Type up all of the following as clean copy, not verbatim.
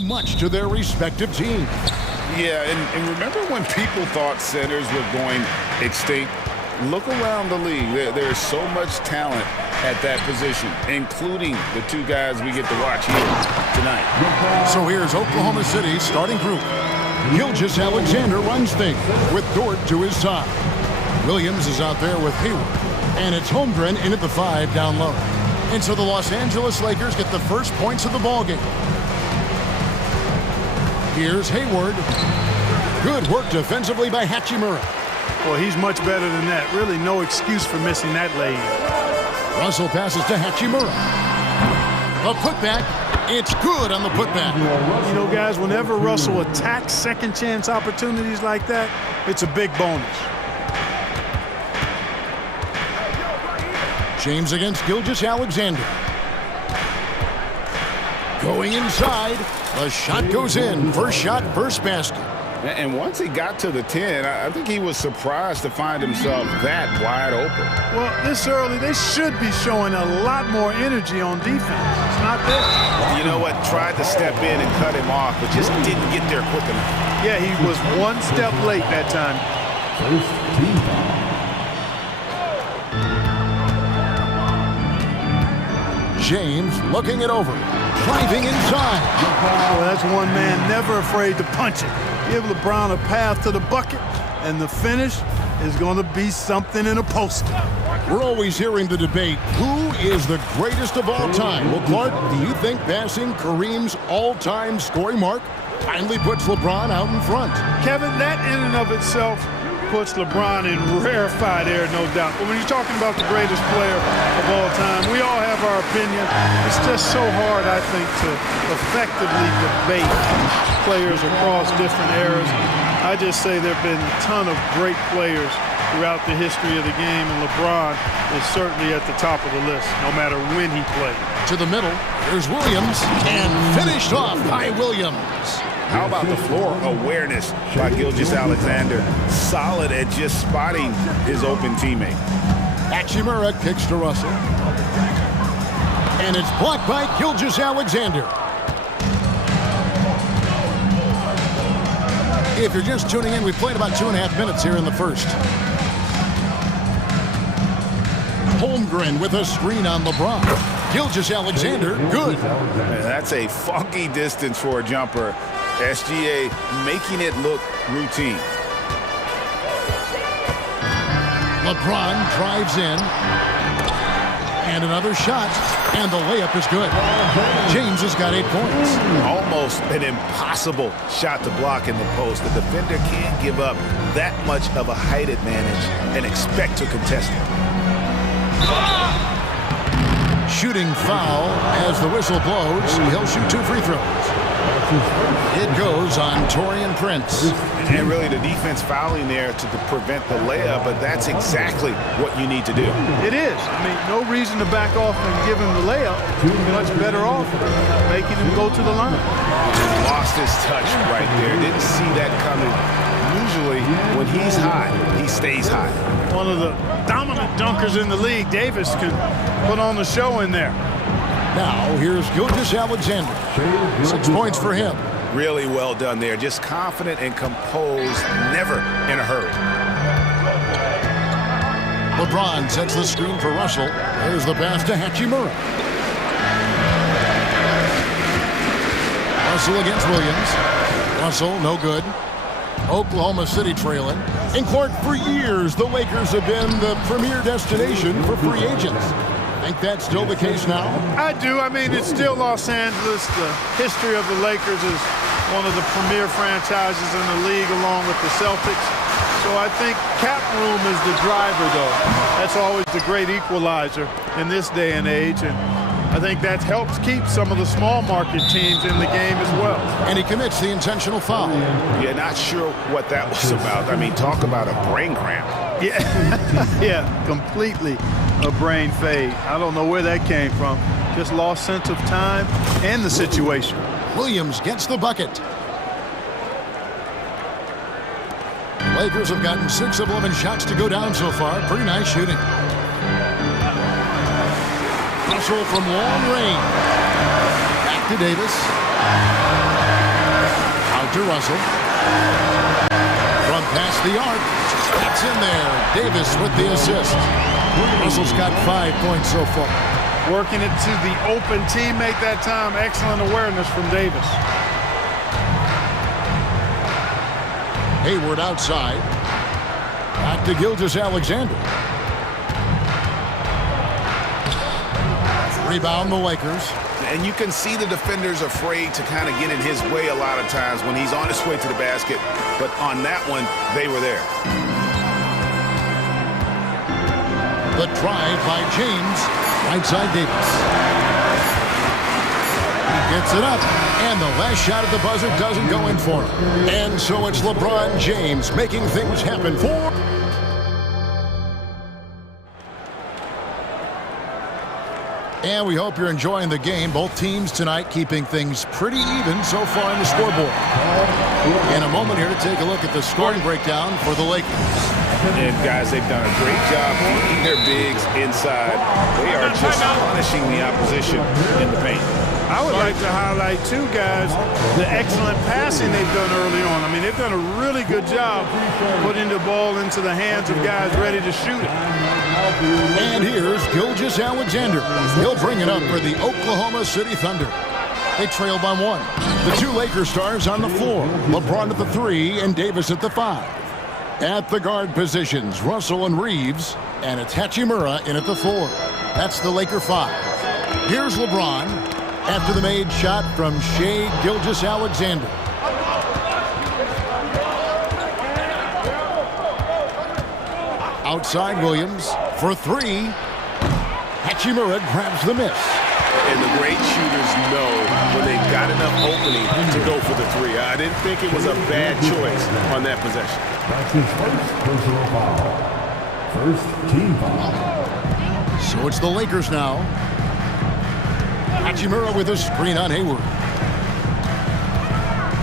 much to their respective teams. Yeah, and remember when people thought centers were going extinct? Look around the league. There's so much talent at that position, including the two guys we get to watch here tonight. So here's Oklahoma City's starting group. Gilgeous-Alexander runs things with Dort to his side. Williams is out there with Hayward. And it's Holmgren in at the 5 down low. And so the Los Angeles Lakers get the first points of the ballgame. Here's Hayward. Good work defensively by Hachimura. Well, he's much better than that. Really no excuse for missing that lane. Russell passes to Hachimura. A putback. It's good on the putback. You know, guys, whenever Russell attacks second chance opportunities like that, it's a big bonus. James against Gilgeous-Alexander. Going inside. The shot goes in. First shot, first basket. And once he got to the 10, I think he was surprised to find himself that wide open. Well, this early, they should be showing a lot more energy on defense. It's not there. You know what? Tried to step in and cut him off, but just didn't get there quick enough. Yeah, he was one step late that time. First team foul. James looking it over. Driving inside. Well, that's one man never afraid to punch it. Give LeBron a path to the bucket, and the finish is going to be something in a poster. We're always hearing the debate, who is the greatest of all time? Well, Clark, do you think passing Kareem's all-time scoring mark finally puts LeBron out in front? Kevin, that in and of itself puts LeBron in rarefied air, no doubt. But when you're talking about the greatest player of all time, we all have our opinion. It's just so hard, I think, to effectively debate players across different eras. I just say there have been a ton of great players throughout the history of the game, and LeBron is certainly at the top of the list, no matter when he played. To the middle, here's Williams, and finished off by Williams. How about the floor awareness by Gilgeous-Alexander? Solid at just spotting his open teammate. Hachimura kicks to Russell. And it's blocked by Gilgeous-Alexander. If you're just tuning in, we've played about 2.5 minutes here in the first. Holmgren with a screen on LeBron. Gilgeous-Alexander, good. And that's a funky distance for a jumper. SGA making it look routine. LeBron drives in. And another shot. And the layup is good. James has got 8 points. Almost an impossible shot to block in the post. The defender can't give up that much of a height advantage and expect to contest it. Shooting foul as the whistle blows. He'll shoot 2 free throws. It goes on Taurean Prince. And really the defense fouling there to prevent the layup, but that's exactly what you need to do. It is. I mean, no reason to back off and give him the layup. Much better off making him go to the line. Lost his touch right there. Didn't see that coming. Usually when he's hot, he stays hot. One of the dominant dunkers in the league. Davis can put on the show in there. Now, here's Gilgeous-Alexander. 6 points for him. Really well done there. Just confident and composed, never in a hurry. LeBron sets the screen for Russell. There's the pass to Hachimura. Russell against Williams. Russell, no good. Oklahoma City trailing. And Clark, for years, the Lakers have been the premier destination for free agents. Think that's still the case now? I do. I mean, it's still Los Angeles. The history of the Lakers is one of the premier franchises in the league along with the Celtics. So I think cap room is the driver, though. That's always the great equalizer in this day and age. And I think that helps keep some of the small market teams in the game as well. And he commits the intentional foul. Yeah, not sure what that was about. I mean, talk about a brain cramp. Yeah, yeah, completely a brain fade. I don't know where that came from. Just lost sense of time and the situation. Williams gets the bucket. Lakers have gotten 6 of 11 shots to go down so far. Pretty nice shooting. Russell from long range. Back to Davis. to Russell. From past the arc. That's in there. Davis with the assist. Russell's got 5 points so far. Working it to the open teammate that time. Excellent awareness from Davis. Hayward outside. Back to Gilgeous-Alexander. Rebound the Lakers. And you can see the defenders afraid to kind of get in his way a lot of times when he's on his way to the basket. But on that one, they were there. The drive by James. Right side Davis. He gets it up. And the last shot at the buzzer doesn't go in for him. And so it's LeBron James making things happen for... And we hope you're enjoying the game. Both teams tonight keeping things pretty even so far on the scoreboard. In a moment here to take a look at the scoring breakdown for the Lakers. And guys, they've done a great job keeping their bigs inside. They are just punishing the opposition in the paint. I would like to highlight, too, guys, the excellent passing they've done early on. I mean, they've done a really good job putting the ball into the hands of guys ready to shoot it. And here's Gilgeous-Alexander. He'll bring it up for the Oklahoma City Thunder. They trail by 1. The two Lakers stars on the floor. LeBron at the 3 and Davis at the 5. At the guard positions, Russell and Reeves. And it's Hachimura in at the 4. That's the Laker 5. Here's LeBron after the made shot from Shai Gilgeous-Alexander. Outside Williams for 3. Hachimura grabs the miss. And the great shooters know when they've got enough opening to go for the 3. I didn't think it was a bad choice on that possession. That's his first personal foul. First team foul. So it's the Lakers now. Hachimura with a screen on Hayward.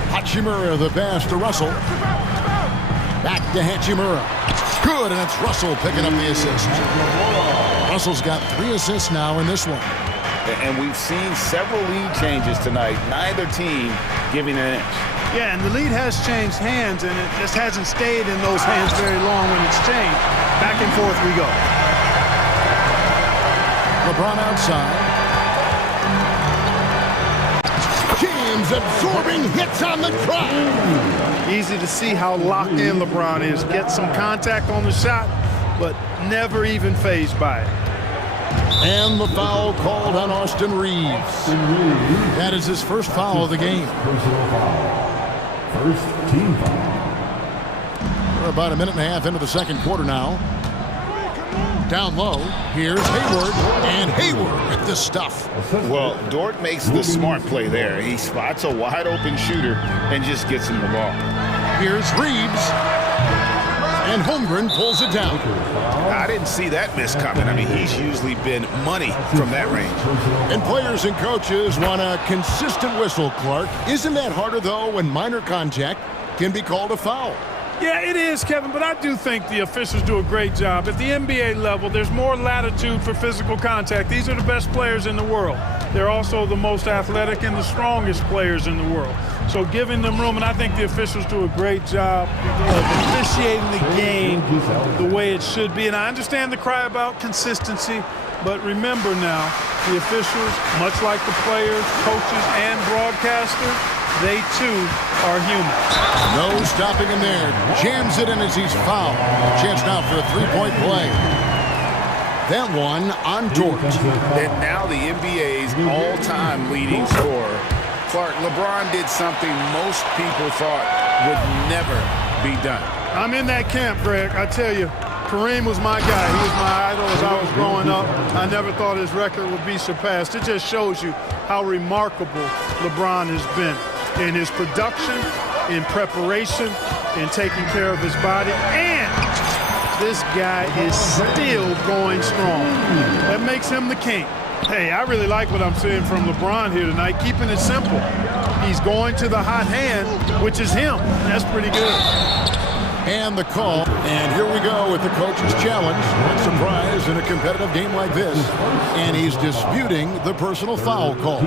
Hachimura the pass to Russell. Back to Hachimura. Good, and it's Russell picking up the assist. Russell's got 3 assists now in this one. And we've seen several lead changes tonight. Neither team giving an inch. Yeah, and the lead has changed hands, and it just hasn't stayed in those hands very long when it's changed. Back and forth we go. LeBron outside. James absorbing hits on the drive. Easy to see how locked in LeBron is. Gets some contact on the shot, but never even fazed by it. And the foul called on Austin Reeves. That is his first foul of the game. Personal foul. First team foul. We're about a minute and a half into the second quarter now. Down low, here's Hayward, and Hayward with the stuff. Well, Dort makes the smart play there. He spots a wide open shooter and just gets him the ball. Here's Reeves, and Holmgren pulls it down. I didn't see that miss coming. I mean, he's usually been money from that range. And players and coaches want a consistent whistle, Clark. Isn't that harder, though, when minor contact can be called a foul? Yeah, it is, Kevin, but I do think the officials do a great job. At the NBA level, there's more latitude for physical contact. These are the best players in the world. They're also the most athletic and the strongest players in the world. So giving them room, and I think the officials do a great job of officiating the game the way it should be. And I understand the cry about consistency, but remember now, the officials, much like the players, coaches, and broadcasters, they too are human. No stopping him there. Jams it in as he's fouled. Chance now for a three-point play. That one on Dort. And now the NBA's all-time leading scorer. Clark, LeBron did something most people thought would never be done. I'm in that camp, Greg. I tell you, Kareem was my guy. He was my idol as I was growing up. I never thought his record would be surpassed. It just shows you how remarkable LeBron has been in his production, in preparation, in taking care of his body, and this guy is still going strong. That makes him the king. Hey, I really like what I'm seeing from LeBron here tonight, keeping it simple. He's going to the hot hand, which is him. That's pretty good. And the call. And here we go with the coach's challenge. Not surprise in a competitive game like this. And he's disputing the personal foul call.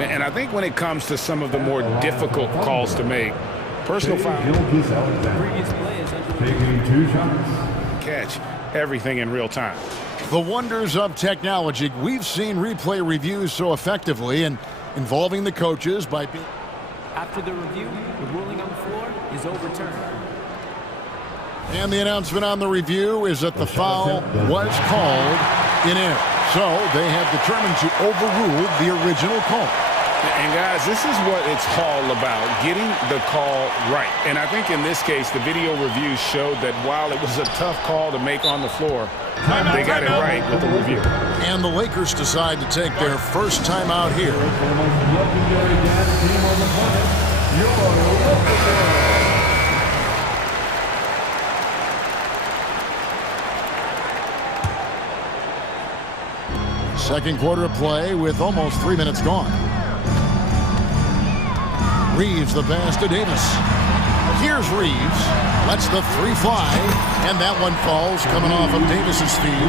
And I think when it comes to some of the more difficult calls to make, personal foul. Taking 2 shots. Catch everything in real time. The wonders of technology. We've seen replay reviews so effectively and involving the coaches by being... After the review, the ruling on the floor is overturned. And the announcement on the review is that the foul was called in error. So they have determined to overrule the original call. And guys, this is what it's all about, getting the call right. And I think in this case, the video review showed that while it was a tough call to make on the floor, they got it right with the review. And the Lakers decide to take their first time out here. Second quarter of play with almost 3 minutes gone. Reeves the pass to Davis. Here's Reeves. Lets the 3 fly. And that one falls coming off of Davis's feet.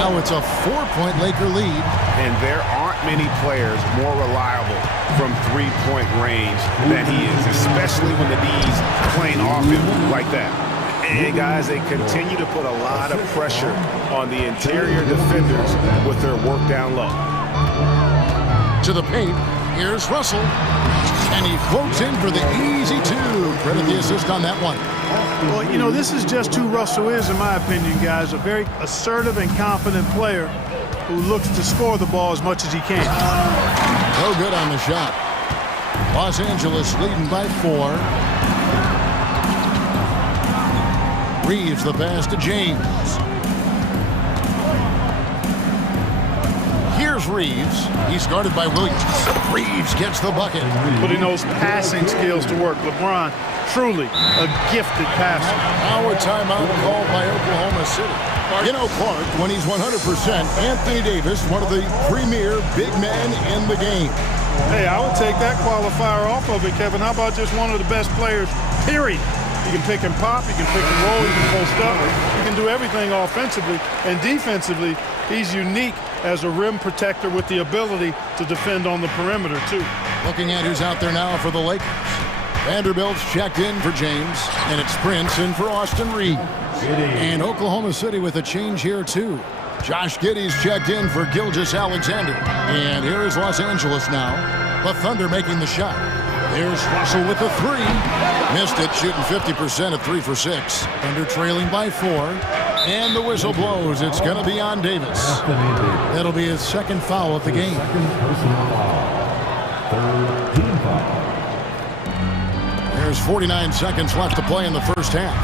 Now it's a 4-point Laker lead. And there aren't many players more reliable from three-point range than he is, especially when the D's playing off him like that. And guys, they continue to put a lot of pressure on the interior defenders with their work down low. To the paint. Here's Russell. And he floats in for the easy 2. Credit the assist on that one. Well, you know, this is just who Russell is, in my opinion, guys. A very assertive and confident player who looks to score the ball as much as he can. No good on the shot. Los Angeles leading by 4. Reeves the pass to James. Here's Reeves. He's guarded by Williams. Reeves gets the bucket. Putting those passing skills to work. LeBron, truly a gifted passer. Now a timeout called by Oklahoma City. You know, Clark, when he's 100%, Anthony Davis, one of the premier big men in the game. Hey, I would take that qualifier off of it, Kevin. How about just one of the best players, period? You can pick and pop, you can pick and roll, you can post up, you can do everything offensively. And defensively, he's unique as a rim protector with the ability to defend on the perimeter, too. Looking at who's out there now for the Lakers. Vanderbilt's checked in for James, and it's Prince in for Austin Reeves. And Oklahoma City with a change here, too. Josh Giddey's checked in for Gilgeous-Alexander. And here is Los Angeles now. The Thunder making the shot. There's Russell with the 3. Missed it, shooting 50% at 3 for 6. Thunder trailing by 4. And the whistle blows. It's going to be on Davis. That'll be his second foul of the game. There's 49 seconds left to play in the first half.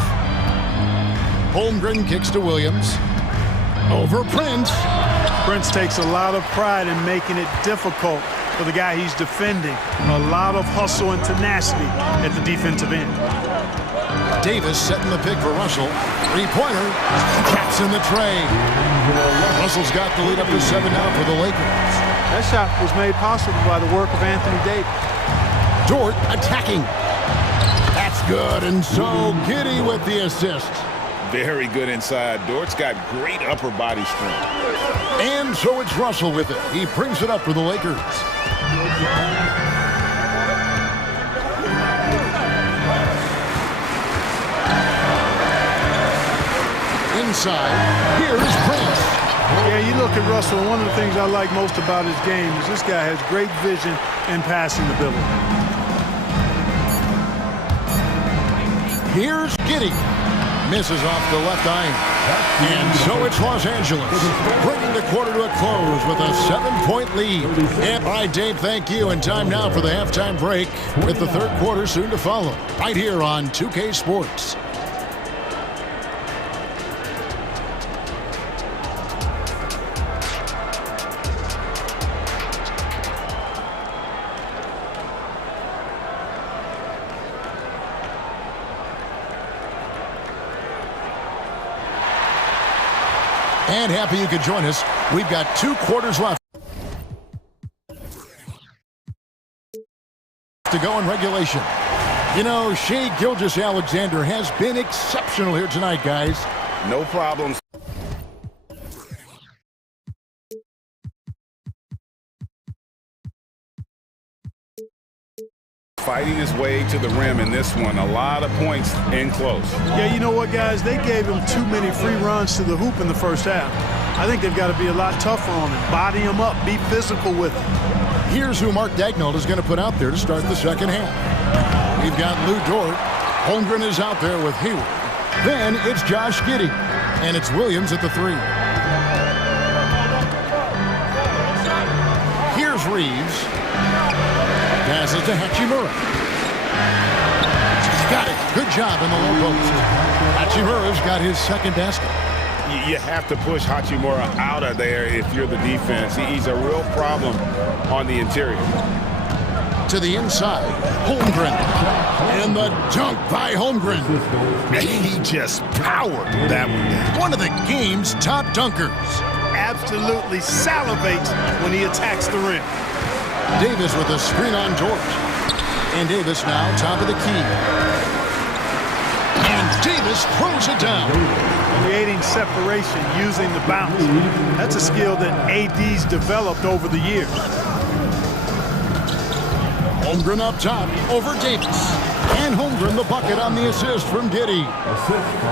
Holmgren kicks to Williams. Over Prince. Prince takes a lot of pride in making it difficult for the guy he's defending. A lot of hustle and tenacity at the defensive end. Davis setting the pick for Russell. 3-pointer. Caps in the tray. Russell's got the lead up to 7 now for the Lakers. That shot was made possible by the work of Anthony Davis. Dort attacking. That's good. And so Giddey with the assist. Very good inside. Dort's got great upper body strength. And so it's Russell with it. He brings it up for the Lakers. Inside, here's Prince. Yeah, you look at Russell, and one of the things I like most about his game is this guy has great vision and passing ability. Here's Giddey. Misses off the left iron. And so it's Los Angeles, bringing the quarter to a close with a 7-point lead. And all right, Dave, thank you. And time now for the halftime break with the third quarter soon to follow. Right here on 2K Sports. And happy you could join us. We've got 2 quarters left to go in regulation. You know, Shai Gilgeous-Alexander has been exceptional here tonight, guys. No problems. Fighting his way to the rim in this one. A lot of points in close. Yeah, you know what, guys? They gave him too many free runs to the hoop in the first half. I think they've got to be a lot tougher on him. Body him up. Be physical with him. Here's who Mark Daigneault is going to put out there to start the second half. We've got Lou Dort. Holmgren is out there with Hayward. Then it's Josh Giddey. And it's Williams at the 3. Here's Reeves. Passes to Hachimura. Got it. Good job in the low post. Hachimura's got his second basket. You have to push Hachimura out of there if you're the defense. He's a real problem on the interior. To the inside, Holmgren. And the dunk by Holmgren. He just powered that one. One of the game's top dunkers. Absolutely salivates when he attacks the rim. Davis with a screen on George. And Davis now top of the key. And Davis throws it down. Creating separation using the bounce. That's a skill that AD's developed over the years. Holmgren up top over Davis. And Holmgren the bucket on the assist from Giddey.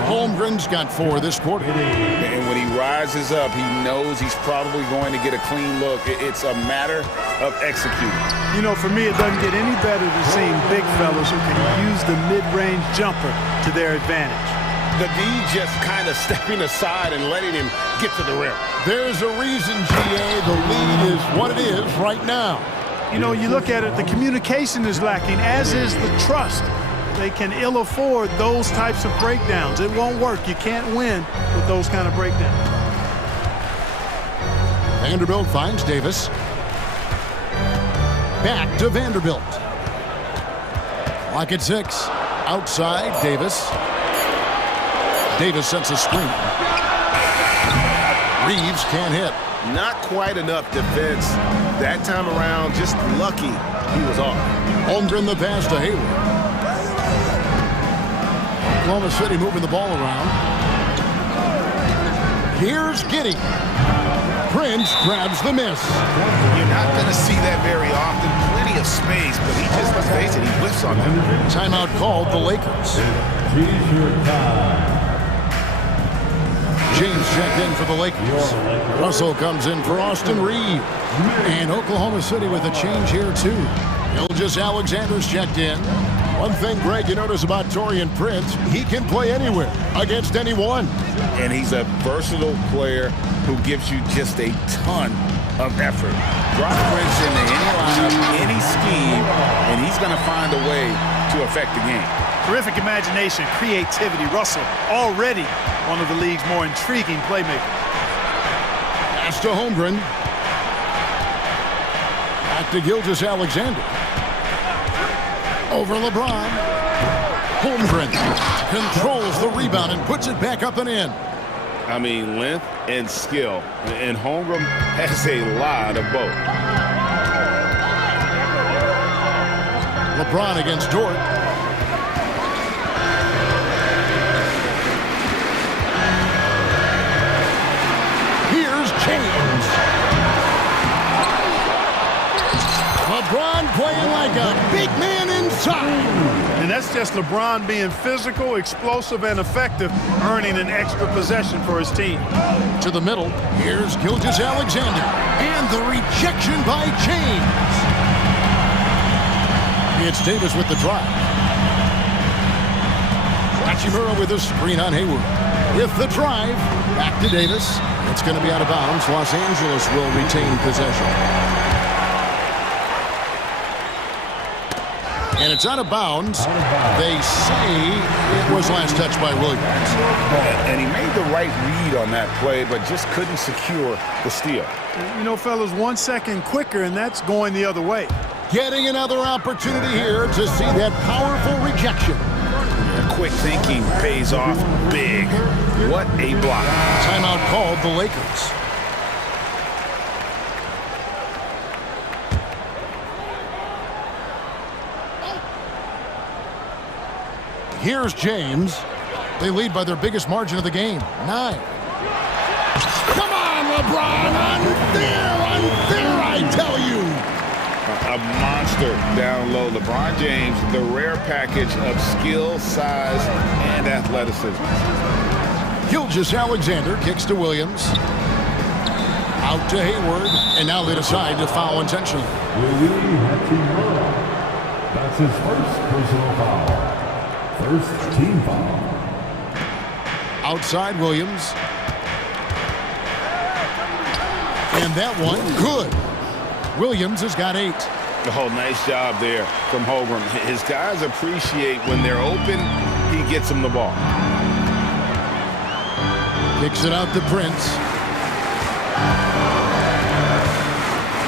Holmgren's got 4 this quarter. And when he rises up, he knows he's probably going to get a clean look. It's a matter of executing. You know, for me, it doesn't get any better than seeing big fellas who can use the mid-range jumper to their advantage. The D just kind of stepping aside and letting him get to the rim. There's a reason, GA, the lead is what it is right now. You know, you look at it, the communication is lacking, as is the trust. They can ill afford those types of breakdowns. It won't work. You can't win with those kind of breakdowns. Vanderbilt finds Davis. Back to Vanderbilt. Clock at 6. Outside, Davis. Davis sets a screen. Reeves can't hit. Not quite enough defense that time around. Just lucky he was off. Holmgren the pass to Hayward. Oklahoma City moving the ball around. Here's Giddey. Prince grabs the miss. You're not going to see that very often. Plenty of space, but he just, let's face it, he whiffs on them. Timeout called the Lakers. James checked in for the Lakers. Russell comes in for Austin Reeves. And Oklahoma City with a change here, too. Gilgeous-Alexander's checked in. One thing, Greg, you notice about Taurean Prince, he can play anywhere, against anyone. And he's a versatile player who gives you just a ton of effort. Drop Prince into any lineup, any scheme, and he's going to find a way to affect the game. Terrific imagination, creativity. Russell already one of the league's more intriguing playmakers. Pass to Holmgren. Back to Gilgeous-Alexander. Over LeBron. Holmgren controls the rebound and puts it back up and in. I mean, length and skill. And Holmgren has a lot of both. LeBron against Dort. James. LeBron playing like a big man inside. And that's just LeBron being physical, explosive, and effective, earning an extra possession for his team. To the middle, here's Gilgeous-Alexander. And the rejection by James. It's Davis with the drive. Hachimura with a screen on Hayward. With the drive, back to Davis. It's going to be out of bounds. Los Angeles will retain possession. And it's out of bounds. They say it was last touched by Williams. And he made the right read on that play, but just couldn't secure the steal. You know, fellas, 1 second quicker, and that's going the other way. Getting another opportunity here to see that powerful rejection. Quick thinking pays off big. What a block. Timeout called the Lakers. Here's James. They lead by their biggest margin of the game, 9. Come on, LeBron! Unfair, I tell you! A monster down low. LeBron James, the rare package of skill, size, and athleticism. Gilgeous-Alexander kicks to Williams. Out to Hayward, and now they decide to foul intentionally. That's his first personal foul. First team foul. Outside Williams. And that one, good. Williams has got 8. Oh, nice job there from Holgram. His guys appreciate when they're open, he gets them the ball. Kicks it out to Prince.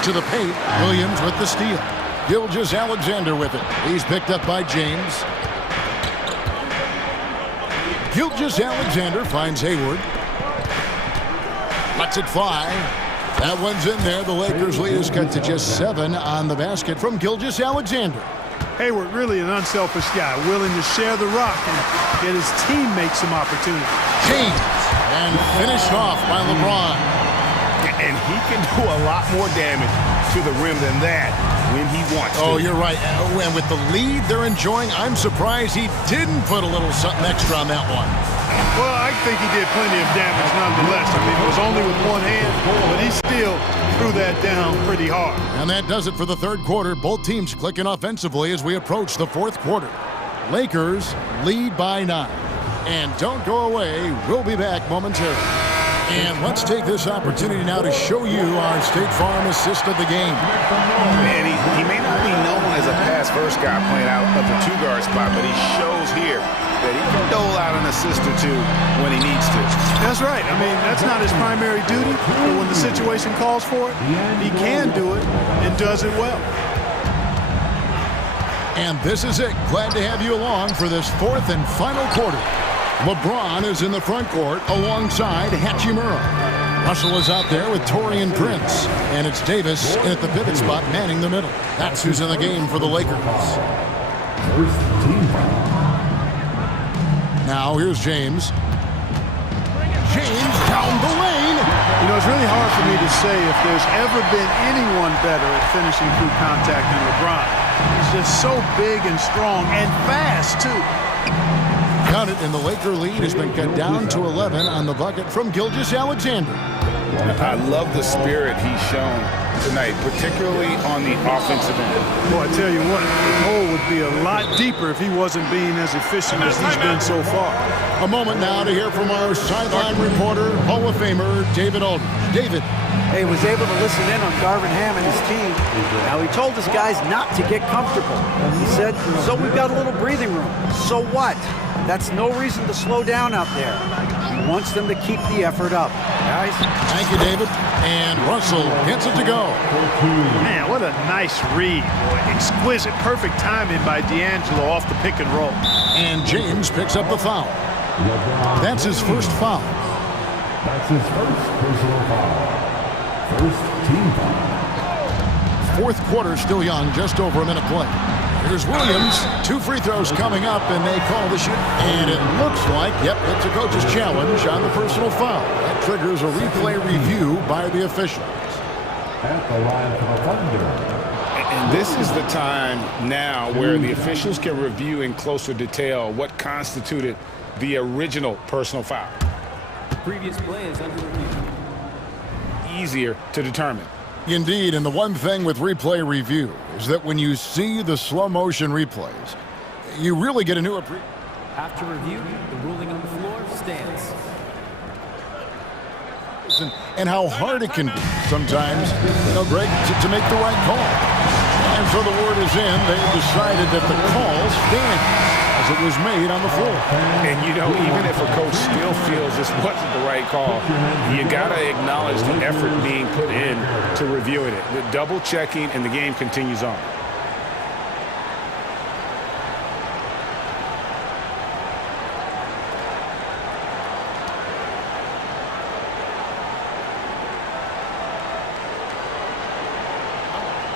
To the paint, Williams with the steal. Gilgeous-Alexander with it. He's picked up by James. Gilgeous-Alexander finds Hayward. Lets it fly. That one's in there. The Lakers lead is cut to just 7 on the basket from Gilgeous-Alexander. Hayward, really an unselfish guy, willing to share the rock and get his teammates some opportunity. James, and finished off by LeBron. And he can do a lot more damage to the rim than that when he wants to. Oh, you're right. And with the lead they're enjoying, I'm surprised he didn't put a little something extra on that one. Well, I think he did plenty of damage nonetheless. I mean, it was only with one hand, but he still threw that down pretty hard. And that does it for the third quarter. Both teams clicking offensively as we approach the fourth quarter. Lakers lead by 9. And don't go away. We'll be back momentarily. And let's take this opportunity now to show you our State Farm assist of the game. Man, he may not be known as a pass-first guy playing out of the 2-guard spot, but he shows here that he can dole out an assist or 2 when he needs to. That's right. I mean, that's not his primary duty, but when the situation calls for it, he can do it and does it well. And this is it. Glad to have you along for this fourth and final quarter. LeBron is in the front court alongside Hachimura. Russell is out there with Taurean Prince. And it's Davis in at the pivot spot manning the middle. That's who's in the game for the Lakers. First team foul. Now here's James. James down the lane. You know, it's really hard for me to say if there's ever been anyone better at finishing through contact than LeBron. He's just so big and strong and fast, too. Count it, and the Laker lead has been cut down to 11 on the bucket from Gilgeous-Alexander. I love the spirit he's shown tonight, particularly on the offensive end. Boy, I tell you what, the hole would be a lot deeper if he wasn't being as efficient as he's been so far. A moment now to hear from our sideline reporter, Hall of Famer David Aldridge. David. He was able to listen in on Garvin Ham and his team. Now, he told his guys not to get comfortable. He said, so we've got a little breathing room. So what? That's no reason to slow down out there. He wants them to keep the effort up. Guys? Thank you, David. And Russell gets it to go. Man, what a nice read. Boy, exquisite, perfect timing by D'Angelo off the pick and roll. And James picks up the foul. That's his first foul. That's his first personal foul. First team foul. Fourth quarter still young, just over a minute play. Here's Williams. 2 free throws coming up, and they call the shoot. And it looks like, yep, it's a coach's challenge on the personal foul. That triggers a replay review by the officials. At the line for the Thunder. And this is the time now where the officials can review in closer detail what constituted the original personal foul. Previous play is under review. Easier to determine. Indeed, and the one thing with replay review is that when you see the slow motion replays, you really get a new appreciation. After review, the ruling on the floor stands. And how hard it can be sometimes, Greg, to make the right call. And so the word is in. They decided that the call stands as it was made on the floor. And, even if a coach still feels this wasn't the right call, you got to acknowledge the effort being put in to reviewing it. The double checking, and the game continues on.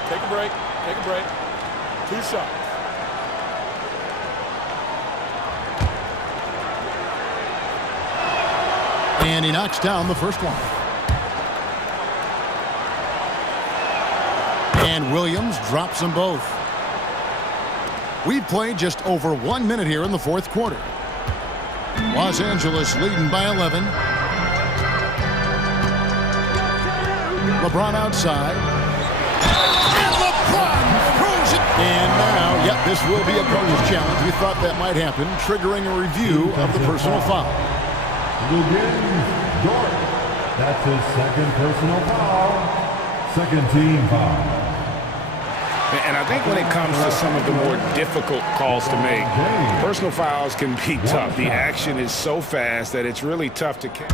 Take a break. Take a break. 2 shots. And he knocks down the first one. And Williams drops them both. We've played just over 1 minute here in the fourth quarter. Los Angeles leading by 11. LeBron outside. And LeBron throws it. And now, yep, this will be a coach's challenge. We thought that might happen, triggering a review of the personal foul. That's his second personal foul. Second team foul. And I think when it comes to some of the more difficult calls to make, personal fouls can be tough. The action is so fast that it's really tough to catch.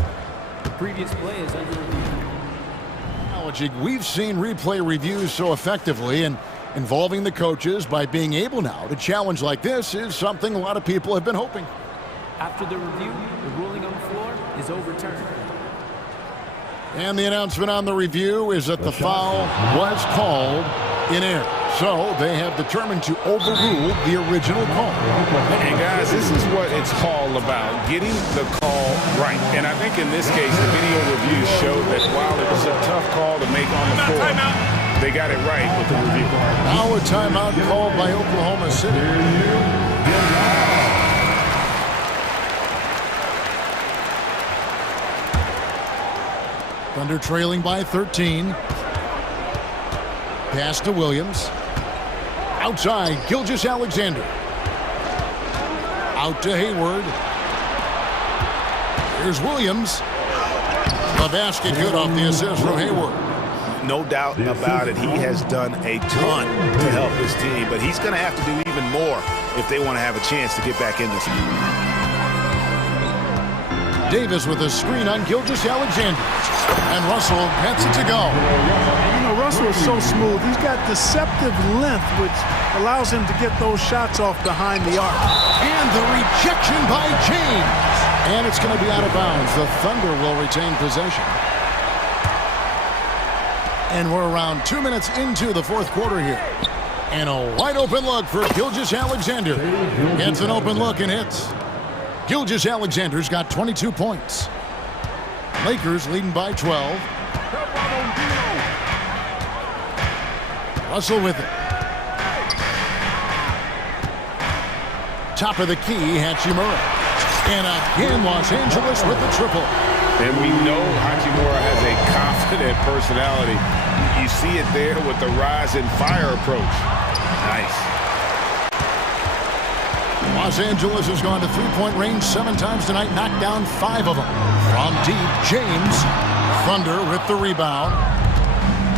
The previous play is under review. We've seen replay reviews so effectively, and involving the coaches by being able now to challenge like this is something a lot of people have been hoping. After the review, the ruling on the floor is overturned. And the announcement on the review is that the foul was called in error. So they have determined to overrule the original call. And guys, this is what it's all about, getting the call right. And I think in this case, the video reviews showed that while it was a tough call to make on the floor, they got it right with the review. Now a timeout called by Oklahoma City. Thunder trailing by 13. Pass to Williams. Outside, Gilgeous-Alexander. Out to Hayward. Here's Williams. The basket good off the assist from Hayward. No doubt about it. He has done a ton to help his team, but he's going to have to do even more if they want to have a chance to get back in this game. Davis with a screen on Gilgeous-Alexander. And Russell gets it to go. You know, Russell is so smooth. He's got deceptive length, which allows him to get those shots off behind the arc. And the rejection by James. And it's going to be out of bounds. The Thunder will retain possession. And we're around 2 minutes into the fourth quarter here. And a wide open look for Gilgeous-Alexander. Gets an open look and hits. Gilgeous-Alexander's got 22 points. Lakers leading by 12. Russell with it. Top of the key, Hachimura. And again, Los Angeles with the triple. And we know Hachimura has a confident personality. You see it there with the rise and fire approach. Nice. Los Angeles has gone to three-point range 7 times tonight, knocked down 5 of them. From deep, James. Thunder with the rebound.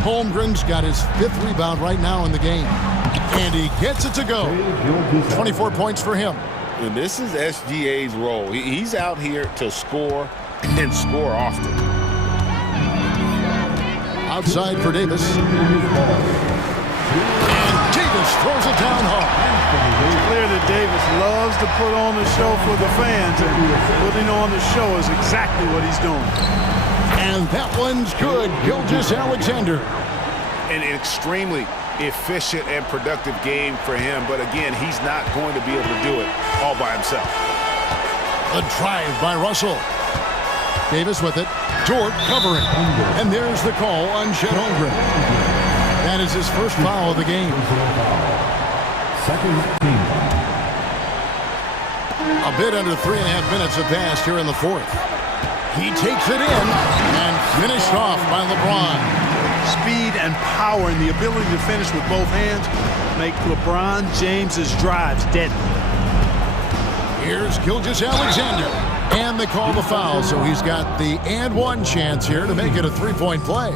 Holmgren's got his 5th rebound right now in the game. And he gets it to go. 24 points for him. And this is SGA's role. He's out here to score and score often. Outside for Davis. And Davis throws it down hard. It's clear that Davis loves to put on the show for the fans, and putting on the show is exactly what he's doing. And that one's good. Gilgeous-Alexander. An extremely efficient and productive game for him, but again, he's not going to be able to do it all by himself. The drive by Russell. Davis with it. Dort covering. And there's the call on Chet Holmgren. That is his first foul of the game. Second team. A bit under 3.5 minutes have passed here in the fourth. He takes it in and finished off by LeBron. Speed and power and the ability to finish with both hands make LeBron James's drives deadly. Here's Gilgeous-Alexander. And they call the foul, so he's got the and one chance here to make it a three-point play.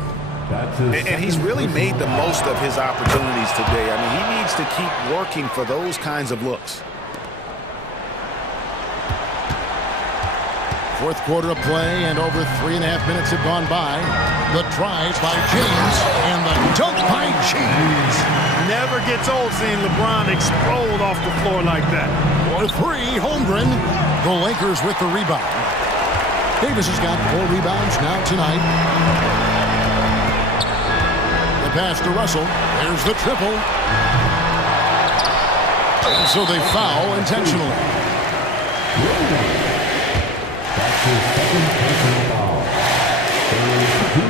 And he's really made the most of his opportunities today. I mean, he needs to keep working for those kinds of looks. Fourth quarter of play, and over 3.5 minutes have gone by. The drive by James, and the dunk by James. Never gets old seeing LeBron explode off the floor like that. For 3, Holmgren. The Lakers with the rebound. Davis has got 4 rebounds now tonight. The pass to Russell. There's the triple. And so they foul intentionally. That's his second personal foul.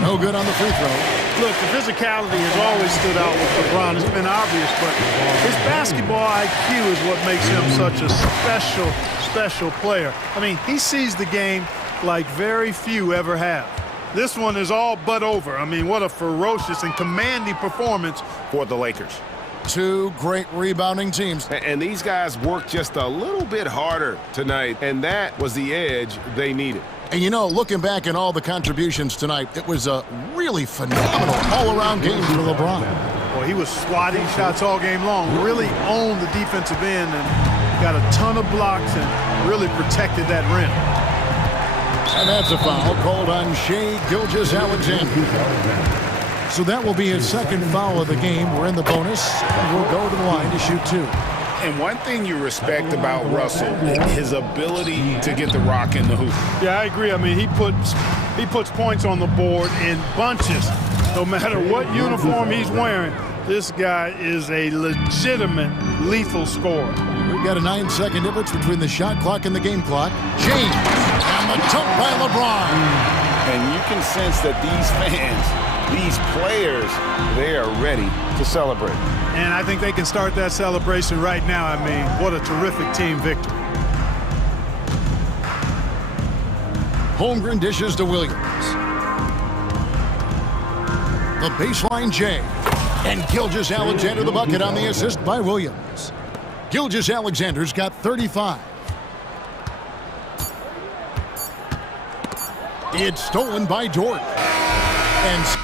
No good on the free throw. Look, the physicality has always stood out with LeBron. It's been obvious, but his basketball IQ is what makes him such a special player. I mean, he sees the game like very few ever have. This one is all but over. I mean, what a ferocious and commanding performance For the Lakers. Two great rebounding teams. And these guys worked just a little bit harder tonight, and that was the edge they needed. And you know, looking back at all the contributions tonight, it was a really phenomenal all-around game for LeBron. Well, he was swatting shots all game long, really owned the defensive end and got a ton of blocks and really protected that rim. And that's a foul called on Shai Gilgeous-Alexander. So that will be his second foul of the game. We're in the bonus, and we'll go to the line to shoot two. And one thing you respect about Russell, his ability to get the rock in the hoop. Yeah, I agree. I mean, he puts points on the board in bunches. No matter what uniform he's wearing, this guy is a legitimate lethal scorer. We've got a 9-second difference between the shot clock and the game clock. James, and the dunk by LeBron. And you can sense that these fans, these players, they are ready to celebrate. And I think they can start that celebration right now. I mean, what a terrific team victory. Holmgren dishes to Williams. The baseline J. And Gilgeous-Alexander the bucket on the assist by Williams. Gilgeous-Alexander's got 35. It's stolen by Dort. And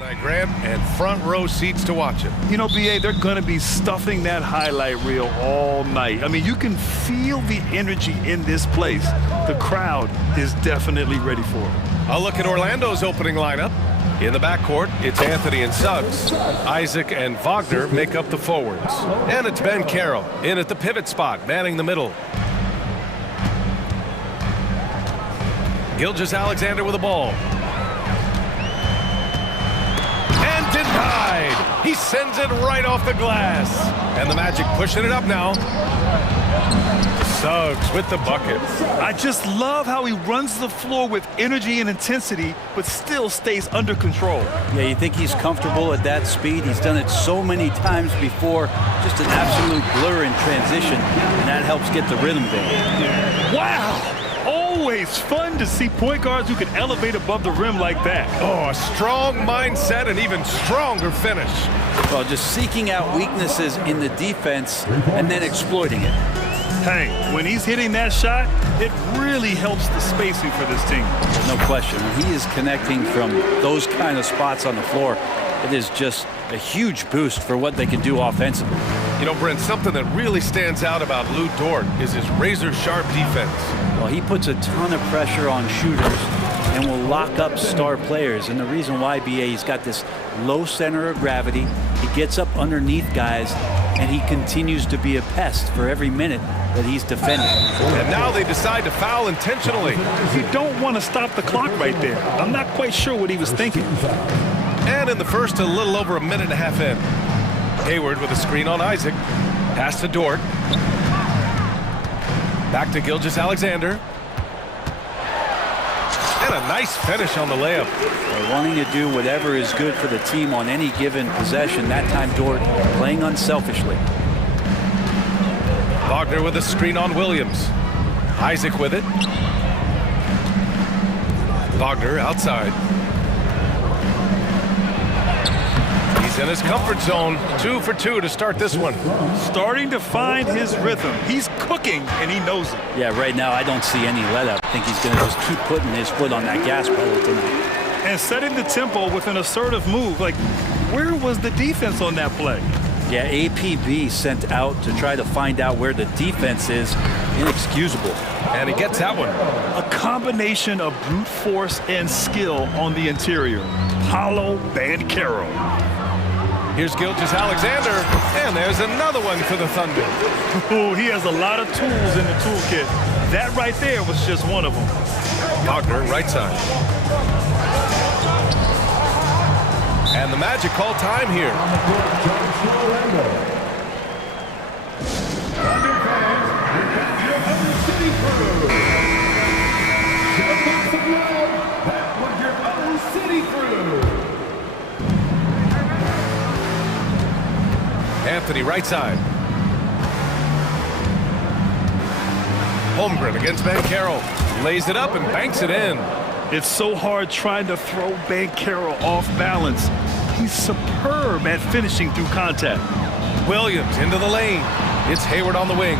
tonight, Grant, and front row seats to watch it. You know, BA, they're going to be stuffing that highlight reel all night. I mean, you can feel the energy in this place. The crowd is definitely ready for it. I'll look at Orlando's opening lineup. In the backcourt, it's Anthony and Suggs. Isaac and Wagner make up the forwards. And it's Ben Carroll in at the pivot spot, manning the middle. Gilgeous-Alexander with the ball. And denied! He sends it right off the glass. And the Magic pushing it up now. Suggs with the bucket. I just love how he runs the floor with energy and intensity, but still stays under control. Yeah, you think he's comfortable at that speed? He's done it so many times before. Just an absolute blur in transition, and that helps get the rhythm going. Wow! Always fun to see point guards who can elevate above the rim like that. Oh, a strong mindset and even stronger finish. Well, just seeking out weaknesses in the defense and then exploiting it. Hey, when he's hitting that shot, it really helps the spacing for this team. No question. When he is connecting from those kind of spots on the floor, it is just a huge boost for what they can do offensively. You know, Brent, something that really stands out about Lou Dort is his razor-sharp defense. Well, he puts a ton of pressure on shooters and will lock up star players. And the reason why, BA, he's got this low center of gravity. He gets up underneath guys, and he continues to be a pest for every minute that he's defending. And now they decide to foul intentionally. You don't want to stop the clock right there. I'm not quite sure what he was thinking. And in the first, a little over a minute and a half in. Hayward with a screen on Isaac. Pass to Dort. Back to Gilgeous-Alexander. And a nice finish on the layup. They're wanting to do whatever is good for the team on any given possession. That time, Dort playing unselfishly. Wagner with a screen on Williams. Isaac with it. Wagner outside. He's in his comfort zone. 2 for 2 to start this one. Starting to find his rhythm. He's cooking, and he knows it. Yeah, right now I don't see any let up. I think he's going to just keep putting his foot on that gas pedal tonight. And setting the tempo with an assertive move. Like, where was the defense on that play? Yeah, APB sent out to try to find out where the defense is. Inexcusable. And he gets that one. A combination of brute force and skill on the interior. Paulo Banchero. Here's Gilgeous-Alexander, and there's another one for the Thunder. Oh, he has a lot of tools in the toolkit. That right there was just one of them. Wagner, right side. And the Magic call time here. Anthony, right side. Holmgren against Ben Carroll. Lays it up and banks it in. It's so hard trying to throw Banchero off balance. He's superb at finishing through contact. Williams into the lane. It's Hayward on the wing.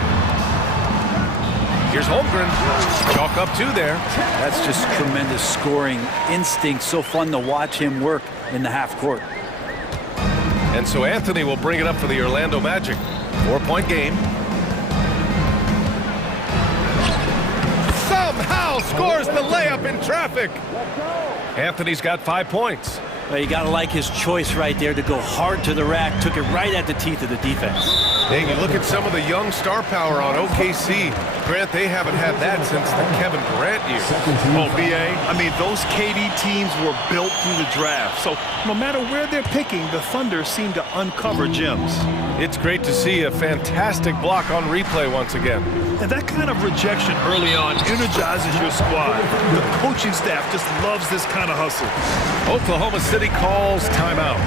Here's Holmgren. Chalk up 2 there. That's just tremendous scoring instinct. So fun to watch him work in the half court. And so Anthony will bring it up for the Orlando Magic. 4-point game. Somehow scores the layup in traffic. Anthony's got 5 points. Well, you got to like his choice right there to go hard to the rack. Took it right at the teeth of the defense. Hey, you look at some of the young star power on OKC. Grant, they haven't had that since the Kevin Durant years. Oh, BA, I mean, those KD teams were built through the draft. So no matter where they're picking, the Thunder seem to uncover gems. It's great to see a fantastic block on replay once again. And that kind of rejection early on energizes your squad. The coaching staff just loves this kind of hustle. Oklahoma City calls timeout.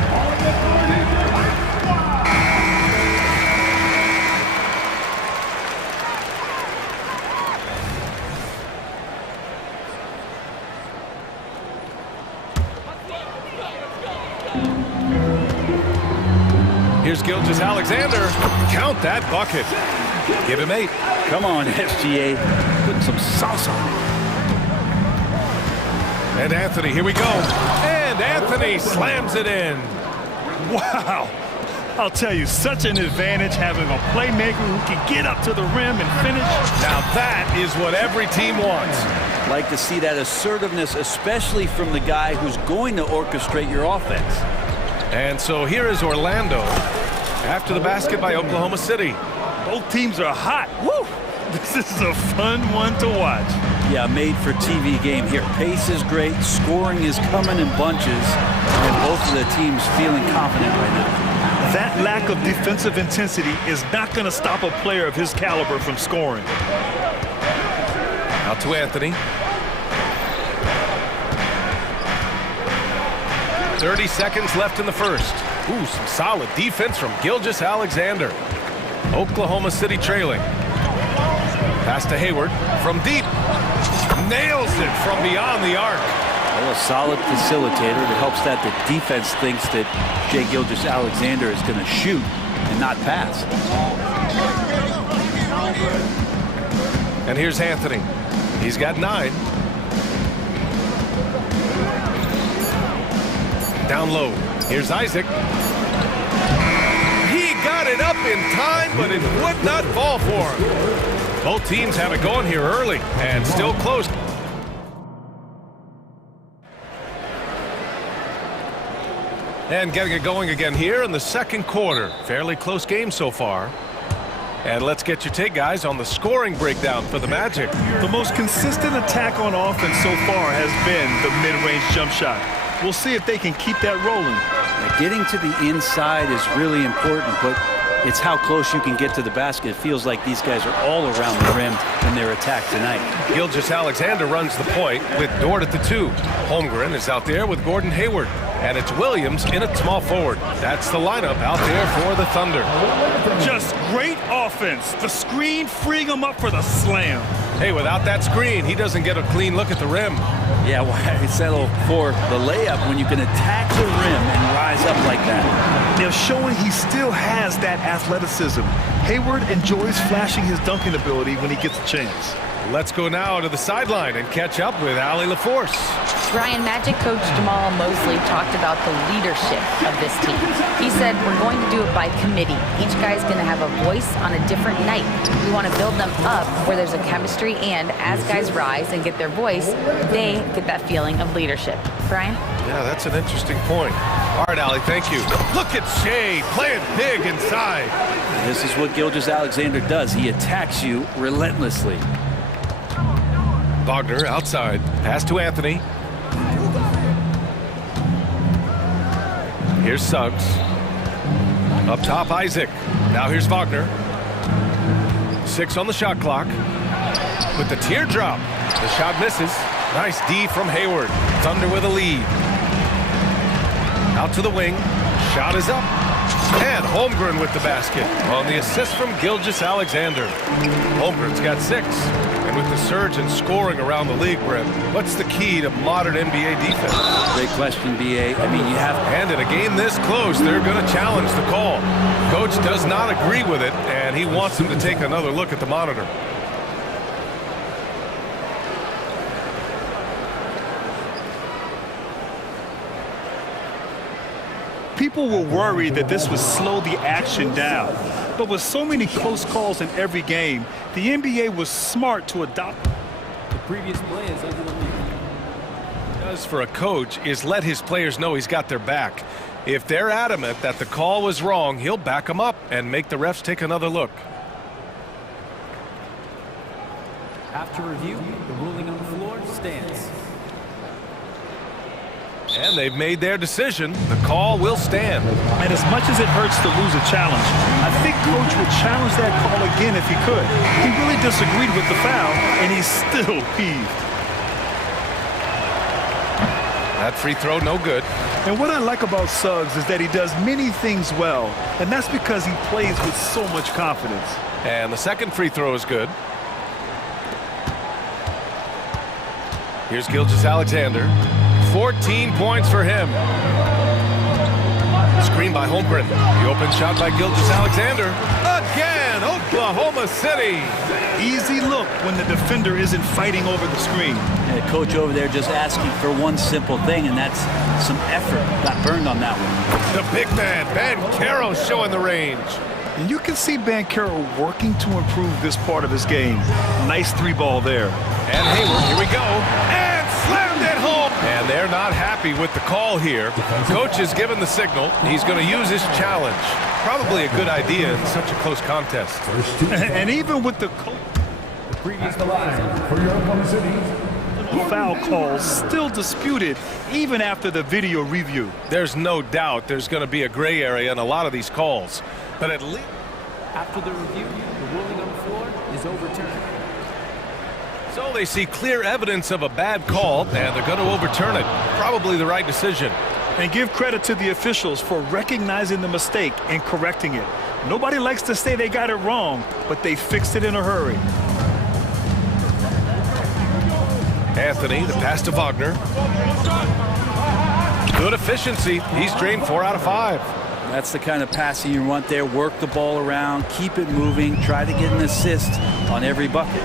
Here's Gilgeous-Alexander. Count that bucket. Give him 8. Come on, SGA. Put some sauce on it. And Anthony, here we go. And And Anthony slams it in. Wow. I'll tell you, such an advantage having a playmaker who can get up to the rim and finish. Now that is what every team wants. Like to see that assertiveness, especially from the guy who's going to orchestrate your offense. And so here is Orlando after the basket by Oklahoma City. Both teams are hot. Woo! This is a fun one to watch. Yeah, made for TV game here. Pace is great, scoring is coming in bunches, and both of the teams feeling confident right now. That lack of defensive intensity is not going to stop a player of his caliber from scoring. Out to Anthony. 30 seconds left in the first. Ooh, some solid defense from Gilgeous-Alexander. Oklahoma City trailing. Pass to Hayward from deep. Nails it from beyond the arc. Well, a solid facilitator that helps that the defense thinks that Shai Gilgeous-Alexander is going to shoot and not pass. And here's Anthony. He's got 9. Down low. Here's Isaac. He got it up in time, but it would not fall for him. Both teams have it going here early and still close. And getting it going again here in the second quarter. Fairly close game so far. And let's get your take, guys, on the scoring breakdown for the Magic. The most consistent attack on offense so far has been the mid-range jump shot. We'll see if they can keep that rolling. Getting to the inside is really important, but it's how close you can get to the basket. It feels like these guys are all around the rim in their attack tonight. Gilgeous-Alexander runs the point with Dort at the 2. Holmgren is out there with Gordon Hayward. And it's Williams in at small forward. That's the lineup out there for the Thunder. Just great offense. The screen freeing him up for the slam. Hey, without that screen, he doesn't get a clean look at the rim. Yeah, why settle for the layup when you can attack the rim and rise up like that? They're showing he still has that athleticism. Hayward enjoys flashing his dunking ability when he gets a chance. Let's go now to the sideline and catch up with Allie LaForce. Brian, Magic coach Jamal Mosley talked about the leadership of this team. He said, we're going to do it by committee. Each guy's going to have a voice on a different night. We want to build them up where there's a chemistry, and as guys rise and get their voice, they get that feeling of leadership. Brian? Yeah, that's an interesting point. All right, Allie, thank you. Look at Shai playing big inside. This is what Gilgeous-Alexander does. He attacks you relentlessly. Wagner outside. Pass to Anthony. Here's Suggs. Up top, Isaac. Now here's Wagner. 6 on the shot clock. With the teardrop. The shot misses. Nice D from Hayward. Thunder with a lead. Out to the wing. Shot is up. And Holmgren with the basket on the assist from Gilgeous-Alexander. Holmgren's got 6. And with the surge in scoring around the league, Brent, what's the key to modern NBA defense? Great question, B.A. I mean, you have... And in a game this close, they're going to challenge the call. Coach does not agree with it, and he wants him to take another look at the monitor. People were worried that this would slow the action down. But with so many close calls in every game, the NBA was smart to adopt. The previous play is under the lead. Does for a coach is let his players know he's got their back. If they're adamant that the call was wrong, he'll back them up and make the refs take another look. After review, the ruling on the floor stands. And they've made their decision. The call will stand. And as much as it hurts to lose a challenge, I think Coach would challenge that call again if he could. He really disagreed with the foul, and he's still peeved. That free throw, no good. And what I like about Suggs is that he does many things well, and that's because he plays with so much confidence. And the second free throw is good. Here's Gilgeous-Alexander. 14 points for him. Screen by Holmgren. The open shot by Gilgeous-Alexander. Again and Oklahoma City. Easy look when the defender isn't fighting over the screen. And the coach over there just asking for one simple thing, and that's some effort. Got burned on that one. The big man, Banchero, showing the range. And you can see Banchero working to improve this part of his game. Nice three ball there. And Hayward, here we go. And slammed it home. And they're not happy with the call here. Coach has given the signal. He's going to use his challenge. Probably a good idea in such a close contest. And even with the Previous For your Oklahoma City. foul calls still disputed even after the video review. There's no doubt there's going to be a gray area in a lot of these calls. But at least After the review, the ruling on the floor is overturned. so they see clear evidence of a bad call, and they're going to overturn it. Probably the right decision. And give credit to the officials for recognizing the mistake and correcting it. Nobody likes to say they got it wrong, but they fixed it in a hurry. Anthony, the pass to Wagner. Good efficiency. He's drained 4 out of 5. That's the kind of passing you want there. Work the ball around, keep it moving, try to get an assist on every bucket.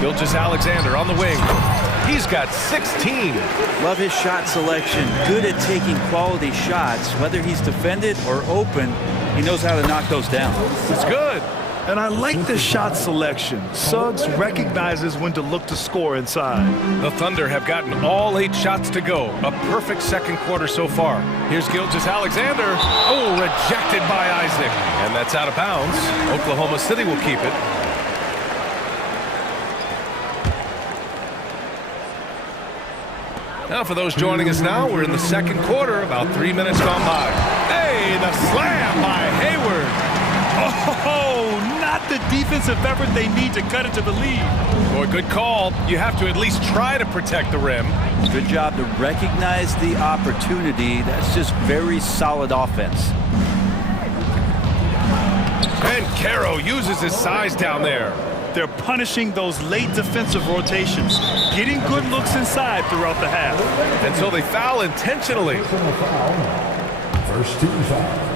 Gilgeous-Alexander on the wing. He's got 16. Love his shot selection. Good at taking quality shots. Whether he's defended or open, he knows how to knock those down. It's good. And I like the shot selection. Suggs recognizes when to look to score inside. The Thunder have gotten all 8 shots to go. A perfect second quarter so far. Here's Gilgeous-Alexander. Oh, rejected by Isaac. And that's out of bounds. Oklahoma City will keep it. Now for those joining us now, we're in the second quarter, about 3 minutes gone by. Hey, the slam by Hayward. Oh, not the defensive effort they need to cut it to the lead. Boy, good call. You have to at least try to protect the rim. Good job to recognize the opportunity. That's just very solid offense. And Caro uses his size down there. They're punishing those late defensive rotations, getting good looks inside throughout the half. And so they foul intentionally. First team foul.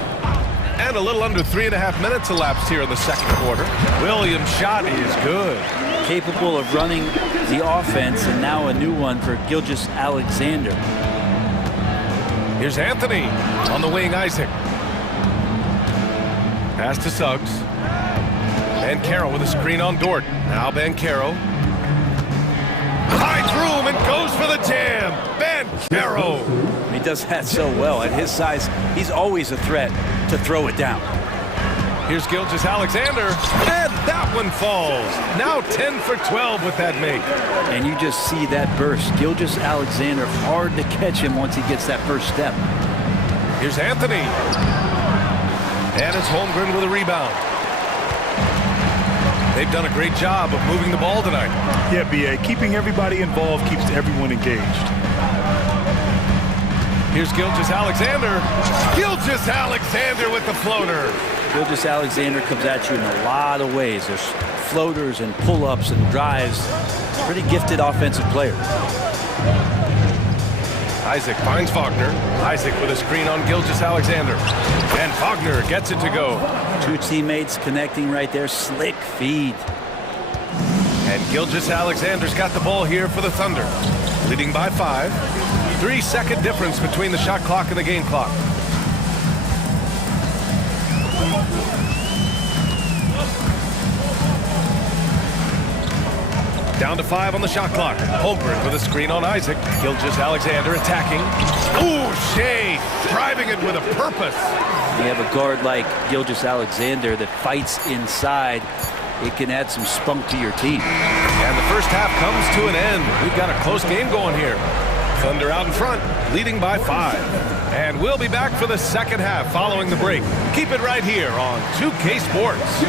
And a little under 3.5 minutes elapsed here in the second quarter. Williams' shot is good. Capable of running the offense, and now a new one for Gilgeous-Alexander. Here's Anthony on the wing, Isaac. Pass to Suggs. Banchero with a screen on Dort. Now Banchero. Hides room and goes for the jam. Banchero. He does that so well. At his size, he's always a threat to throw it down. Here's Gilgeous-Alexander. And that one falls. Now 10 for 12 with that make. And you just see that burst. Gilgeous-Alexander, hard to catch him once he gets that first step. Here's Anthony. And it's Holmgren with a rebound. They've done a great job of moving the ball tonight. Yeah, B.A., keeping everybody involved keeps everyone engaged. Here's Gilgeous-Alexander. Gilgeous-Alexander with the floater. Gilgeous-Alexander comes at you in a lot of ways. There's floaters and pull-ups and drives. Pretty gifted offensive player. Isaac finds Wagner. Isaac with a screen on Gilgeous-Alexander. And Wagner gets it to go. 2 teammates connecting right there. Slick feed. And Gilgeous-Alexander's got the ball here for the Thunder. Leading by 5. 3-second difference between the shot clock and the game clock. Down to 5 on the shot clock. Holmgren with a screen on Isaac. Gilgeous-Alexander attacking. Ooh, Shea driving it with a purpose. You have a guard like Gilgeous-Alexander that fights inside. It can add some spunk to your team. And the first half comes to an end. We've got a close game going here. Thunder out in front, leading by 5. And we'll be back for the second half following the break. Keep it right here on 2K Sports.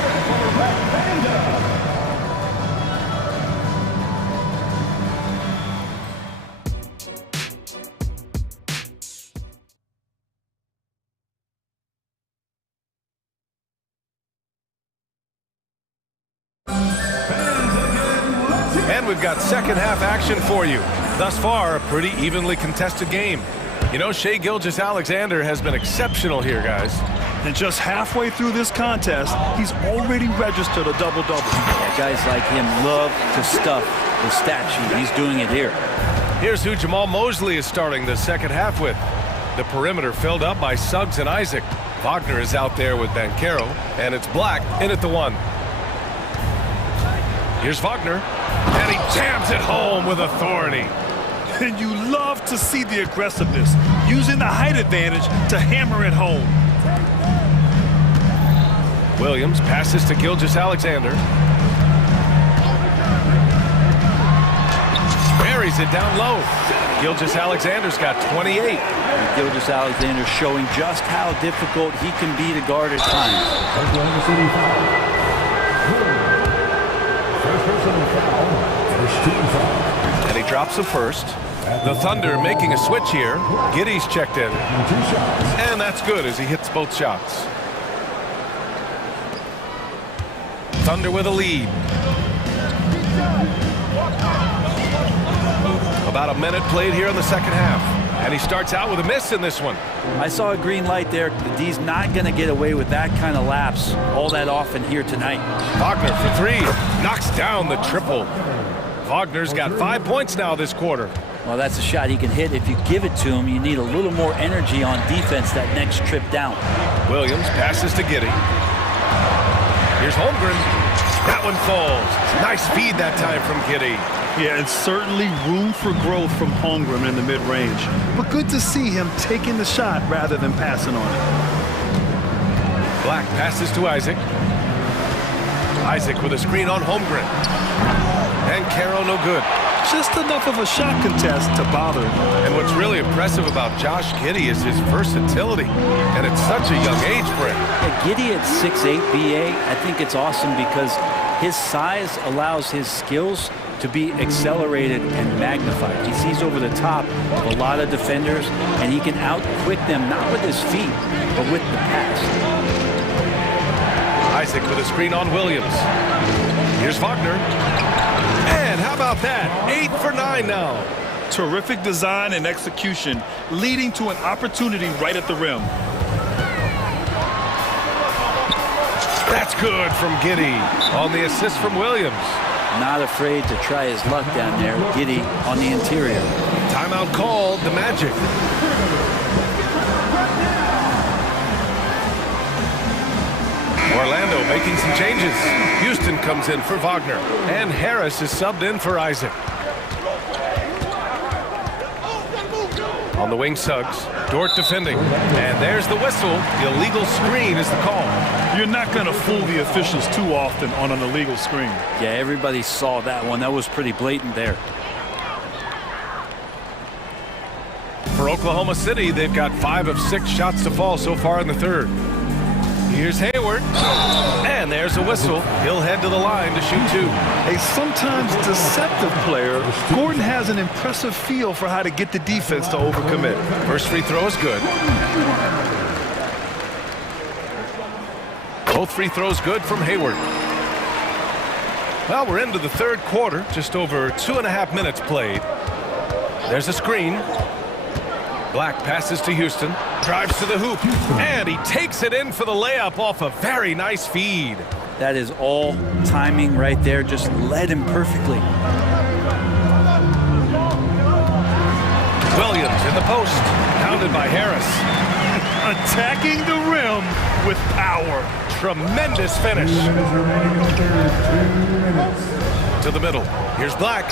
And we've got second half action for you. Thus far, a pretty evenly contested game. You know, Shai Gilgeous-Alexander has been exceptional here, guys. And just halfway through this contest, he's already registered a double-double. Yeah, guys like him love to stuff the stat sheet. He's doing it here. Here's who Jamal Mosley is starting the second half with. The perimeter filled up by Suggs and Isaac. Wagner is out there with Banchero, and it's Black in at the 1. Here's Wagner, and he jams it home with authority. And you love to see the aggressiveness, using the height advantage to hammer it home. Williams passes to Gilgeous-Alexander. Buries it down low. Gilgeous-Alexander's got 28. And Gilgeous-Alexander showing just how difficult he can be to guard at times. And he drops the first. The Thunder making a switch here. Giddey's checked in. And that's good as he hits both shots. Thunder with a lead. About a minute played here in the second half. And he starts out with a miss in this one. I saw a green light there. The D's not going to get away with that kind of lapse all that often here tonight. Wagner for 3. Knocks down the triple. Wagner's got 5 points now this quarter. Well, that's a shot he can hit. If you give it to him, you need a little more energy on defense that next trip down. Williams passes to Giddey. Here's Holmgren. That one falls. Nice feed that time from Giddey. Yeah, it's certainly room for growth from Holmgren in the mid-range. But good to see him taking the shot rather than passing on it. Black passes to Isaac. Isaac with a screen on Holmgren. And Caro no good. Just enough of a shot contest to bother him. And what's really impressive about Josh Giddey is his versatility. And at such a young age for him. Yeah, Giddey at 6'8" BA, I think it's awesome because his size allows his skills to be accelerated and magnified. He sees over the top of a lot of defenders, and he can out-quick them, not with his feet, but with the pass. Isaac with a screen on Williams. Here's Wagner. And how about that? 8 for 9 now. Terrific design and execution, leading to an opportunity right at the rim. That's good from Giddey on the assist from Williams. Not afraid to try his luck down there. Giddey on the interior. Timeout called, the Magic. Orlando making some changes. Houston comes in for Wagner. And Harris is subbed in for Isaac. On the wing, Suggs. Dort defending. And there's the whistle. The illegal screen is the call. You're not going to fool the officials too often on an illegal screen. Yeah, everybody saw that one. That was pretty blatant there. For Oklahoma City, they've got 5 of 6 shots to fall so far in the third. Here's Hayward. And there's a whistle. He'll head to the line to shoot 2. A sometimes deceptive player, Gordon has an impressive feel for how to get the defense to overcommit. First free throw is good. Both free throws good from Hayward. Well, we're into the third quarter. Just over 2.5 minutes played. There's a screen. Black passes to Houston, drives to the hoop, and he takes it in for the layup off a very nice feed. That is all timing right there, just led him perfectly. Williams in the post, pounded by Harris. Attacking the rim with power. Tremendous finish. To the middle. Here's Black.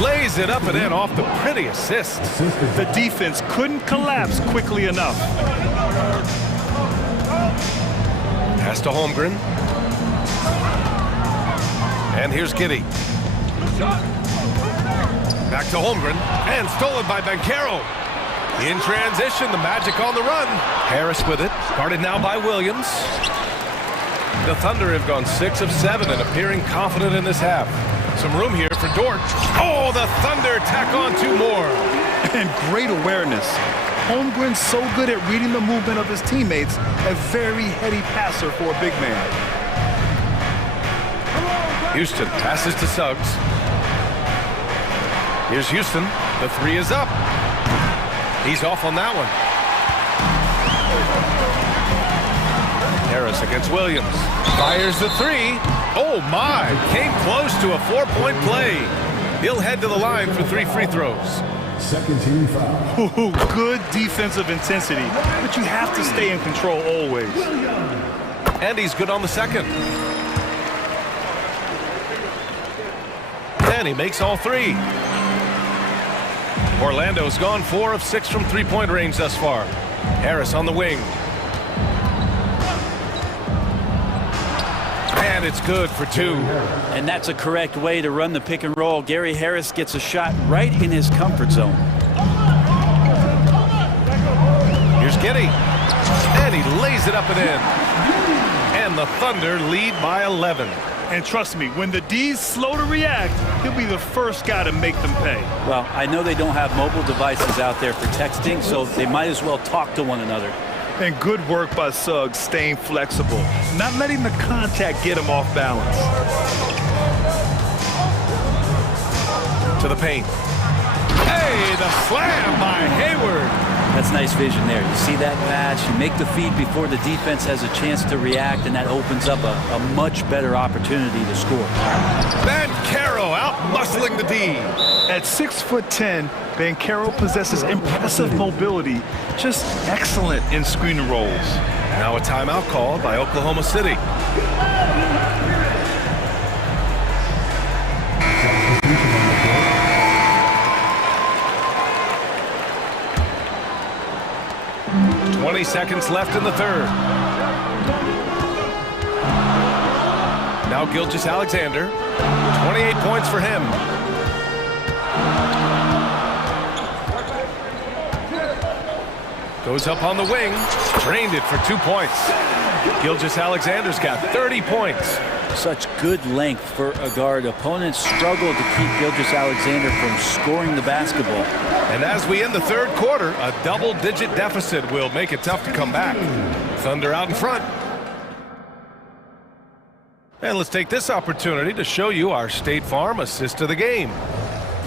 Lays it up and in off the pretty assist. The defense couldn't collapse quickly enough. Pass to Holmgren. And here's Giddey. Back to Holmgren. And stolen by Banchero. In transition, the Magic on the run. Harris with it. Guarded now by Williams. The Thunder have gone 6 of 7 and appearing confident in this half. Some room here for Dort. Oh, the Thunder tack on 2 more. And great awareness. Holmgren's so good at reading the movement of his teammates. A very heady passer for a big man. Houston passes to Suggs. Here's Houston. The 3 is up. He's off on that one. Harris against Williams. Fires the three. Oh, my. Came close to a 4-point play. He'll head to the line for 3 free throws. Second team foul. Ooh, good defensive intensity, but you have to stay in control always. And he's good on the second. And he makes all 3. Orlando's gone 4 of 6 from three-point range thus far. Harris on the wing. And it's good for 2. And that's a correct way to run the pick and roll. Gary Harris gets a shot right in his comfort zone. Here's Giddey. And he lays it up and in. And the Thunder lead by 11. And trust me, when the D's slow to react, he'll be the first guy to make them pay. Well, I know they don't have mobile devices out there for texting, so they might as well talk to one another. And good work by Suggs staying flexible, not letting the contact get him off balance. To the paint. Hey, the slam by Hayward. That's nice vision there. You see that pass, you make the feed before the defense has a chance to react, and that opens up a much better opportunity to score. Banchero out muscling the D. At 6'10", Banchero possesses impressive mobility, just excellent in screen and rolls. Now a timeout called by Oklahoma City. Seconds left in the third. Now Gilgeous-Alexander. 28 points for him. Goes up on the wing. Drained it for 2 points. Gilgeous-Alexander's got 30 points. Such good length for a guard. Opponents struggle to keep Gilgeous-Alexander from scoring the basketball. And as we end the third quarter, a double-digit deficit will make it tough to come back. Thunder out in front. And let's take this opportunity to show you our State Farm assist of the game.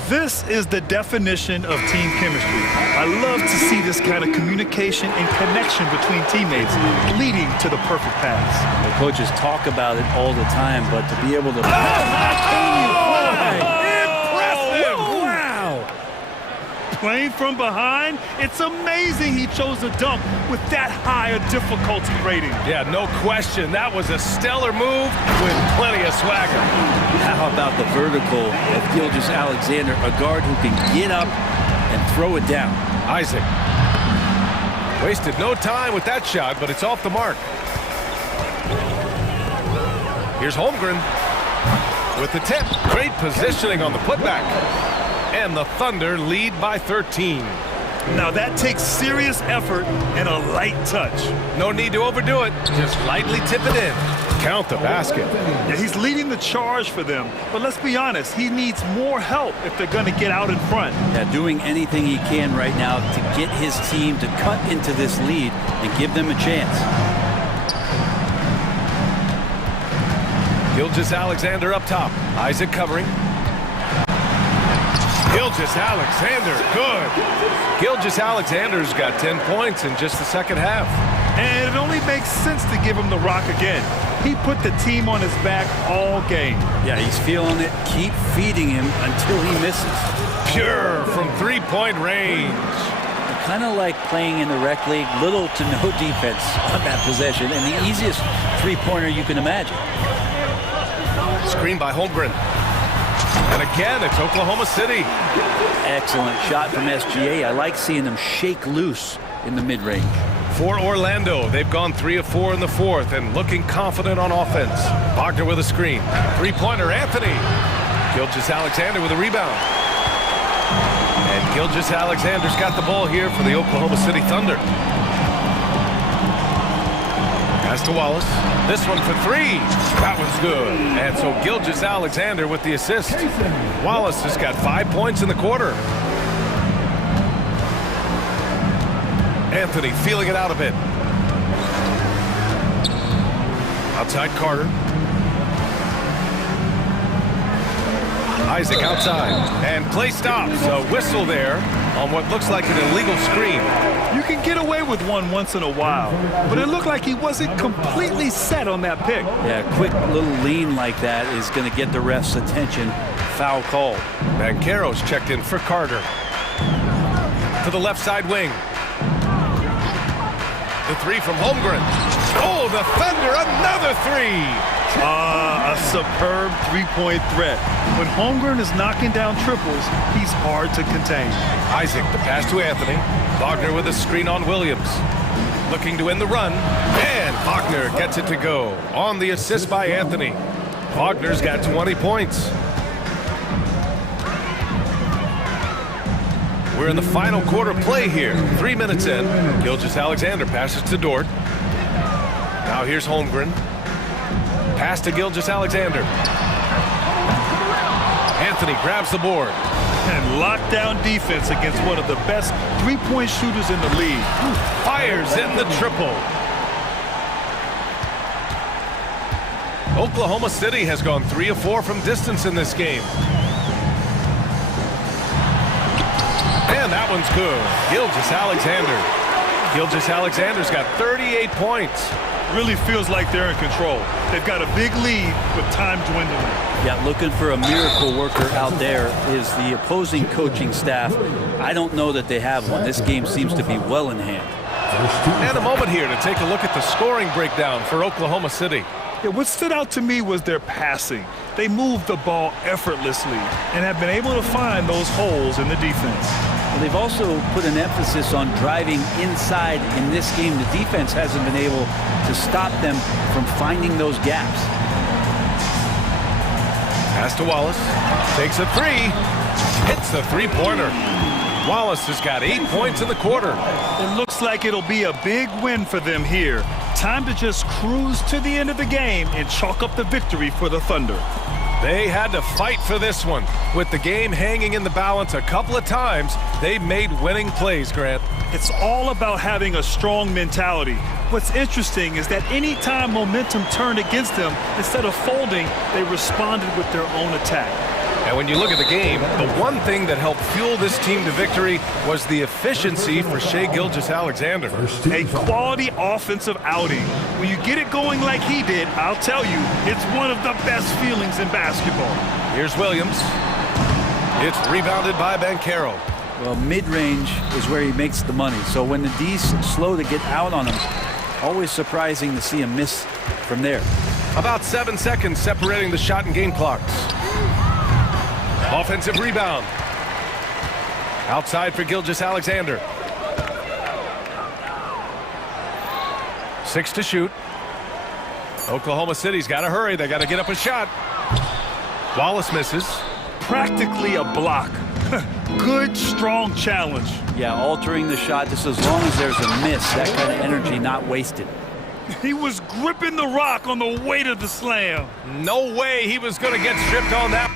This is the definition of team chemistry. I love to see this kind of communication and connection between teammates leading to the perfect pass. The coaches talk about it all the time, but to be able to... Playing from behind, it's amazing he chose a dunk with that high a difficulty rating. Yeah, no question. That was a stellar move with plenty of swagger. How about the vertical of Gilgeous-Alexander, a guard who can get up and throw it down. Isaac wasted no time with that shot, but it's off the mark. Here's Holmgren with the tip. Great positioning on the putback. And the Thunder lead by 13. Now that takes serious effort and a light touch. No need to overdo it. Just lightly tip it in. Count the basket. Yeah, he's leading the charge for them. But let's be honest, he needs more help if they're going to get out in front. Yeah, doing anything he can right now to get his team to cut into this lead and give them a chance. Gilgeous-Alexander up top. Isaac covering. Gilgeous-Alexander, good. Gilgeous-Alexander's got 10 points in just the second half. And it only makes sense to give him the rock again. He put the team on his back all game. Yeah, he's feeling it. Keep feeding him until he misses. Pure from three-point range. Kind of like playing in the rec league, little to no defense on that possession, and the easiest three-pointer you can imagine. Screen by Holmgren. And again, it's Oklahoma City. Excellent shot from SGA. I like seeing them shake loose in the mid-range. For Orlando, they've gone 3 of 4 in the fourth and looking confident on offense. Wagner with a screen. Three-pointer, Anthony. Gilgeous-Alexander with a rebound. And Gilgeous-Alexander's got the ball here for the Oklahoma City Thunder. Pass to Wallace. This one for 3. That one's good. And so Gilgeous-Alexander with the assist. Wallace has got 5 points in the quarter. Anthony feeling it out a bit. Outside Carter. Isaac outside. And play stops. A whistle there on what looks like an illegal screen. You can get away with one once in a while, but it looked like he wasn't completely set on that pick. Yeah, a quick little lean like that is going to get the ref's attention. Foul call. Banchero's checked in for Carter. To the left side wing. The three from Holmgren. Oh, the Thunder, another three! A superb three-point threat. When Holmgren is knocking down triples, he's hard to contain. Isaac, the pass to Anthony. Wagner with a screen on Williams. Looking to end the run. And Wagner gets it to go. On the assist by Anthony. Wagner's got 20 points. We're in the final quarter play here. 3 minutes in. Gilgeous-Alexander passes to Dort. Now here's Holmgren. Pass to Gilgeous-Alexander. Anthony grabs the board. And lockdown defense against one of the best three-point shooters in the league. Fires in the triple. Oklahoma City has gone 3 of 4 from distance in this game. And that one's good. Gilgeous-Alexander. Gilgeous-Alexander's got 38 points. Really feels like they're in control. They've got a big lead with time dwindling. Yeah, looking for a miracle worker out there is the opposing coaching staff. I don't know that they have one. This game seems to be well in hand. And a moment here to take a look at the scoring breakdown for Oklahoma City. Yeah, what stood out to me was their passing. They moved the ball effortlessly and have been able to find those holes in the defense. Well, they've also put an emphasis on driving inside in this game. The defense hasn't been able to stop them from finding those gaps. Pass to Wallace. Takes a three. Hits the three-pointer. Wallace has got 8 points in the quarter. It looks like it'll be a big win for them here. Time to just cruise to the end of the game and chalk up the victory for the Thunder. They had to fight for this one. With the game hanging in the balance a couple of times, they made winning plays, Grant. It's all about having a strong mentality. What's interesting is that any time momentum turned against them, instead of folding, they responded with their own attack. And when you look at the game, the one thing that helped fuel this team to victory was the efficiency for Shai Gilgeous-Alexander. A quality offensive outing. When you get it going like he did, I'll tell you, it's one of the best feelings in basketball. Here's Williams. It's rebounded by Banchero. Well, mid-range is where he makes the money. So when the D's slow to get out on him, always surprising to see him miss from there. About 7 seconds separating the shot and game clocks. Offensive rebound. Outside for Gilgeous-Alexander. 6 to shoot. Oklahoma City's got to hurry. They got to get up a shot. Wallace misses. Practically a block. Good, strong challenge. Yeah, altering the shot just as long as there's a miss. That kind of energy not wasted. He was gripping the rock on the weight of the slam. No way he was going to get stripped on that.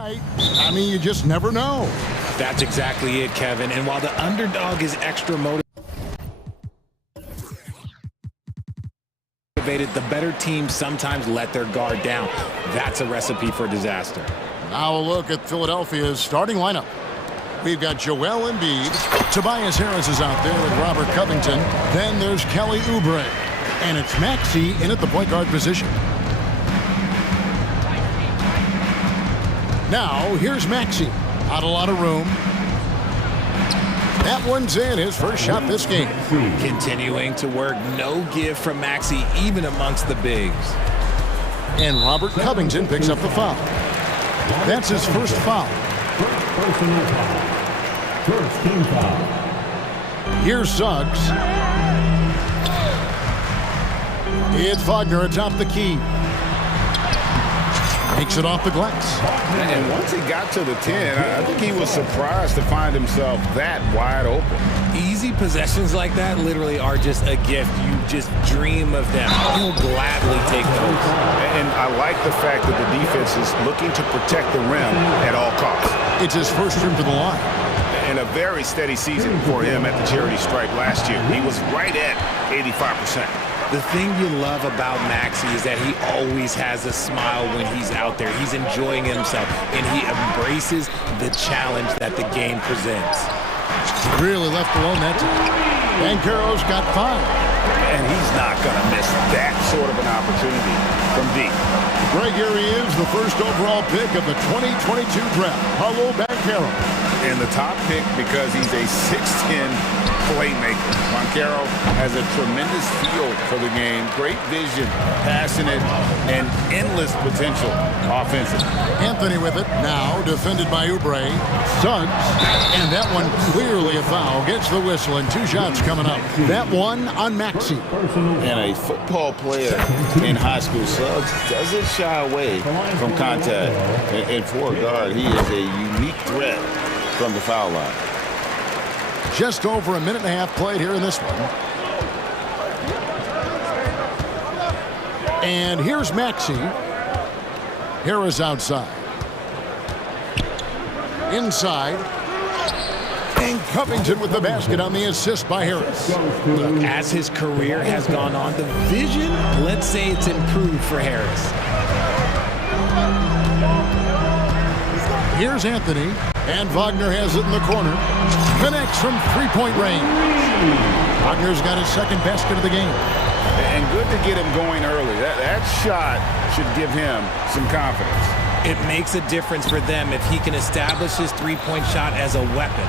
I mean, you just never know. That's exactly it, Kevin. And while the underdog is extra motivated, the better teams sometimes let their guard down. That's a recipe for disaster. Now a look at Philadelphia's starting lineup. We've got Joel Embiid. Tobias Harris is out there with Robert Covington. Then there's Kelly Oubre. And it's Maxey in at the point guard position. Now, here's Maxey. Not a lot of room. That one's in, his first shot this game. Continuing to work, no give from Maxey, even amongst the bigs. And Robert Covington picks up the foul. That's his first foul. First team foul. Here's Suggs. It's Wagner atop the key. Makes it off the glass. And once he got to the 10, I think he was surprised to find himself that wide open. Easy possessions like that literally are just a gift. You just dream of them. You'll gladly take those. And I like the fact that the defense is looking to protect the rim at all costs. It's his first trip to the line. And a very steady season for him at the charity stripe last year. He was right at 85%. The thing you love about Maxey is that he always has a smile when he's out there. He's enjoying himself, and he embraces the challenge that the game presents. Really left alone that time. Banchero's got 5. And he's not going to miss that sort of an opportunity from deep. Greg, here he is, the first overall pick of the 2022 draft, Paolo Banchero. And the top pick because he's a 6'10" playmaker. Banchero has a tremendous feel for the game, great vision, passionate, and endless potential offensively. Anthony with it, now defended by Oubre. Suggs, and that one clearly a foul. Gets the whistle, and 2 shots coming up. That one on Maxey. And a football player in high school, Suggs doesn't shy away from contact. And for a guard, he is a unique threat from the foul line. Just over a minute and a half played here in this one. And here's Maxey. Harris outside. Inside. And Covington with the basket on the assist by Harris. Look, as his career has gone on, the vision, let's say it's improved for Harris. Here's Anthony. And Wagner has it in the corner. Connects from three-point range. Wagner's got his second basket of the game. And good to get him going early. That shot should give him some confidence. It makes a difference for them if he can establish his three-point shot as a weapon.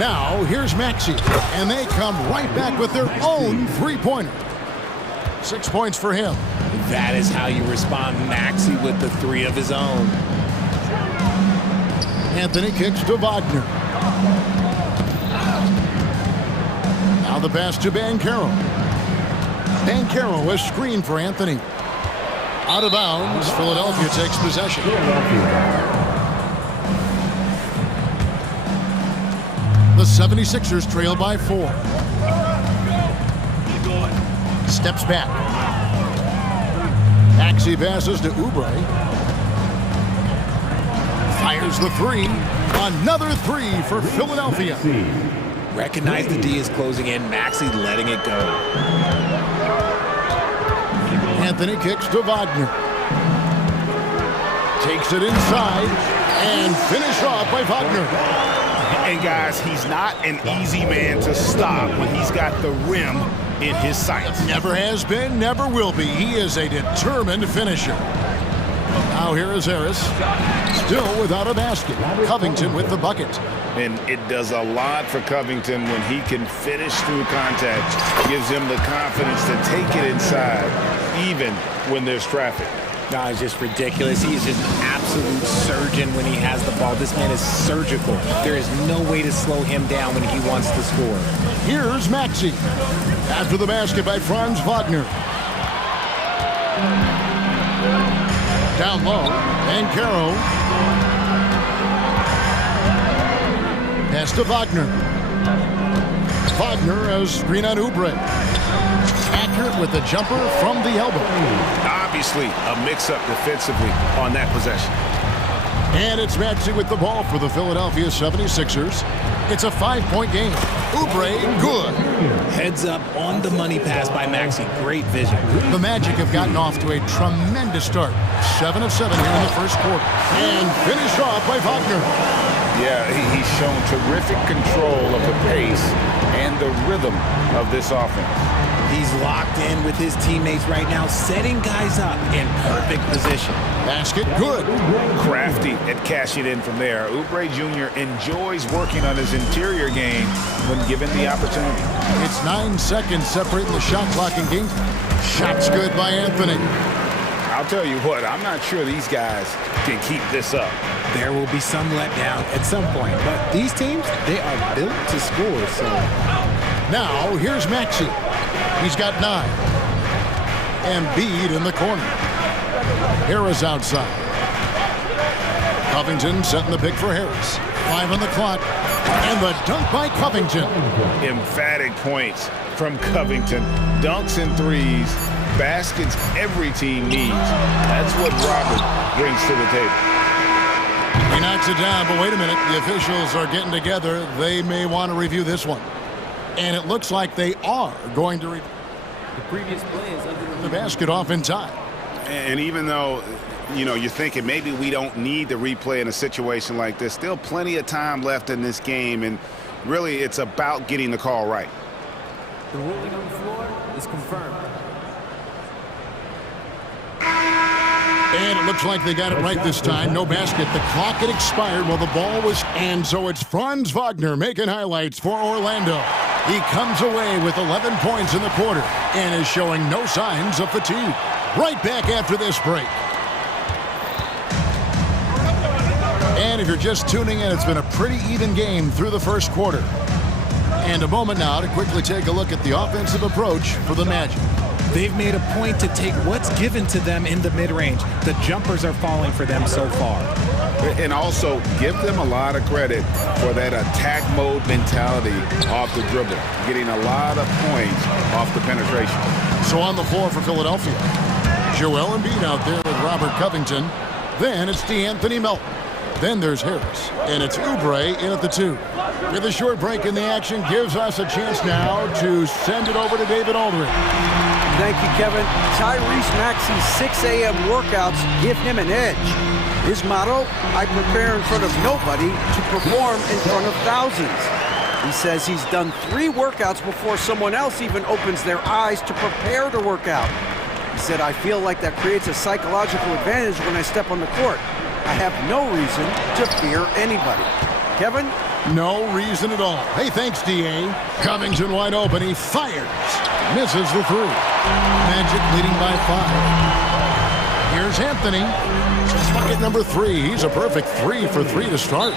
Now, here's Maxey. And they come right back with their own three-pointer. 6 points for him. That is how you respond. Maxey with the 3 of his own. Anthony kicks to Wagner. Now the pass to Banchero. Banchero, a screen for Anthony. Out of bounds, Philadelphia takes possession. The 76ers trail by 4. Steps back. Maxey passes to Oubre. Fires the 3. Another 3 for Philadelphia. Recognize the D is closing in. Maxey letting it go. Anthony kicks to Wagner. Takes it inside. And finished off by Wagner. And guys, he's not an easy man to stop when he's got the rim in his sights. Never has been, never will be. He is a determined finisher. Now here is Harris. Still without a basket. Covington with the bucket. And it does a lot for Covington when he can finish through contact. Gives him the confidence to take it inside, even when there's traffic. No, it's just ridiculous. He is just an absolute surgeon when he has the ball. This man is surgical. There is no way to slow him down when he wants to score. Here's Maxey. After the basket by Franz Wagner. Down low. Banchero. Pass to Wagner. Wagner has screen on Oubre. Accurate with the jumper from the elbow. Obviously, a mix-up defensively on that possession. And it's Maxey with the ball for the Philadelphia 76ers. It's a 5-point game. Oubre, good. Heads up on the money pass by Maxey. Great vision. The Magic have gotten off to a tremendous start. 7 of 7 here in the first quarter. And finished off by Wagner. Yeah, he's shown terrific control of the pace and the rhythm of this offense. He's locked in with his teammates right now, setting guys up in perfect position. Basket, good. Crafty at cashing in from there. Oubre Jr. enjoys working on his interior game when given the opportunity. It's 9 seconds separating the shot clock and game. Shots good by Anthony. I'll tell you what, I'm not sure these guys can keep this up. There will be some letdown at some point, but these teams, they are built to score, so. Now, here's Maxey. He's got 9. Embiid in the corner. Harris outside. Covington setting the pick for Harris. 5 on the clock. And the dunk by Covington. Emphatic points from Covington. Dunks and threes. Baskets every team needs. That's what Robert brings to the table. He knocks it down, but wait a minute. The officials are getting together. They may want to review this one. And it looks like they are going to review. The previous play is under the basket off in time. And even though, you know, you're thinking maybe we don't need the replay in a situation like this, still plenty of time left in this game, and really it's about getting the call right. The ruling on the floor is confirmed. And it looks like they got it right this time. No basket. The clock had expired while the ball was... And so it's Franz Wagner making highlights for Orlando. He comes away with 11 points in the quarter and is showing no signs of fatigue. Right back after this break. And if you're just tuning in, it's been a pretty even game through the first quarter. And a moment now to quickly take a look at the offensive approach for the Magic. They've made a point to take what's given to them in the mid-range. The jumpers are falling for them so far. And also give them a lot of credit for that attack mode mentality off the dribble, getting a lot of points off the penetration. So on the floor for Philadelphia, Joel Embiid out there with Robert Covington. Then it's DeAnthony Melton. Then there's Harris. And it's Oubre in at the 2. With a short break in the action, gives us a chance now to send it over to David Aldridge. Thank you, Kevin. Tyrese Maxey's 6 a.m. workouts give him an edge. His motto, I prepare in front of nobody to perform in front of thousands. He says he's done 3 workouts before someone else even opens their eyes to prepare to work out. He said, I feel like that creates a psychological advantage when I step on the court. I have no reason to fear anybody. Kevin? No reason at all. Hey, thanks, D.A. Covington wide open. He fires. Misses the 3. Magic leading by 5. Here's Anthony. Bucket number 3. He's a perfect 3 for 3 to start.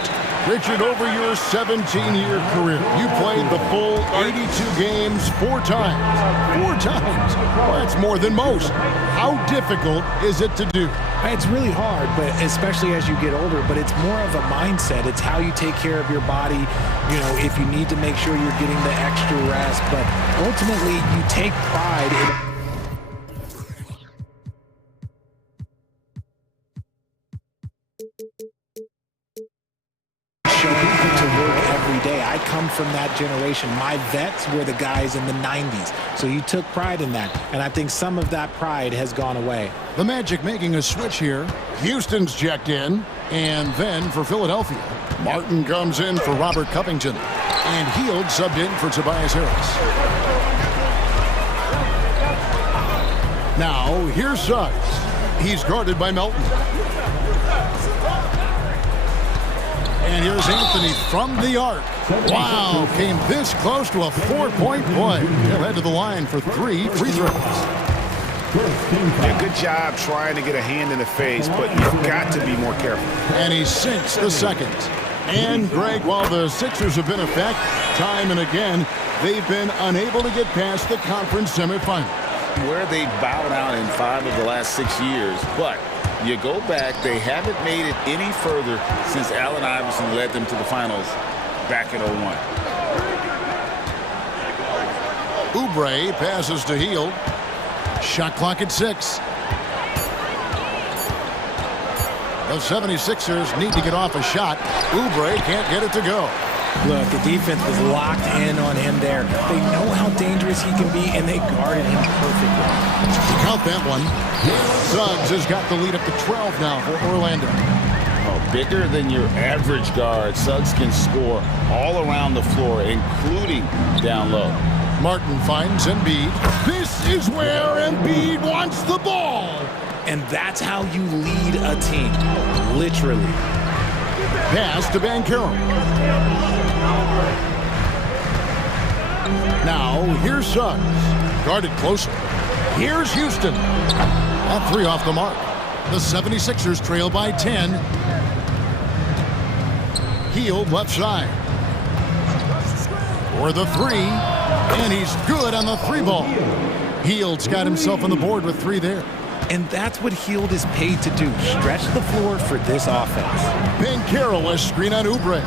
Richard, over your 17-year career, you played the full 82 games 4 times. 4 times? Well, that's more than most. How difficult is it to do? It's really hard, but especially as you get older, but it's more of a mindset. It's how you take care of your body, you know, if you need to make sure you're getting the extra rest, but ultimately you take pride in I come from that generation. My vets were the guys in the 90s. So you took pride in that. And I think some of that pride has gone away. The Magic making a switch here. Houston's checked in. And then for Philadelphia, Martin comes in for Robert Covington. And Hield subbed in for Tobias Harris. Now, here's Suggs. He's guarded by Melton. And here's Anthony from the arc. Wow, came this close to a 4-point play. He'll head to the line for 3 free throws. Yeah, good job trying to get a hand in the face, but you've got to be more careful. And he sinks the second. And, Greg, while the Sixers have been a fact time and again, they've been unable to get past the conference semifinal. Where they bowed out in 5 of the last 6 years, but you go back, they haven't made it any further since Allen Iverson led them to the finals back in 01. Oubre passes to Hield. Shot clock at 6. The 76ers need to get off a shot. Oubre can't get it to go. Look, the defense was locked in on him there. They know how dangerous he can be, and they guarded him perfectly. Count that one. Suggs has got the lead up to 12 now for Orlando. Oh, bigger than your average guard. Suggs can score all around the floor, including down low. Martin finds Embiid. This is where Embiid wants the ball. And that's how you lead a team, literally. Pass to Banchero. Now, here's Suggs. Guarded closer. Here's Houston. That three off the mark. The 76ers trail by 10. Hield left side. For the three. And he's good on the three ball. Hield's got himself on the board with three there. And that's what Hield is paid to do. Stretch the floor for this offense. Banchero a screen on Oubre.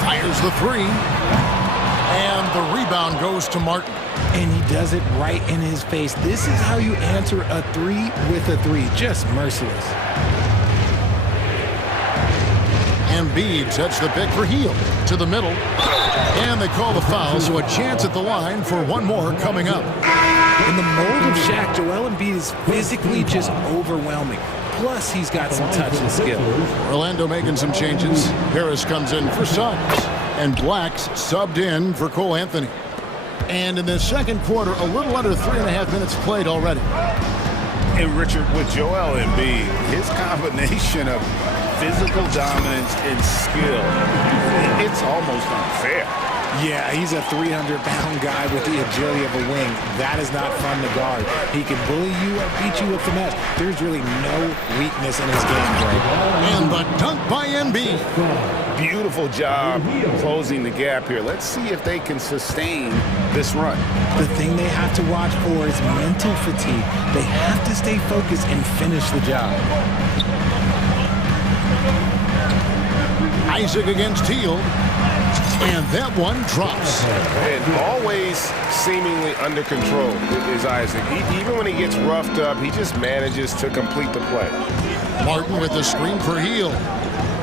Fires the three. And the rebound goes to Martin. And he does it right in his face. This is how you answer a three with a three. Just merciless. Embiid sets the pick for Hield to the middle. And they call the foul, so a chance at the line for one more coming up. In the mold of Shaq, Joel Embiid is physically just overwhelming. Plus, he's got some touch and skill. Orlando making some changes. Harris comes in for Suggs. And Black's subbed in for Cole Anthony. And in the second quarter, a little under 3.5 minutes played already. And Richard, with Joel Embiid, his combination of physical dominance and skill, it's almost unfair. Yeah, he's a 300-pound guy with the agility of a wing. That is not fun to guard. He can bully you or beat you with finesse. There's really no weakness in his game, Greg. And the dunk by Embiid. Beautiful job closing the gap here. Let's see if they can sustain this run. The thing they have to watch for is mental fatigue. They have to stay focused and finish the job. Isaac against Hield. And that one drops. And always seemingly under control is Isaac. Even when he gets roughed up, he just manages to complete the play. Martin with the screen for Hield.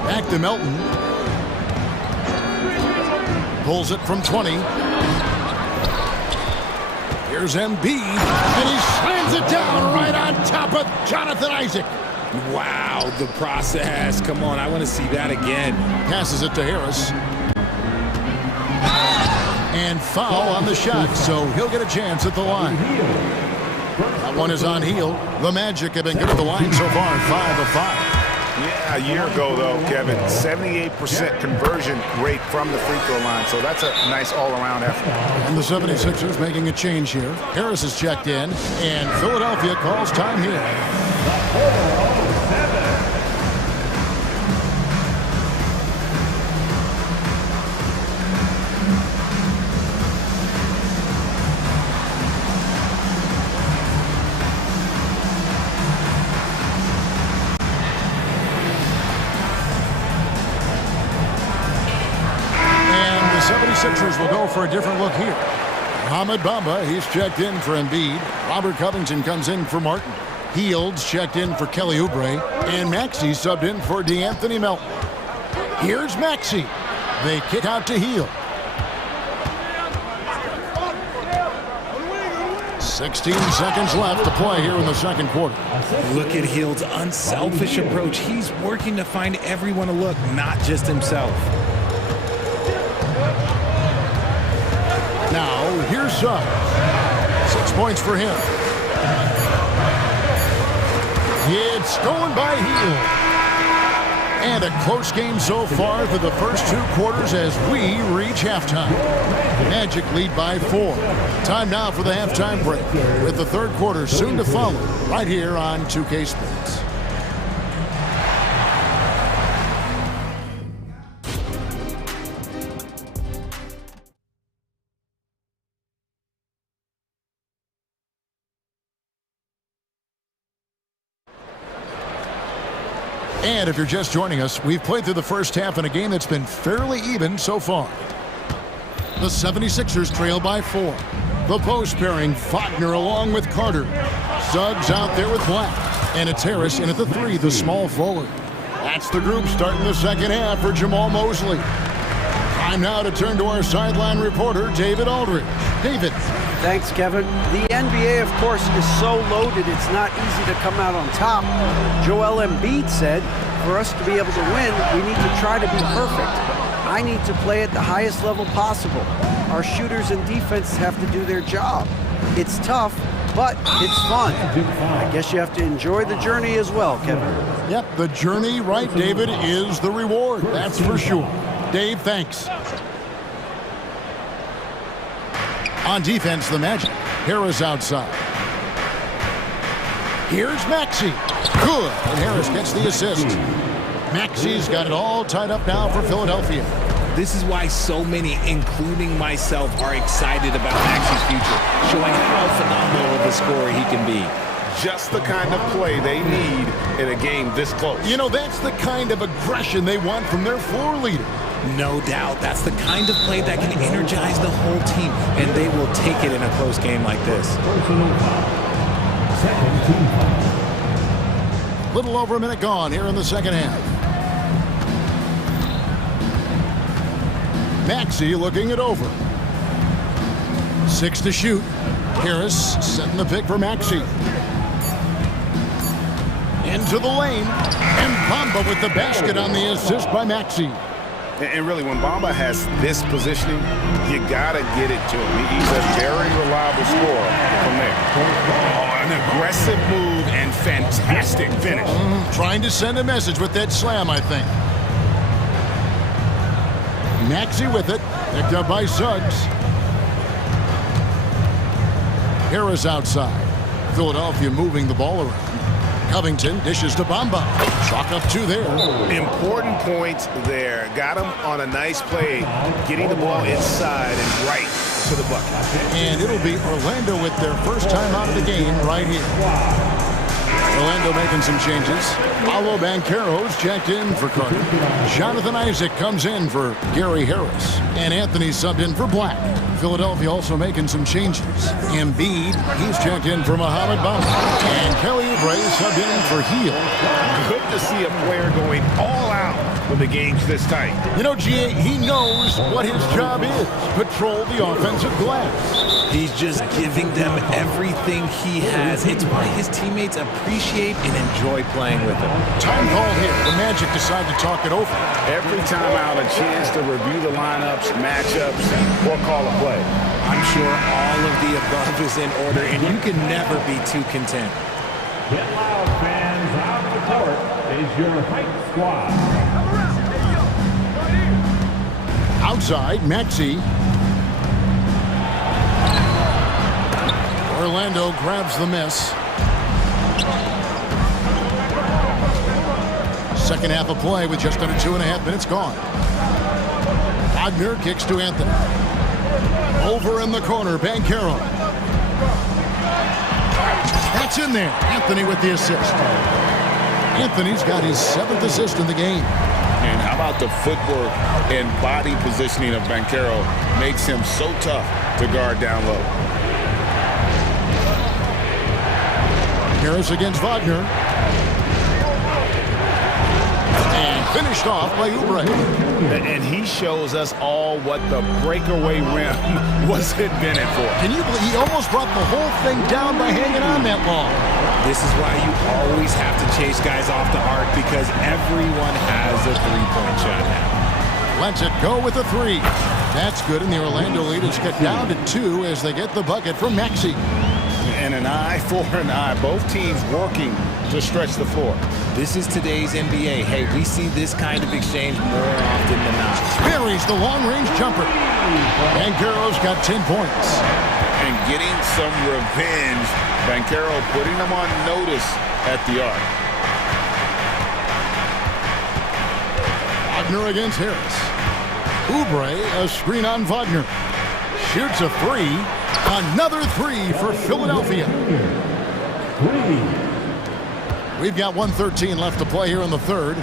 Back to Melton. Pulls it from 20. Here's Embiid. And he slams it down right on top of Jonathan Isaac. Wow, the process. Come on, I want to see that again. Passes it to Harris. And foul on the shot, so he'll get a chance at the line. That one is on Hield. The Magic have been good at the line so far, 5 of 5. Yeah, a year ago, though, Kevin, 78% conversion rate from the free throw line, so that's a nice all-around effort. And the 76ers making a change here. Harris is checked in, and Philadelphia calls time here. Sixers will go for a different look here. Mohamed Bamba, he's checked in for Embiid. Robert Covington comes in for Martin. Hield's checked in for Kelly Oubre. And Maxey subbed in for DeAnthony Melton. Here's Maxey. They kick out to Hield. 16 seconds left to play here in the second quarter. Look at Hield's unselfish approach. He's working to find everyone a look, not just himself. Now, here's Suggs. 6 points for him. It's going by Hield. And a close game so far through the first 2 quarters as we reach halftime. Magic lead by 4. Time now for the halftime break, with the third quarter soon to follow, right here on 2K Sports. And if you're just joining us, we've played through the first half in a game that's been fairly even so far. The 76ers trail by 4. The post pairing, Wagner along with Carter. Suggs out there with Black. And it's Harris in at the 3, the small forward. That's the group starting the second half for Jamal Mosley. Time now to turn to our sideline reporter, David Aldridge. David. Thanks, Kevin. The NBA, of course, is so loaded, it's not easy to come out on top. Joel Embiid said, for us to be able to win, we need to try to be perfect. I need to play at the highest level possible. Our shooters and defense have to do their job. It's tough, but it's fun. I guess you have to enjoy the journey as well, Kevin. Yep, the journey, right, David, is the reward. That's for sure. Dave, thanks. On defense, the Magic. Harris outside. Here's Maxey. Good. And Harris gets the assist. Maxey's got it all tied up now for Philadelphia. This is why so many, including myself, are excited about Maxey's future, showing how phenomenal of a scorer he can be. Just the kind of play they need in a game this close. You know, that's the kind of aggression they want from their floor leader. No doubt. That's the kind of play that can energize the whole team, and they will take it in a close game like this. Little over a minute gone here in the second half. Maxey looking it over. 6 to shoot. Harris setting the pick for Maxey. Into the lane. And Bamba with the basket on the assist by Maxey. And really, when Bamba has this positioning, you got to get it to him. He's a very reliable scorer from there. Oh, an aggressive move and fantastic finish. Trying to send a message with that slam, I think. Maxey with it. Picked up by Suggs. Harris outside. Philadelphia moving the ball around. Covington dishes to Bamba. Chalk up 2 there. Important points there. Got him on a nice play, getting the ball inside and right to the bucket. And it'll be Orlando with their first time out of the game right here. Orlando making some changes. Paolo Banchero's checked in for Carter. Jonathan Isaac comes in for Gary Harris. And Anthony subbed in for Black. Philadelphia also making some changes. Embiid, he's checked in for Mohamed Bamba. And Kelly Oubre subbed in for Heel. Good to see a player going all out when the game's this tight. You know, GA, he knows what his job is. Patrol the offensive glass. He's just giving them everything he has. It's why his teammates appreciate and enjoy playing with him. Time call here. The Magic decide to talk it over. Every time out, a chance to review the lineups, matchups, or call a play. I'm sure all of the above is in order, and you can never be too content. Get loud, fans. On the court is your hype squad. Outside, Maxey. Orlando grabs the miss. Second half of play with just under 2.5 minutes gone. Wagner kicks to Anthony. Over in the corner, Banchero. That's in there. Anthony with the assist. Anthony's got his 7th assist in the game. And how about the footwork and body positioning of Banchero makes him so tough to guard down low. Harris against Wagner. And finished off by Oubre. And he shows us all what the breakaway rim was invented for. Can you believe he almost brought the whole thing down by hanging on that long? This is why you always have to chase guys off the arc, because everyone has a three-point shot now. Lets it go with a 3. That's good, and the Orlando lead is cut down to 2 as they get the bucket from Maxey. And an eye for an eye. Both teams working to stretch the floor. This is today's NBA. Hey, we see this kind of exchange more often than not. Buries the long-range jumper. Banchero's got 10 points. And getting some revenge. Banchero putting them on notice at the arc. Wagner against Harris. Oubre, a screen on Wagner. Shoots a 3. Another 3 for Philadelphia. We've got 1:13 left to play here in the third.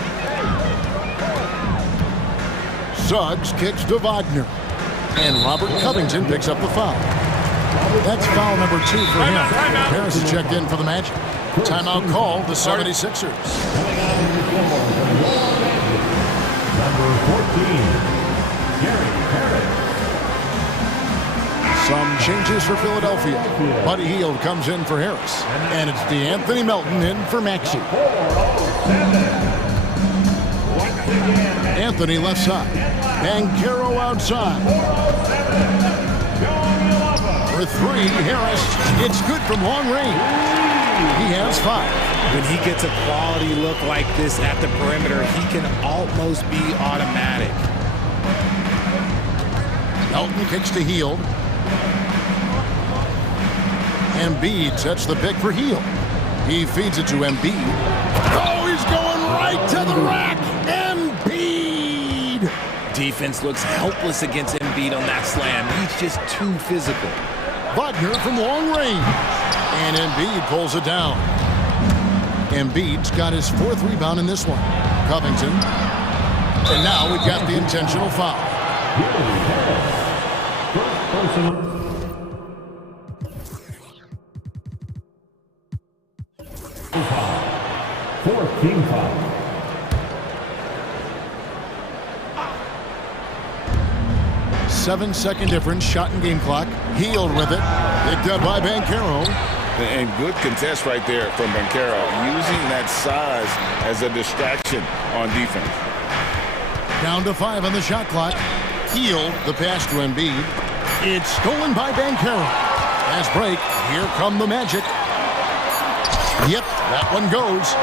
Suggs kicks to Wagner. And Robert Covington picks up the foul. That's foul number 2 for him. Harris is checked in for the Magic. Timeout call, the 76ers. Number 14, Gary Harris. Some changes for Philadelphia. Buddy Hield comes in for Harris. And it's DeAnthony Melton in for Maxey. Anthony left side. Banchero outside. For three, Harris. It's good from long range. He has 5. When he gets a quality look like this at the perimeter, he can almost be automatic. Melton kicks to Hield. Embiid sets the pick for Hield. He feeds it to Embiid. Oh, he's going right to the rack. Embiid! Defense looks helpless against Embiid on that slam. He's just too physical. Wagner from long range. And Embiid pulls it down. Embiid's got his 4th rebound in this one. Covington. And now we've got the intentional foul. Fourth team foul. Seven-second difference, shot and game clock. Hield with it. Picked up by Banchero. And good contest right there from Banchero, using that size as a distraction on defense. Down to 5 on the shot clock. Hield, the pass to Embiid. It's stolen by Banchero. Fast break. Here come the Magic. Yep, that one goes.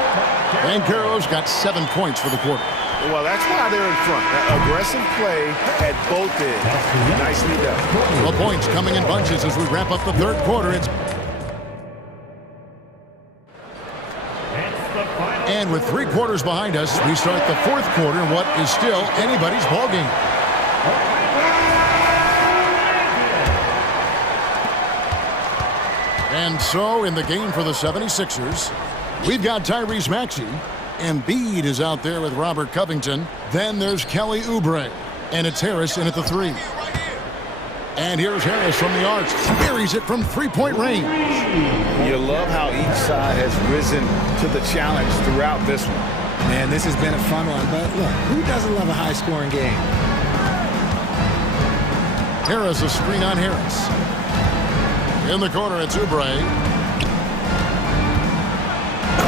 Banchero's got 7 points for the quarter. Well, that's why they're in front. That aggressive play at both ends. Nicely done. The points coming in bunches as we wrap up the 3rd quarter. And with 3 quarters behind us, we start the 4th quarter in what is still anybody's ballgame. And so in the game for the 76ers, we've got Tyrese Maxey. Embiid is out there with Robert Covington. Then there's Kelly Oubre. And it's Harris in at the 3. And here's Harris from the arc. Buries it from 3-point range. You love how each side has risen to the challenge throughout this one. Man, this has been a fun one. But look, who doesn't love a high-scoring game? Harris, a screen on Harris. In the corner, it's Oubre.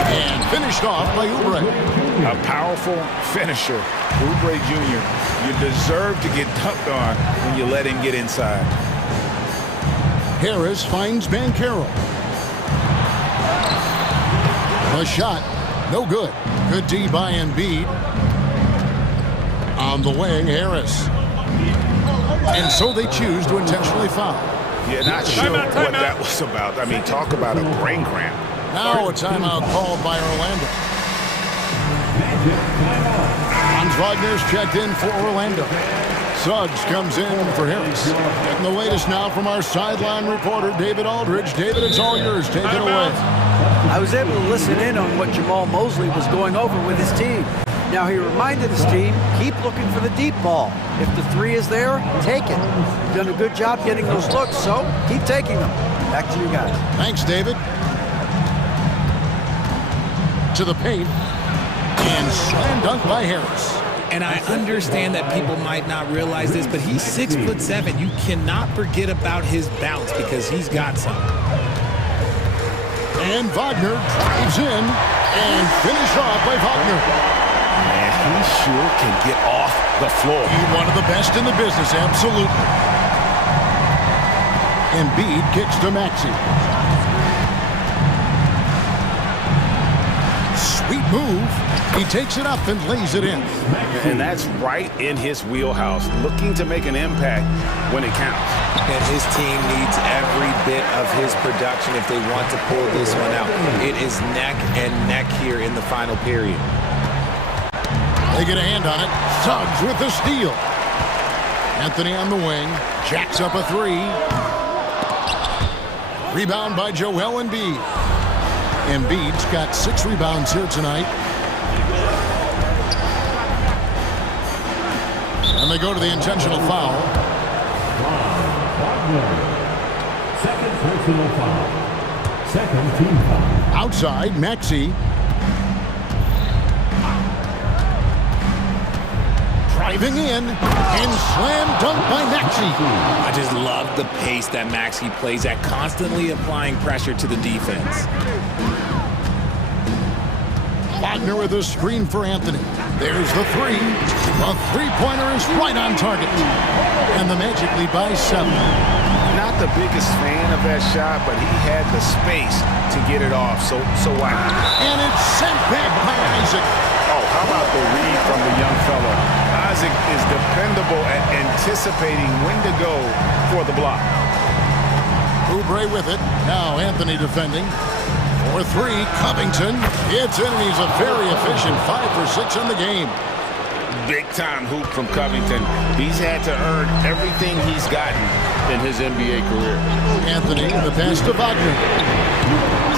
And finished off by Oubre. A powerful finisher. Oubre Jr., you deserve to get dunked on when you let him get inside. Harris finds Banchero. A shot, no good. Good D by Embiid. On the wing, Harris. And so they choose to intentionally foul. Yeah, not sure what that was about. I mean, talk about a brain cramp. Now a timeout called by Orlando. Franz Wagner's checked in for Orlando. Suggs comes in for Harris. Getting the latest now from our sideline reporter, David Aldridge. David, it's all yours. Take it away. I was able to listen in on what Jamal Mosley was going over with his team. Now he reminded his team, keep looking for the deep ball. If the 3 is there, take it. You've done a good job getting those looks, so keep taking them. Back to you guys. Thanks, David. To the paint. And slam dunk by Harris. And I understand that people might not realize this, but he's 6'7". You cannot forget about his bounce because he's got some. And Wagner drives in and finished off by Wagner. Man, he sure can get off the floor. He's one of the best in the business, absolutely. Embiid kicks to Maxey. Sweet move. He takes it up and lays it in. And that's right in his wheelhouse, looking to make an impact when it counts. And his team needs every bit of his production if they want to pull this one out. It is neck and neck here in the final period. They get a hand on it. Suggs with the steal. Anthony on the wing. Jacks up a 3. Rebound by Joel Embiid. Embiid's got 6 rebounds here tonight. And they go to the intentional foul. Second personal foul. Second team foul. Outside, Maxey. Driving in and slam dunk by Maxey. I just love the pace that Maxey plays at, constantly applying pressure to the defense. Wagner with a screen for Anthony. There's the three. The three-pointer is right on target. And the Magic lead by 7. Not the biggest fan of that shot, but he had the space to get it off, so why not? And it's sent back by Isaac. Oh, how about the read from the young fella? Isaac is dependable at anticipating when to go for the block. Oubre with it. Now Anthony defending. For 3, Covington. It's in, and he's a very efficient 5 for 6 in the game. Big-time hoop from Covington. He's had to earn everything he's gotten in his NBA career. Anthony, the pass to Wagner.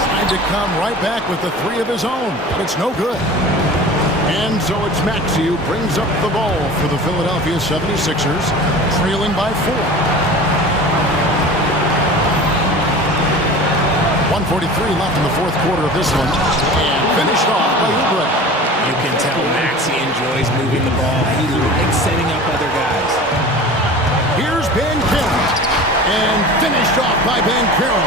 Trying to come right back with the 3 of his own, but it's no good. And so it's Maxey who brings up the ball for the Philadelphia 76ers, trailing by 4. 1:43 left in the fourth quarter of this one, and finished off by Oubre. You can tell Maxey enjoys moving the ball. He likes setting up other guys. Here's Banchero, and finished off by Banchero.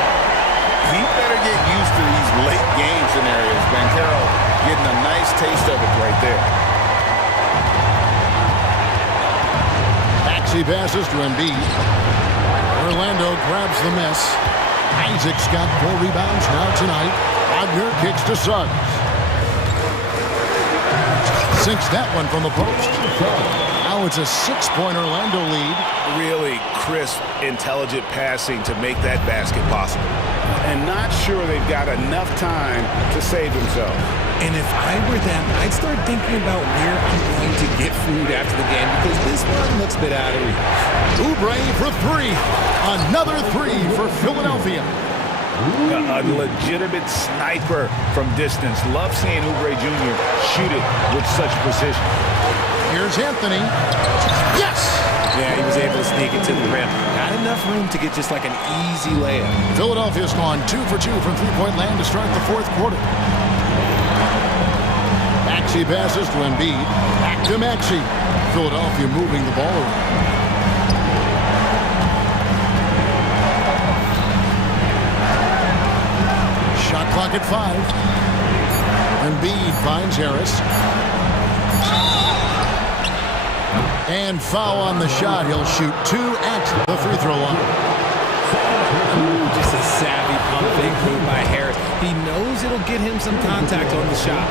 He better get used to these late game scenarios. Banchero getting a nice taste of it right there. Maxey passes to Embiid. Orlando grabs the miss. Isaac's got 4 rebounds now tonight. Wagner kicks to Suggs. Sinks that one from the post. Now it's a 6-point Orlando lead. Really crisp, intelligent passing to make that basket possible. And not sure they've got enough time to save themselves. And if I were them, I'd start thinking about where I'm going to get food after the game, because this one looks a bit out of reach. Oubre for 3. Another 3 for Philadelphia. A legitimate sniper from distance. Love seeing Oubre Jr. shoot it with such precision. Here's Anthony. Yes! Yeah, he was able to sneak it to the rim. Not enough room to get just like an easy layup. Philadelphia's gone 2 for 2 from three-point land to start the fourth quarter. Maxey passes to Embiid. Back to Maxey. Philadelphia moving the ball around. Shot clock at 5. Embiid finds Harris. And foul on the shot. He'll shoot 2 at the free throw line. Just a savvy pump fake move by Harris. He knows it'll get him some contact on the shot.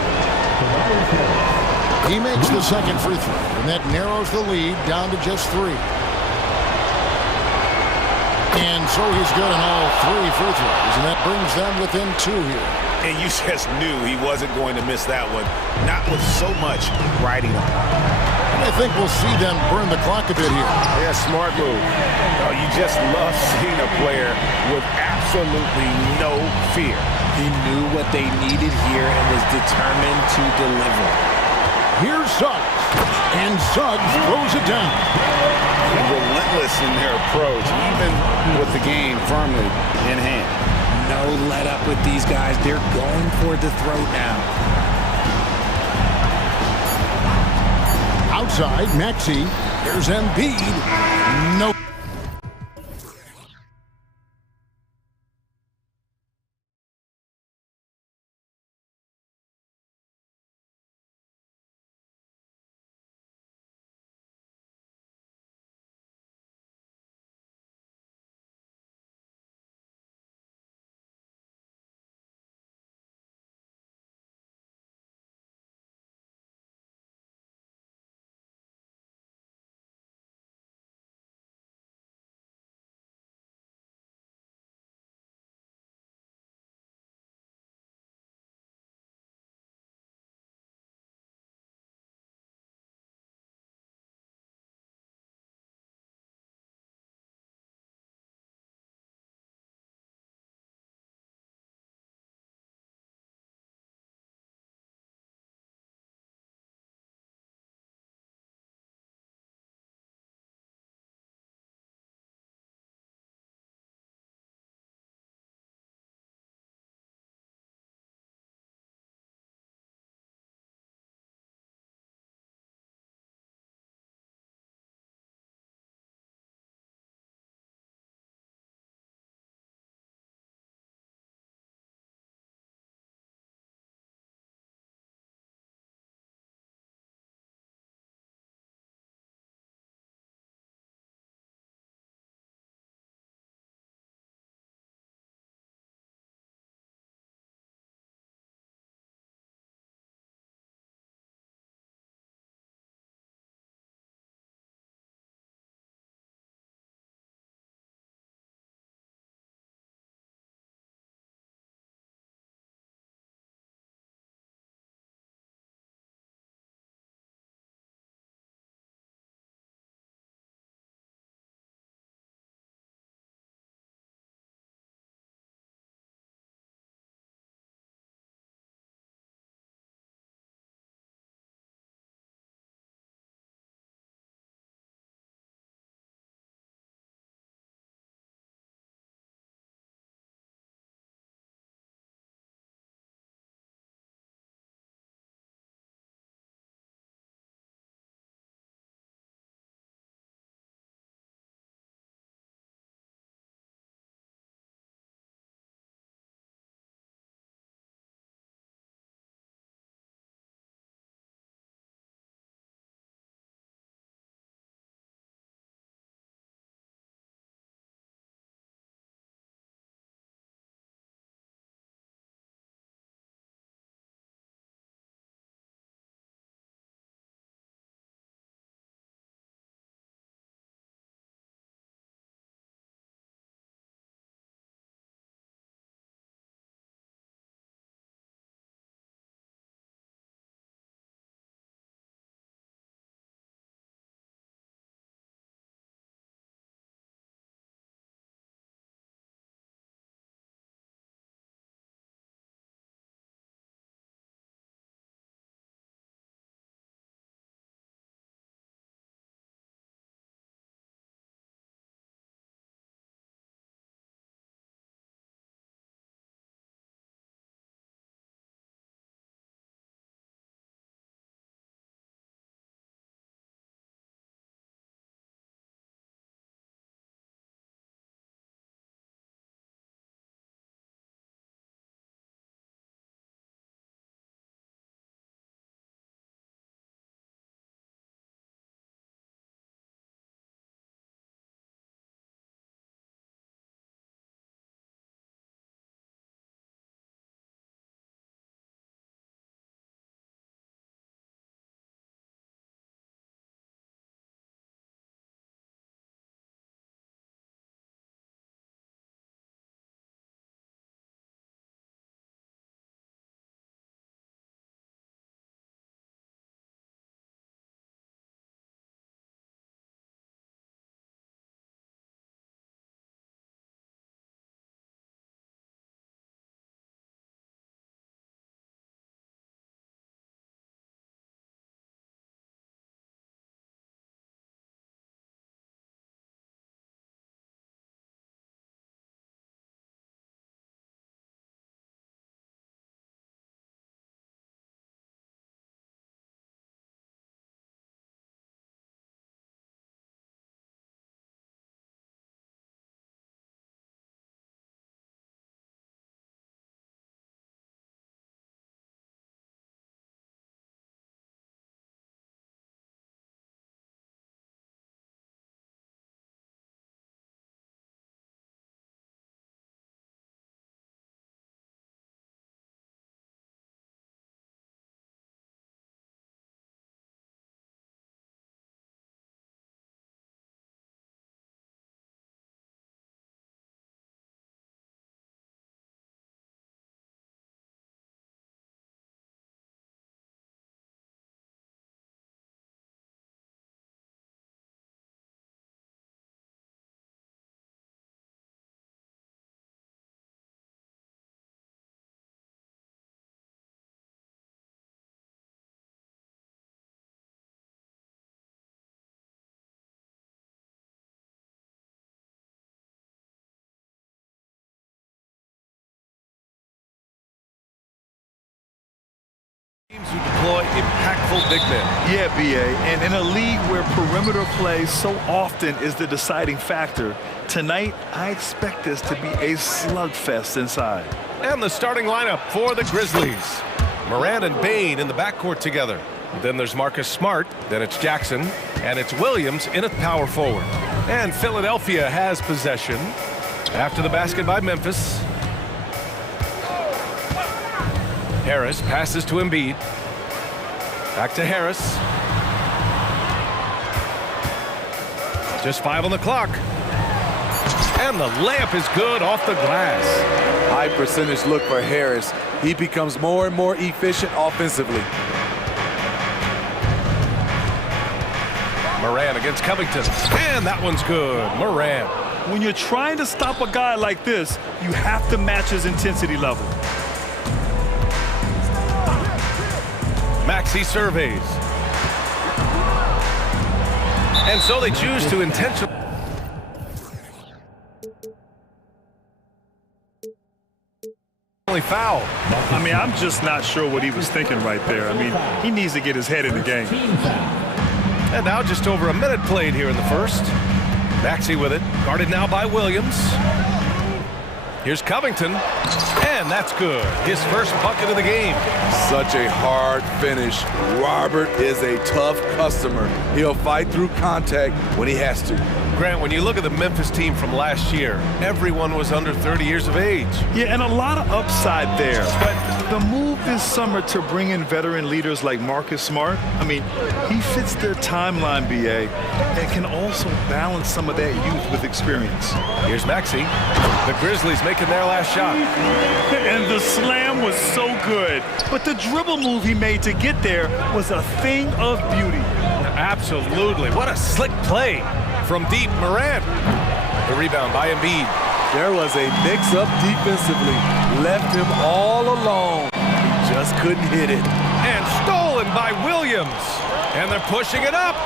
He makes the second free throw, and that narrows the lead down to just 3. And so he's good on all 3 free throws, and that brings them within 2 here. And you just knew he wasn't going to miss that one, not with so much riding on. I think we'll see them burn the clock a bit here. Yeah, smart move. Oh, you just love seeing a player with absolutely no fear. He knew what they needed here and was determined to deliver. Here's Suggs, and Suggs throws it down. Relentless in their approach, even with the game firmly in hand. No let up with these guys. They're going for the throat now. Outside, Maxey. Here's Embiid. No. who deploy impactful big men. Yeah, BA, and in a league where perimeter play so often is the deciding factor, tonight I expect this to be a slugfest inside. And the starting lineup for the Grizzlies. Morant and Bane in the backcourt together. Then there's Marcus Smart, then it's Jackson, and it's Williams in at power forward. And Philadelphia has possession after the basket by Memphis. Harris passes to Embiid. Back to Harris. Just 5 on the clock. And the layup is good off the glass. High percentage look for Harris. He becomes more and more efficient offensively. Morant against Covington. And that one's good. Morant. When you're trying to stop a guy like this, you have to match his intensity level. Maxey surveys. And so they choose to intentionally foul. I mean, I'm just not sure what he was thinking right there. I mean, he needs to get his head in the game. And now just over a minute played here in the first. Maxey with it, guarded now by Williams. Here's Covington, and that's good. His first bucket of the game. Such a hard finish. Robert is a tough customer. He'll fight through contact when he has to. Grant, when you look at the Memphis team from last year, everyone was under 30 years of age. Yeah, and a lot of upside there. But the move this summer to bring in veteran leaders like Marcus Smart, I mean, he fits their timeline, BA, and can also balance some of that youth with experience. Here's Maxey. The Grizzlies making their last shot. And the slam was so good. But the dribble move he made to get there was a thing of beauty. Absolutely. What a slick play from deep. Morant. The rebound by Embiid. There was a mix-up defensively. Left him all alone. He just couldn't hit it. And stolen by Williams. And they're pushing it up.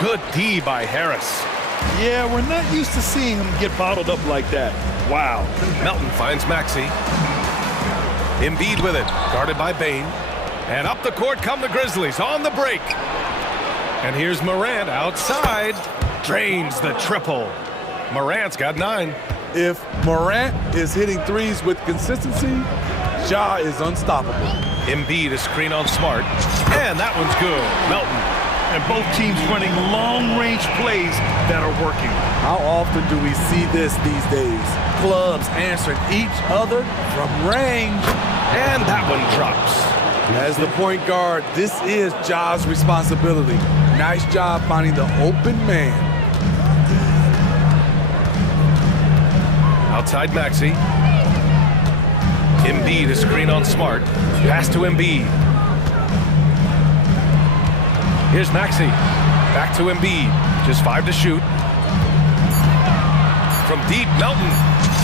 Good D by Harris. Yeah, we're not used to seeing him get bottled up like that. Wow. Melton finds Maxey. Embiid with it, guarded by Bane. And up the court come the Grizzlies on the break. And here's Morant outside. Drains the triple. Morant's got 9. If Morant is hitting threes with consistency, Ja is unstoppable. Embiid is screen on Smart. And that one's good. Melton. And both teams running long-range plays that are working. How often do we see this these days? Clubs answering each other from range. And that one drops. As the point guard, this is Ja's responsibility. Nice job finding the open man. Outside Maxey. Embiid is screen on Smart. Pass to Embiid. Here's Maxey. Back to Embiid. Just 5 to shoot. From deep, Melton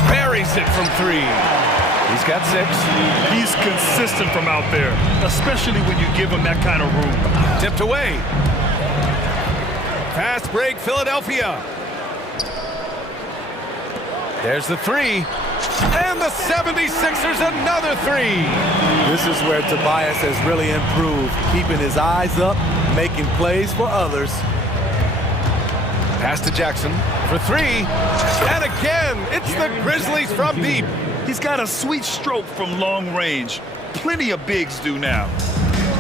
buries it from 3. He's got 6. He's consistent from out there, especially when you give him that kind of room. Tipped away. Fast break, Philadelphia. There's the 3. And the 76ers another 3. This is where Tobias has really improved, keeping his eyes up, making plays for others. Pass to Jackson for 3. And again, it's the Grizzlies from deep. He's got a sweet stroke from long range. Plenty of bigs do now.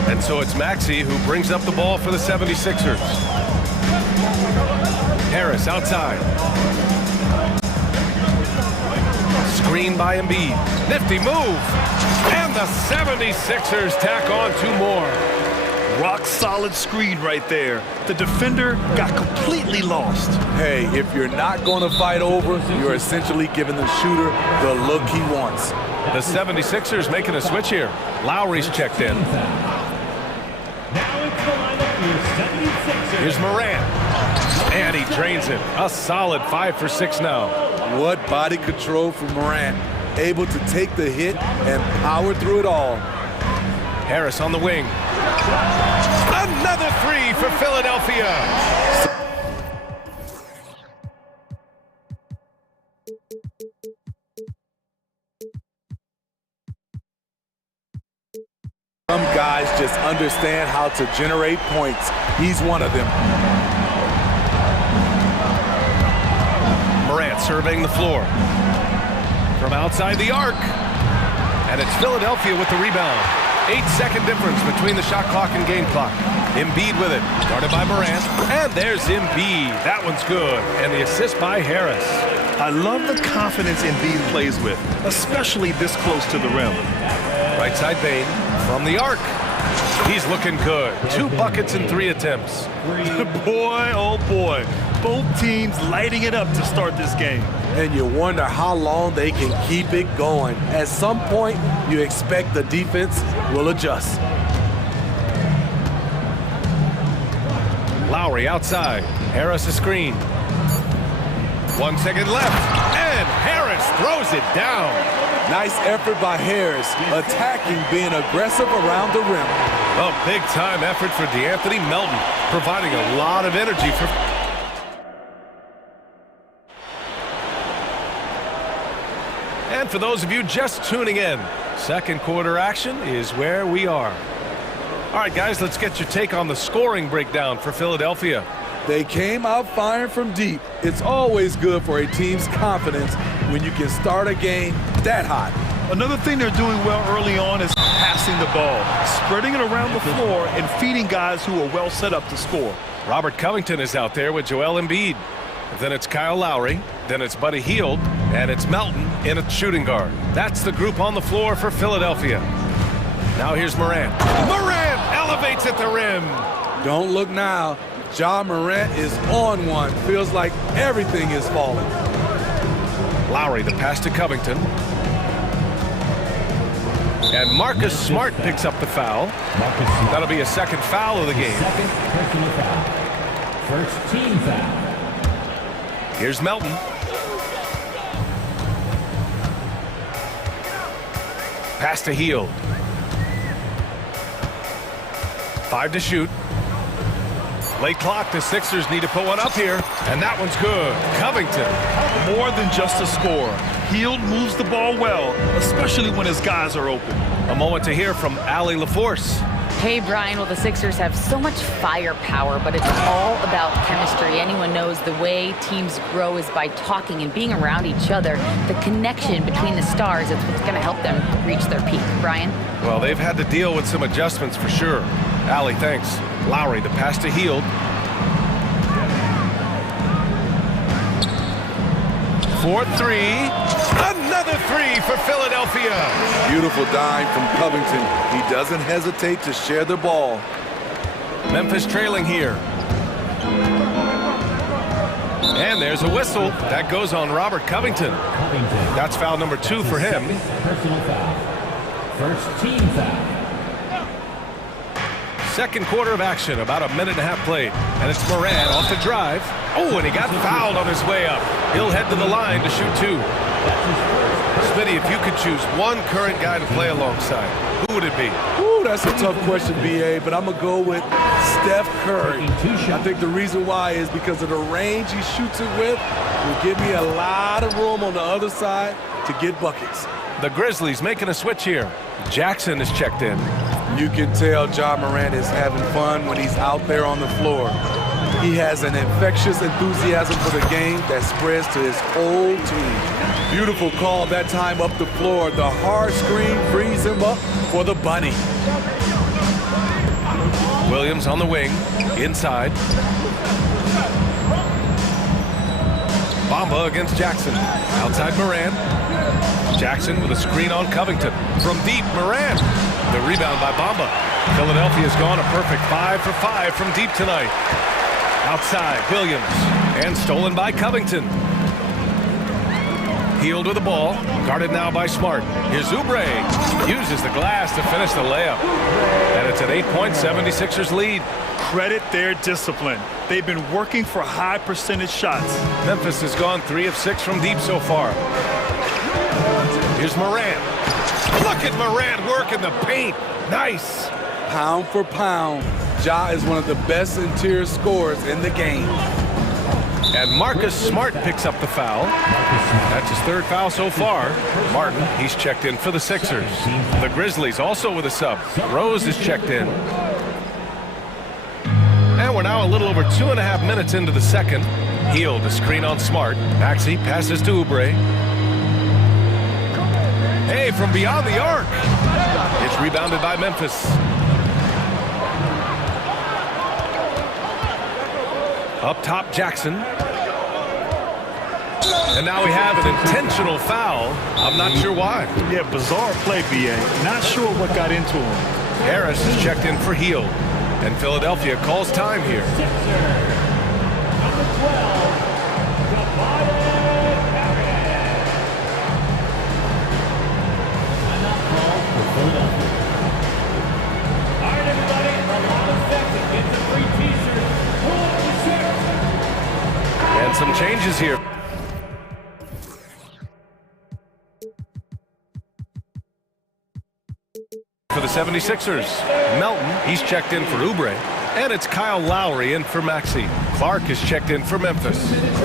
And so it's Maxey who brings up the ball for the 76ers. Harris outside. Screen by Embiid. Nifty move. And the 76ers tack on 2 more. Rock solid screen right there. The defender got completely lost. Hey, if you're not going to fight over, you're essentially giving the shooter the look he wants. The 76ers making a switch here. Lowry's checked in. Here's Morant. And he drains it. A solid 5 for 6 now. What body control from Morant. Able to take the hit and power through it all. Harris on the wing. Another 3 for Philadelphia. Some guys just understand how to generate points. He's one of them. Morant surveying the floor. From outside the arc. And it's Philadelphia with the rebound. 8-second difference between the shot clock and game clock. Embiid with it. Started by Morant. And there's Embiid. That one's good. And the assist by Harris. I love the confidence Embiid plays with, especially this close to the rim. Right side Bane from the arc. He's looking good. 2 buckets in 3 attempts. Boy, oh boy. Both teams lighting it up to start this game. And you wonder how long they can keep it going. At some point, you expect the defense will adjust. Lowry outside. Harris a screen. 1 second left. And Harris throws it down. Nice effort by Harris, attacking, being aggressive around the rim. A big-time effort for DeAnthony Melton, providing a lot of energy for... And for those of you just tuning in, second quarter action is where we are. All right, guys, let's get your take on the scoring breakdown for Philadelphia. They came out firing from deep. It's always good for a team's confidence when you can start a game that hot. Another thing they're doing well early on is passing the ball, spreading it around the floor and feeding guys who are well set up to score. Robert Covington is out there with Joel Embiid. Then it's Kyle Lowry. Then it's Buddy Hield. And it's Melton in at shooting guard. That's the group on the floor for Philadelphia. Now here's Morant. Morant elevates at the rim. Don't look now. Ja Morant is on one. Feels like everything is falling. Lowry, the pass to Covington. And Marcus Smart picks up the foul. That'll be a second foul of the game. Second personal foul. First team foul. Here's Melton. Pass to Hield. 5 to shoot. Late clock, the Sixers need to put one up here, and that one's good. Covington. More than just a score. Hield moves the ball well, especially when his guys are open. A moment to hear from Allie LaForce. Hey, Brian, well, the Sixers have so much firepower, but it's all about chemistry. Anyone knows the way teams grow is by talking and being around each other. The connection between the stars is what's going to help them reach their peak. Brian? Well, they've had to deal with some adjustments for sure. Allie, thanks. Lowry, the pass to Hield. 4-3. Another 3 for Philadelphia. Beautiful dime from Covington. He doesn't hesitate to share the ball. Memphis trailing here. And there's a whistle. That goes on Robert Covington. That's foul number 2 for him. Personal foul. First team foul. Second quarter of action, about a minute and a half played. And it's Morant off the drive. Oh, and he got fouled on his way up. He'll head to the line to shoot 2. Smitty, if you could choose one current guy to play alongside, who would it be? Ooh, that's a tough question, B.A., but I'm going to go with Steph Curry. I think the reason why is because of the range he shoots it with will give me a lot of room on the other side to get buckets. The Grizzlies making a switch here. Jackson is checked in. You can tell Ja Morant is having fun when he's out there on the floor. He has an infectious enthusiasm for the game that spreads to his whole team. Beautiful call that time up the floor. The hard screen frees him up for the bunny. Williams on the wing, inside. Bamba against Jackson. Outside Morant. Jackson with a screen on Covington. From deep, Morant. The rebound by Bamba. Philadelphia's gone a perfect 5 for 5 from deep tonight. Outside, Williams. And stolen by Covington. Hield with the ball. Guarded now by Smart. Here's Oubre. Uses the glass to finish the layup. And it's an 8-point 76ers lead. Credit their discipline. They've been working for high percentage shots. Memphis has gone 3 of 6 from deep so far. Here's Morant. Look at Morant work in the paint. Nice. Pound for pound, Ja is one of the best interior scorers in the game. And Marcus Smart picks up the foul. That's his third foul so far. Martin, he's checked in for the Sixers. The Grizzlies also with a sub. Rose is checked in. And we're now a little over 2.5 minutes into the second. Hield, a screen on Smart. Maxey passes to Oubre. Hey, from beyond the arc. It's rebounded by Memphis. Up top, Jackson. And now we have an intentional foul. I'm not sure why. Yeah, bizarre play, B.A. Not sure what got into him. Harris is checked in for Hield. And Philadelphia calls time here. And some changes here. For the 76ers, Melton, he's checked in for Oubre. And it's Kyle Lowry in for Maxey. Clark is checked in for Memphis.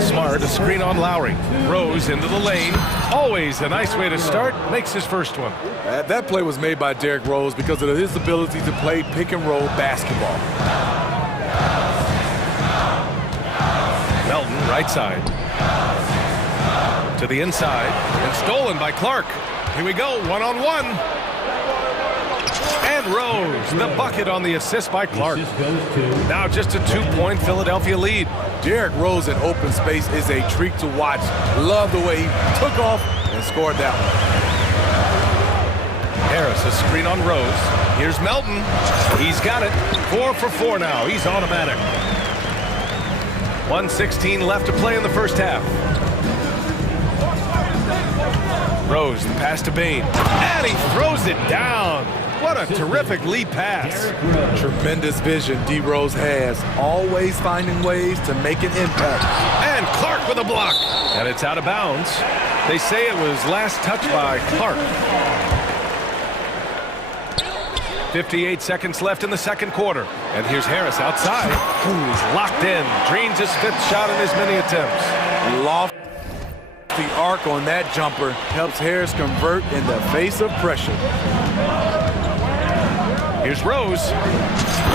Smart, a screen on Lowry. Rose into the lane. Always a nice way to start. Makes his first one. That play was made by Derrick Rose because of his ability to play pick-and-roll basketball. Melton, right side. To the inside. And stolen by Clark. Here we go, one-on-one. And Rose, the bucket on the assist by Clark. Now just a 2-point Philadelphia lead. Derrick Rose in open space is a treat to watch. Love the way he took off and scored that one. Harris, a screen on Rose. Here's Melton. He's got it. 4 for 4 now. He's automatic. 1:16 left to play in the first half. Rose, the pass to Bane. And he throws it down. What a terrific lead pass. Tremendous vision D. Rose has. Always finding ways to make an impact. And Clark with a block. And it's out of bounds. They say it was last touched by Clark. 58 seconds left in the second quarter. And here's Harris outside. Who's locked in. Drains his 5th shot in his many attempts. Loft the arc on that jumper. Helps Harris convert in the face of pressure. Here's Rose.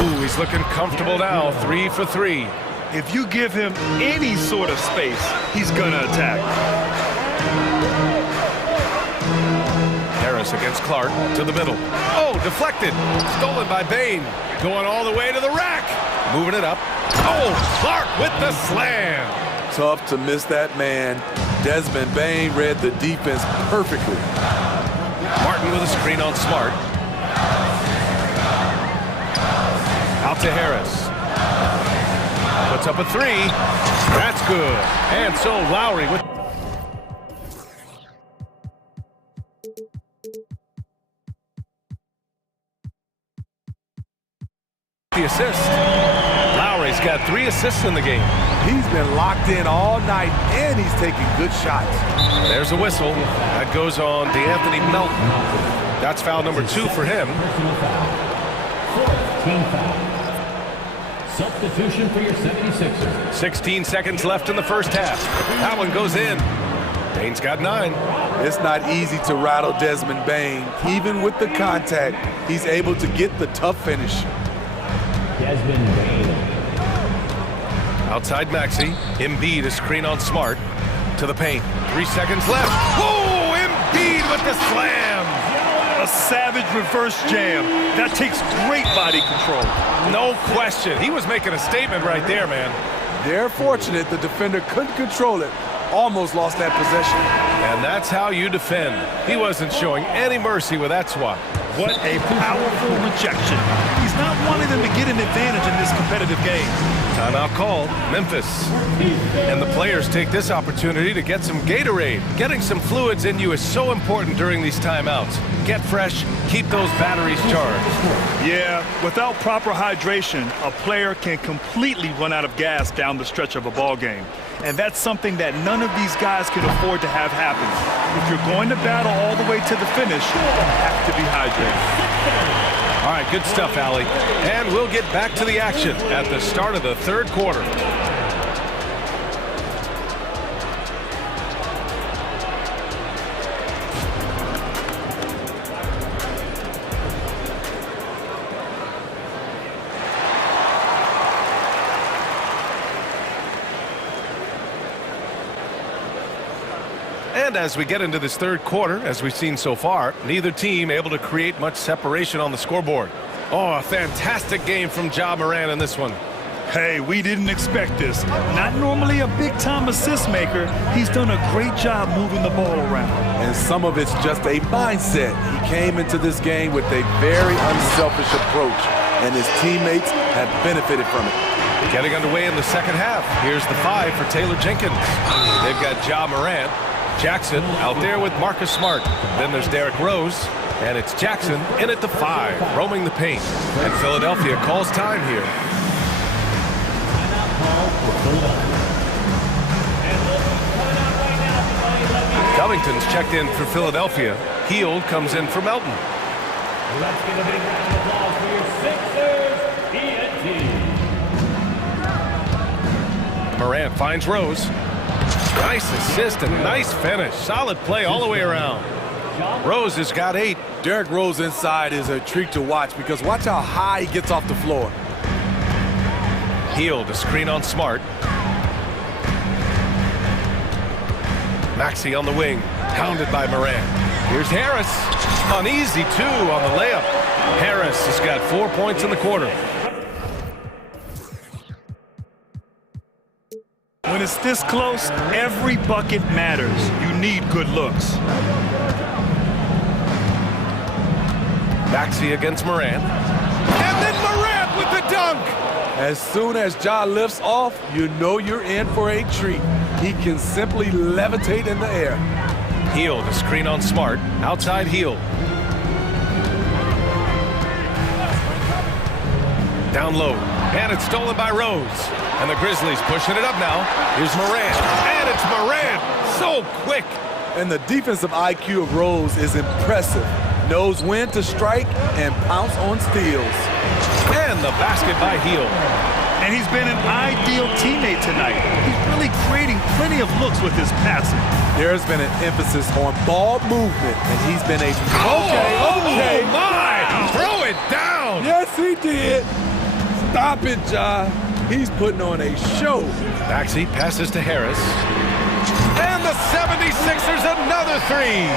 Ooh, he's looking comfortable now. 3 for 3. If you give him any sort of space, he's going to attack. Harris against Clark to the middle. Oh, deflected. Stolen by Bane. Going all the way to the rack. Moving it up. Oh, Clark with the slam. Tough to miss that man. Desmond Bane read the defense perfectly. Martin with a screen on Smart. Out to Harris. Puts up a 3. That's good. And so Lowry with the assist. Lowry's got 3 assists in the game. He's been locked in all night, and he's taking good shots. There's a whistle. That goes on DeAnthony Melton. That's foul number 2 for him. Team foul. Substitution for your 76ers. 16 seconds left in the first half. That one goes in. Bane's got 9. It's not easy to rattle Desmond Bane. Even with the contact, he's able to get the tough finish. Desmond Bane. Outside Maxey. Embiid, a screen on Smart. To the paint. 3 seconds left. Oh, Embiid with the slam. A savage reverse jam. That takes great body control. No question. He was making a statement right there, man. They're fortunate the defender couldn't control it. Almost lost that possession. And that's how you defend. He wasn't showing any mercy with that swat. What a powerful rejection. He's not wanting them to get an advantage in this competitive game. Timeout called. Memphis. And the players take this opportunity to get some Gatorade. Getting some fluids in you is so important during these timeouts. Get fresh, keep those batteries charged. Yeah, without proper hydration, a player can completely run out of gas down the stretch of a ball game. And that's something that none of these guys can afford to have happen. If you're going to battle all the way to the finish, you have to be hydrated. All right, good stuff, Allie. And we'll get back to the action at the start of the third quarter. And as we get into this third quarter, as we've seen so far, neither team able to create much separation on the scoreboard. Oh, a fantastic game from Ja Morant in this one. Hey, we didn't expect this. Not normally a big-time assist maker. He's done a great job moving the ball around. And some of it's just a mindset. He came into this game with a very unselfish approach, and his teammates have benefited from it. Getting underway in the second half. Here's the 5 for Taylor Jenkins. They've got Ja Morant. Jackson out there with Marcus Smart. Then there's Derrick Rose. And it's Jackson in at the 5, roaming the paint. And Philadelphia calls time here. Covington's checked in for Philadelphia. Hield comes in for Melton. Let's give a big round of applause for your Sixers, ENT. Morant finds Rose. Nice assist and nice finish. Solid play all the way around. Rose has got 8. Derrick Rose inside is a treat to watch because watch how high he gets off the floor. Hield, a screen on Smart. Maxey on the wing, pounded by Morant. Here's Harris. Uneasy, too, on the layup. Harris has got 4 points in the quarter. When it's this close, every bucket matters. You need good looks. Maxey against Morant. And then Morant with the dunk! As soon as Ja lifts off, you know you're in for a treat. He can simply levitate in the air. Hield, a screen on Smart. Outside Hield. Down low. And it's stolen by Rose. And the Grizzlies pushing it up now. Here's Morant. And it's Morant! So quick! And the defensive IQ of Rose is impressive. Knows when to strike and pounce on steals. And the basket by Hield. And he's been an ideal teammate tonight. He's really creating plenty of looks with his passing. There's been an emphasis on ball movement, and he's been a... Okay. Oh my! Wow. Throw it down! Yes, he did. Stop it, Ja. He's putting on a show. Maxey passes to Harris. And the 76ers another 3.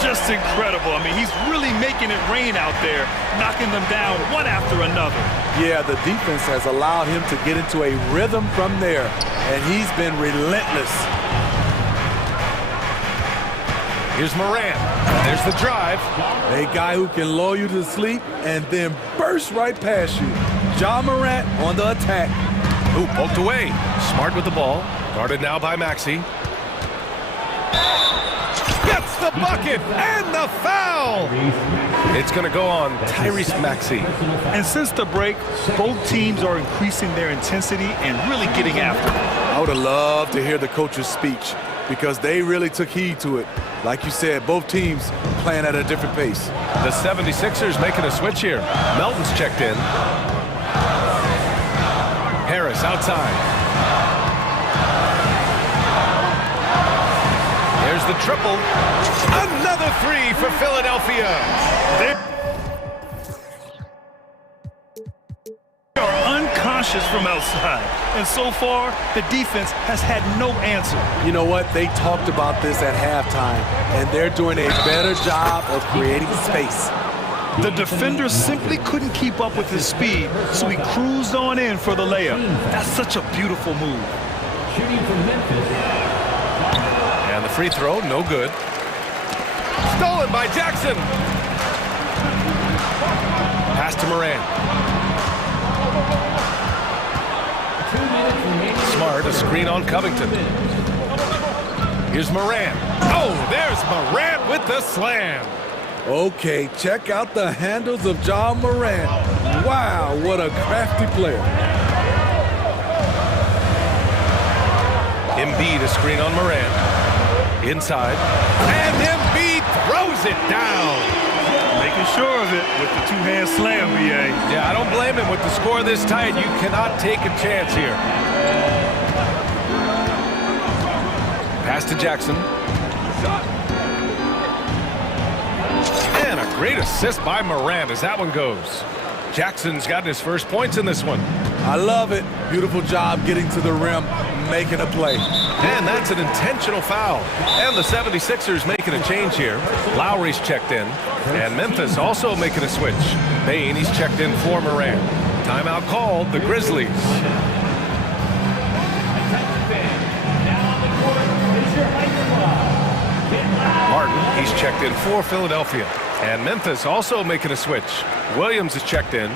Just incredible. I mean, he's really making it rain out there, knocking them down one after another. Yeah, the defense has allowed him to get into a rhythm from there, and he's been relentless. Here's Morant. There's the drive. A guy who can lull you to sleep and then burst right past you. Ja Morant on the attack. Ooh, poked away. Smart with the ball. Guarded now by Maxey. Gets the bucket and the foul. It's going to go on Tyrese Maxey. And since the break, both teams are increasing their intensity and really getting after it. I would have loved to hear the coach's speech because they really took heed to it. Like you said, both teams playing at a different pace. The 76ers making a switch here. Melton's checked in. Harris outside. There's the triple. Another 3 for Philadelphia. They are unconscious from outside. And so far, the defense has had no answer. You know what? They talked about this at halftime, and they're doing a better job of creating space. The defender simply couldn't keep up with his speed, so he cruised on in for the layup. That's such a beautiful move. Shooting from Memphis. And the free throw, no good. Stolen by Jackson. Pass to Morant. 2 minutes remaining. Smart, a screen on Covington. Here's Morant. Oh, there's Morant with the slam. Okay, check out the handles of Ja Morant. Wow, what a crafty player. Embiid, a screen on Morant. Inside. And Embiid throws it down. Making sure of it with the two-hand slam, BA. Yeah, I don't blame him. With the score this tight, you cannot take a chance here. Pass to Jackson. And a great assist by Morant as that one goes. Jackson's got his first points in this one. I love it. Beautiful job getting to the rim, making a play. And that's an intentional foul. And the 76ers making a change here. Lowry's checked in. And Memphis also making a switch. Bain, he's checked in for Morant. Timeout called, the Grizzlies. Martin, he's checked in for Philadelphia. And Memphis also making a switch. Williams is checked in.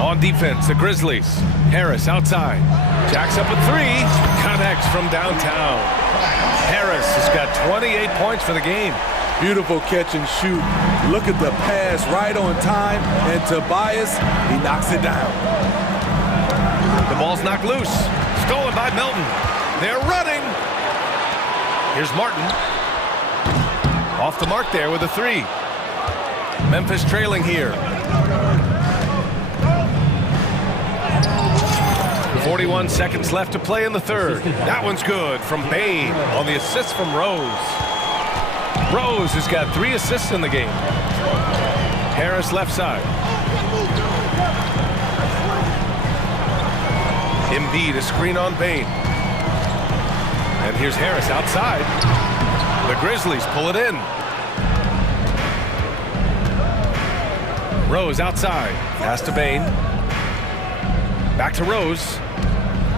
On defense, the Grizzlies. Harris outside. Jacks up a three. Connects from downtown. Harris has got 28 points for the game. Beautiful catch and shoot. Look at the pass right on time. And Tobias, he knocks it down. The ball's knocked loose. Stolen by Melton. They're running. Here's Martin. Off the mark there with a three. Memphis trailing here. 41 seconds left to play in the third. That one's good from Bain on the assist from Rose. Rose has got 3 assists in the game. Harris left side. Embiid a screen on Bain. And here's Harris outside. The Grizzlies pull it in. Rose outside. Pass to Bain. Back to Rose.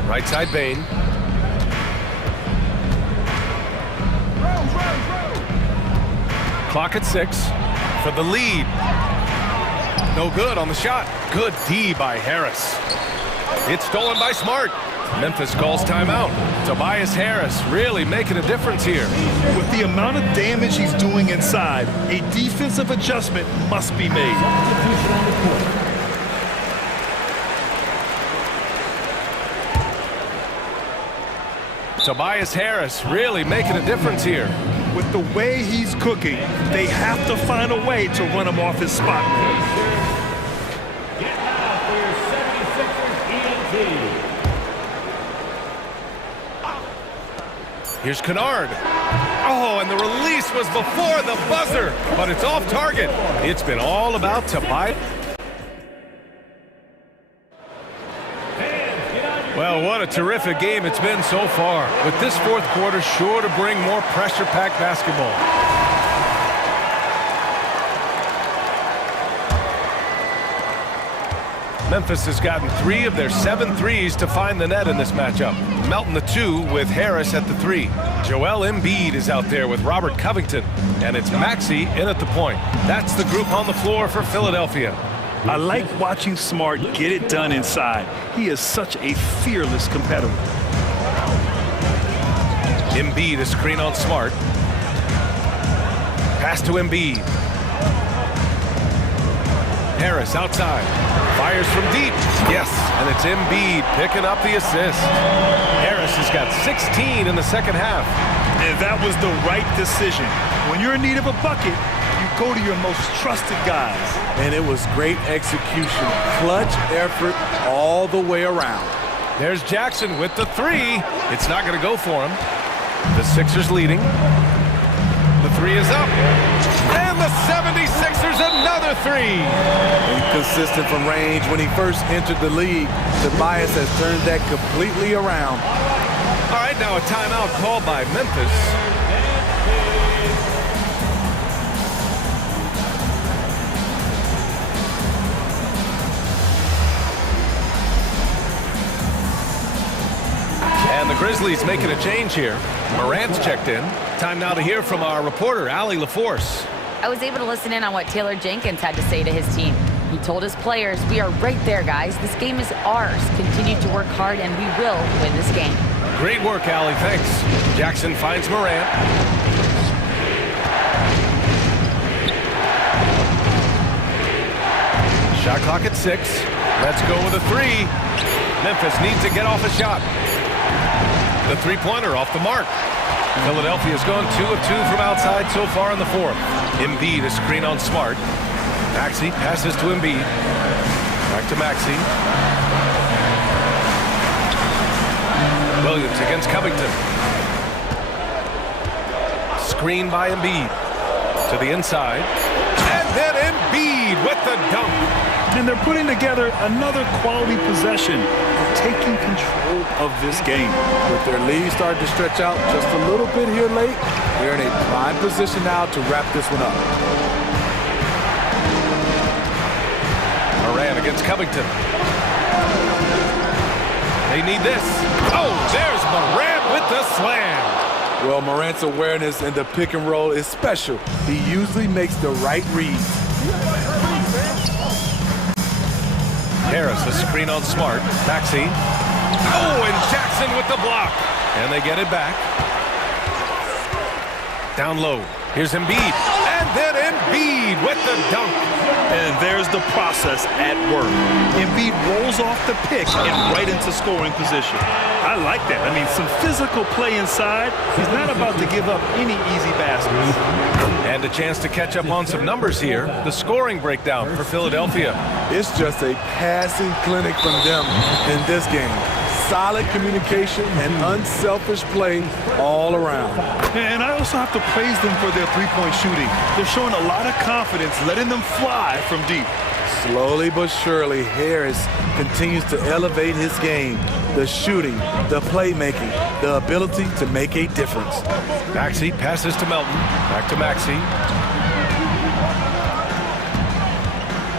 Right side Bain. Clock at 6 for the lead. No good on the shot. Good D by Harris. It's stolen by Smart. Memphis calls timeout. Tobias Harris really making a difference here. With the amount of damage he's doing inside, a defensive adjustment must be made. Tobias Harris really making a difference here. With the way he's cooking, they have to find a way to run him off his spot. Get out for your 76ers ENT. Here's Kennard. Oh, and the release was before the buzzer, but it's off target. It's been all about Tobias. Well, what a terrific game it's been so far. With this fourth quarter sure to bring more pressure-packed basketball. Memphis has gotten 3 of their 7 threes to find the net in this matchup. Melton the 2 with Harris at the 3. Joel Embiid is out there with Robert Covington. And it's Maxey in at the point. That's the group on the floor for Philadelphia. I like watching Smart get it done inside. He is such a fearless competitor. Embiid a screen on Smart. Pass to Embiid. Harris outside. Fires from deep. Yes, and it's Embiid picking up the assist. Harris has got 16 in the second half. And that was the right decision. When you're in need of a bucket, you go to your most trusted guys. And it was great execution. Clutch effort all the way around. There's Jackson with the 3. It's not going to go for him. The Sixers leading. The 3 is up. And the 76ers another 3. Inconsistent from range. When he first entered the league, Tobias has turned that completely around. All right, now a timeout called by Memphis. And the Grizzlies making a change here. Morant's checked in. Time now to hear from our reporter, Allie LaForce. I was able to listen in on what Taylor Jenkins had to say to his team. He told his players, we are right there, guys. This game is ours. Continue to work hard, and we will win this game. Great work, Allie. Thanks. Jackson finds Morant. Shot clock at 6. Let's go with a 3. Memphis needs to get off a shot. The three-pointer off the mark. Philadelphia's gone 2 of 2 from outside so far in the fourth. Embiid a screen on Smart. Maxey passes to Embiid. Back to Maxey. Williams against Covington. Screen by Embiid. To the inside. And then Embiid with the dunk. And they're putting together another quality possession, taking control of this game. With their lead starting to stretch out just a little bit here late, they're in a prime position now to wrap this one up. Moran against Covington. They need this. Oh, there's Moran with the slam. Well, Morant's awareness in the pick and roll is special. He usually makes the right reads. Harris, a screen on Smart. Maxey. Oh, and Jackson with the block. And they get it back. Down low. Here's Embiid. And then Embiid with the dunk. And there's the process at work. Embiid rolls off the pick and right into scoring position. I like that. I mean, some physical play inside. He's not about to give up any easy baskets. And a chance to catch up on some numbers here. The scoring breakdown for Philadelphia. It's just a passing clinic from them in this game. Solid communication and unselfish play all around. And I also have to praise them for their three-point shooting. They're showing a lot of confidence, letting them fly from deep. Slowly but surely, Harris continues to elevate his game. The shooting, the playmaking, the ability to make a difference. Maxey passes to Melton. Back to Maxey.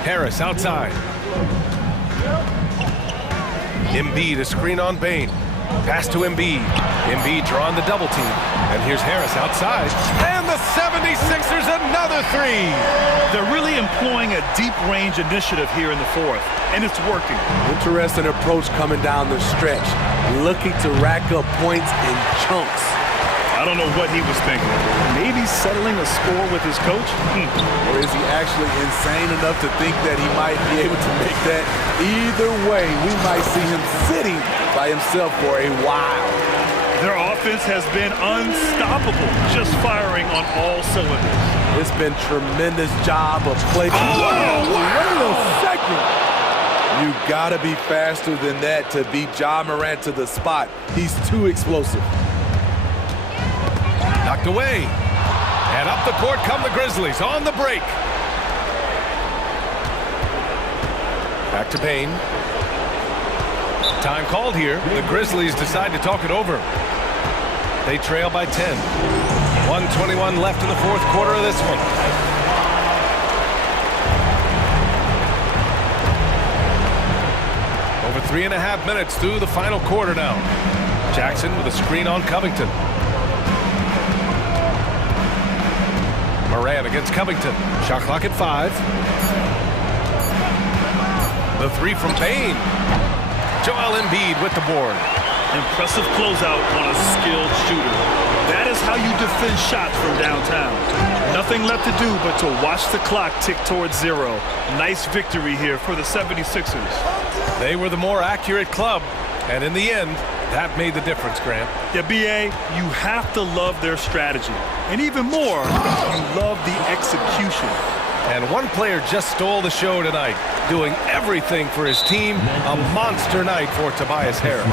Harris outside. Embiid, a screen on Bane. Pass to Embiid. Embiid drawing the double team. And here's Harris outside. And the 76ers another three. They're really employing a deep range initiative here in the fourth, and it's working. Interesting approach coming down the stretch. Looking to rack up points in chunks. I don't know what he was thinking. Maybe settling a score with his coach? Or is he actually insane enough to think that he might be able to make that? Either way, we might see him sitting by himself for a while. Their offense has been unstoppable, just firing on all cylinders. It's been tremendous job of play. Whoa, wait a second. You gotta be faster than that to beat Ja Morant to the spot. He's too explosive. Knocked away. And up the court come the Grizzlies on the break. Back to Payne. Time called here. The Grizzlies decide to talk it over. They trail by 10. 1:21 left in the fourth quarter of this one. Over 3.5 minutes through the final quarter now. Jackson with a screen on Covington. Moran against Covington. Shot clock at 5. The three from Payne. Joel Embiid with the board. Impressive closeout on a skilled shooter. That is how you defend shots from downtown. Nothing left to do but to watch the clock tick towards 0. Nice victory here for the 76ers. They were the more accurate club, and in the end, that made the difference, Grant. Yeah, B.A., you have to love their strategy. And even more, you love the execution. And one player just stole the show tonight, doing everything for his team. A monster night for Tobias Harris.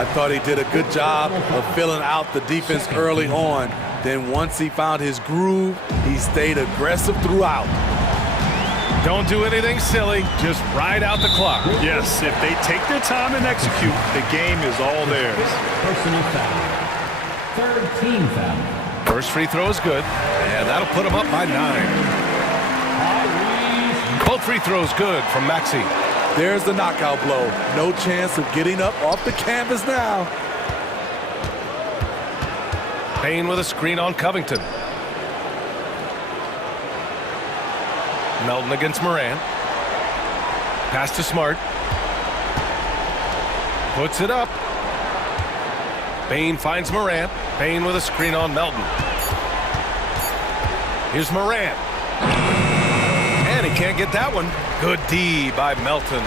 I thought he did a good job of filling out the defense early on. Then once he found his groove, he stayed aggressive throughout. Don't do anything silly, just ride out the clock. Yes, if they take their time and execute, the game is all theirs. Personal foul. Third team foul. First free throw is good, and that'll put him up by 9. Both free throws good from Maxey. There's the knockout blow. No chance of getting up off the canvas now. Payne with a screen on Covington. Melton against Moran. Pass to Smart. Puts it up. Payne finds Moran. Payne with a screen on Melton. Here's Moran. And he can't get that one. Good D by Melton.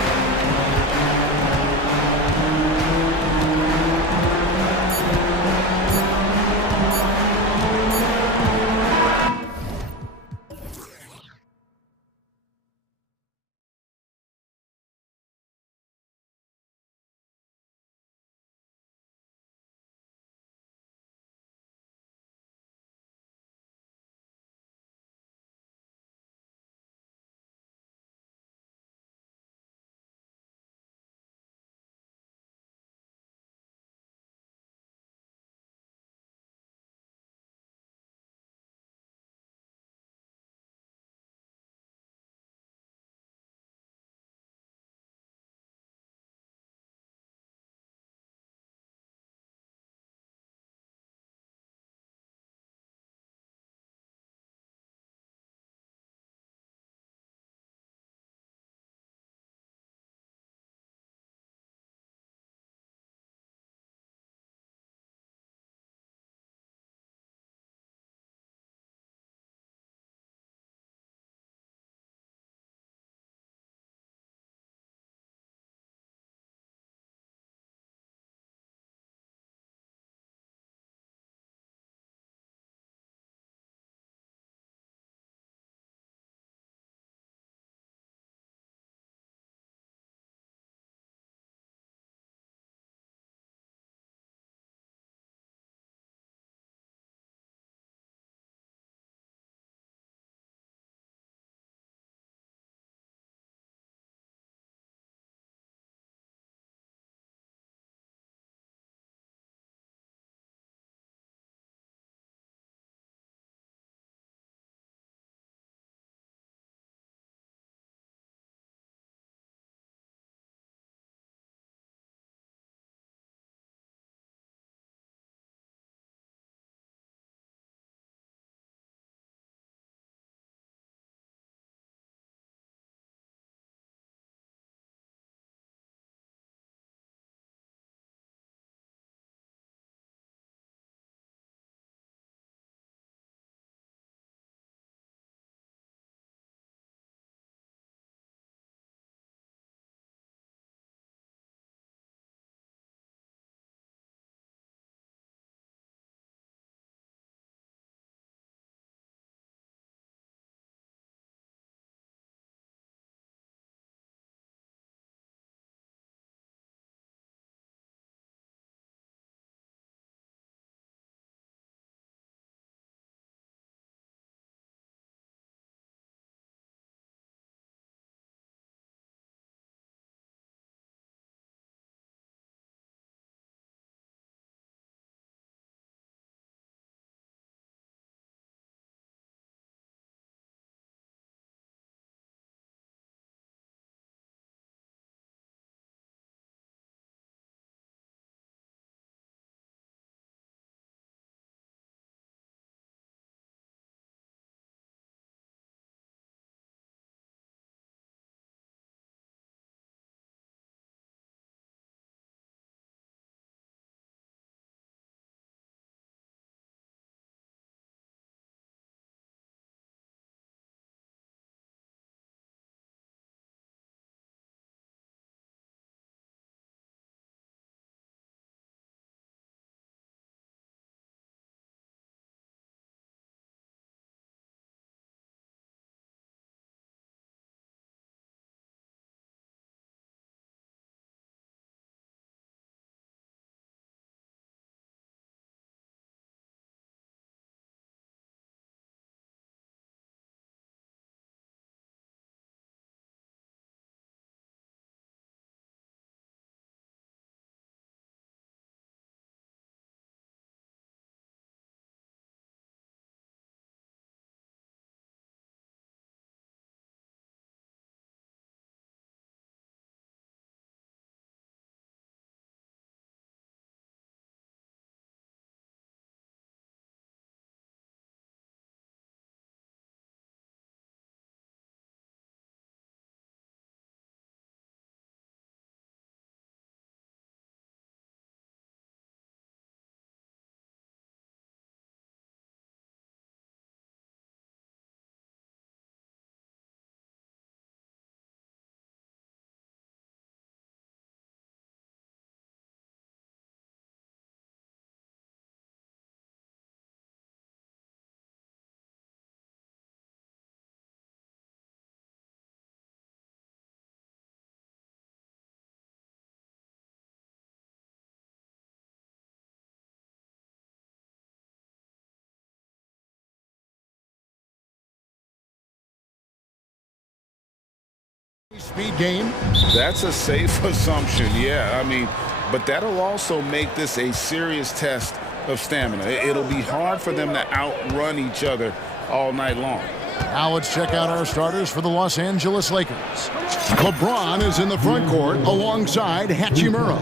Speed game. That's a safe assumption, yeah. I mean, but that'll also make this a serious test of stamina. It'll be hard for them to outrun each other all night long. Now let's check out our starters for the Los Angeles Lakers. LeBron is in the front court alongside Hachimura.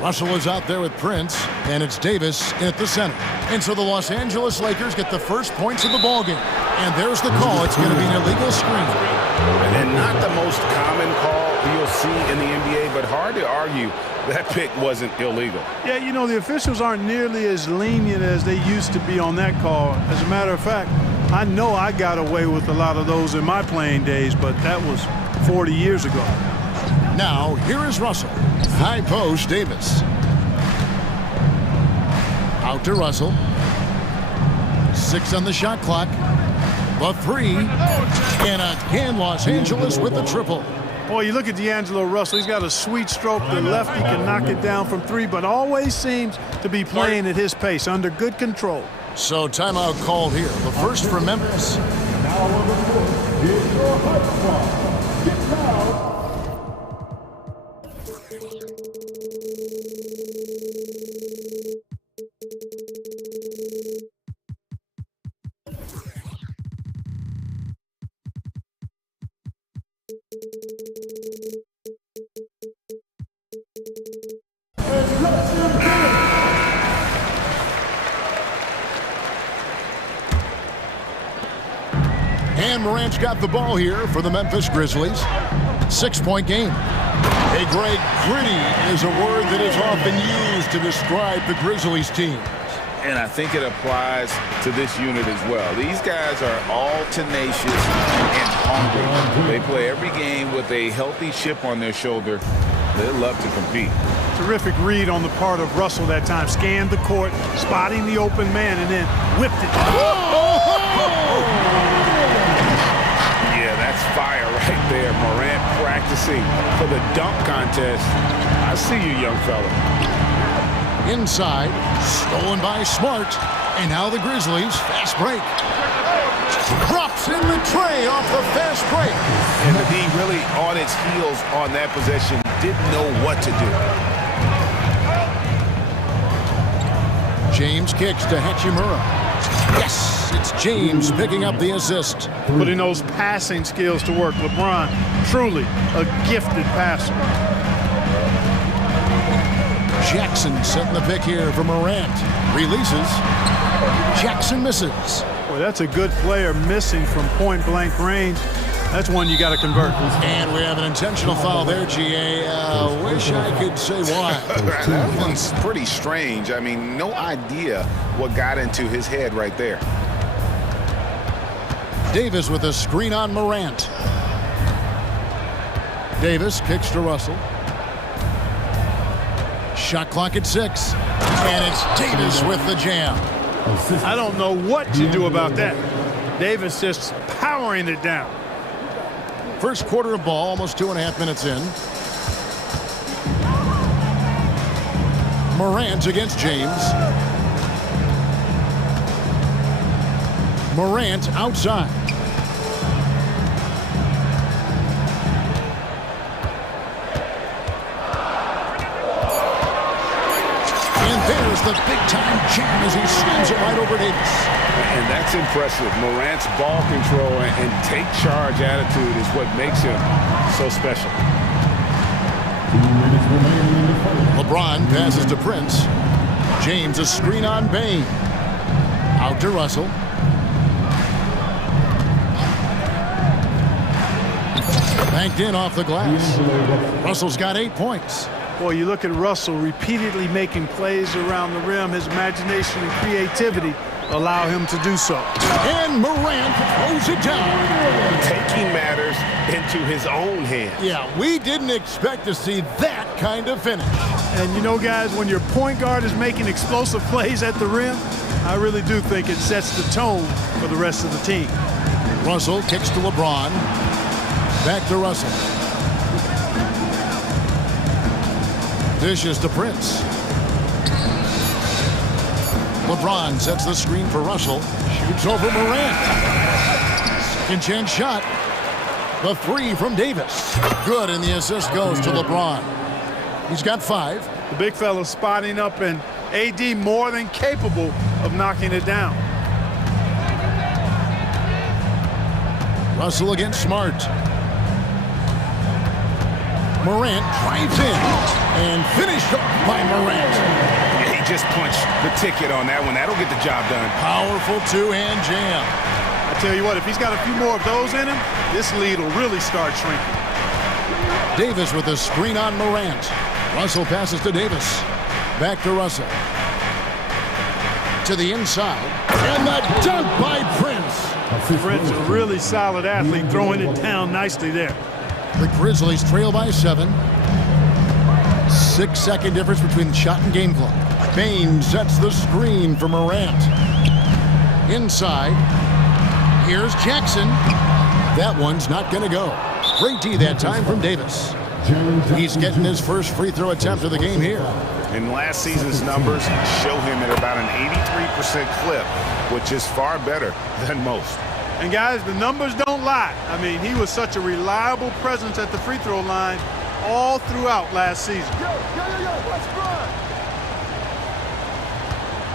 Russell is out there with Prince, and it's Davis at the center. And so the Los Angeles Lakers get the first points of the ballgame. And there's the call. It's going to be an illegal screen. And not the most common call you'll see in the NBA, but hard to argue that pick wasn't illegal. Yeah, you know, the officials aren't nearly as lenient as they used to be on that call. As a matter of fact, I know I got away with a lot of those in my playing days, but that was 40 years ago. Now, here is Russell. High post, Davis. Out to Russell. 6 on the shot clock. The 3. And again, Los Angeles with the triple. Boy, you look at D'Angelo Russell. He's got a sweet stroke. The lefty can knock it down from 3, but always seems to be playing at his pace, under good control. So timeout called here. The first for Memphis. Now on the court is your hotspot. Get fouled. And Morant's got the ball here for the Memphis Grizzlies. 6-point game. Hey, Greg, gritty is a word that is often used to describe the Grizzlies team. And I think it applies to this unit as well. These guys are all tenacious and hungry. They play every game with a healthy chip on their shoulder. They love to compete. Terrific read on the part of Russell that time. Scanned the court, spotting the open man, and then whipped it. Yeah, that's fire right there. Morant practicing for the dunk contest. I see you, young fella. Inside, stolen by Smart. And now the Grizzlies, fast break. Drops in the tray off the fast break. And the D really on its heels on that possession. Didn't know what to do. James kicks to Hachimura. Yes, it's James picking up the assist. Putting those passing skills to work. LeBron, truly a gifted passer. Jackson setting the pick here for Morant. Releases. Jackson misses. Boy, that's a good player missing from point-blank range. That's one you got to convert. And we have an intentional foul there, GA. Wish I could say why. That one's pretty strange. I mean, no idea what got into his head right there. Davis with a screen on Morant. Davis kicks to Russell. Shot clock at 6. And it's Davis with the jam. I don't know what you do about that. Davis just powering it down. First quarter of ball, almost 2.5 minutes in. Morant against James. Morant outside. And there's the big-time jam as he slams it right over Davis. And that's impressive. Morant's ball control and take charge attitude is what makes him so special. 2 minutes remaining in the first. LeBron passes to Prince. James a screen on Bain. Out to Russell. Banked in off the glass. Russell's got 8 points. Boy, you look at Russell repeatedly making plays around the rim. His imagination and creativity allow him to do so. And Morant throws it down. Taking matters into his own hands. Yeah, we didn't expect to see that kind of finish. And you know, guys, when your point guard is making explosive plays at the rim, I really do think it sets the tone for the rest of the team. Russell kicks to LeBron. Back to Russell. Dishes to Prince. LeBron sets the screen for Russell. Shoots over Morant. Second chance shot. The three from Davis. Good, and the assist goes to LeBron. He's got 5. The big fella spotting up, and AD more than capable of knocking it down. Russell against Smart. Morant drives in and finished up by Morant. Yeah, he just punched the ticket on that one. That'll get the job done. Powerful two-hand jam. I tell you what, if he's got a few more of those in him, this lead will really start shrinking. Davis with a screen on Morant. Russell passes to Davis. Back to Russell. To the inside. And the dunk by Prince. Prince, a really solid athlete, throwing it down nicely there. The Grizzlies trail by 7. 6-second difference between the shot and game clock. Bain sets the screen for Morant. Inside. Here's Jackson. That one's not going to go. Great D that time from Davis. He's getting his first free throw attempt of the game here. And last season's numbers show him at about an 83% clip, which is far better than most. And guys, the numbers don't lie. I mean, he was such a reliable presence at the free throw line all throughout last season.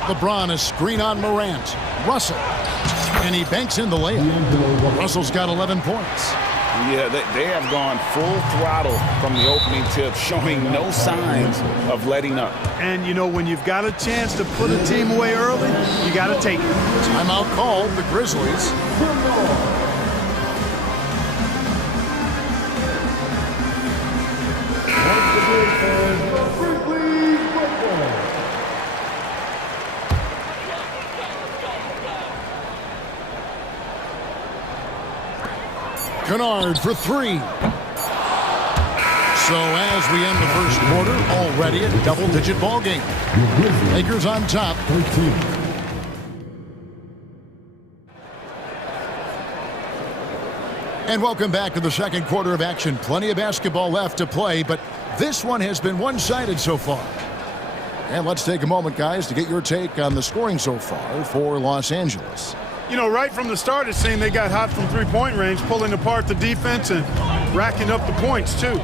LeBron a screen on Morant. Russell. And he banks in the layup. Russell's got 11 points. Yeah, they have gone full throttle from the opening tip, showing no signs of letting up. And, you know, when you've got a chance to put a team away early, you got to take it. Timeout called, the Grizzlies. Kennard for 3. So as we end the first quarter, already a double-digit ball game. Lakers on top. 13. And welcome back to the second quarter of action. Plenty of basketball left to play, but this one has been one-sided so far. And let's take a moment, guys, to get your take on the scoring so far for Los Angeles. You know, right from the start, it seemed they got hot from three-point range, pulling apart the defense and racking up the points, too.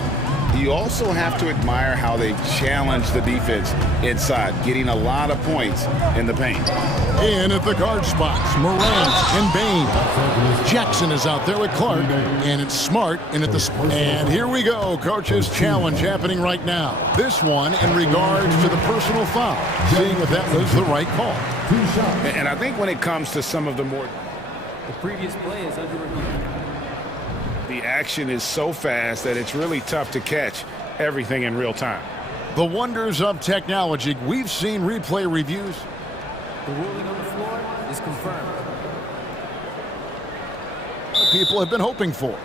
You also have to admire how they challenge the defense inside, getting a lot of points in the paint. In at the guard spots, Morant and Bain. Jackson is out there with Clark, and it's Smart in at the... And here we go, coach's challenge happening right now. This one in regards to the personal foul, seeing if that was the right call. And I think when it comes to some of the more... The previous play is under review. The action is so fast that it's really tough to catch everything in real time. The wonders of technology. We've seen replay reviews. The ruling on the floor is confirmed. People have been hoping for.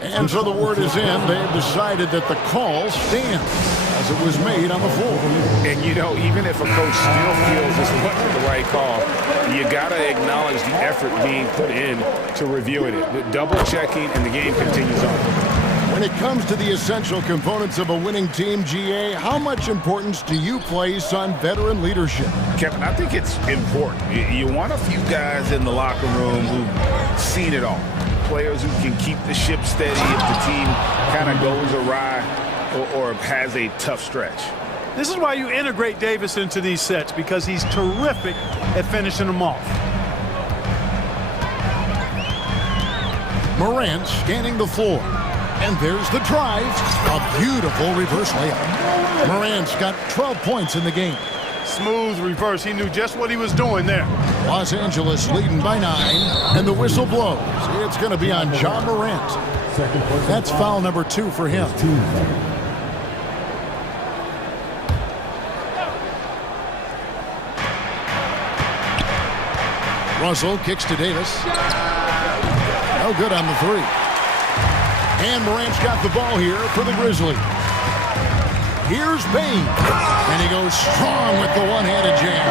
And so the word is in. They've decided that the call stands as it was made on the floor. And, you know, even if a coach still feels this wasn't the right call, you got to acknowledge the effort being put in to reviewing it. Double-checking, and the game continues on. When it comes to the essential components of a winning team, GA, how much importance do you place on veteran leadership? Kevin, I think it's important. You want a few guys in the locker room who've seen it all. Players who can keep the ship steady if the team kind of goes awry or has a tough stretch. This is why you integrate Davis into these sets, because he's terrific at finishing them off. Morant scanning the floor. And there's the drive. A beautiful reverse layup. Morant's got 12 points in the game. Smooth reverse. He knew just what he was doing there. Los Angeles leading by 9, and the whistle blows. It's going to be on John Morant. That's foul number 2 for him. Russell kicks to Davis. No good on the 3. And Morant's got the ball here for the Grizzlies. Here's Bain. And he goes strong with the one-handed jam.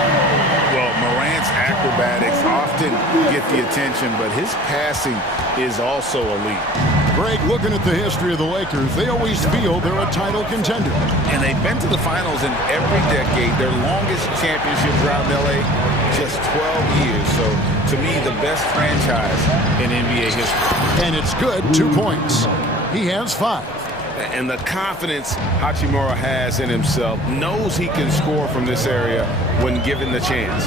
Well, Morant's acrobatics often get the attention, but his passing is also elite. Greg, looking at the history of the Lakers, they always feel they're a title contender. And they've been to the finals in every decade. Their longest championship drought in L.A., just 12 years. So to to me, the best franchise in NBA history. And it's good, 2 points. He has 5. And the confidence Hachimura has in himself, knows he can score from this area when given the chance.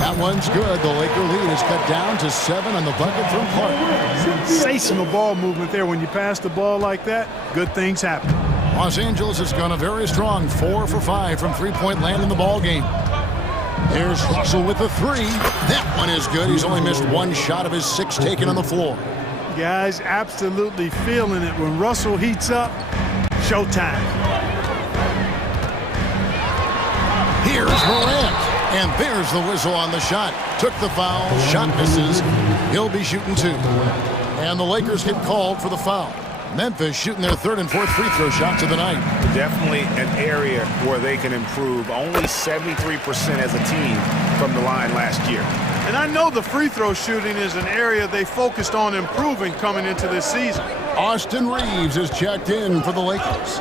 That one's good. The Laker lead is cut down to 7 on the bucket from Clark. Sensational ball movement there. When you pass the ball like that, good things happen. Los Angeles has gone a very strong 4 for 5 from three-point land in the ball game. Here's Russell with the 3. That one is good. He's only missed 1 shot of his 6 taken on the floor. Guys absolutely feeling it. When Russell heats up, showtime. Here's Morant. And there's the whistle on the shot. Took the foul. Shot misses. He'll be shooting 2. And the Lakers get called for the foul. Memphis shooting their 3rd and 4th free throw shots of the night. Definitely an area where they can improve. Only 73% as a team from the line last year. And I know the free throw shooting is an area they focused on improving coming into this season. Austin Reeves is checked in for the Lakers.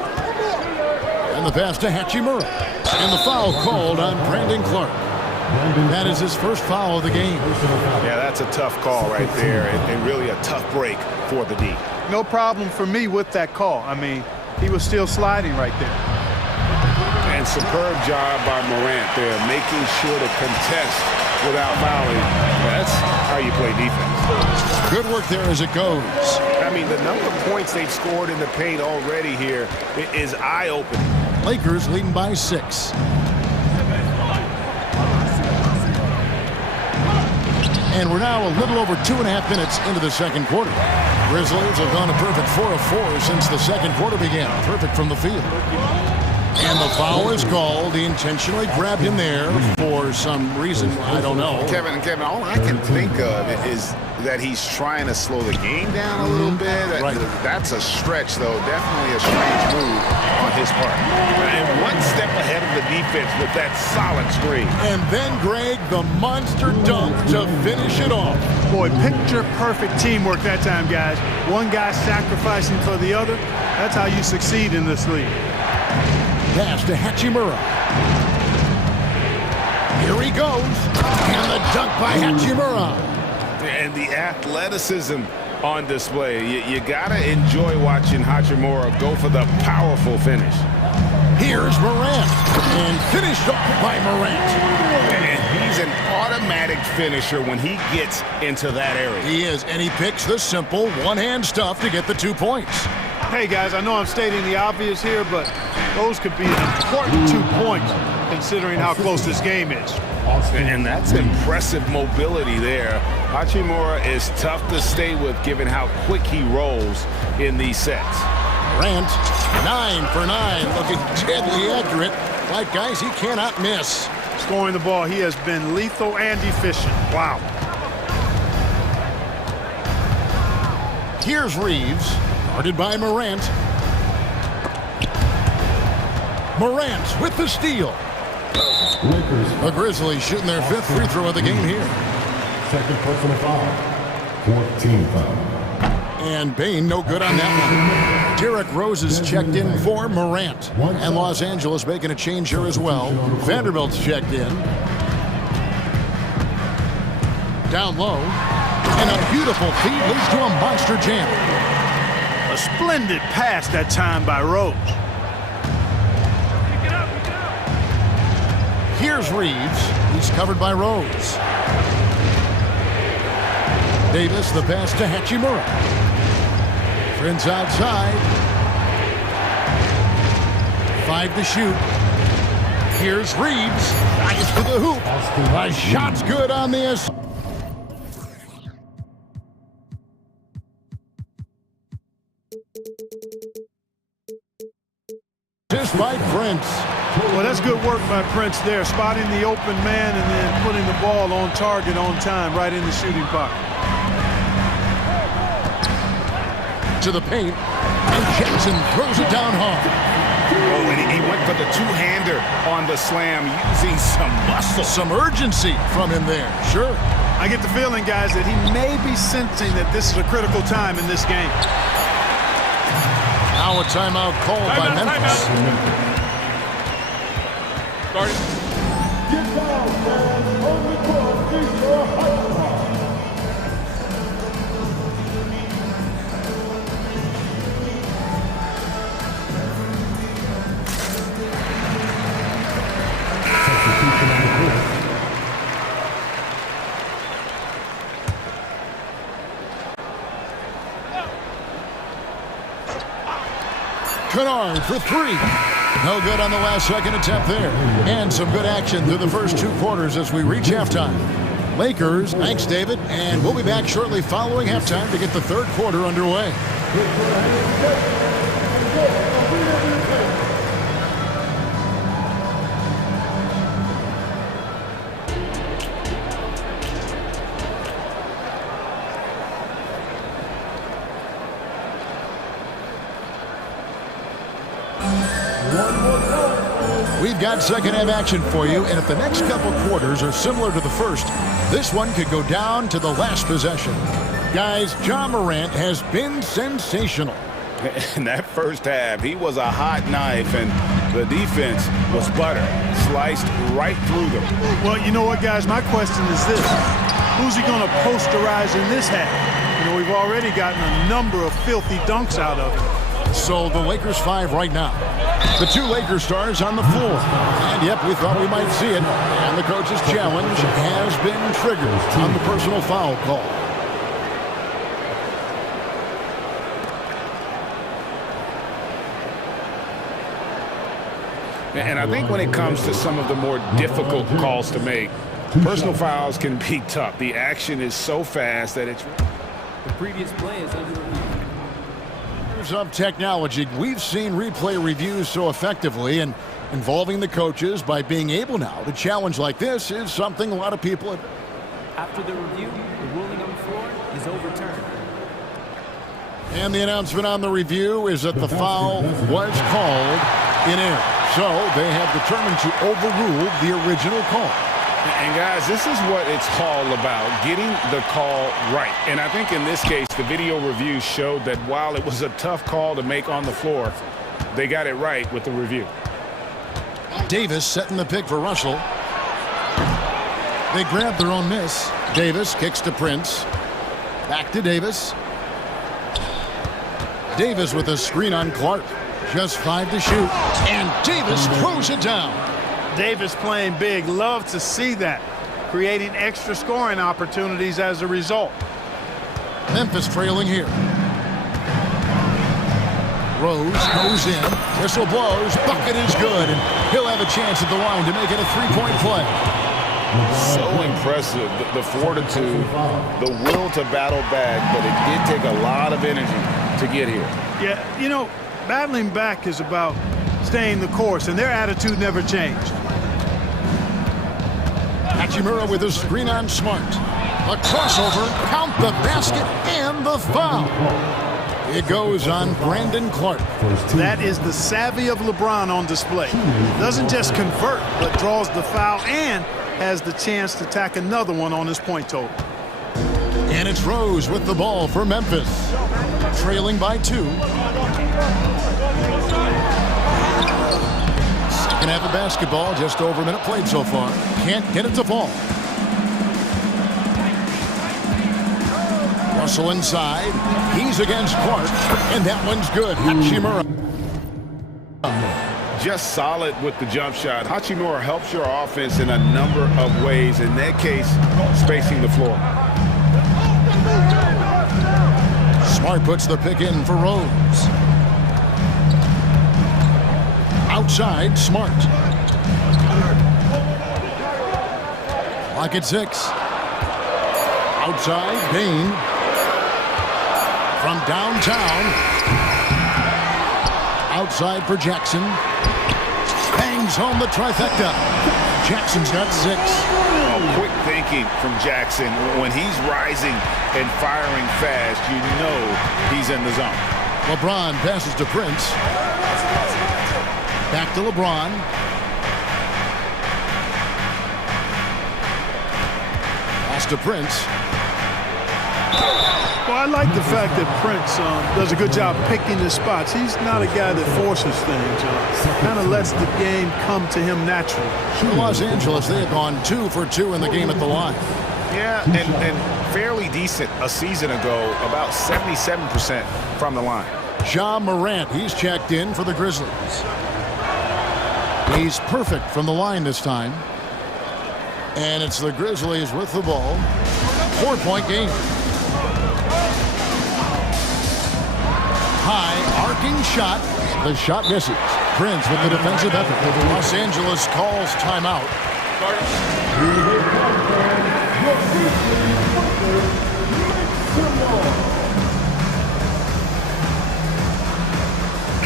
And the pass to Hachimura. And the foul called on Brandon Clark. That is his first foul of the game. Yeah, that's a tough call right there, and really a tough break for the D. No problem for me with that call. I mean, he was still sliding right there. And superb job by Morant there, making sure to contest without fouling. That's how you play defense. Good work there as it goes. I mean, the number of points they've scored in the paint already here is eye-opening. Lakers leading by 6. And we're now a little over 2.5 minutes into the second quarter. Grizzlies have gone a perfect 4 of 4 since the second quarter began. Perfect from the field. And the foul is called. He intentionally grabbed him there for some reason. I don't know. Kevin, all I can think of is that he's trying to slow the game down a little bit. Right. That's a stretch, though. Definitely a strange move on his part. And one step ahead of the defense with that solid screen. And then, Greg, the monster dunk to finish it off. Boy, picture-perfect teamwork that time, guys. One guy sacrificing for the other. That's how you succeed in this league. Pass to Hachimura. Here he goes. And the dunk by Hachimura. And the athleticism on display. You got to enjoy watching Hachimura go for the powerful finish. Here's Morant. And finished off by Morant. And he's an automatic finisher when he gets into that area. He is, and he picks the simple one-hand stuff to get the 2 points. Hey, guys, I know I'm stating the obvious here, but those could be an important 2 points considering how close this game is. And that's impressive mobility there. Hachimura is tough to stay with given how quick he rolls in these sets. Morant, 9 for 9, looking deadly accurate. Like, guys, he cannot miss. Scoring the ball, he has been lethal and efficient. Wow. Here's Reeves, guarded by Morant. Morant with the steal. The Grizzlies shooting their 5th free throw of the game here. Second personal foul. 14 foul. And Bain no good on that one. Derrick Rose is checked in for Morant. And Los Angeles making a change here as well. Vanderbilt's checked in. Down low. And a beautiful feed leads to a monster jam. A splendid pass that time by Rose. Here's Reeves. He's covered by Rose. Davis, the pass to Hachimura. Friends outside. 5 to shoot. Here's Reeves. Nice to the hoop. The shot's good on this. Just by Prince. Well, that's good work by Prince there, spotting the open man and then putting the ball on target on time right in the shooting pocket. To the paint, and Jackson throws it down hard. Oh, and he went for the two-hander on the slam, using some muscle. Some urgency from him there, sure. I get the feeling, guys, that he may be sensing that this is a critical time in this game. Now a timeout called by Memphis. Start it. Kennard for three. No good on the last second attempt there. And some good action through the first 2 quarters as we reach halftime. Lakers, thanks, David. And we'll be back shortly following halftime to get the third quarter underway. We've got second half action for you, and if the next couple quarters are similar to the first, this one could go down to the last possession. Guys, Ja Morant has been sensational. In that first half, he was a hot knife, and the defense was butter, sliced right through them. Well, you know what, guys? My question is this. Who's he going to posterize in this half? You know, we've already gotten a number of filthy dunks out of him. So the Lakers 5 right now. The 2 Lakers stars on the floor. And yep, we thought we might see it. And the coach's challenge has been triggered on the personal foul call. And I think when it comes to some of the more difficult calls to make, personal fouls can be tough. The action is so fast that it's... The previous play is under review. Of technology, we've seen replay reviews so effectively, and involving the coaches by being able now to challenge like this is something a lot of people have. After the review, the ruling on the floor is overturned. And the announcement on the review is that the foul was called in error. So they have determined to overrule the original call. And guys, this is what it's all about, getting the call right. And I think in this case, the video review showed that while it was a tough call to make on the floor, they got it right with the review. Davis setting the pick for Russell. They grab their own miss. Davis kicks to Prince. Back to Davis. Davis with a screen on Clark. Just 5 to shoot. And Davis throws it down. Davis playing big. Love to see that. Creating extra scoring opportunities as a result. Memphis trailing here. Rose goes in. Whistle blows. Bucket is good. And he'll have a chance at the line to make it a 3-point play. So impressive. The fortitude, the will to battle back, but it did take a lot of energy to get here. Yeah, you know, battling back is about staying the course, and their attitude never changed. Hachimura with a screen on Smart. A crossover, count the basket, and the foul. It goes on Brandon Clark. That is the savvy of LeBron on display. Doesn't just convert, but draws the foul and has the chance to tack another one on his point total. And it's Rose with the ball for Memphis. Trailing by 2. Second half of basketball, just over a minute played so far. Can't get it to fall. Russell inside. He's against Clark, and that one's good. Hachimura. Just solid with the jump shot. Hachimura helps your offense in a number of ways. In that case, spacing the floor. Smart puts the pick in for Rose. Outside, Smart. Clock at 6. Outside, Bain. From downtown. Outside for Jackson. Bangs home the trifecta. Jackson's got 6. Oh, quick thinking from Jackson. When he's rising and firing fast, you know he's in the zone. LeBron passes to Prince. Back to LeBron. Pass to Prince. Well, I like the fact that Prince does a good job picking his spots. He's not a guy that forces things. Kind of lets the game come to him naturally. In Los Angeles, they have gone 2 for 2 in the game at the line. Yeah, and fairly decent a season ago, about 77% from the line. Ja Morant, he's checked in for the Grizzlies. He's perfect from the line this time. And it's the Grizzlies with the ball. 4-point game. High arc Looking shot. The shot misses. Prince with the defensive effort. Los Angeles calls timeout.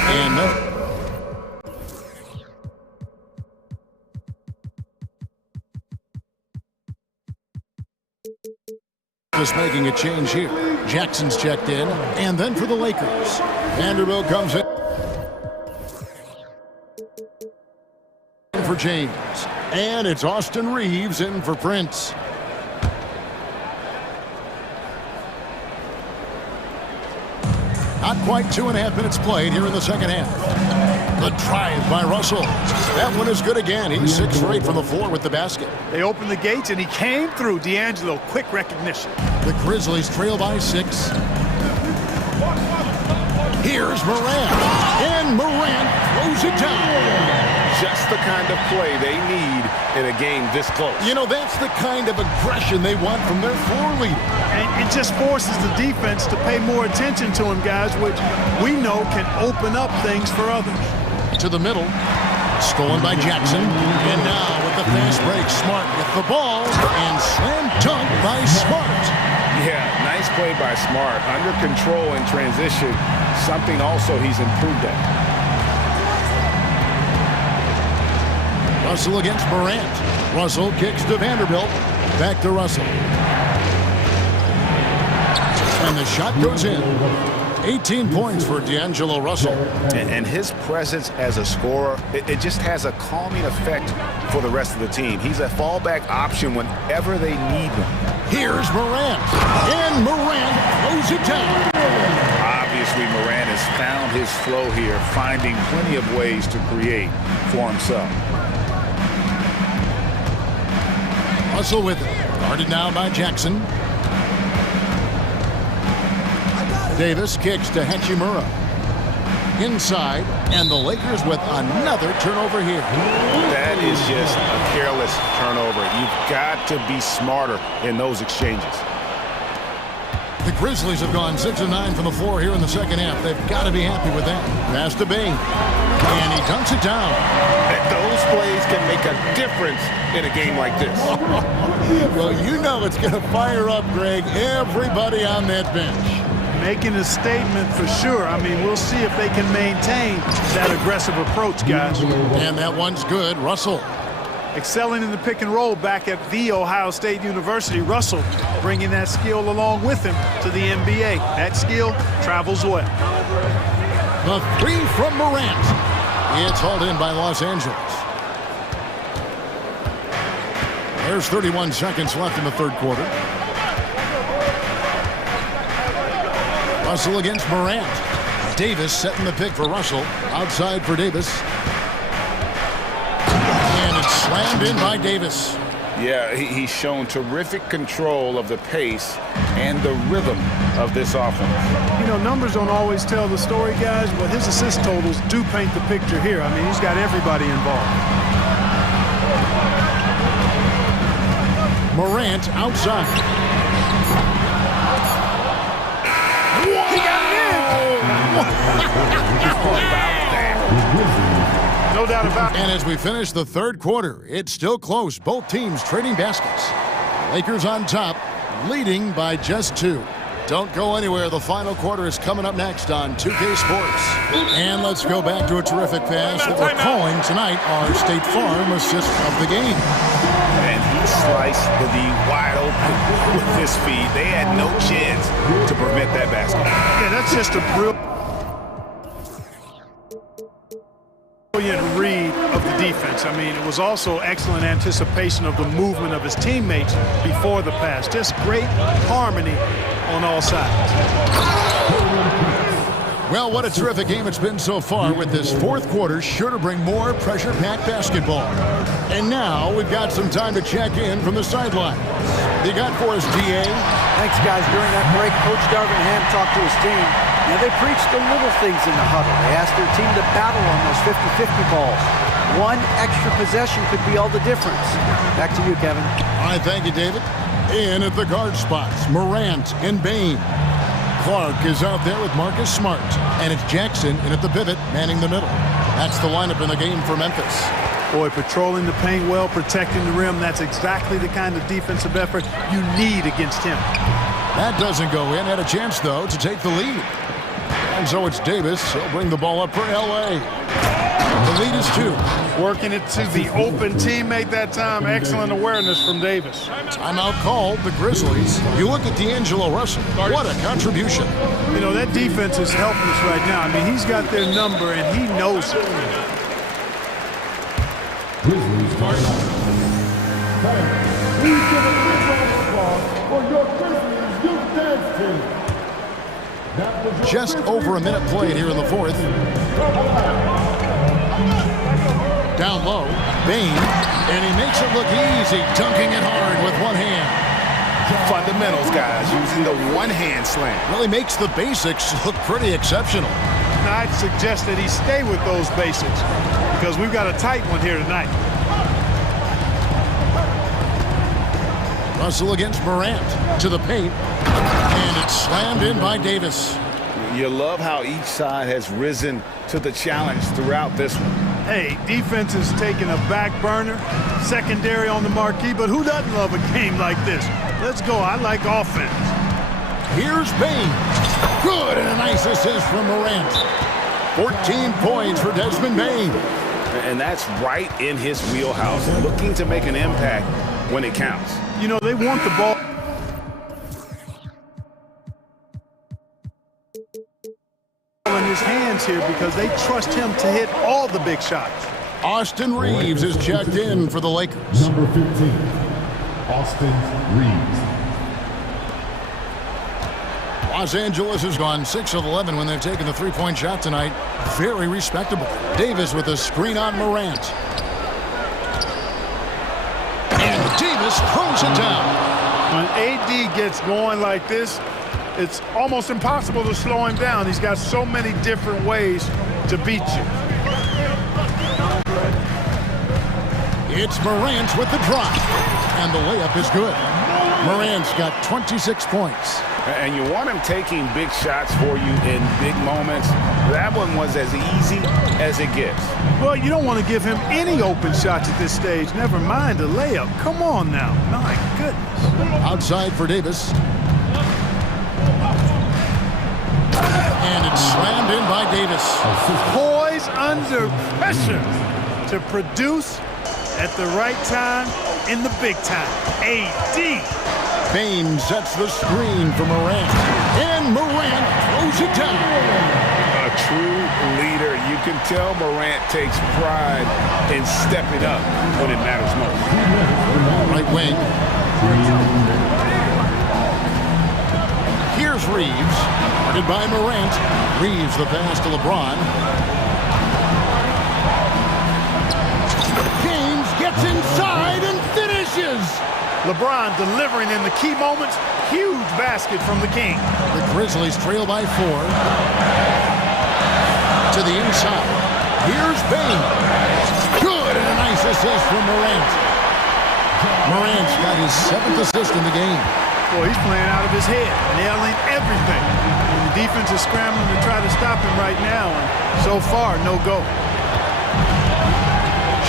And just making a change here. Jackson's checked in, and then for the Lakers, Vanderbilt comes in for James, and it's Austin Reeves in for Prince. Not quite 2.5 minutes played here in the second half. The drive by Russell. That one is good again. He's 6 for 8 from the floor with the basket. They opened the gates, and he came through. D'Angelo, quick recognition. The Grizzlies trail by 6. Here's Morant. And Morant throws it down. Just the kind of play they need in a game this close. You know, that's the kind of aggression they want from their floor leader. And it just forces the defense to pay more attention to him, guys, which we know can open up things for others. To the middle. Stolen by Jackson. And now with the fast break, Smart with the ball. And slam dunk by Smart. Yeah, nice play by Smart. Under control in transition. Something also he's improved at. Russell against Morant. Russell kicks to Vanderbilt. Back to Russell. And the shot goes in. 18 points for D'Angelo Russell. And his presence as a scorer, it just has a calming effect for the rest of the team. He's a fallback option whenever they need him. Here's Morant. And Morant throws it down. Obviously, Morant has found his flow here, finding plenty of ways to create for himself. Russell with it. Guarded now by Jackson. Davis kicks to Hachimura. Inside, and the Lakers with another turnover here. That is just a careless turnover. You've got to be smarter in those exchanges. The Grizzlies have gone 6 of 9 from the floor here in the second half. They've got to be happy with that. Pass to Bing. And he dunks it down. Those plays can make a difference in a game like this. Well, you know it's going to fire up, Greg, everybody on that bench. Making a statement for sure. I mean, we'll see if they can maintain that aggressive approach, guys. And that one's good. Russell. Excelling in the pick and roll back at The Ohio State University. Russell bringing that skill along with him to the NBA. That skill travels well. The three from Morant. It's hauled in by Los Angeles. There's 31 seconds left in the third quarter. Russell against Morant. Davis setting the pick for Russell. Outside for Davis. And it's slammed in by Davis. Yeah, he's shown terrific control of the pace and the rhythm of this offense. You know, numbers don't always tell the story, guys, but his assist totals do paint the picture here. I mean, he's got everybody involved. Morant outside. He got it! No doubt about it. And as we finish the third quarter, it's still close. Both teams trading baskets. Lakers on top, leading by just 2. Don't go anywhere. The final quarter is coming up next on 2K Sports. And let's go back to a terrific pass that we're calling tonight our State Farm assist of the game. And he sliced the D wide open with his feet. They had no chance to prevent that basket. Yeah, that's just a brilliant read of the defense. I mean, it was also excellent anticipation of the movement of his teammates before the pass. Just great harmony on all sides. Well, what a terrific game it's been so far, with this fourth quarter sure to bring more pressure-packed basketball. And now we've got some time to check in from the sideline. You got for us, DA? Thanks, guys. During that break, Coach Darvin Ham talked to his team. Now, they preached the little things in the huddle. They asked their team to battle on those 50-50 balls. One extra possession could be all the difference. Back to you, Kevin. All right, thank you, David. In at the guard spots, Morant and Bain. Clark is out there with Marcus Smart. And it's Jackson in at the pivot, manning the middle. That's the lineup in the game for Memphis. Boy, patrolling the paint well, protecting the rim. That's exactly the kind of defensive effort you need against him. That doesn't go in. Had a chance, though, to take the lead. And so it's Davis. He'll bring the ball up for L.A. The lead is 2. Working it to the open teammate that time. Excellent awareness from Davis. Timeout called, the Grizzlies. You look at D'Angelo Russell. What a contribution. You know, that defense is helpless right now. I mean, he's got their number, and he knows it. Grizzlies timeout. Please give a big round of applause for your Grizzlies youth dance team. Just over a minute played here in the 4th. Down low, Bane, and he makes it look easy, dunking it hard with one hand. Fundamentals, guys, using the one-hand slam. Really makes the basics look pretty exceptional. Now, I'd suggest that he stay with those basics because we've got a tight one here tonight. Russell against Morant to the paint, and it's slammed in by Davis. You love how each side has risen to the challenge throughout this one. Hey, defense is taking a back burner, secondary on the marquee, but who doesn't love a game like this? Let's go. I like offense. Here's Bane. Good, and a nice assist from Morant. 14 points for Desmond Bane. And that's right in his wheelhouse, looking to make an impact when it counts. You know, they want the ball in his hands here because they trust him to hit all the big shots. Austin Reeves is checked in for the Lakers. Number 15, Austin Reeves. Los Angeles has gone 6 of 11 when they've taken the three-point shot tonight. Very respectable. Davis with a screen on Morant. And Davis throws it down. When AD gets going like this, it's almost impossible to slow him down. He's got so many different ways to beat you. It's Morant with the drop. And the layup is good. Morant's got 26 points. And you want him taking big shots for you in big moments. That one was as easy as it gets. Well, you don't want to give him any open shots at this stage. Never mind a layup. Come on now. My goodness. Outside for Davis. And it's slammed in by Davis. Poise under pressure to produce at the right time in the big time. AD. Bane sets the screen for Morant. And Morant throws it down. A true leader. You can tell Morant takes pride in stepping up when it matters most. Right wing. Here's Reeves. Guarded by Morant. Reeves the pass to LeBron. James gets inside and finishes. LeBron delivering in the key moments. Huge basket from the King. The Grizzlies trail by 4. To the inside. Here's Bane. Good, and a nice assist from Morant. Morant's got his 7th assist in the game. Boy, he's playing out of his head, nailing everything. And the defense is scrambling to try to stop him right now, and so far, no go.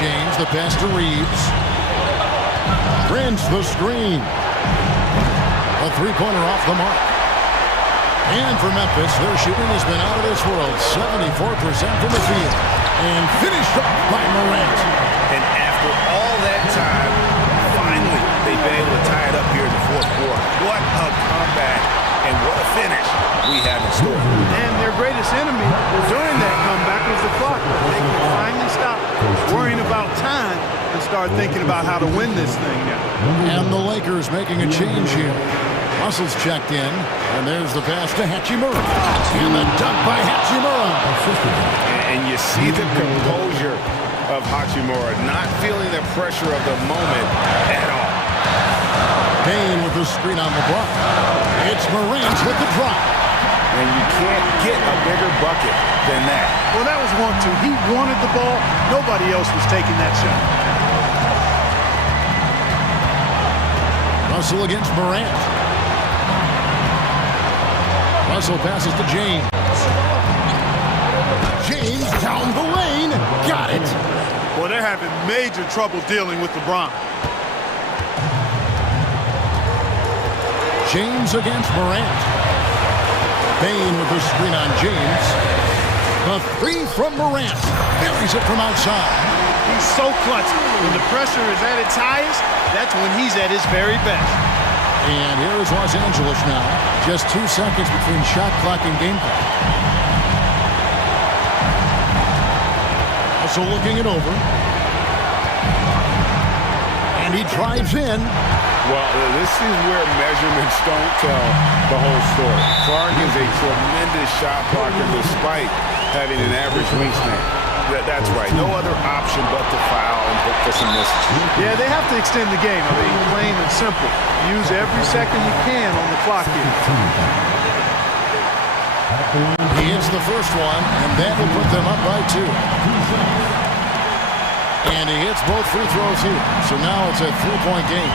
James, the pass to Reeves. Prince the screen. A three-pointer off the mark. And for Memphis, their shooting has been out of this world. 74% from the field. And finished off by Morant. And after all that time, finally, they've been able to tie it up here in the fourth quarter. What a comeback and what a finish we have in store. And their greatest enemy during that comeback was the clock. They can finally stop worrying about time and start thinking about how to win this thing now. And the Lakers making a change here. Russell's checked in, and there's the pass to Hachimura. And the dunk by Hachimura. And you see the composure of Hachimura, not feeling the pressure of the moment at all. Bane with the screen on the block. It's Morant with the drop. And you can't get a bigger bucket than that. Well, that was 1-2. He wanted the ball. Nobody else was taking that shot. Russell against Morant. Russell passes to James. James down the lane. Got it. Well, they're having major trouble dealing with LeBron. James against Morant. Payne with the screen on James. The three from Morant. Buries it from outside. He's so clutch. When the pressure is at its highest, that's when he's at his very best. And here is Los Angeles now. Just 2 seconds between shot clock and game clock. Also looking it over. And he drives in. Well, this is where measurements don't tell the whole story. Clark is a tremendous shot blocker despite having an average wingspan. That's right. No other option but to foul and hope for some misses. Yeah, they have to extend the game. I mean, plain and simple. Use every second you can on the clock here. He hits the first one, and that will put them up by 2. And he hits both free throws here. So now it's a 3-point game.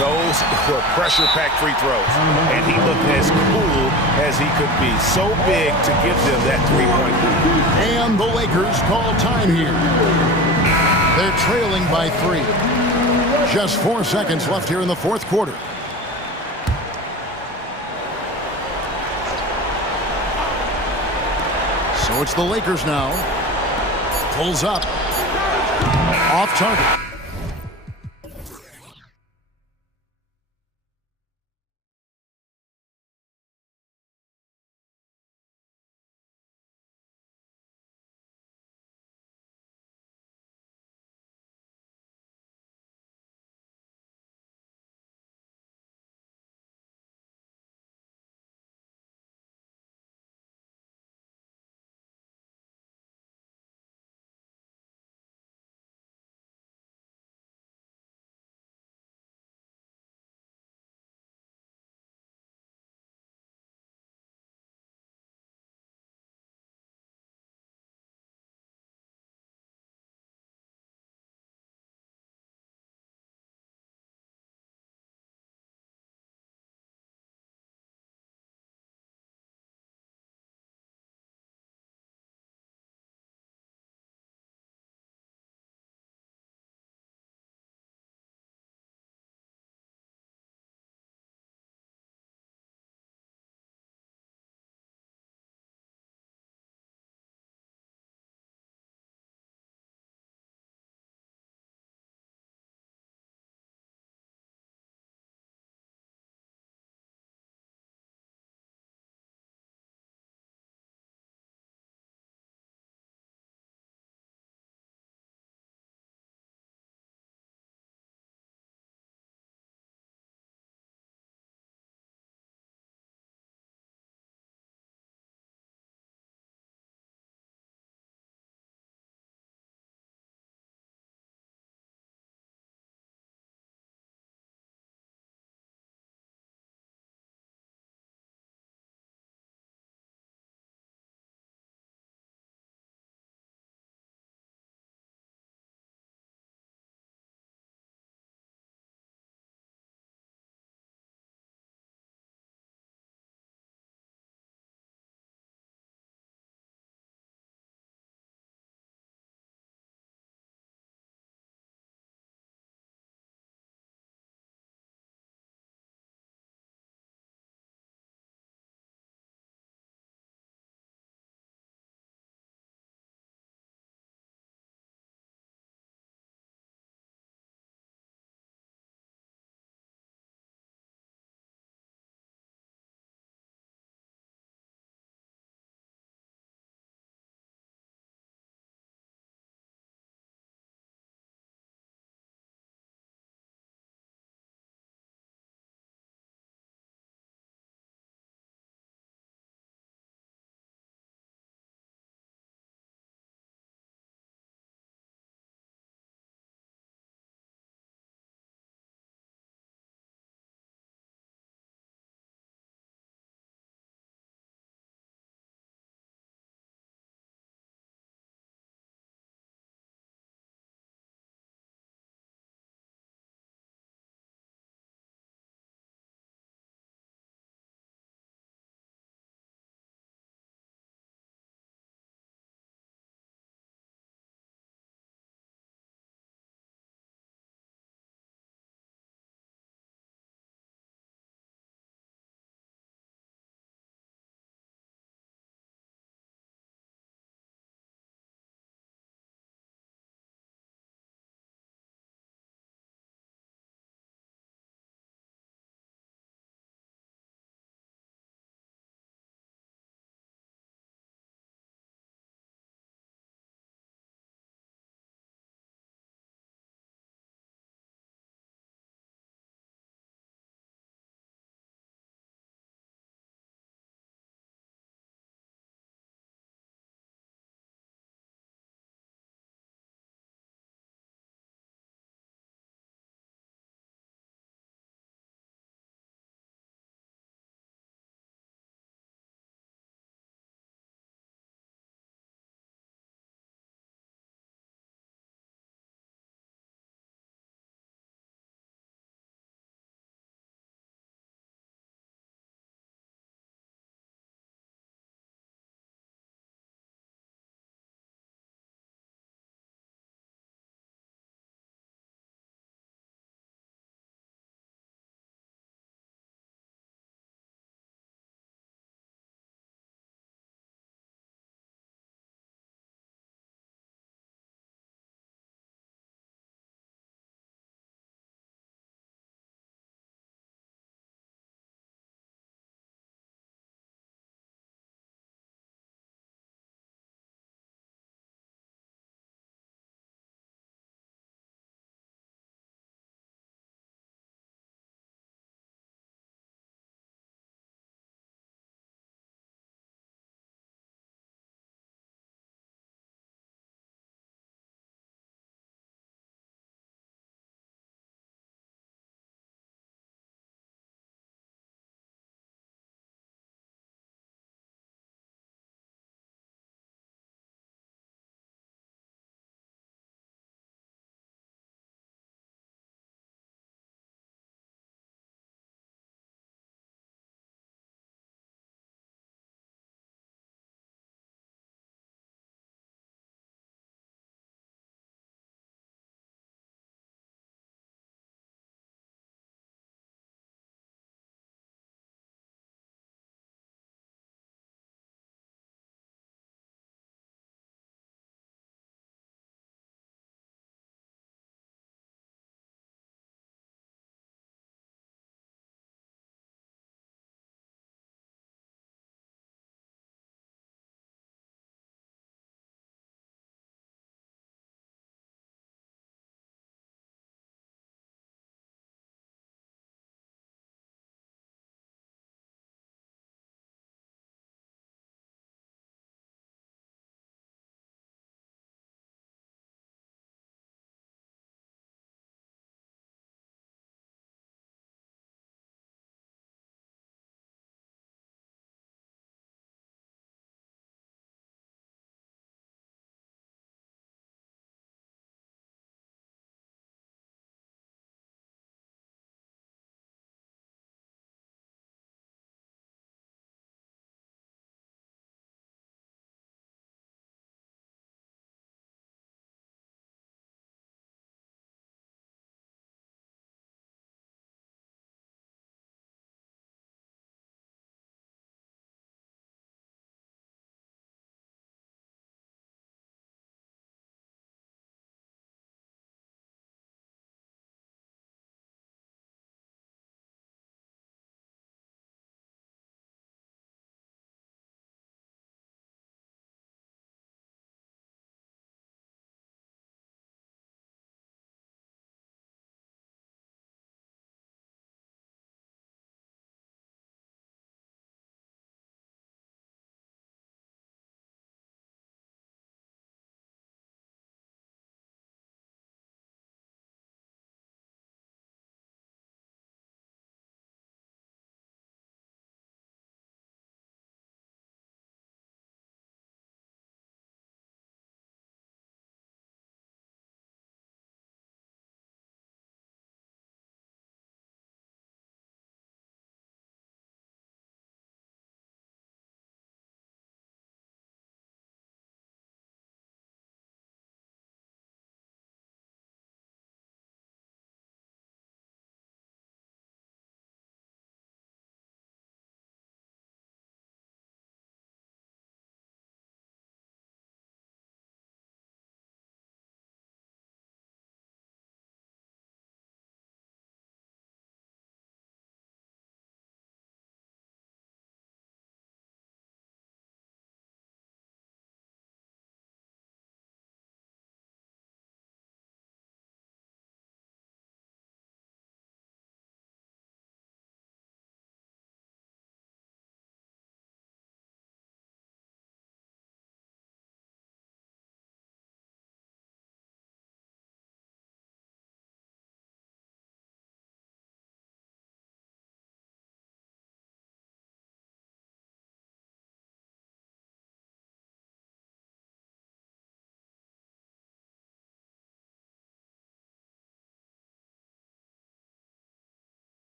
Those were pressure-packed free throws. And he looked as cool as he could be. So big to give them that 3-point lead. And the Lakers call time here. They're trailing by 3. Just 4 seconds left here in the fourth quarter. So it's the Lakers now. Pulls up. Off target.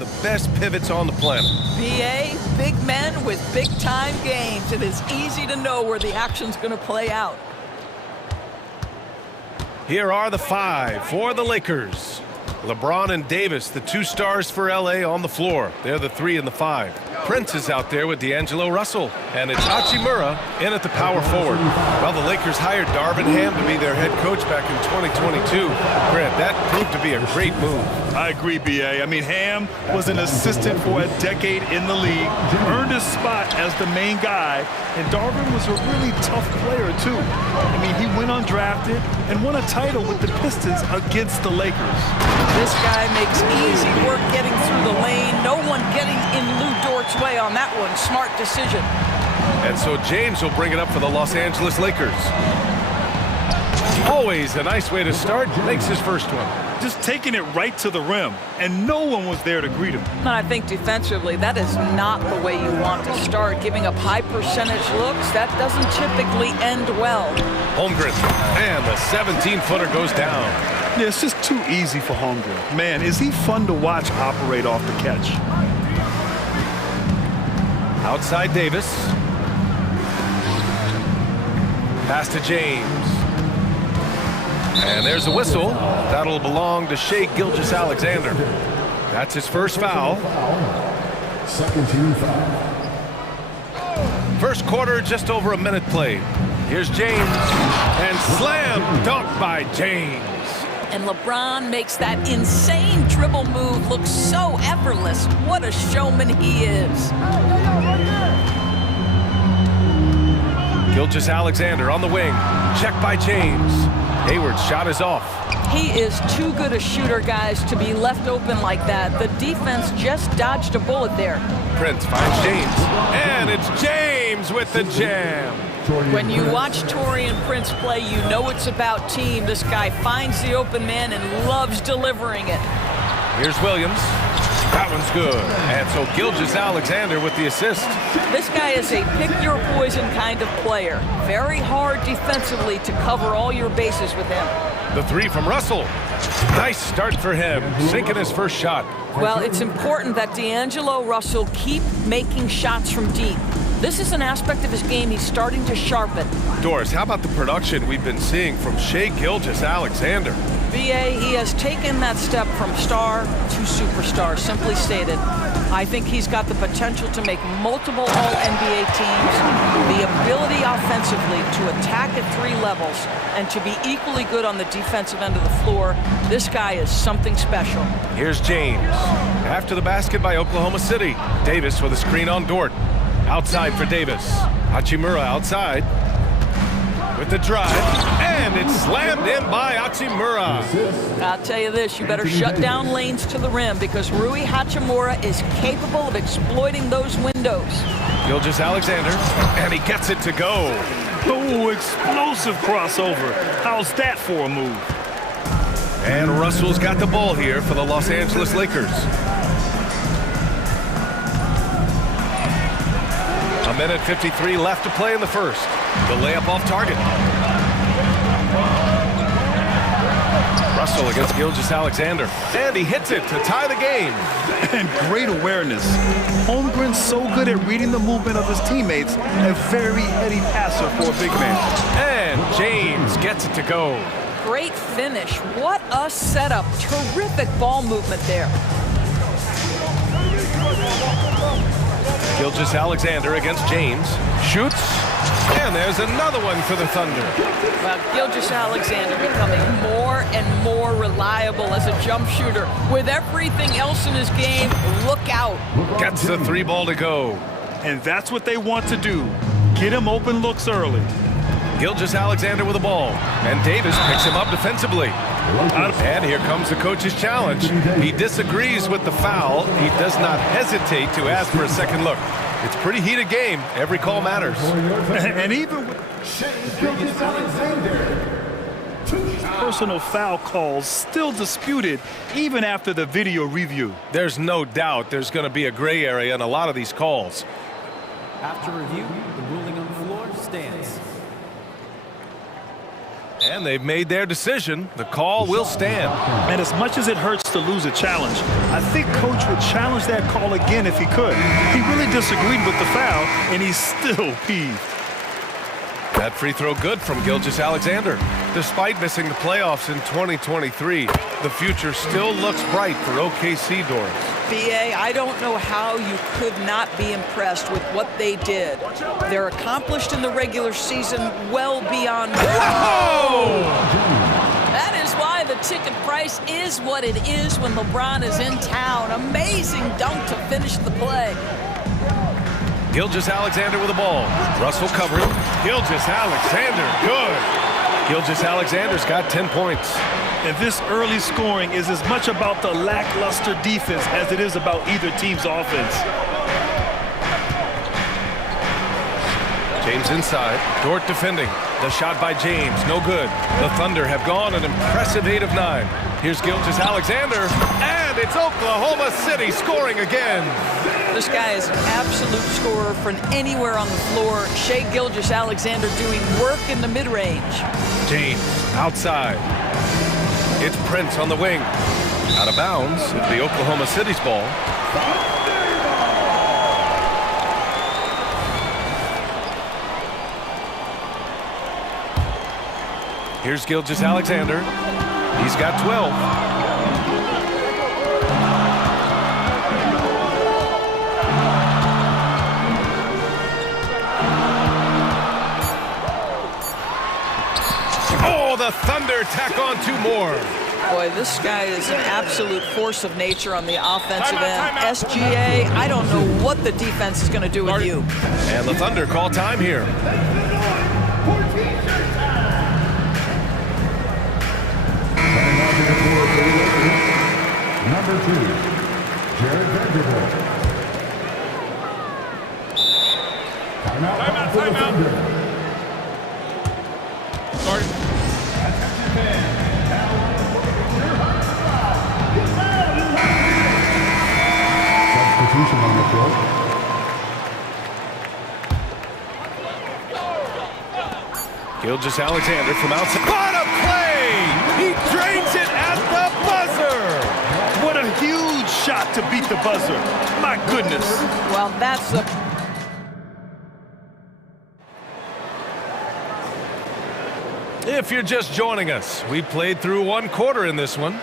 of the best pivots on the planet. BA, big men with big-time games. It is easy to know where the action's going to play out. Here are the 5 for the Lakers. LeBron and Davis, the 2 stars for LA on the floor. They're the 3 and the 5. Prince is out there with D'Angelo Russell. And it's Hachimura in at the power forward. Well, the Lakers hired Darvin Ham to be their head coach back in 2022. Grant, that proved to be a great move. I agree, B.A. I mean, Ham was an assistant for a decade in the league, earned his spot as the main guy, and Darvin was a really tough player, too. I mean, he went undrafted and won a title with the Pistons against the Lakers. This guy makes easy work getting through the lane. No one getting in Lou Dort's way on that one. Smart decision. And so James will bring it up for the Los Angeles Lakers. Always a nice way to start. Makes his first one. Just taking it right to the rim, and no one was there to greet him. And I think defensively, that is not the way you want to start. Giving up high percentage looks, that doesn't typically end well. Holmgren, and the 17-footer goes down. Yeah, it's just too easy for Holmgren. Man, is he fun to watch operate off the catch. Outside Davis. Pass to James. And there's a whistle. That'll belong to Shai Gilgeous-Alexander. That's his first foul. Second team foul. First quarter, just over a minute played. Here's James. And slam dunk by James. And LeBron makes that insane dribble move look so effortless. What a showman he is. Gilgeous-Alexander on the wing. Check by James. Hayward's shot is off. He is too good a shooter, guys, to be left open like that. The defense just dodged a bullet there. Prince finds James. And it's James with the jam. When you watch Taurean Prince play, you know it's about team. This guy finds the open man and loves delivering it. Here's Williams. That one's good. And so Gilgeous-Alexander with the assist. This guy is a pick-your-poison kind of player. Very hard defensively to cover all your bases with him. The 3 from Russell. Nice start for him, sinking his first shot. Well, it's important that D'Angelo Russell keep making shots from deep. This is an aspect of his game he's starting to sharpen. Doris, how about the production we've been seeing from Shai Gilgeous-Alexander? BA, he has taken that step from star to superstar, simply stated. I think he's got the potential to make multiple All-NBA teams, the ability offensively to attack at 3 levels, and to be equally good on the defensive end of the floor. This guy is something special. Here's James. After the basket by Oklahoma City. Davis with a screen on Dort. Outside for Davis. Hachimura outside with the drive, and it's slammed in by Hachimura. I'll tell you this, you better shut down lanes to the rim because Rui Hachimura is capable of exploiting those windows. Gilgeous-Alexander, and he gets it to go. Oh, explosive crossover. How's that for a move? And Russell's got the ball here for the Los Angeles Lakers. A minute 53 left to play in the first. The layup off target. Russell against Gilgeous-Alexander. And he hits it to tie the game. And great awareness. Holmgren's so good at reading the movement of his teammates. A very heady passer for a big man. And James gets it to go. Great finish. What a setup. Terrific ball movement there. Gilgeous-Alexander against James. Shoots. And there's another one for the Thunder. Well, Gilgeous-Alexander becoming more and more reliable as a jump shooter. With everything else in his game, look out. Gets the 3 ball to go. And that's what they want to do. Get him open looks early. Gilgeous-Alexander with the ball. And Davis picks him up defensively. And here comes the coach's challenge. He disagrees with the foul. He does not hesitate to ask for a second look. It's a pretty heated game. Every call matters. And even with personal foul calls still disputed even after the video review. There's no doubt there's going to be a gray area in a lot of these calls. After review, the ruling on the floor stands. And they've made their decision. The call will stand. And as much as it hurts to lose a challenge, I think Coach would challenge that call again if he could. He really disagreed with the foul, and he's still peeved. That free throw good from Gilgeous-Alexander. Despite missing the playoffs in 2023, the future still looks bright for OKC, Doris. BA, I don't know how you could not be impressed with what they did. They're accomplished in the regular season well beyond... Whoa! That is why the ticket price is what it is when LeBron is in town. Amazing dunk to finish the play. Gilgeous-Alexander with the ball. Russell covering. Gilgeous-Alexander, good. Gilgeous-Alexander's got 10 points. And this early scoring is as much about the lackluster defense as it is about either team's offense. James inside. Dort defending. The shot by James, no good. The Thunder have gone an impressive 8 of 9. Here's Gilgeous-Alexander, and it's Oklahoma City scoring again. This guy is an absolute scorer from anywhere on the floor. Shai Gilgeous-Alexander doing work in the mid-range. James outside. It's Prince on the wing. Out of bounds, it's the Oklahoma City's ball. Here's Gilgeous-Alexander. He's got 12. Oh, the Thunder tack on 2 more. Boy, this guy is an absolute force of nature on the offensive end. SGA, I don't know what the defense is going to do with you. And the Thunder call time here. Number 2, Jared Vanderbilt. Timeout for the Thunder. Substitution on the court. Gilgeous-Alexander from outside. What a play! He drains it at the buzzer! What a huge shot to beat the buzzer. My goodness. Well, that's the... If you're just joining us, we played through 1 quarter in this one.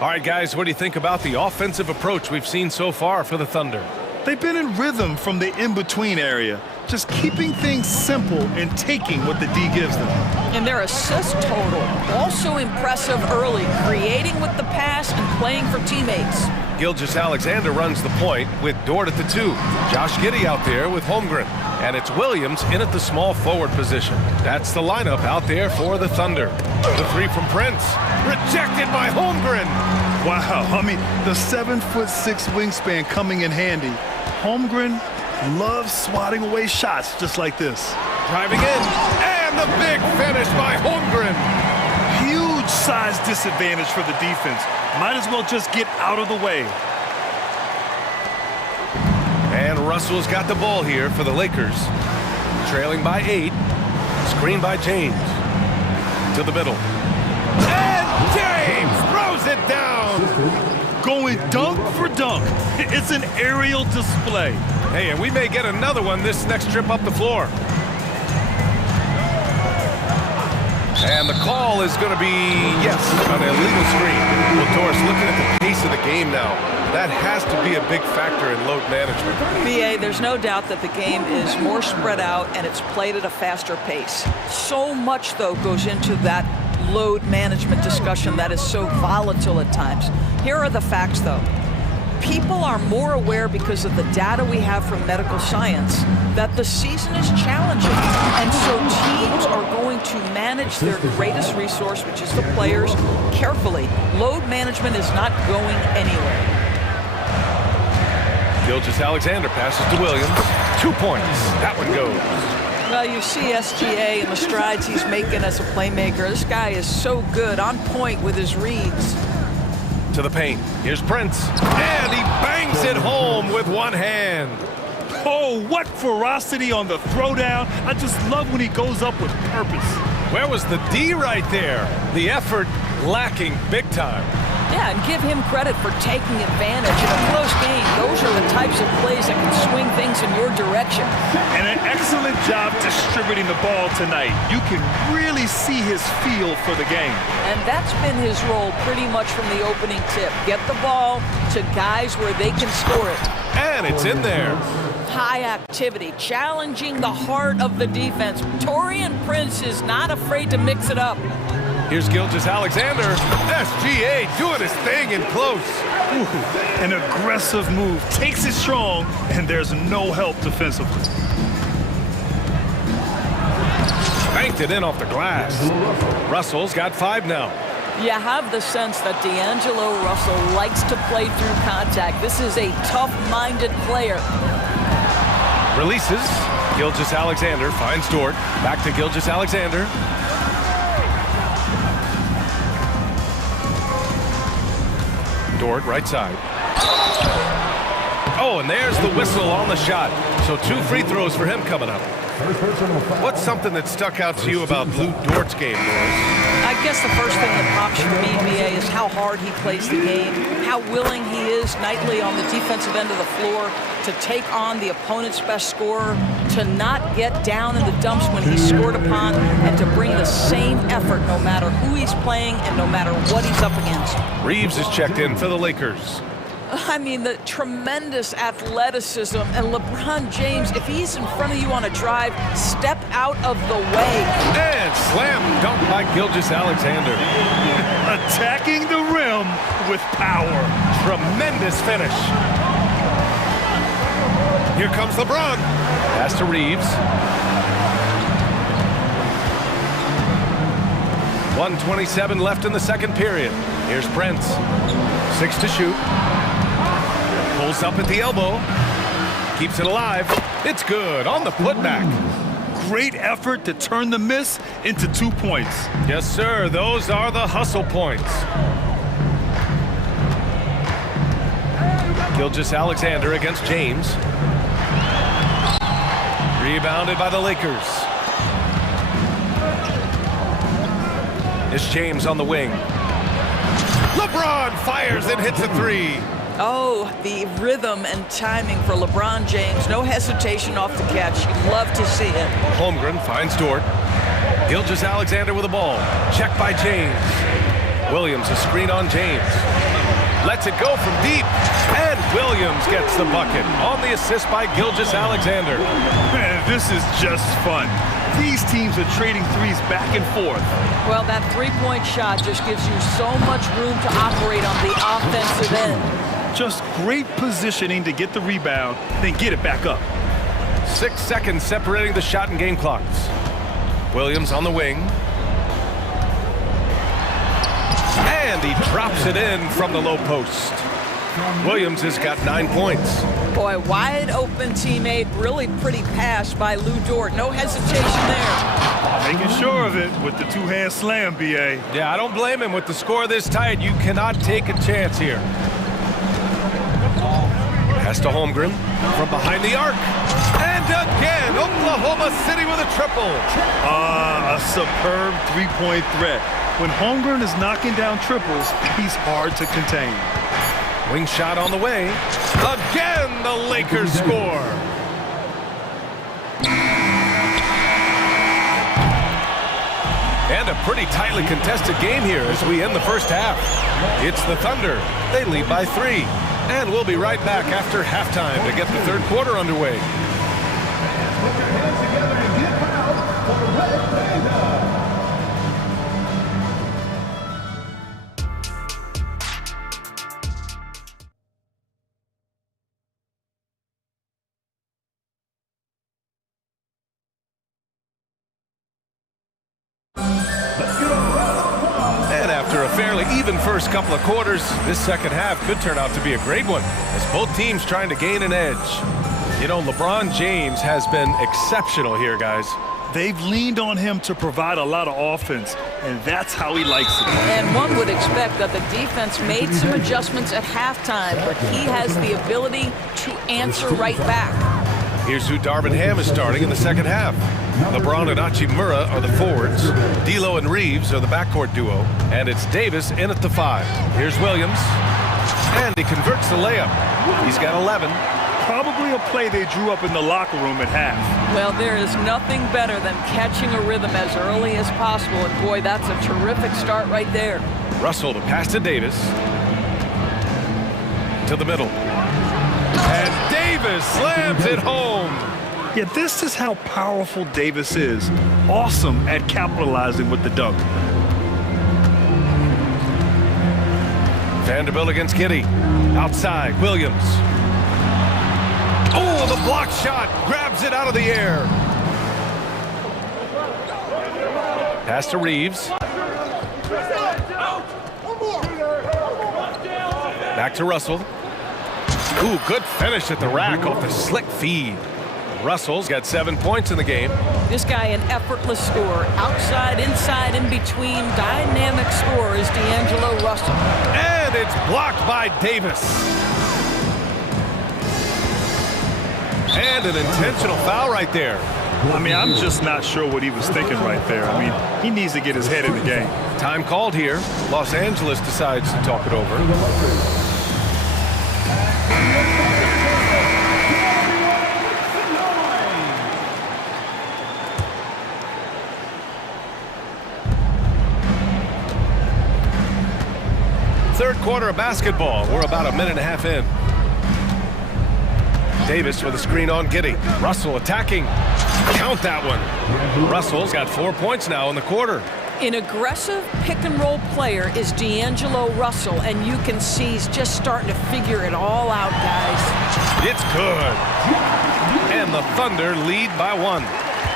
All right, guys, what do you think about the offensive approach we've seen so far for the Thunder? They've been in rhythm from the in-between area, just keeping things simple and taking what the D gives them. And their assist total, also impressive early, creating with the pass and playing for teammates. Gilgeous-Alexander runs the point with Dort at the 2. Josh Giddey out there with Holmgren. And it's Williams in at the small forward position. That's the lineup out there for the Thunder. The 3 from Prince. Rejected by Holmgren. Wow, I mean, the 7'6" wingspan coming in handy. Holmgren loves swatting away shots just like this. Driving in, and the big finish by Holmgren. Huge size disadvantage for the defense. Might as well just get out of the way. And Russell's got the ball here for the Lakers. Trailing by 8. Screen by James. To the middle. And James throws it down. Going dunk for dunk. It's an aerial display. Hey, and we may get another one this next trip up the floor. And the call is going to be, yes, an illegal screen. Well, Doris, looking at the pace of the game now, that has to be a big factor in load management. BA, there's no doubt that the game is more spread out and it's played at a faster pace. So much, though, goes into that load management discussion that is so volatile at times. Here are the facts, though. People are more aware because of the data we have from medical science that the season is challenging. And so teams are going to manage their greatest resource, which is the players, carefully. Load management is not going anywhere. Gilgeous-Alexander passes to Williams. 2 points. That one goes. Well, you see SGA and the strides he's making as a playmaker. This guy is so good, on point with his reads. To the paint. Here's Prince. And he bangs it home with one hand. Oh, what ferocity on the throwdown. I just love when he goes up with purpose. Where was the D right there? The effort lacking big time. Yeah, and give him credit for taking advantage. In a close game, those are the types of plays that can swing things in your direction. And an excellent job distributing the ball tonight. You can really see his feel for the game. And that's been his role pretty much from the opening tip. Get the ball to guys where they can score it. And it's in there. High activity, challenging the heart of the defense. Torian Prince is not afraid to mix it up. Here's Gilgeous-Alexander. SGA doing his thing in close. Ooh, an aggressive move. Takes it strong, and there's no help defensively. Banked it in off the glass. Russell's got 5 now. You have the sense that D'Angelo Russell likes to play through contact. This is a tough-minded player. Releases. Gilgeous-Alexander finds Dort. Back to Gilgeous-Alexander. Dort, right side. Oh, and there's the whistle on the shot. So 2 free throws for him coming up. What's something that stuck out to you about Lou Dort's game, boys? I guess the first thing that pops for me, BA, is how hard he plays the game, how willing he is nightly on the defensive end of the floor to take on the opponent's best scorer, to not get down in the dumps when he's scored upon, and to bring the same effort no matter who he's playing and no matter what he's up against. Reeves is checked in for the Lakers. I mean, the tremendous athleticism, and LeBron James, if he's in front of you on a drive, step out of the way. And slam dunk by Gilgeous-Alexander. Attacking the rim with power. Tremendous finish. Here comes LeBron. Pass to Reeves. 1:27 left in the second period. Here's Prince. 6 to shoot. Pulls up at the elbow. Keeps it alive. It's good on the putback. Great effort to turn the miss into 2 points. Yes, sir. Those are the hustle points. Gilgeous-Alexander against James. Rebounded by the Lakers. It's James on the wing. LeBron fires and hits a 3. Oh, the rhythm and timing for LeBron James. No hesitation off the catch. You'd love to see it. Holmgren finds Dort. Gilgeous-Alexander with the ball. Checked by James. Williams, a screen on James. Lets it go from deep. And Williams gets the bucket on the assist by Gilgeous-Alexander. Man, this is just fun. These teams are trading threes back and forth. Well, that three-point shot just gives you so much room to operate on the offensive end. Just great positioning to get the rebound, then get it back up. 6 seconds separating the shot and game clocks. Williams on the wing. And he drops it in from the low post. Williams has got 9 points. Boy, wide open teammate, really pretty pass by Lou Dort. No hesitation there. Making sure of it with the two-hand slam, BA. Yeah, I don't blame him. With the score this tight, you cannot take a chance here. Pass to Holmgren from behind the arc. And again, Oklahoma City with a triple. A superb three-point threat. When Holmgren is knocking down triples, he's hard to contain. Wing shot on the way. Again, the Lakers score. And a pretty tightly contested game here as we end the first half. It's the Thunder. They lead by 3. And we'll be right back after halftime to get the third quarter underway. Put your hands together and get loud for the Red Panda. And after a fairly even first couple of quarters, this second half could turn out to be a great one as both teams trying to gain an edge. You know, LeBron James has been exceptional here, guys. They've leaned on him to provide a lot of offense, and that's how he likes it. And one would expect that the defense made some adjustments at halftime, but he has the ability to answer right back. Here's who Darvin Ham is starting in the second half. LeBron and Hachimura are the forwards. D'Lo and Reeves are the backcourt duo. And it's Davis in at the 5. Here's Williams. And he converts the layup. He's got 11. Probably a play they drew up in the locker room at half. Well, there is nothing better than catching a rhythm as early as possible. And boy, that's a terrific start right there. Russell the pass to Davis. To the middle. And Davis slams it home. Yeah, this is how powerful Davis is. Awesome at capitalizing with the dunk. Vanderbilt against Giddey. Outside, Williams. Oh, the block shot. Grabs it out of the air. Pass to Reeves. Back to Russell. Ooh, good finish at the rack off the slick feed. Russell's got 7 points in the game. This guy, an effortless scorer. Outside, inside, in between. Dynamic scorer is D'Angelo Russell. And it's blocked by Davis. And an intentional foul right there. I mean, I'm just not sure what he was thinking right there. I mean, he needs to get his head in the game. Time called here. Los Angeles decides to talk it over. Third quarter of basketball. We're about a minute and a half in. Davis with a screen on Giddey. Russell attacking. Count that one. Russell's got 4 points now in the quarter. An aggressive pick-and-roll player is D'Angelo Russell, and you can see he's just starting to figure it all out, guys. It's good. And the Thunder lead by 1.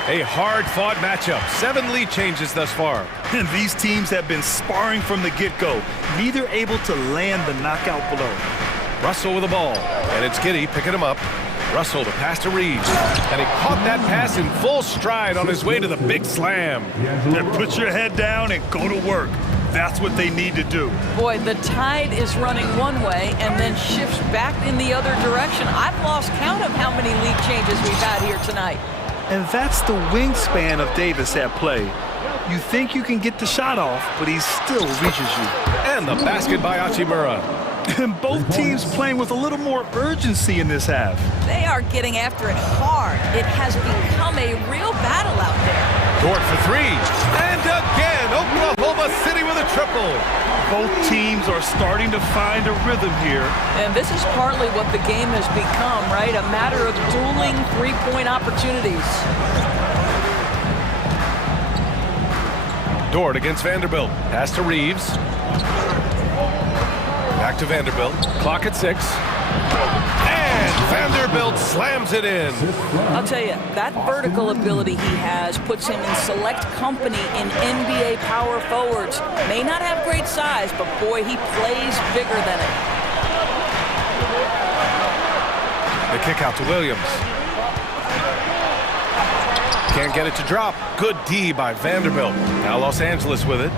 A hard-fought matchup. 7 lead changes thus far. And these teams have been sparring from the get-go, neither able to land the knockout blow. Russell with the ball, and it's Giddey picking him up. Russell to pass to Reeves, and he caught that pass in full stride on his way to the big slam. Then put your head down and go to work. That's what they need to do. Boy, the tide is running one way and then shifts back in the other direction. I've lost count of how many lead changes we've had here tonight. And that's the wingspan of Davis at play. You think you can get the shot off, but he still reaches you. And the basket by Hachimura. And both teams playing with a little more urgency in this half. They are getting after it hard. It has become a real battle out there. Dort for 3. And again, Oklahoma City with a triple. Both teams are starting to find a rhythm here. And this is partly what the game has become, right? A matter of dueling three-point opportunities. Dort against Vanderbilt. Pass to Reeves. Back to Vanderbilt. Clock at 6. And Vanderbilt slams it in. I'll tell you, that vertical ability he has puts him in select company in NBA power forwards. May not have great size, but boy, he plays bigger than it. The kick out to Williams. Can't get it to drop. Good D by Vanderbilt. Now Los Angeles with it.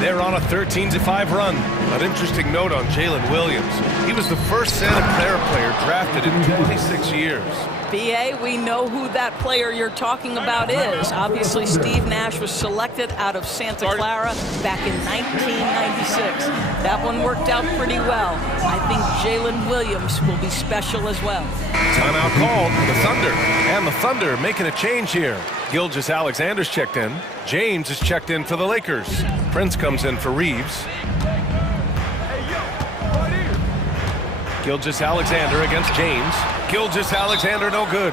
They're on a 13-5 run. An interesting note on Jalen Williams. He was the first Santa Clara player drafted in 26 years. B.A., we know who that player you're talking about is. Obviously, Steve Nash was selected out of Santa Clara back in 1996. That one worked out pretty well. I think Jalen Williams will be special as well. Timeout called for the Thunder. And the Thunder making a change here. Gilgeous-Alexander's checked in. James is checked in for the Lakers. Prince comes in for Reeves. Gilgeous-Alexander against James. Gilgeous-Alexander no good.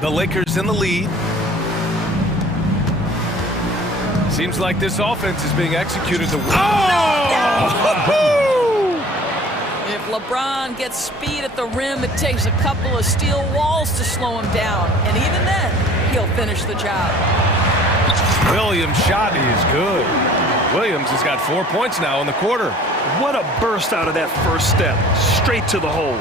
The Lakers in the lead. Seems like this offense is being executed the If LeBron gets speed at the rim, it takes a couple of steel walls to slow him down. And even then, he'll finish the job. Williams' shot is good. Williams has got 4 points now in the quarter. What a burst out of that first step. Straight to the hole.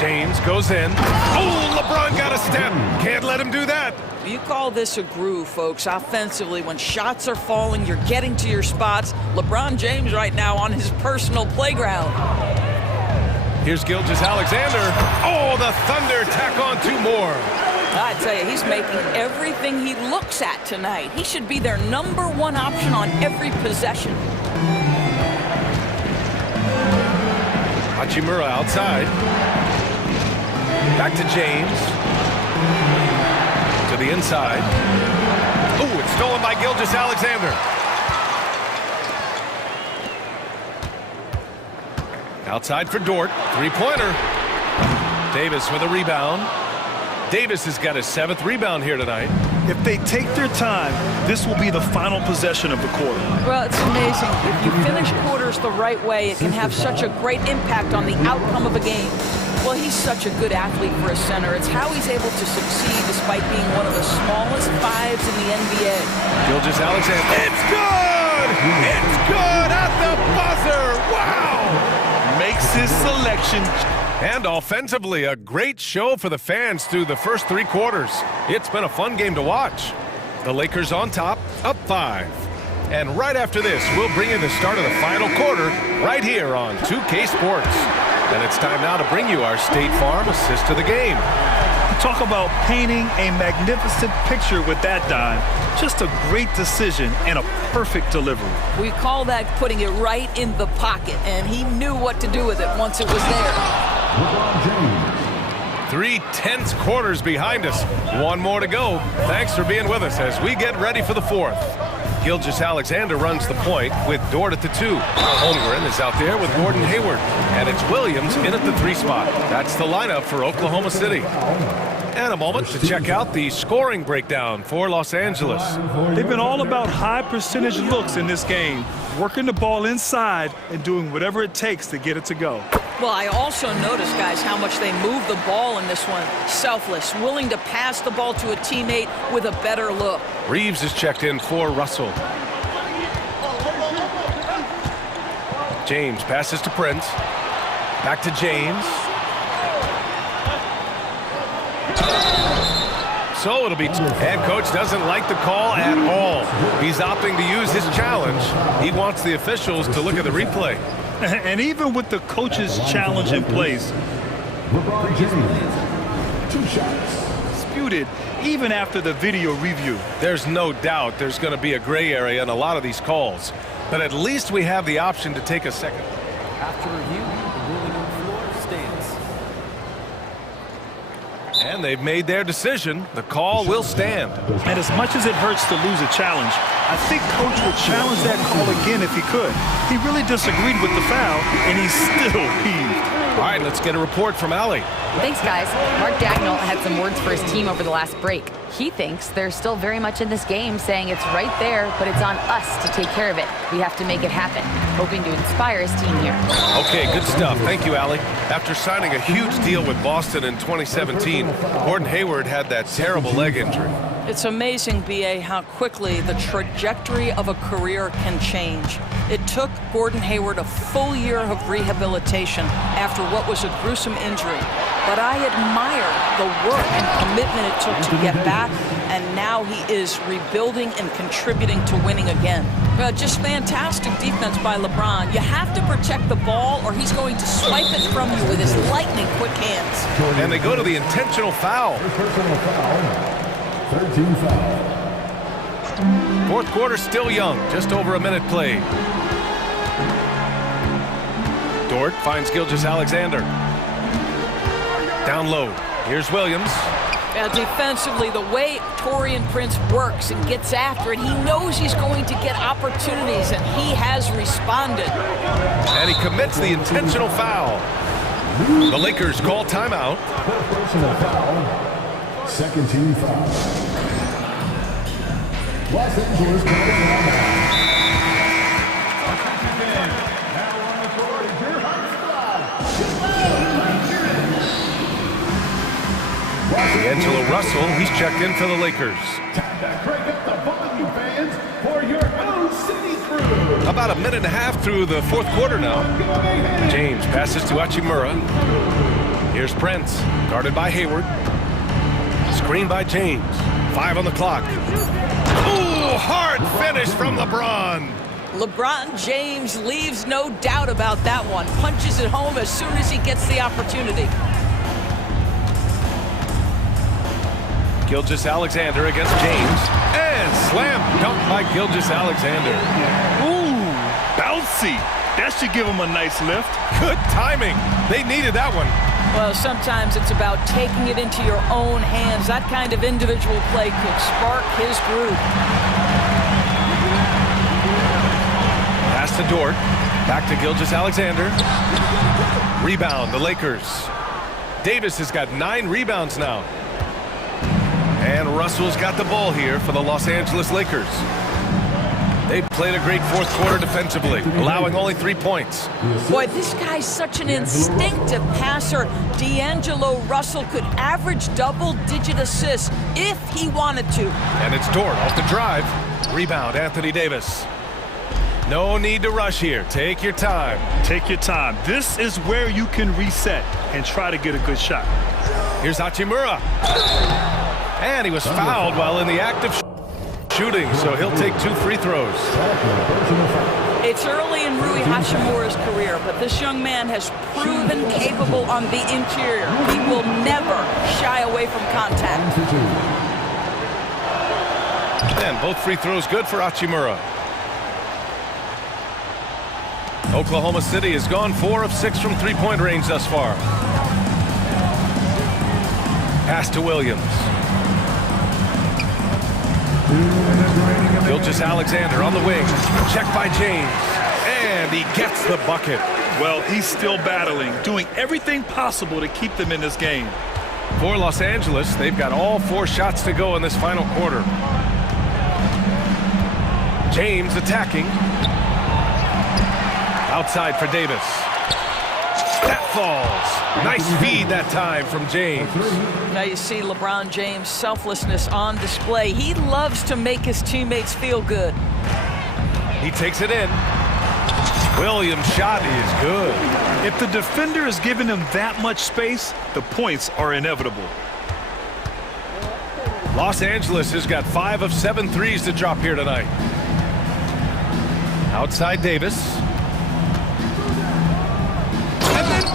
James goes in. Oh, LeBron got a step. Can't let him do that. You call this a groove, folks. Offensively, when shots are falling, you're getting to your spots. LeBron James right now on his personal playground. Here's Gilgeous-Alexander. Oh, the Thunder tack on 2 more. I tell you, he's making everything he looks at tonight. He should be their #1 option on every possession. Hachimura outside. Back to James. To the inside. Oh, it's stolen by Gilgeous-Alexander. Outside for Dort. 3-pointer. Davis with a rebound. Davis has got his 7th rebound here tonight. If they take their time, this will be the final possession of the quarter. Well, it's amazing. If you finish quarters the right way, it can have such a great impact on the outcome of a game. Well, he's such a good athlete for a center. It's how he's able to succeed despite being one of the smallest 5s in the NBA. Gilgeous-Alexander. It's good! It's good at the buzzer! Wow! Makes his selection. And offensively, a great show for the fans through the first 3 quarters. It's been a fun game to watch. The Lakers on top, up 5. And right after this, we'll bring you the start of the final quarter right here on 2K Sports. And it's time now to bring you our State Farm assist to the game. Talk about painting a magnificent picture with that dime. Just a great decision and a perfect delivery. We call that putting it right in the pocket, and he knew what to do with it once it was there. 3 tense quarters behind us. 1 more to go. Thanks for being with us as we get ready for the 4th. Gilgeous-Alexander runs the point with Dort at the 2. Holmgren is out there with Gordon Hayward. And it's Williams in at the 3 spot. That's the lineup for Oklahoma City. And a moment to check out the scoring breakdown for Los Angeles. They've been all about high percentage looks in this game, working the ball inside and doing whatever it takes to get it to go. Well, I also noticed, guys, how much they move the ball in this one. Selfless, willing to pass the ball to a teammate with a better look. Reeves is checked in for Russell. James passes to Prince. Back to James. So it'll be, head coach doesn't like the call at all. He's opting to use his challenge. He wants the officials to look at the replay. And even with the coach's challenge in place, LeBron James, 2 shots. Disputed even after the video review. There's no doubt there's going to be a gray area in a lot of these calls. But at least we have the option to take a second. After review, the ruling on the floor stands. And they've made their decision. The call will stand. And as much as it hurts to lose a challenge, I think Coach would challenge that call again if he could. He really disagreed with the foul, and he's still peeved. All right, let's get a report from Allie. Thanks, guys. Mark Dagnall had some words for his team over the last break. He thinks they're still very much in this game, saying it's right there, but it's on us to take care of it. We have to make it happen. Hoping to inspire his team here. Okay, good stuff. Thank you, Allie. After signing a huge deal with Boston in 2017, Gordon Hayward had that terrible leg injury. It's amazing, B.A., how quickly the trajectory of a career can change. It took Gordon Hayward a full year of rehabilitation after what was a gruesome injury. But I admire the work and commitment it took to get back, and now he is rebuilding and contributing to winning again. Just fantastic defense by LeBron. You have to protect the ball or he's going to swipe it from you with his lightning quick hands. And they go to the intentional foul. 13 foul. 4th quarter still young, just over a minute played. Dort finds Gilgeous-Alexander. Down low. Here's Williams. Defensively, the way Taurean Prince works and gets after it, he knows he's going to get opportunities, and he has responded. And he commits the intentional foul. The Lakers call timeout. Personal foul. Second team foul. Los Angeles calls timeout. D'Angelo Russell, he's checked in for the Lakers. Time to crank up the volume, fans, for your own city crew. About a minute and a half through the 4th quarter now. James passes to Hachimura. Here's Prince, guarded by Hayward. Screen by James. 5 on the clock. Ooh, hard finish from LeBron. LeBron James leaves no doubt about that one. Punches it home as soon as he gets the opportunity. Gilgeous-Alexander against James. And slam dunk by Gilgeous-Alexander. Ooh, bouncy. That should give him a nice lift. Good timing. They needed that one. Well, sometimes it's about taking it into your own hands. That kind of individual play could spark his group. Pass to Dort. Back to Gilgeous-Alexander. Rebound, the Lakers. Davis has got 9 rebounds now. And Russell's got the ball here for the Los Angeles Lakers. They played a great fourth quarter defensively, allowing only 3 points. Boy, this guy's such an instinctive passer. D'Angelo Russell could average double-digit assists if he wanted to. And it's Dort off the drive. Rebound, Anthony Davis. No need to rush here. Take your time. Take your time. This is where you can reset and try to get a good shot. Here's Hachimura. And he was fouled while in the act of shooting, so he'll take 2 free throws. It's early in Rui Hachimura's career, but this young man has proven capable on the interior. He will never shy away from contact. And both free throws good for Hachimura. Oklahoma City has gone 4 of 6 from three-point range thus far. Pass to Williams. Gilgeous-Alexander on the wing. Check by James. And he gets the bucket. Well, he's still battling, doing everything possible to keep them in this game. For Los Angeles, they've got all 4 shots to go in this final quarter. James attacking. Outside for Davis. That falls. Nice feed that time from James. Now you see LeBron James' selflessness on display. He loves to make his teammates feel good. He takes it in. Williams' shot is good. If the defender is giving him that much space, the points are inevitable. Los Angeles has got 5 of 7 threes to drop here tonight. Outside Davis.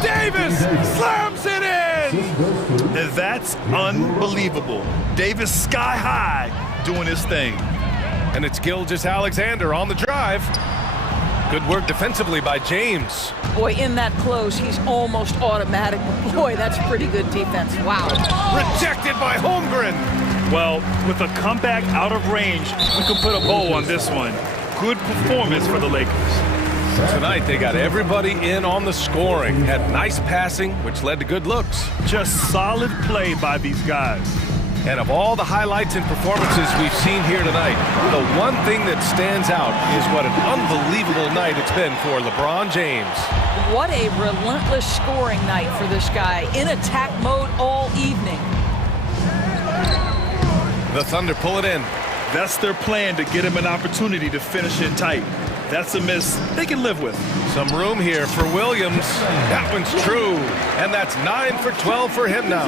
Davis slams it in! That's unbelievable. Davis sky high doing his thing. And it's Gilgeous-Alexander on the drive. Good work defensively by James. Boy, in that close, he's almost automatic. Boy, that's pretty good defense. Wow. Rejected by Holmgren. Well, with a comeback out of range, we can put a bow on this one. Good performance for the Lakers. Tonight, they got everybody in on the scoring. Had nice passing, which led to good looks. Just solid play by these guys. And of all the highlights and performances we've seen here tonight, the one thing that stands out is what an unbelievable night it's been for LeBron James. What a relentless scoring night for this guy. In attack mode all evening. The Thunder pull it in. That's their plan, to get him an opportunity to finish it tight. That's a miss they can live with. Some room here for Williams. That one's true. And that's 9 for 12 for him now.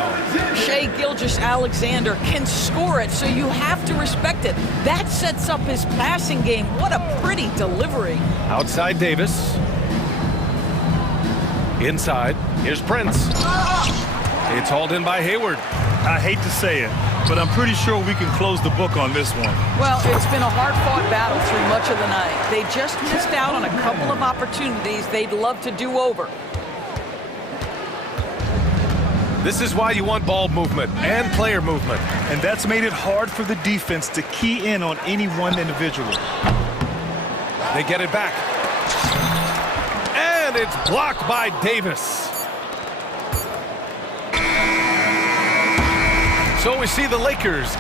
Shai Gilgeous-Alexander can score it, so you have to respect it. That sets up his passing game. What a pretty delivery. Outside Davis. Inside. Here's Prince. It's hauled in by Hayward. I hate to say it, but I'm pretty sure we can close the book on this one. Well, it's been a hard-fought battle through much of the night. They just missed out on a couple of opportunities they'd love to do over. This is why you want ball movement and player movement. And that's made it hard for the defense to key in on any one individual. They get it back. And it's blocked by Davis. So we see the Lakers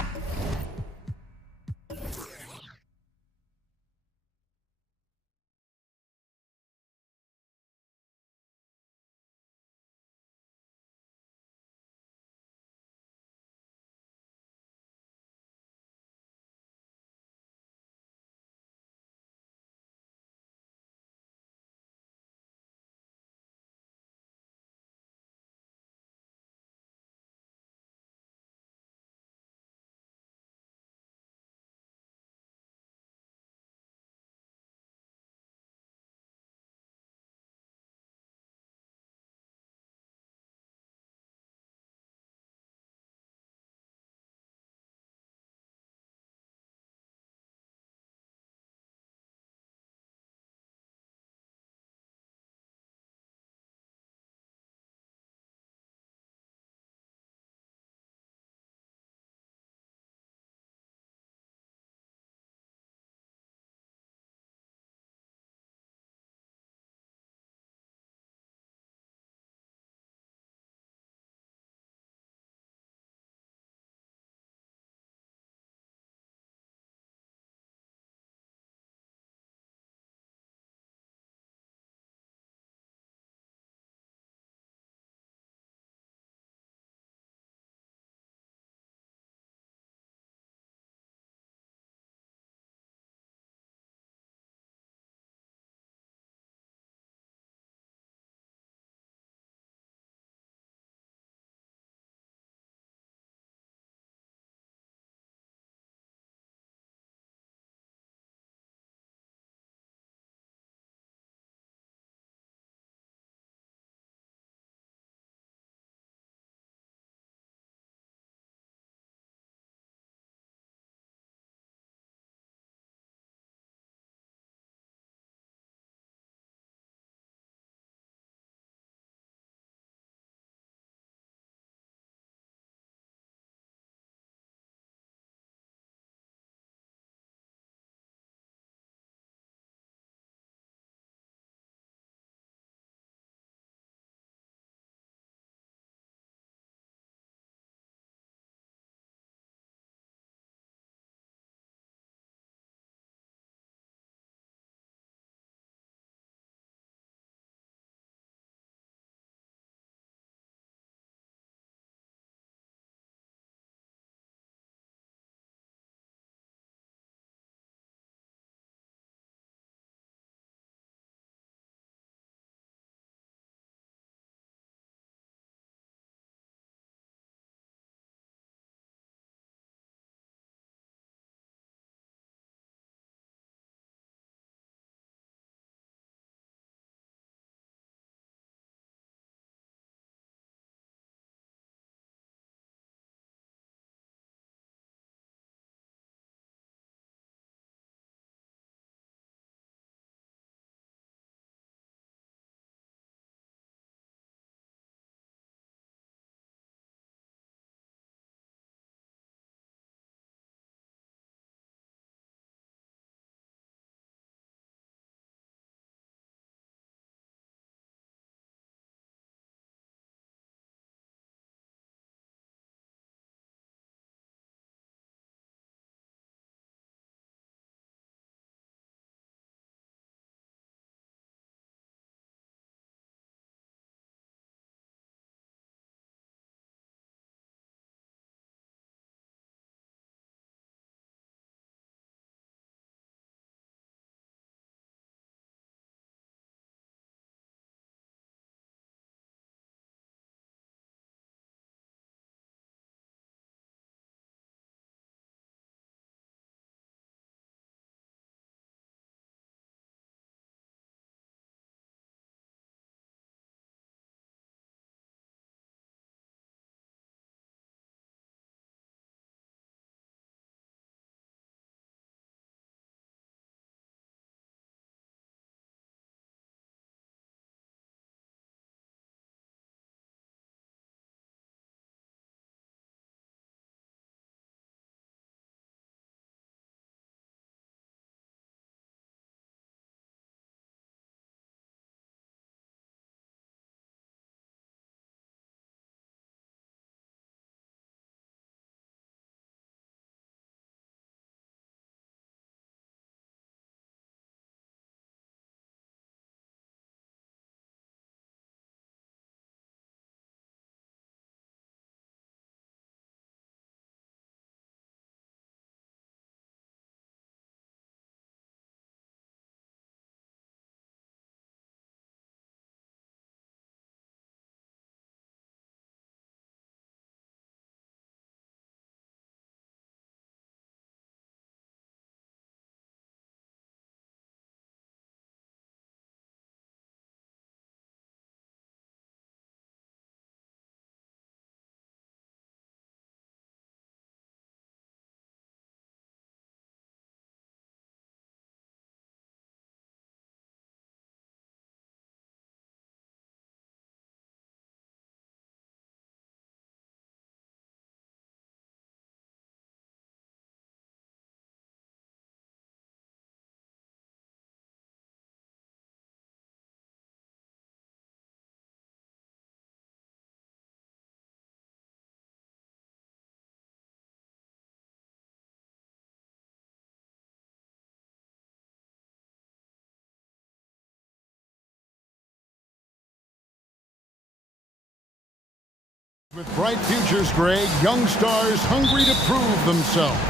With bright futures, Greg, young stars hungry to prove themselves.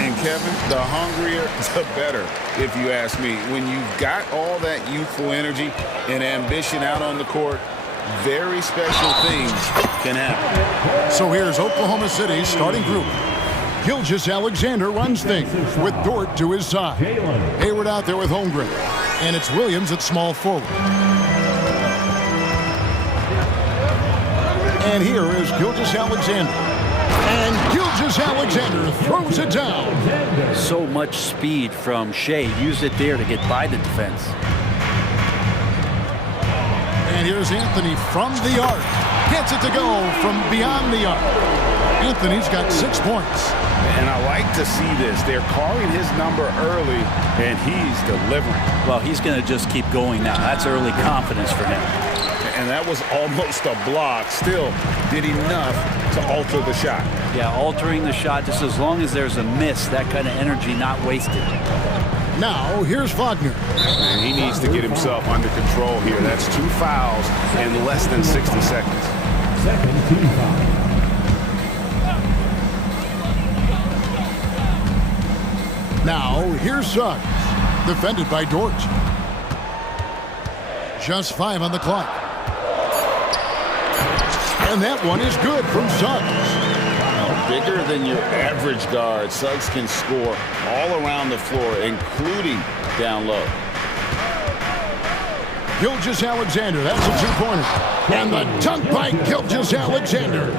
And Kevin, the hungrier, the better, if you ask me. When you've got all that youthful energy and ambition out on the court, very special things can happen. So here's Oklahoma City's starting group. Gilgeous-Alexander runs things with Dort to his side. Hayward out there with Holmgren. And it's Williams at small forward. And here is Gilgeous-Alexander. And Gilgeous-Alexander throws it down. So much speed from Shea. Used it there to get by the defense. And here's Anthony from the arc. Gets it to go from beyond the arc. Anthony's got 6 points. And I like to see this. They're calling his number early, and he's delivering. Well, he's going to just keep going now. That's early confidence for him. And that was almost a block. Still did enough to alter the shot. Yeah, altering the shot just as long as there's a miss, that kind of energy not wasted. Now, here's Wagner. And he needs to get himself under control here. That's 2 fouls in less than 60 seconds. Second team foul. Now, here's Suggs. Defended by Dort. Just 5 on the clock. And that one is good from Suggs. Bigger than your average guard, Suggs can score all around the floor, including down low. Gilgeous-Alexander, that's a 2-pointer. And the dunk by Gilgeous-Alexander.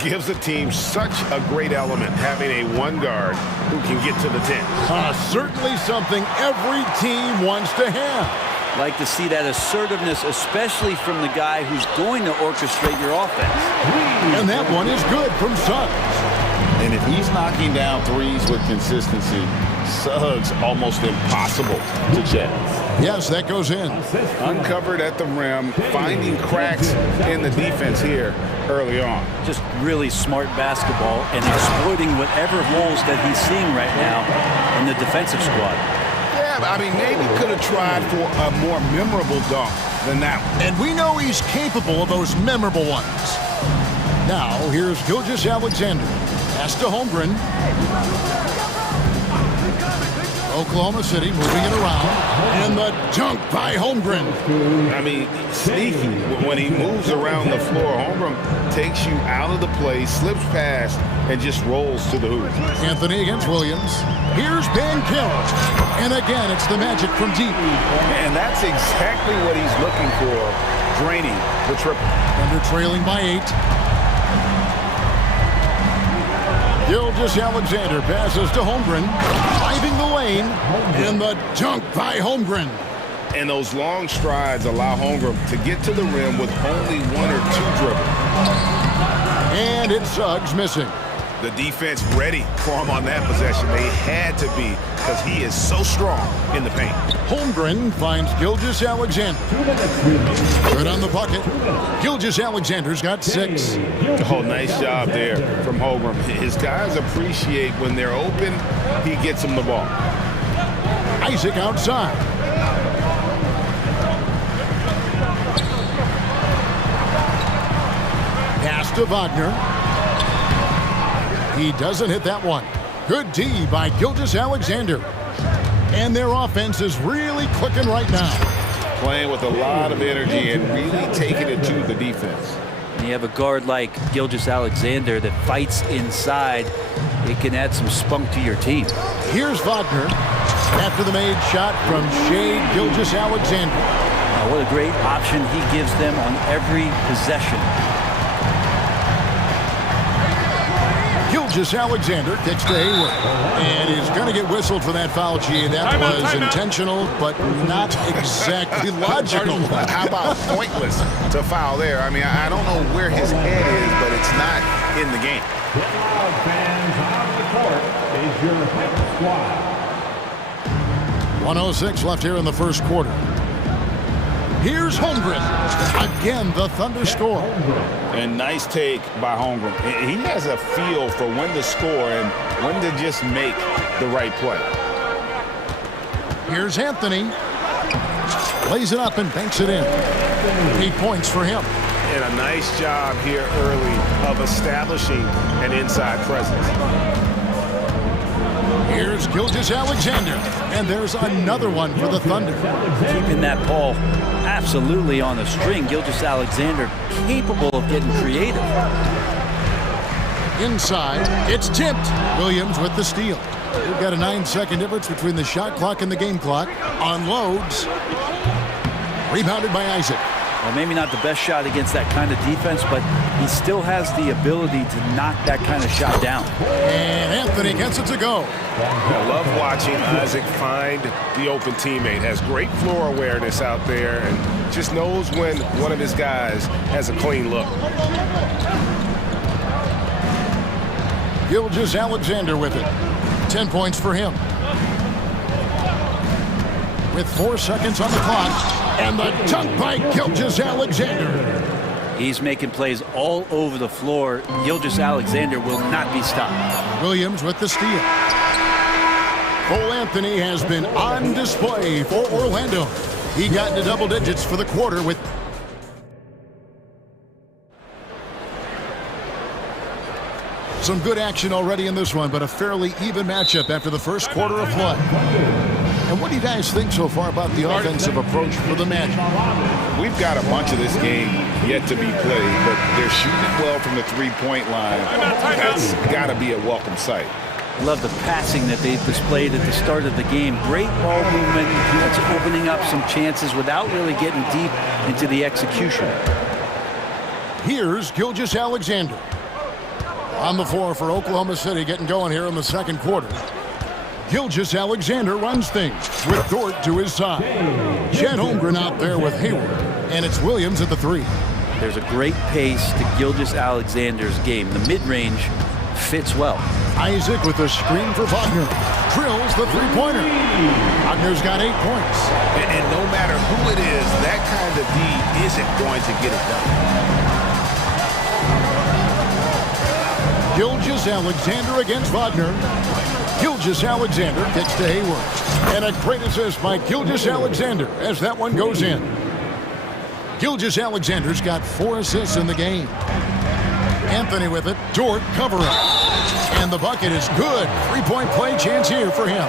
Gives the team such a great element, having a one guard who can get to the 10. Certainly something every team wants to have. Like to see that assertiveness, especially from the guy who's going to orchestrate your offense. And that one is good from Suggs. And if he's knocking down threes with consistency, Suggs almost impossible to check. Yes, that goes in. Uncovered at the rim, finding cracks in the defense here early on. Just really smart basketball and exploiting whatever holes that he's seeing right now in the defensive squad. I mean, maybe could have tried for a more memorable dunk than that one. And we know he's capable of those memorable ones. Now, here's Gilgeous-Alexander. Pass to Holmgren. Oklahoma City moving it around. And the dunk by Holmgren. I mean, sneaky. When he moves around the floor, Holmgren takes you out of the play, slips past, and just rolls to the hoop. Anthony against Williams. Here's Ben Carroll. And again, it's the magic from deep. And that's exactly what he's looking for, draining the triple. Thunder trailing by 8. Gilgeous-Alexander passes to Holmgren, driving the lane, and the dunk by Holmgren. And those long strides allow Holmgren to get to the rim with only 1 or 2 dribbles. And it's Suggs missing. The defense ready for him on that possession. They had to be, because he is so strong in the paint. Holmgren finds Gilgeous-Alexander. Good on the bucket. Gilgeous-Alexander's got 6. Oh, nice job there from Holmgren. His guys appreciate when they're open, he gets them the ball. Isaac outside. Pass to Wagner. He doesn't hit that one. Good D by Gilgeous-Alexander. And their offense is really clicking right now. Playing with a lot of energy and really taking it to the defense. And you have a guard like Gilgeous-Alexander that fights inside. It can add some spunk to your team. Here's Wagner after the made shot from Shea Gilgeous-Alexander. What a great option he gives them on every possession. Gilgeous-Alexander kicks to Hayward. And he's going to get whistled for that foul, G. That was intentional, but not exactly logical. How about pointless to foul there? I mean, I don't know where his head is, but it's not in the game. Fans on the court is your hit squad. 1:06 left here in the first quarter. Here's Holmgren. Again, the Thunder score. And nice take by Holmgren. He has a feel for when to score and when to just make the right play. Here's Anthony. Lays it up and banks it in. 8 points for him. And a nice job here early of establishing an inside presence. Here's Gilgeous-Alexander, and there's another one for the Thunder. Keeping that ball absolutely on a string. Gilgeous-Alexander capable of getting creative. Inside, it's tipped. Williams with the steal. We've got a 9-second difference between the shot clock and the game clock. Unloads. Rebounded by Isaac. Well, maybe not the best shot against that kind of defense, but he still has the ability to knock that kind of shot down. And Anthony gets it to go. I love watching Isaac find the open teammate. Has great floor awareness out there and just knows when one of his guys has a clean look. Gilgeous-Alexander with it. 10 points for him. With 4 seconds on the clock, and the dunk by Gilgeous-Alexander. He's making plays all over the floor. Gilgeous-Alexander will not be stopped. Williams with the steal. Cole Anthony has been on display for Orlando. He got into double digits for the quarter with some good action already in this one, but a fairly even matchup after the first quarter of play. And what do you guys think so far about the offensive approach for the Magic? We've got a bunch of this game yet to be played, but they're shooting it well from the three-point line. That's got to be a welcome sight. I love the passing that they've displayed at the start of the game. Great ball movement. That's opening up some chances without really getting deep into the execution. Here's Gilgeous-Alexander. On the floor for Oklahoma City, getting going here in the second quarter. Gilgeous-Alexander runs things with Dort to his side. Chet Holmgren out there with Hayward, and it's Williams at the three. There's a great pace to Gilgeous-Alexander's game. The mid-range fits well. Isaac with a screen for Wagner. Drills the three-pointer. Wagner's got 8 points. And no matter who it is, that kind of D isn't going to get it done. Gilgeous-Alexander against Wagner. Gilgeous-Alexander gets to Hayward. And a great assist by Gilgeous-Alexander as that one goes in. Gilgeous-Alexander's got 4 assists in the game. Anthony with it. Dort cover up. And the bucket is good. 3-point play chance here for him.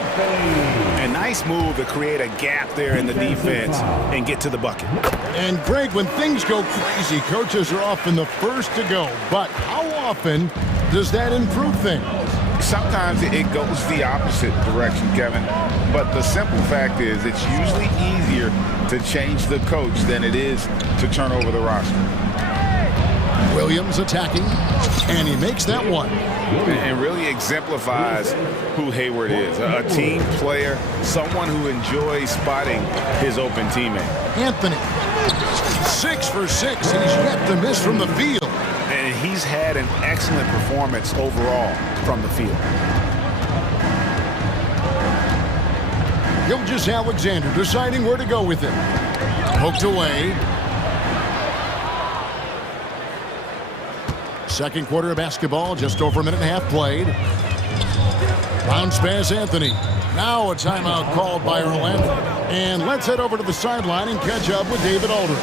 A nice move to create a gap there in the defense and get to the bucket. And Greg, when things go crazy, coaches are often the first to go. But how often does that improve things? Sometimes it goes the opposite direction, Kevin. But the simple fact is it's usually easier to change the coach than it is to turn over the roster. Williams attacking, and he makes that one. And really exemplifies who Hayward is. A team player, someone who enjoys spotting his open teammate. Anthony, 6 for 6. He's yet to miss from the field. And he's had an excellent performance overall from the field. Gilgeous-Alexander deciding where to go with it. Poked away. Second quarter of basketball, just over a minute and a half played. Bounce pass, Anthony. Now a timeout called by Orlando. And let's head over to the sideline and catch up with David Aldridge.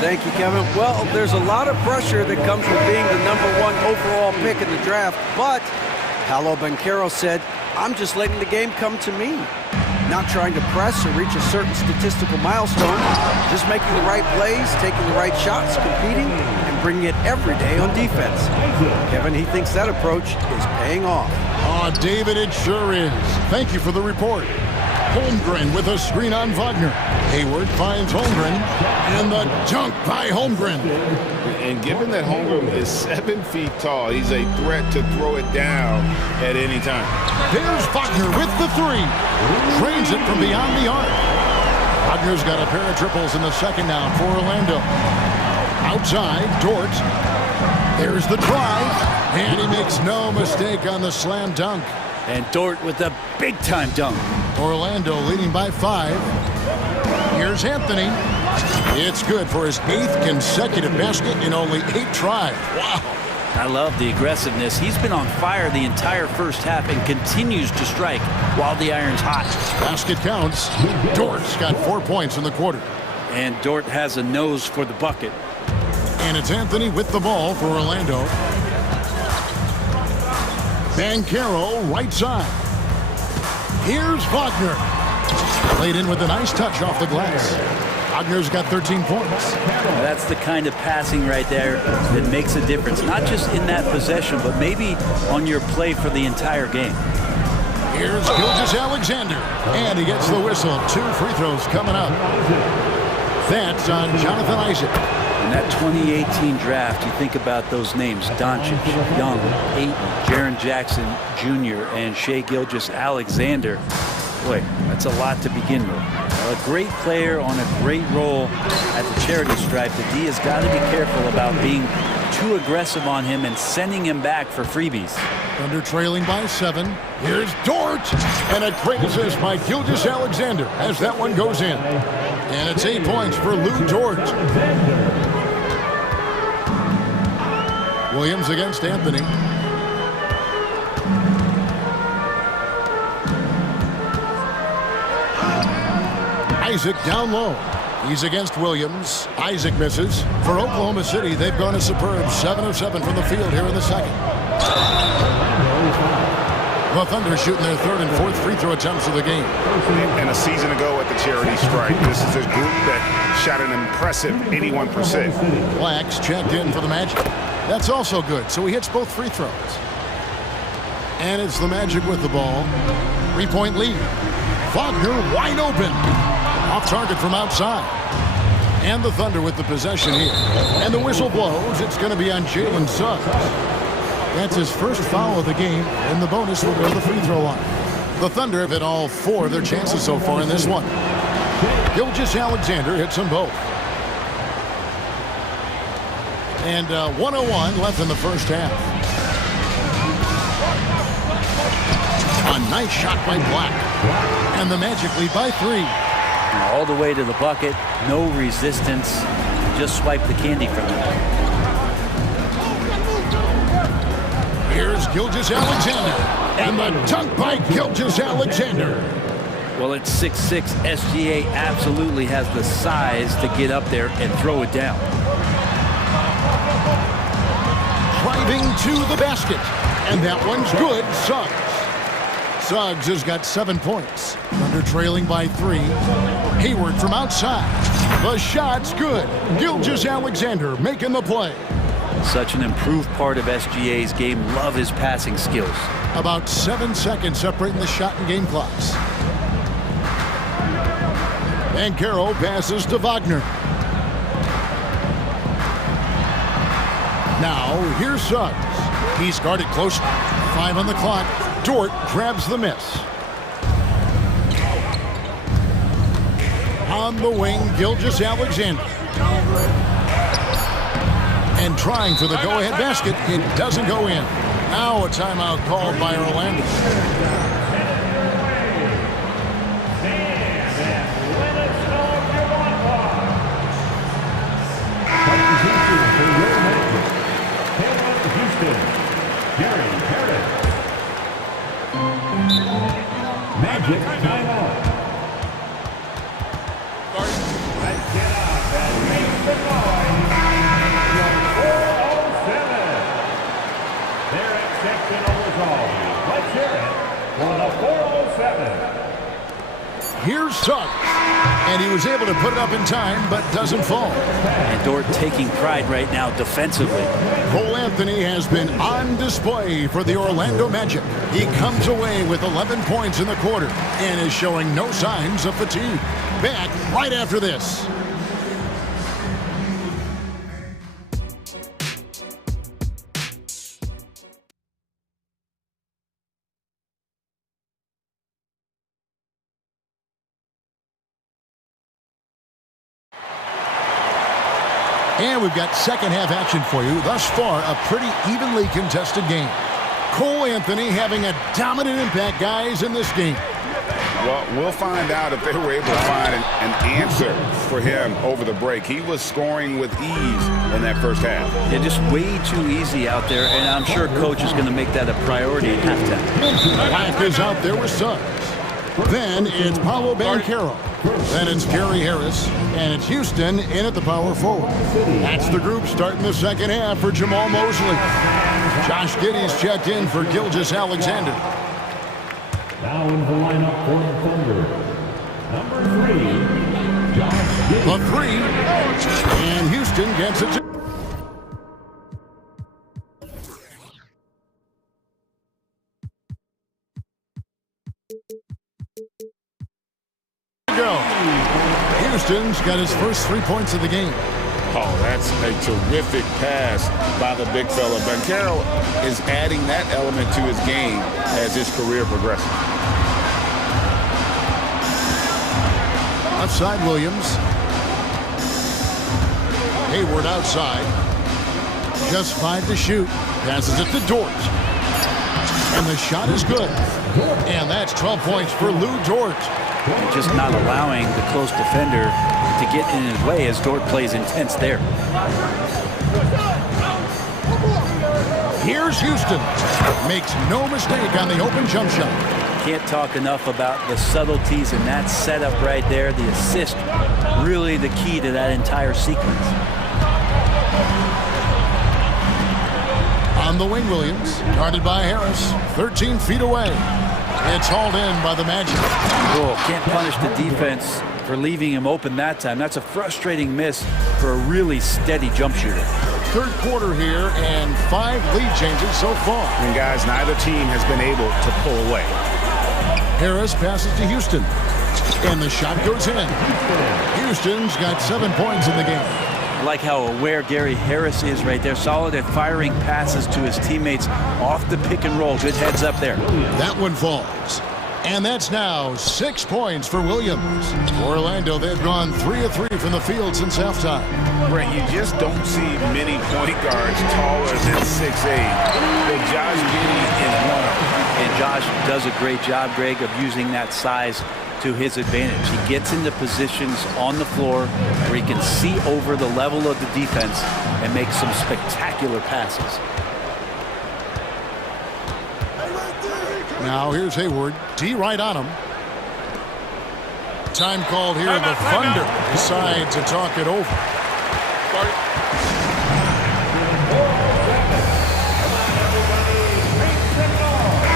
Thank you, Kevin. Well, there's a lot of pressure that comes with being the #1 overall pick in the draft, but Paolo Banchero said, I'm just letting the game come to me. Not trying to press or reach a certain statistical milestone, just making the right plays, taking the right shots, competing, and bringing it every day on defense. Kevin, he thinks that approach is paying off. Oh, David, it sure is. Thank you for the report. Holmgren with a screen on Wagner. Hayward finds Holmgren, and the dunk by Holmgren. And given that Holmgren is 7 feet tall, he's a threat to throw it down at any time. There's Wagner with the three. Drains it from beyond the arc. Wagner's got a pair of triples in the second now for Orlando. Outside, Dort. There's the drive, and he makes no mistake on the slam dunk. And Dort with a big-time dunk. Orlando leading by 5. Here's Anthony. It's good for his 8th consecutive basket in only 8 tries. Wow. I love the aggressiveness. He's been on fire the entire first half and continues to strike while the iron's hot. Basket counts. Dort's got 4 points in the quarter. And Dort has a nose for the bucket. And it's Anthony with the ball for Orlando. Banchero, right side. Here's Wagner. Played in with a nice touch off the glass. Wagner's got 13 points. That's the kind of passing right there that makes a difference, not just in that possession, but maybe on your play for the entire game. Here's Gilgeous-Alexander, and he gets the whistle. 2 free throws coming up. That's on Jonathan Isaac. In that 2018 draft, you think about those names: Doncic, Young, Ayton, Jaren Jackson Jr., and Shai Gilgeous-Alexander. Boy, that's a lot to begin with. A great player on a great role at the charity stripe. The D has got to be careful about being too aggressive on him and sending him back for freebies. Under trailing by 7. Here's Dort. And a great assist by Gilgeous-Alexander as that one goes in. And it's 8 points for Lou Dort. Williams against Anthony. Isaac down low. He's against Williams. Isaac misses. For Oklahoma City, they've gone a superb 7 of 7 from the field here in the second. The Thunder shooting their 3rd and 4th free throw attempts of the game. And a season ago at the charity stripe, this is a group that shot an impressive 81%. Black's checked in for the Magic. That's also good, so he hits both free throws. And it's the Magic with the ball. 3-point lead. Wagner wide open. Off target from outside. And the Thunder with the possession here. And the whistle blows. It's going to be on Jalen Suggs. That's his first foul of the game, and the bonus will go to the free throw line. The Thunder have hit all 4 of their chances so far in this one. Gilgeous-Alexander hits them both. And 1:01 left in the first half. A nice shot by Black. And the Magic lead by 3. All the way to the bucket, no resistance, just swipe the candy from him. Here's Gilgeous-Alexander, and the dunk by Gilgeous-Alexander. Well, at 6'6", SGA absolutely has the size to get up there and throw it down. Driving to the basket, and that one's good. Suggs has got 7 points. Under trailing by 3. Hayward from outside. The shot's good. Gilgeous-Alexander making the play. Such an improved part of SGA's game. Love his passing skills. About 7 seconds separating the shot and game clocks. And Banchero passes to Wagner. Now, here's Suggs. He's guarded close. 5 on the clock. Dort grabs the miss. On the wing, Gilgeous-Alexander. And trying for the go-ahead basket. It doesn't go in. Now a timeout called by Orlando. Magic timeout. Let's get up and make some noise. From 407. Their exceptional result. Let's hear it for the 407. Here's Suggs. And he was able to put it up in time, but doesn't fall. And Dort taking pride right now defensively. Cole Anthony has been on display for the Orlando Magic. He comes away with 11 points in the quarter and is showing no signs of fatigue. Back right after this. And we've got second half action for you. Thus far, a pretty evenly contested game. Cole Anthony having a dominant impact, guys, in this game. Well, we'll find out if they were able to find an answer for him over the break. He was scoring with ease in that first half. Yeah, just way too easy out there, and I'm sure coach is going to make that a priority at halftime. Black is out there with Suggs. Then it's Paolo Banchero. Then it's Gary Harris, and it's Houston in at the power forward. That's the group starting the second half for Jamal Mosley. Josh Giddey's checked in for Gilgeous-Alexander. Now in the lineup for the Thunder, number 3, Josh Giddey. The three, and Houston gets it. Houston's got his first 3 points of the game. Oh, that's a terrific pass by the big fella. Banchero is adding that element to his game as his career progresses. Outside Williams. Hayward outside. Just 5 to shoot. Passes it to Dort. And the shot is good. And that's 12 points for Lou Dort. Just not allowing the close defender to get in his way as Dort plays intense there. Here's Houston. Makes no mistake on the open jump shot. Can't talk enough about the subtleties in that setup right there. The assist, really the key to that entire sequence. On the wing, Williams. Guarded by Harris. 13 feet away. It's hauled in by the Magic. Oh, can't punish the defense for leaving him open that time. That's a frustrating miss for a really steady jump shooter. Third quarter here and 5 lead changes so far. And guys, neither team has been able to pull away. Harris passes to Houston. And the shot goes in. Houston's got 7 points in the game. I like how aware Gary Harris is right there. Solid at firing passes to his teammates off the pick and roll. Good heads up there. That one falls. And that's now 6 points for Williams. For Orlando, they've gone 3 of 3 from the field since halftime. Brent, you just don't see many point guards taller than 6'8". But Josh Giddey is one of them. And Josh does a great job, Greg, of using that size to his advantage. He gets into positions on the floor where he can see over the level of the defense and make some spectacular passes. Now here's Hayward. D right on him. Time called here. The Thunder decide to talk it over.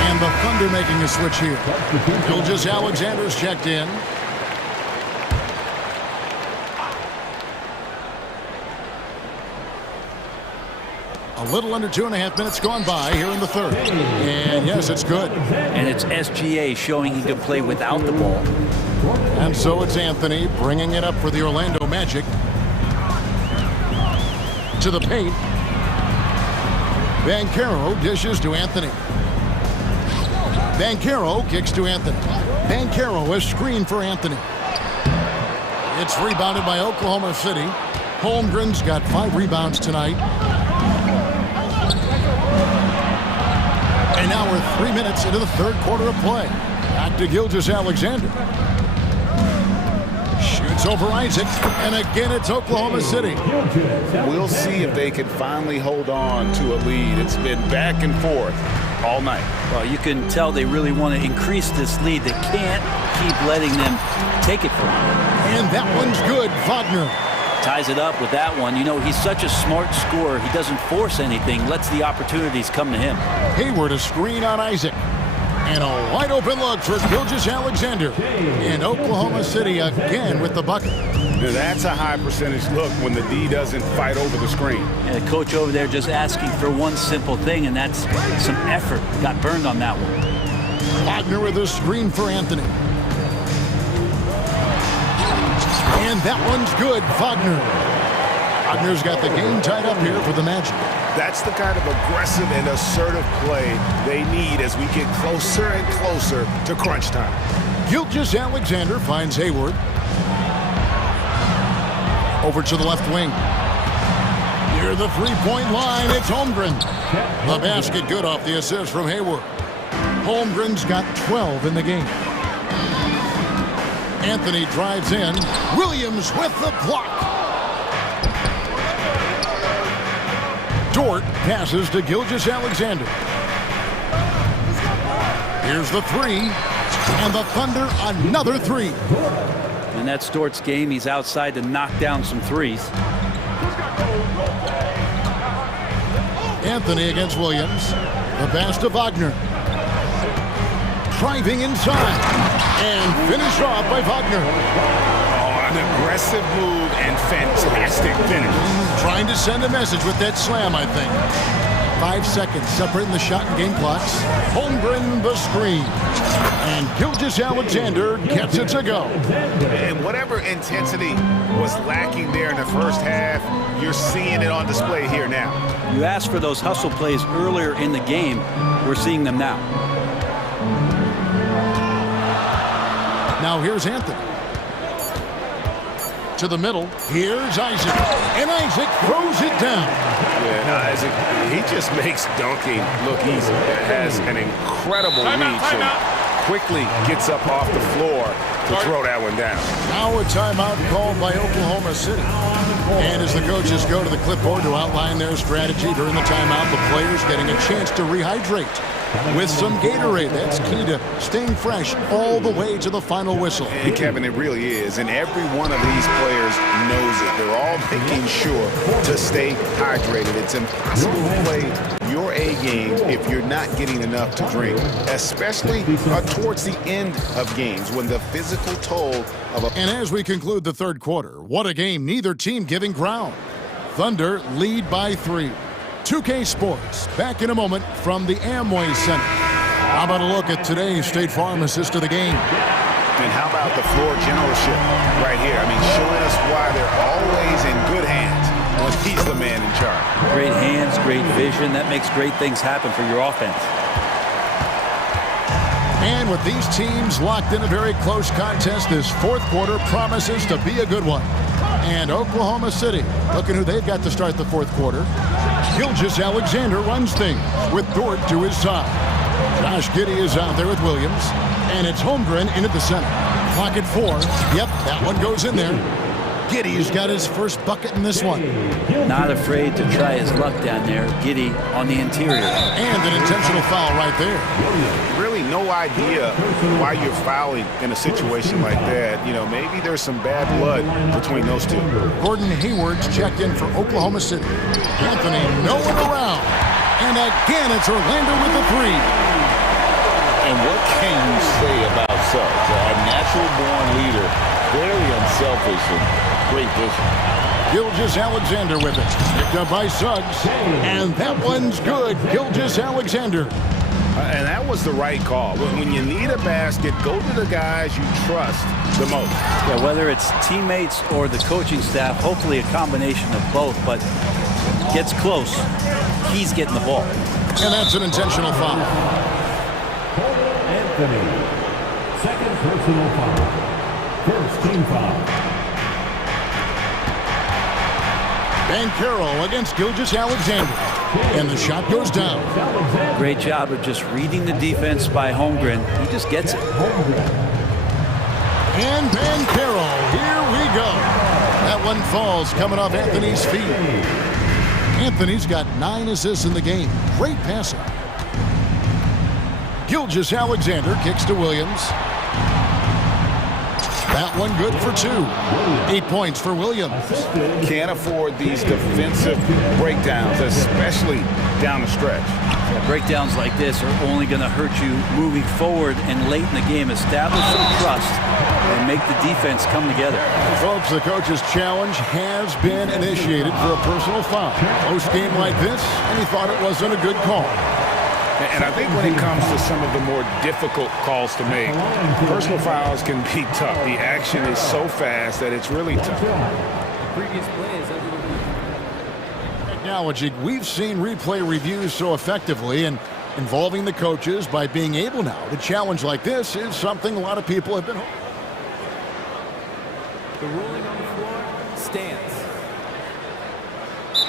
And the Thunder making a switch here. Gilgeous-Alexander's checked in. A little under 2.5 minutes gone by here in the third. And yes, it's good. And it's SGA showing he can play without the ball. And so it's Anthony bringing it up for the Orlando Magic. To the paint. Banchero dishes to Anthony. Banchero kicks to Anthony. Banchero is screen for Anthony. It's rebounded by Oklahoma City. Holmgren's got 5 rebounds tonight. And now we're 3 minutes into the third quarter of play. Back to Gilgeous-Alexander. Shoots over Isaac, and again it's Oklahoma City. We'll see if they can finally hold on to a lead. It's been back and forth all night. Well, you can tell they really want to increase this lead. They can't keep letting them take it from them. And that one's good. Wagner ties it up with that one. You know, he's such a smart scorer. He doesn't force anything, lets the opportunities come to him. Hayward a screen on Isaac. And a wide open look for Gilgeous-Alexander. And Oklahoma City again with the bucket. Now that's a high percentage look when the D doesn't fight over the screen. And the coach over there just asking for one simple thing, and that's some effort. Got burned on that one. Wagner with a screen for Anthony. And that one's good. Wagner's got the game tied up here for the Magic. That's the kind of aggressive and assertive play they need as we get closer and closer to crunch time. Gilgeous-Alexander finds Hayward. Over to the left wing. Near the three-point line, it's Holmgren. The basket good off the assist from Hayward. Holmgren's got 12 in the game. Anthony drives in. Williams with the block. Dort passes to Gilgeous-Alexander. Here's the three. And the Thunder another three. In that Storts game, he's outside to knock down some threes. Anthony against Williams. The pass to Wagner. Driving inside. And finished off by Wagner. Oh, an aggressive move and fantastic finish. Trying to send a message with that slam, I think. 5 seconds separating the shot and game clocks. Holmgren the screen. And Gilgeous-Alexander gets it to go. And whatever intensity was lacking there in the first half, you're seeing it on display here now. You asked for those hustle plays earlier in the game. We're seeing them now. Now here's Anthony. To the middle. Here's Isaac. And Isaac throws it down. Yeah, Isaac, he just makes dunking look easy. Has an incredible reach and quickly gets up off the floor to throw that one down. Now a timeout called by Oklahoma City. And as the coaches go to the clipboard to outline their strategy during the timeout, the players getting a chance to rehydrate with some Gatorade. That's key to staying fresh all the way to the final whistle. And Kevin, it really is. And every one of these players knows it. They're all making sure to stay hydrated. It's impossible to play your A game if you're not getting enough to drink, especially towards the end of games when the physical toll of a... And as we conclude the third quarter, what a game, neither team giving ground. Thunder lead by 3. 2K Sports, back in a moment from the Amway Center. How about a look at today's State Farm assist of the game? And how about the floor generalship right here? I mean, showing us why they're always in good hands when he's the man in charge. Great hands, great vision. That makes great things happen for your offense. And with these teams locked in a very close contest, this fourth quarter promises to be a good one. And Oklahoma City, looking who they've got to start the fourth quarter. Gilgeous-Alexander runs things with Dort to his side. Josh Giddey is out there with Williams. And it's Holmgren in at the center. Clock at 4. Yep, that one goes in there. Giddey's got his first bucket in this one. Not afraid to try his luck down there. Giddey on the interior. And an intentional foul right there. Really no idea why you're fouling in a situation like that. You know, maybe there's some bad blood between those two. Gordon Hayward's checked in for Oklahoma City. Anthony, no one around. And again, it's Orlando with the 3. And what can you say about Suggs? A natural-born leader, very unselfish and great vision. Gilgeous-Alexander with it. Picked up by Suggs. And that one's good. Gilgeous-Alexander. And that was the right call. When you need a basket, go to the guys you trust the most. Yeah, whether it's teammates or the coaching staff, hopefully a combination of both, but gets close. He's getting the ball. And that's an intentional foul. Anthony, second personal foul. First team foul. Ben Carroll against Gilgeous-Alexander. And the shot goes down. Great job of just reading the defense by Holmgren. He just gets it. And Ben Carroll, here we go. That one falls coming off Anthony's feet. Anthony's got 9 assists in the game. Great passer. Gilgeous-Alexander kicks to Williams. That one good for 2. 8 points for Williams. Can't afford these defensive breakdowns, especially down the stretch. Yeah, breakdowns like this are only going to hurt you moving forward and late in the game. Establish some trust and make the defense come together. Folks, the coach's challenge has been initiated for a personal foul. Close game like this, and he thought it wasn't a good call. And I think when it comes to some of the more difficult calls to make, personal fouls can be tough. The action is so fast that it's really tough. Previous plays. Technology, we've seen replay reviews so effectively and involving the coaches by being able now to challenge like this is something a lot of people have been hoping. The ruling on the floor stands.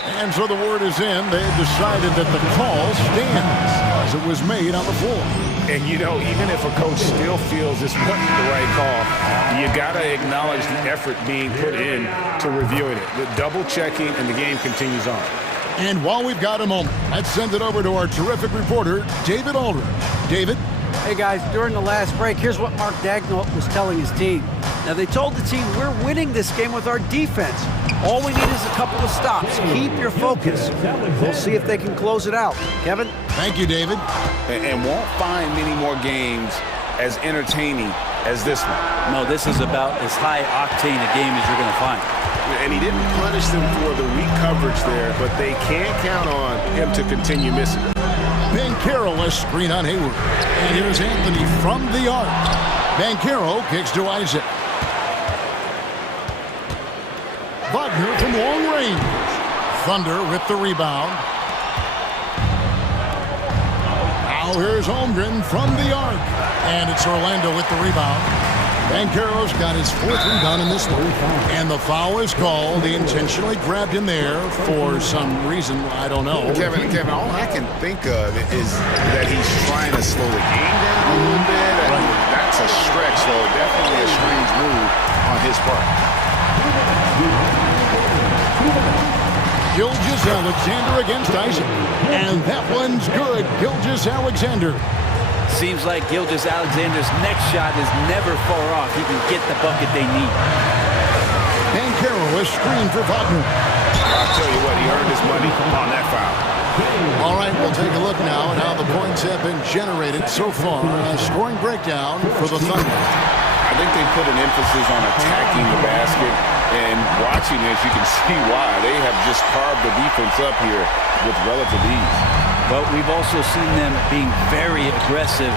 And so the word is in. They've decided that the call stands as it was made on the floor. And, you know, even if a coach still feels this wasn't the right call, you got to acknowledge the effort being put in to reviewing it. The double checking, and the game continues on. And while we've got a moment, let's send it over to our terrific reporter, David Aldridge. David? Hey, guys, during the last break, here's what Mark Dagnall was telling his team. Now, they told the team, we're winning this game with our defense. All we need is a couple of stops. Keep your focus. We'll see if they can close it out. Kevin? Thank you, David. And won't find many more games as entertaining as this one. No, this is about as high-octane a game as you're going to find. And he didn't punish them for the weak coverage there, but they can't count on him to continue missing. Banchero, a screen on Hayward. And here's Anthony from the arc. Banchero kicks to Isaac. Wagner from long range. Thunder with the rebound. Now here's Holmgren from the arc. And it's Orlando with the rebound. Banchero's got his 4th rebound in this one. And the foul is called. He intentionally grabbed him there for some reason. I don't know. Kevin, all I can think of is that he's trying to slow the game down a little bit. That's a stretch, though. Definitely a strange move on his part. Gilgeous-Alexander against Isaac. And that one's good. Gilgeous-Alexander. Seems like Gilgeous-Alexander's next shot is never far off. He can get the bucket they need. Banchero, a screen for Wagner. I'll tell you what, he earned his money on that foul. All right, we'll take a look now at how the points have been generated so far. A scoring breakdown for the Thunder. I think they put an emphasis on attacking the basket, and watching this, you can see why. They have just carved the defense up here with relative ease. But we've also seen them being very aggressive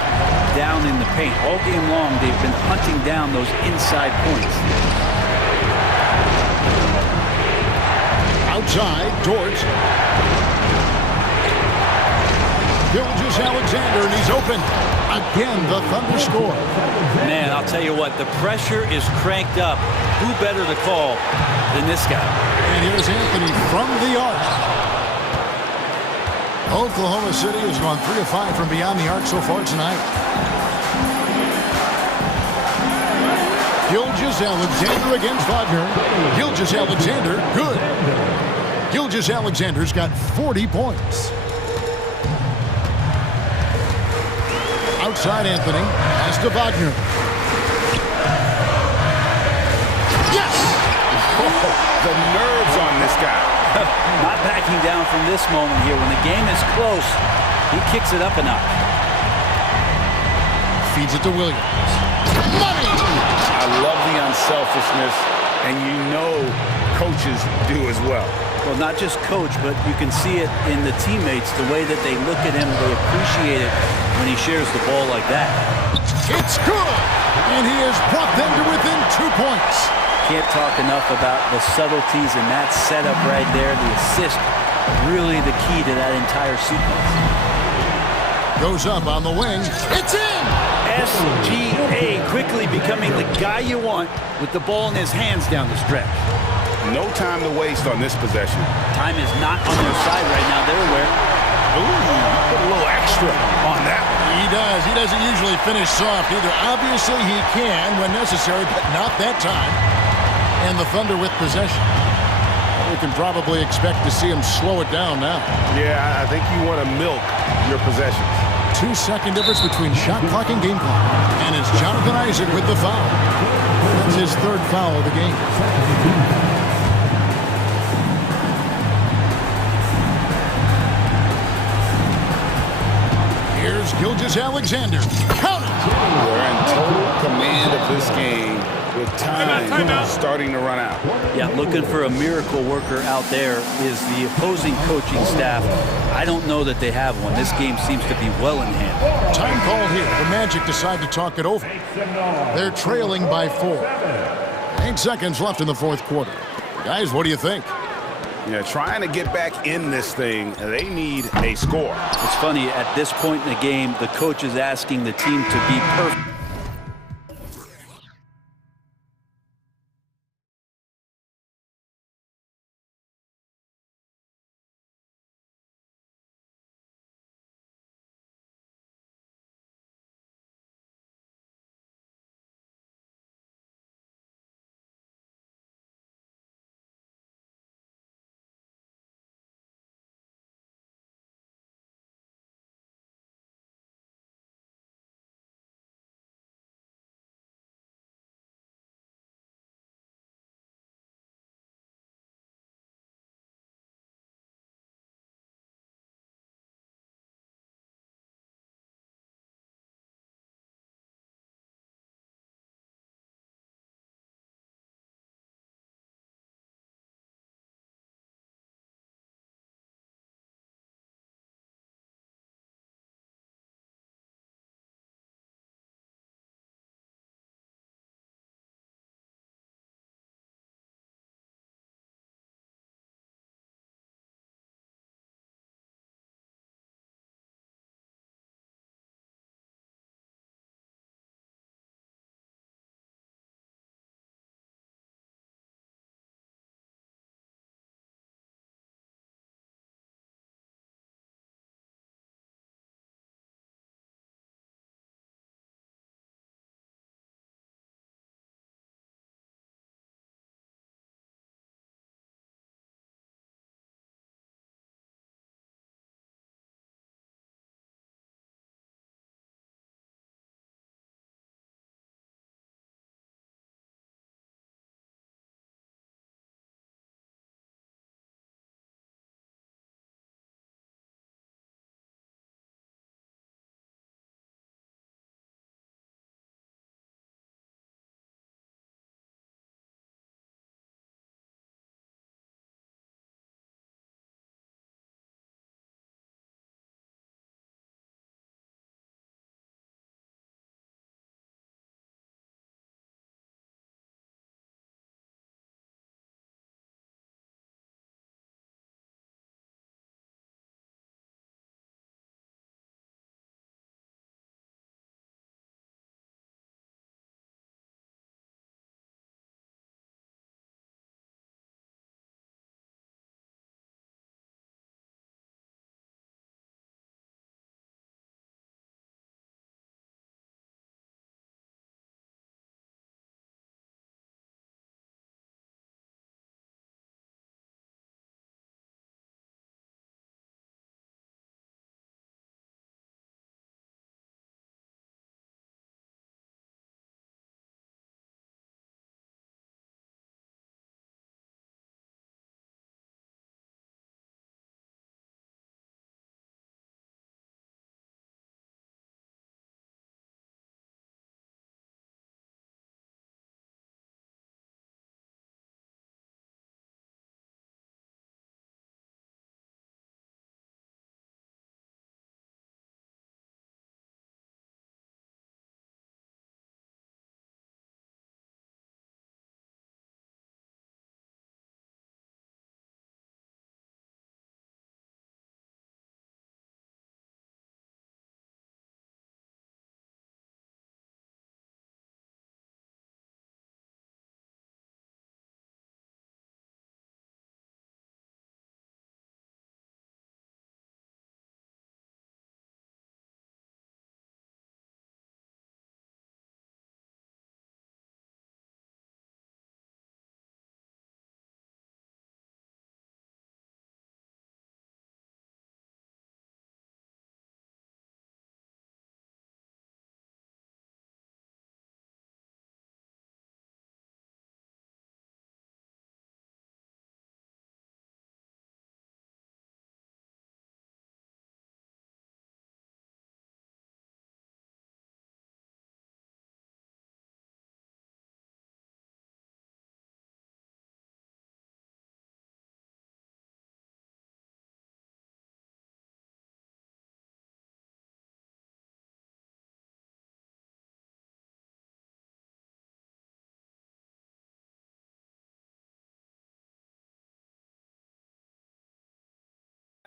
down in the paint. All game long, they've been hunting down those inside points. Outside, Dort. Gilgeous-Alexander, and he's open. Again, the Thunder score. Man, I'll tell you what, the pressure is cranked up. Who better to call than this guy? And here's Anthony from the arc. Oklahoma City has gone 3 of 5 from beyond the arc so far tonight. Gilgeous-Alexander against Wagner. Gilgeous-Alexander, good. Gilgeous-Alexander's got 40 points. Outside Anthony, pass to Wagner. Yes! The nerves on this guy. Not backing down from this moment here. When the game is close, he kicks it up a notch. Feeds it to Williams. Money! I love the unselfishness, and you know coaches do as well. Well, not just coach, but you can see it in the teammates, the way that they look at him, they appreciate it when he shares the ball like that. It's good! And he has brought them to within 2 points. Can't talk enough about the subtleties in that setup right there. The assist, really the key to that entire sequence. Goes up on the wing. It's in! SGA quickly becoming the guy you want with the ball in his hands down the stretch. No time to waste on this possession. Time is not on their side right now. They're aware. Ooh, put a little extra on that. He does. He doesn't usually finish soft either. Obviously, he can when necessary, but not that time. And the Thunder with possession. We can probably expect to see him slow it down now. Yeah, I think you want to milk your possessions. 2-second difference between shot clock and game clock. And it's Jonathan Isaac with the foul. That's his 3rd foul of the game. Here's Gilgeous-Alexander. Count it! They're in total command of this game with time starting to run out. Yeah, looking for a miracle worker out there is the opposing coaching staff. I don't know that they have one. This game seems to be well in hand. Time call here. The Magic decide to talk it over. They're trailing by 4. 8 seconds left in the 4th quarter. Guys, what do you think? Yeah, trying to get back in this thing, they need a score. It's funny, at this point in the game, the coach is asking the team to be perfect.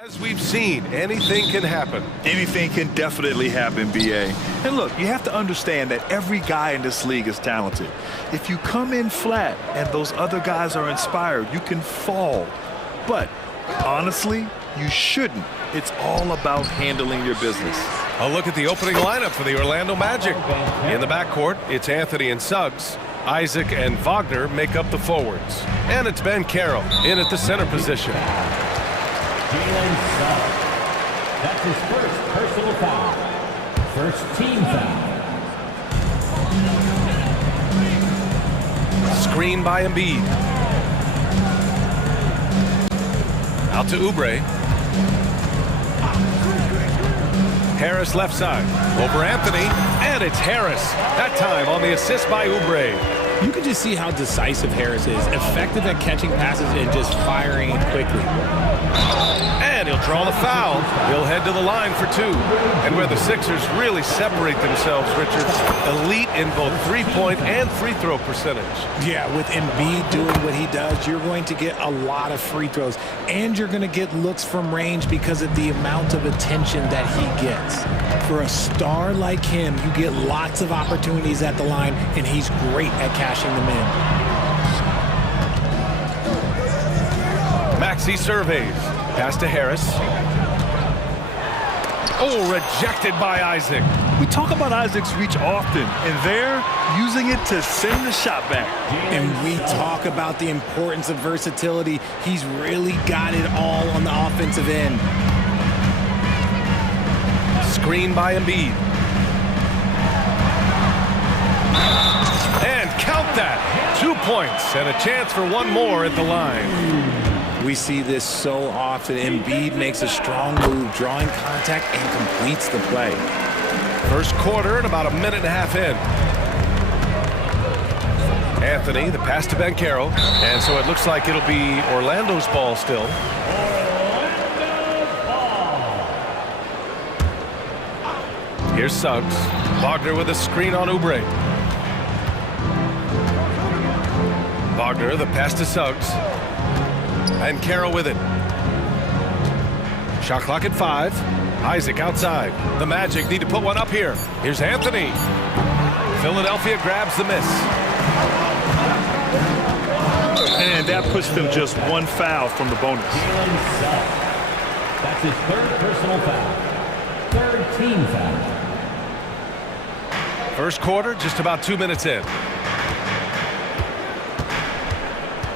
As we've seen, anything can happen. Anything can definitely happen, BA. And look, you have to understand that every guy in this league is talented. If you come in flat and those other guys are inspired, you can fall. But honestly, you shouldn't. It's all about handling your business. A look at the opening lineup for the Orlando Magic. In the backcourt, it's Anthony and Suggs. Isaac and Wagner make up the forwards. And it's Ben Carroll in at the center position. That's his first personal foul. First team foul. Screen by Embiid. Out to Oubre. Harris left side. Over Anthony. And it's Harris. That time on the assist by Oubre. You can just see how decisive Harris is. Effective at catching passes and just firing it quickly. And he'll draw the foul. He'll head to the line for two. And where the Sixers really separate themselves, Richard, elite in both three-point and free throw percentage. Yeah, with Embiid doing what he does, you're going to get a lot of free throws. And you're going to get looks from range because of the amount of attention that he gets. For a star like him, you get lots of opportunities at the line, and he's great at cashing them in. Maxey surveys. Pass to Harris. Oh, rejected by Isaac. We talk about Isaac's reach often, and they're using it to send the shot back. And we talk about the importance of versatility. He's really got it all on the offensive end. Screen by Embiid. And count that. 2 points and a chance for one more at the line. We see this so often. Embiid makes a strong move, drawing contact, and completes the play. First quarter and about a minute and a half in. Anthony, the pass to Ben Carroll. And so it looks like it'll be Orlando's ball still. Here's Suggs. Wagner with a screen on Oubre. Wagner, the pass to Suggs. And Carroll with it. Shot clock at 5. Isaac outside. The Magic need to put one up here. Here's Anthony. Philadelphia grabs the miss. And that pushed them just one foul from the bonus. That's his third personal foul. Third team foul. First quarter, just about 2 minutes in.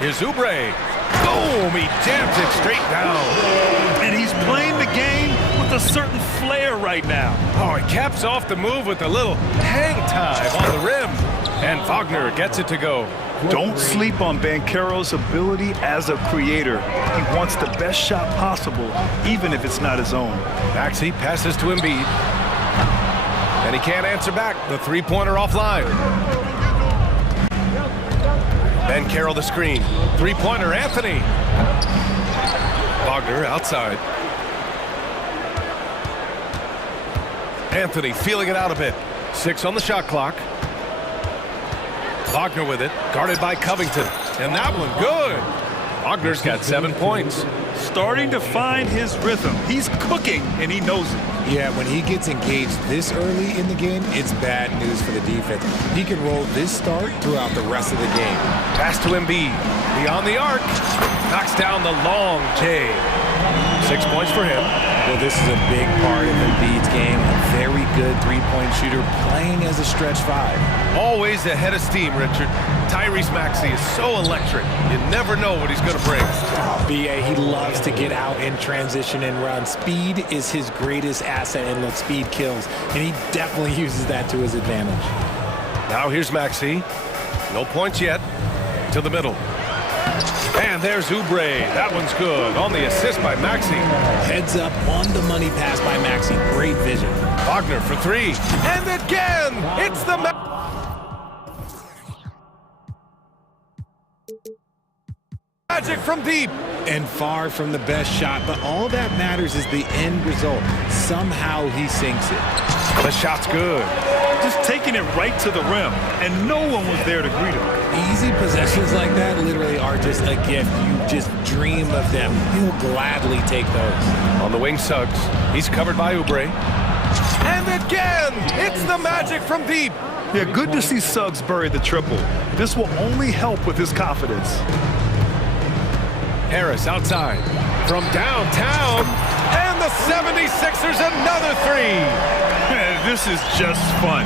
Here's Oubre. Boom! He jams it straight down. And he's playing the game with a certain flair right now. Oh, he caps off the move with a little hang time on the rim. And Wagner gets it to go. Don't sleep on Banchero's ability as a creator. He wants the best shot possible, even if it's not his own. Maxey passes to Embiid. And he can't answer back. The three-pointer offline. Ben Carroll the screen. Three-pointer, Anthony. Wagner outside. Anthony feeling it out a bit. 6 on the shot clock. Wagner with it, guarded by Covington. And that one good. Wagner's got 7 points. Starting to find his rhythm. He's cooking, and he knows it. Yeah, when he gets engaged this early in the game, it's bad news for the defense. He can roll this start throughout the rest of the game. Pass to Embiid. Beyond the arc. Knocks down the long J. 6 points for him. Well, this is a big part of Embiid's game. A very good three-point shooter playing as a stretch 5. Always ahead of steam, Richard. Tyrese Maxey is so electric. You never know what he's going to bring. BA, he loves to get out in transition and run. Speed is his greatest asset, and look, speed kills. And he definitely uses that to his advantage. Now here's Maxey. No points yet. To the middle. And there's Oubre. That one's good. On the assist by Maxey. Heads up on the money pass by Maxey. Great vision. Wagner for 3. And again, it's the Magic from deep. And far from the best shot, but all that matters is the end result. Somehow he sinks it. The shot's good. To just taking it right to the rim, and no one was there to greet him. Easy possessions like that literally are just a gift. You just dream of them. He'll gladly take those. On the wing, Suggs. He's covered by Oubre. And again, it's the Magic from deep. Yeah, good to see Suggs bury the triple. This will only help with his confidence. Harris outside from downtown, and the 76ers another three. This is just fun.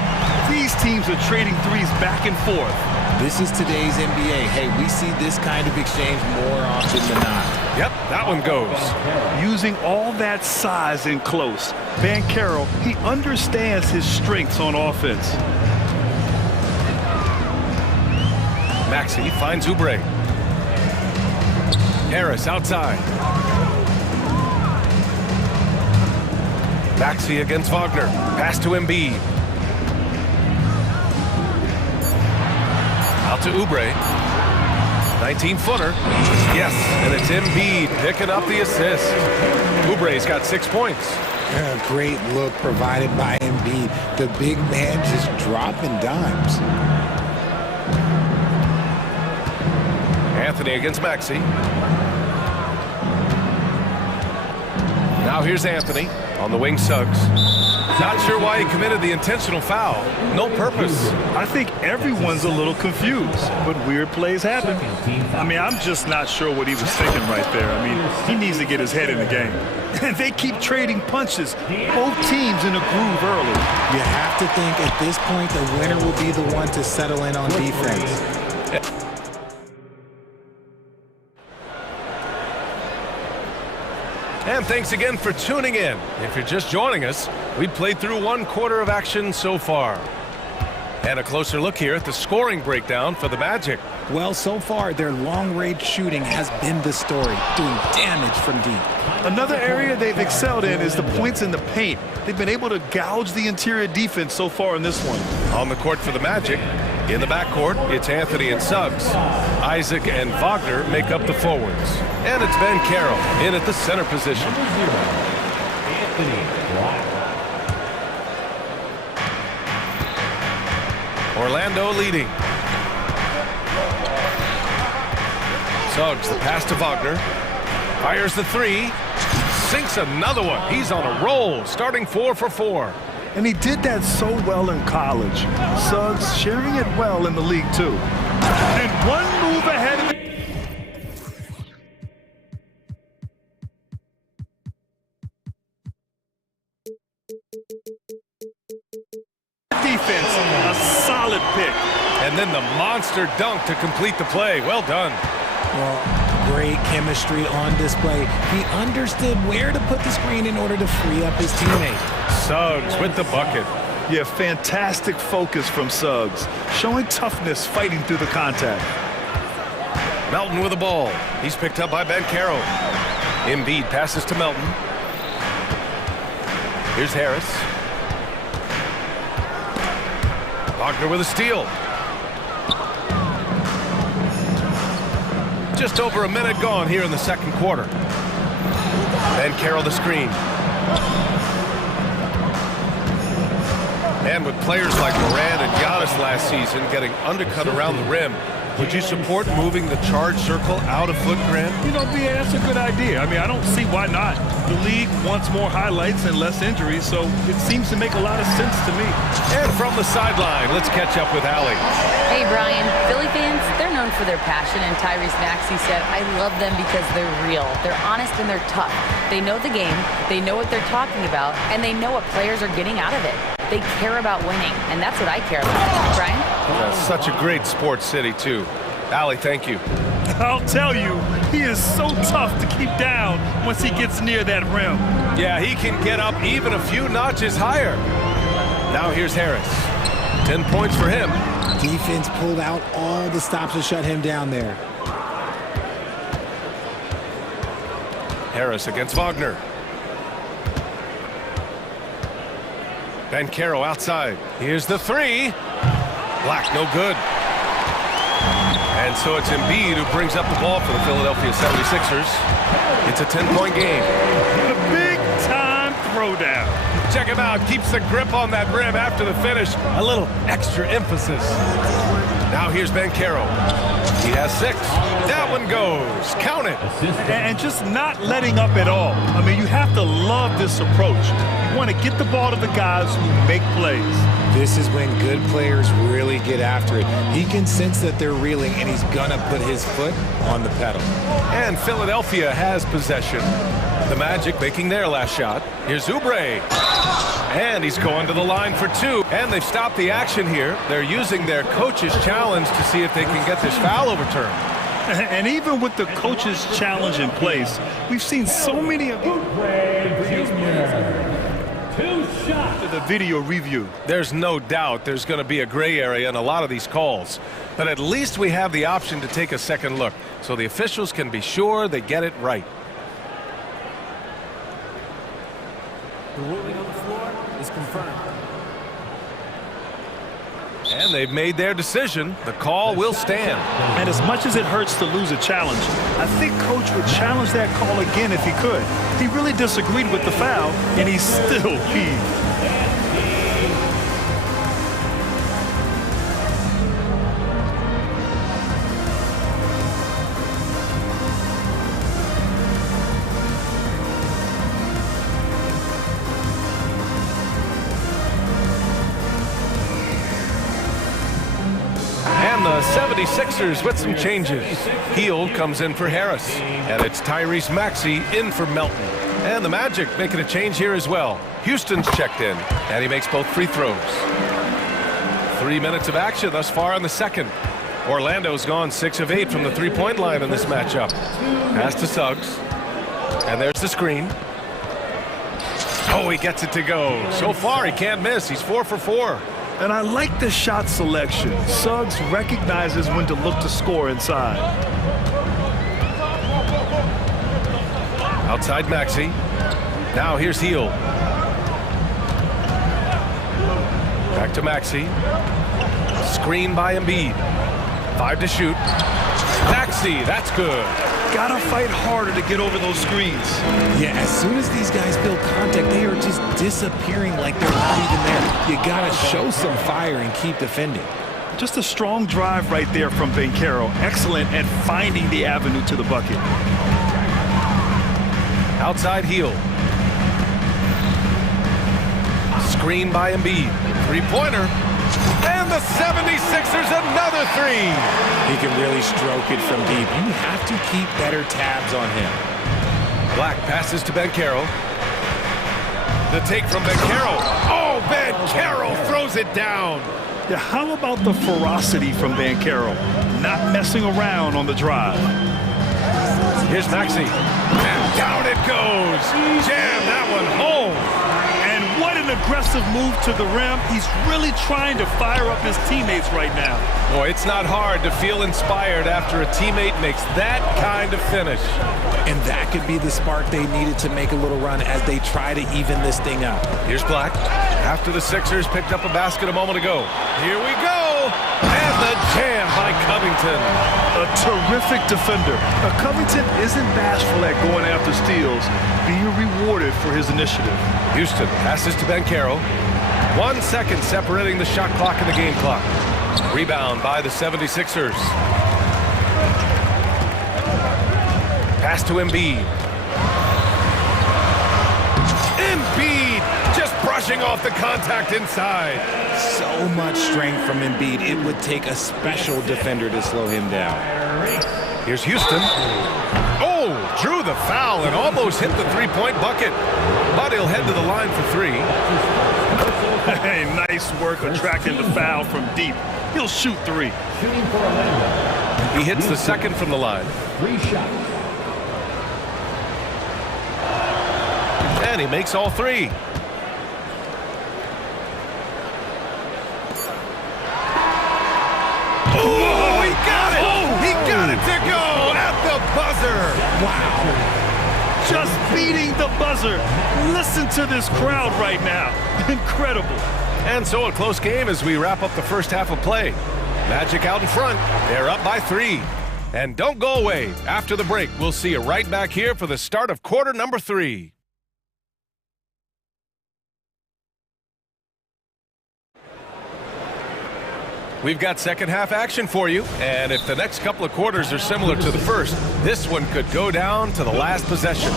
These teams are trading threes back and forth. This is today's NBA. Hey, we see this kind of exchange more often than not. Yep, that one goes. Using all that size in close, Banchero, he understands his strengths on offense. Maxey finds Oubre. Harris outside. Maxey against Wagner. Pass to Embiid. Out to Oubre. 19-footer. Yes, and it's Embiid picking up the assist. Oubre's got 6 points. A great look provided by Embiid. The big man just dropping dimes. Anthony against Maxey. Now here's Anthony on the wing, Suggs. Not sure why he committed the intentional foul. No purpose. I think everyone's a little confused, but weird plays happen. I mean, I'm just not sure what he was thinking right there. I mean, he needs to get his head in the game. And they keep trading punches. Both teams in a groove early. You have to think at this point the winner will be the one to settle in on defense. And thanks again for tuning in. If you're just joining us, we played through 1 quarter of action so far. And a closer look here at the scoring breakdown for the Magic. Well, so far, their long-range shooting has been the story, doing damage from deep. Another area they've excelled in is the points in the paint. They've been able to gouge the interior defense so far in this one. On the court for the Magic, in the backcourt, it's Anthony and Suggs. Isaac and Wagner make up the forwards. And it's Banchero in at the center position. Orlando leading. Suggs, the pass to Wagner. Fires the three. Sinks another one. He's on a roll, starting 4 for 4. And he did that so well in college. Suggs sharing it well in the league, too. And one move ahead of the defense, a solid pick. And then the monster dunk to complete the play. Well done. Well, great chemistry on display. He understood where to put the screen in order to free up his teammate. Suggs with the bucket. Yeah, fantastic focus from Suggs, showing toughness fighting through the contact. Melton with the ball. He's picked up by Banchero. Embiid passes to Melton. Here's Harris. Wagner with a steal. Just over a minute gone here in the second quarter. Banchero the screen. And with players like Morant and Giannis last season getting undercut around the rim, would you support moving the charge circle out a foot, Grant? You know, BA, that's a good idea. I mean, I don't see why not. The league wants more highlights and less injuries, so it seems to make a lot of sense to me. And from the sideline, let's catch up with Allie. Hey, Brian. Philly fans, they're known for their passion, and Tyrese Maxey said, I love them because they're real. They're honest and they're tough. They know the game, they know what they're talking about, and they know what players are getting out of it. They care about winning, and that's what I care about. Brian? Such a great sports city, too. Allie, thank you. I'll tell you, he is so tough to keep down once he gets near that rim. Yeah, he can get up even a few notches higher. Now here's Harris. 10 points for him. Defense pulled out all the stops to shut him down there. Harris against Wagner. Banchero outside. Here's the three. Black, no good. And so it's Embiid who brings up the ball for the Philadelphia 76ers. It's a 10-point game. The big-time throwdown. check him out. Keeps the grip on that rim after the finish. A little extra emphasis. Now here's Banchero. He has 6. That one goes. Count it. And just not letting up at all. I mean, you have to love this approach. You want to get the ball to the guys who make plays. This is when good players really get after it. He can sense that they're reeling, and he's going to put his foot on the pedal. And Philadelphia has possession. The Magic making their last shot. Here's Oubre. And he's going to the line for 2. And they've stopped the action here. They're using their coach's challenge to see if they can get this foul overturned. And even with the coach's challenge in place, we've seen so many of the video review. There's no doubt there's going to be a gray area in a lot of these calls. But at least we have the option to take a second look, so the officials can be sure they get it right. The ruling on the floor is confirmed. And they've made their decision. The call will stand. And as much as it hurts to lose a challenge, I think Coach would challenge that call again if he could. He really disagreed with the foul, and he's still peeved. The 76ers with some changes. Hield comes in for Harris. And it's Tyrese Maxey in for Melton. And the Magic making a change here as well. Houston's checked in, and he makes both free throws. 3 minutes of action thus far in the second. Orlando's gone 6 of 8 from the three-point line in this matchup. Pass to Suggs. And there's the screen. Oh, he gets it to go. So far, he can't miss. He's 4 for 4. And I like the shot selection. Suggs recognizes when to look to score inside. Outside Maxey. Now here's Hield. Back to Maxey. Screen by Embiid. 5 to shoot. Maxey, that's good. Gotta fight harder to get over those screens. Yeah, as soon as these guys build contact, they are just disappearing like they're not even there. You gotta show some fire and keep defending. Just a strong drive right there from Banchero. Excellent at finding the avenue to the bucket. Outside Hield. Screen by Embiid. Three-pointer. And the 76ers another 3. He can really stroke it from deep. You have to keep better tabs on him. Black passes to Banchero. The take from Banchero. Oh, Banchero throws it down. Yeah, how about the ferocity from Banchero? Not messing around on the drive. Here's Maxey. And down it goes. Jam that one home. And what an aggressive move to the rim. He's really trying to fire up his teammates right now. Boy, it's not hard to feel inspired after a teammate makes that kind of finish. And that could be the spark they needed to make a little run as they try to even this thing up. Here's Black. After the Sixers picked up a basket a moment ago. Here we go. And the jam by Covington. A terrific defender. Now, Covington isn't bashful at going after steals, being rewarded for his initiative. Houston passes to Banchero. 1 second separating the shot clock and the game clock. Rebound by the 76ers. Pass to Embiid. Embiid just brushing off the contact inside. So much strength from Embiid. It would take a special defender to slow him down. Here's Houston. Oh, drew the foul and almost hit the three-point bucket. But he'll head to the line for 3. Hey, nice work attracting the foul from deep. He'll shoot 3. He hits the second from the line. 3 shots. And he makes all 3. Oh, he got it! He got it to go at the buzzer! Wow. Just beating the buzzer. Listen to this crowd right now. Incredible. And so a close game as we wrap up the first half of play. Magic out in front. They're up by 3. And don't go away. After the break, we'll see you right back here for the start of quarter number 3. We've got second half action for you, and if the next couple of quarters are similar to the first, this one could go down to the last possession.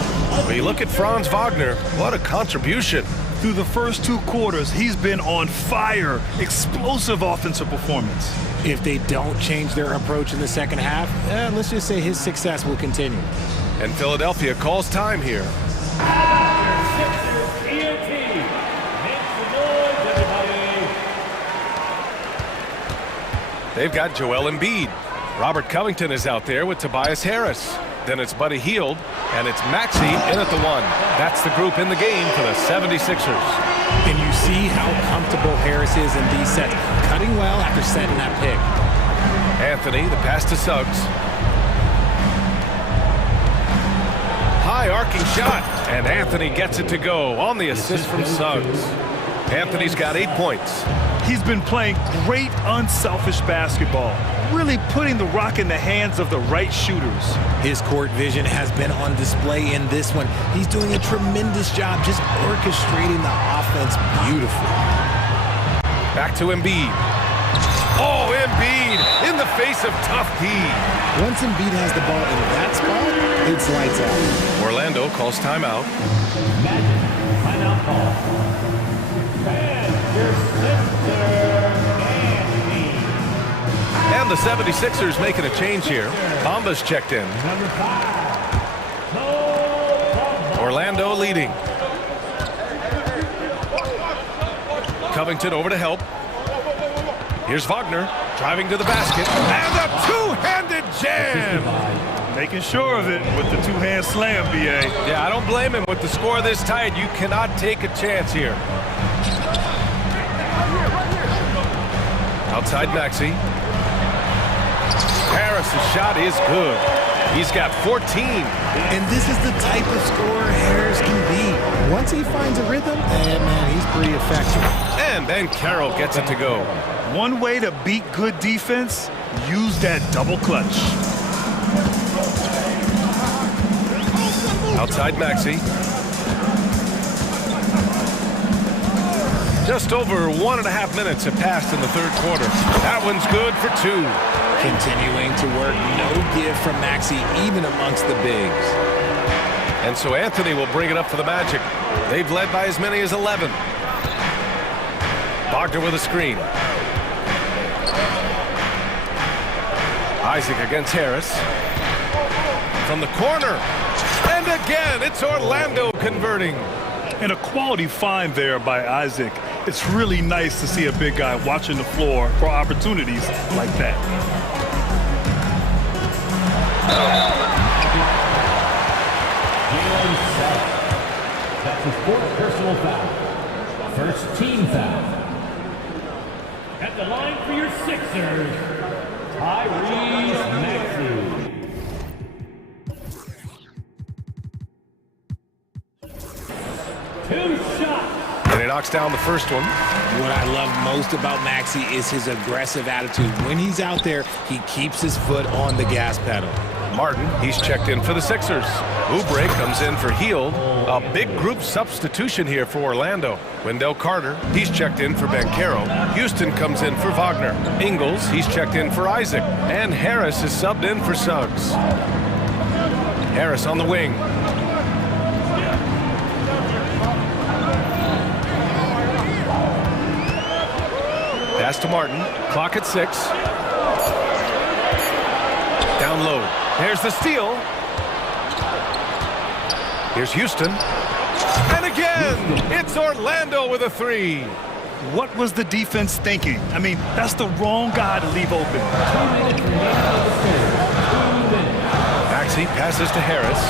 When you look at Franz Wagner, what a contribution. Through the first 2 quarters, he's been on fire. Explosive offensive performance. If they don't change their approach in the second half, let's just say his success will continue. And Philadelphia calls time here. They've got Joel Embiid. Robert Covington is out there with Tobias Harris. Then it's Buddy Hield, and it's Maxey in at the 1. That's the group in the game for the 76ers. And you see how comfortable Harris is in these sets, cutting well after setting that pick. Anthony, the pass to Suggs. High arcing shot, and Anthony gets it to go on the assist from Suggs. Anthony's got 8 points. He's been playing great unselfish basketball, really putting the rock in the hands of the right shooters. His court vision has been on display in this one. He's doing a tremendous job just orchestrating the offense beautifully. Back to Embiid. Oh, Embiid in the face of tough D. Once Embiid has the ball in that spot, it's lights out. Orlando calls timeout. Timeout call. And the 76ers making a change here. Bamba's checked in. Orlando leading. Covington over to help. Here's Wagner driving to the basket. And a two-handed jam! Making sure of it with the two-hand slam, B.A. Yeah, I don't blame him. With the score this tight, you cannot take a chance here. Outside Maxey. Harris's shot is good. He's got 14. And this is the type of scorer Harris can be. Once he finds a rhythm, man, he's pretty effective. And Ben Carroll gets it to go. One way to beat good defense, use that double clutch. Outside Maxey. Just over 1.5 minutes have passed in the third quarter. That one's good for 2. Continuing to work, no give from Maxey, even amongst the bigs. And so Anthony will bring it up for the Magic. They've led by as many as 11. Wagner with a screen. Isaac against Harris. From the corner. And again, it's Orlando converting. And a quality find there by Isaac. It's really nice to see a big guy watching the floor for opportunities like that. That's his 4th personal foul. First team foul. At the line for your Sixers, Tyrese Maxey. And he knocks down the first one. What I love most about Maxey is his aggressive attitude. When he's out there, he keeps his foot on the gas pedal. Martin, he's checked in for the Sixers. Oubre comes in for Hield. A big group substitution here for Orlando. Wendell Carter, he's checked in for Banchero. Houston comes in for Wagner. Ingles, he's checked in for Isaac. And Harris is subbed in for Suggs. Harris on the wing. Pass to Martin. Clock at 6. Down low. There's the steal. Here's Houston. And again, it's Orlando with a 3. What was the defense thinking? I mean, that's the wrong guy to leave open. Maxey passes to Harris.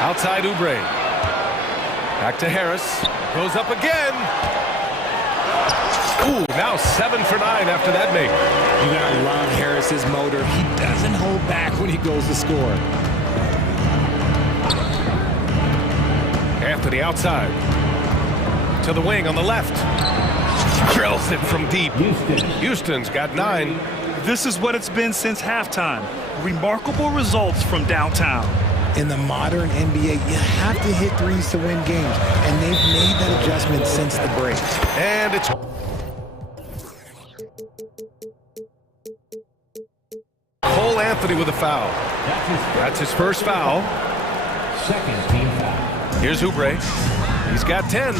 Outside Oubre. Back to Harris. Goes up again. Ooh, now 7 for 9 after that make. You gotta love Harris's motor. He doesn't hold back when he goes to score. Anthony outside. To the wing on the left. Drills it from deep. Houston's got 9. This is what it's been since halftime. Remarkable results from downtown. In the modern NBA, you have to hit threes to win games, and they've made that adjustment since the break. And it's... Cole Anthony with a foul. That's his first foul. Second team foul. Here's Oubre. He's got 10.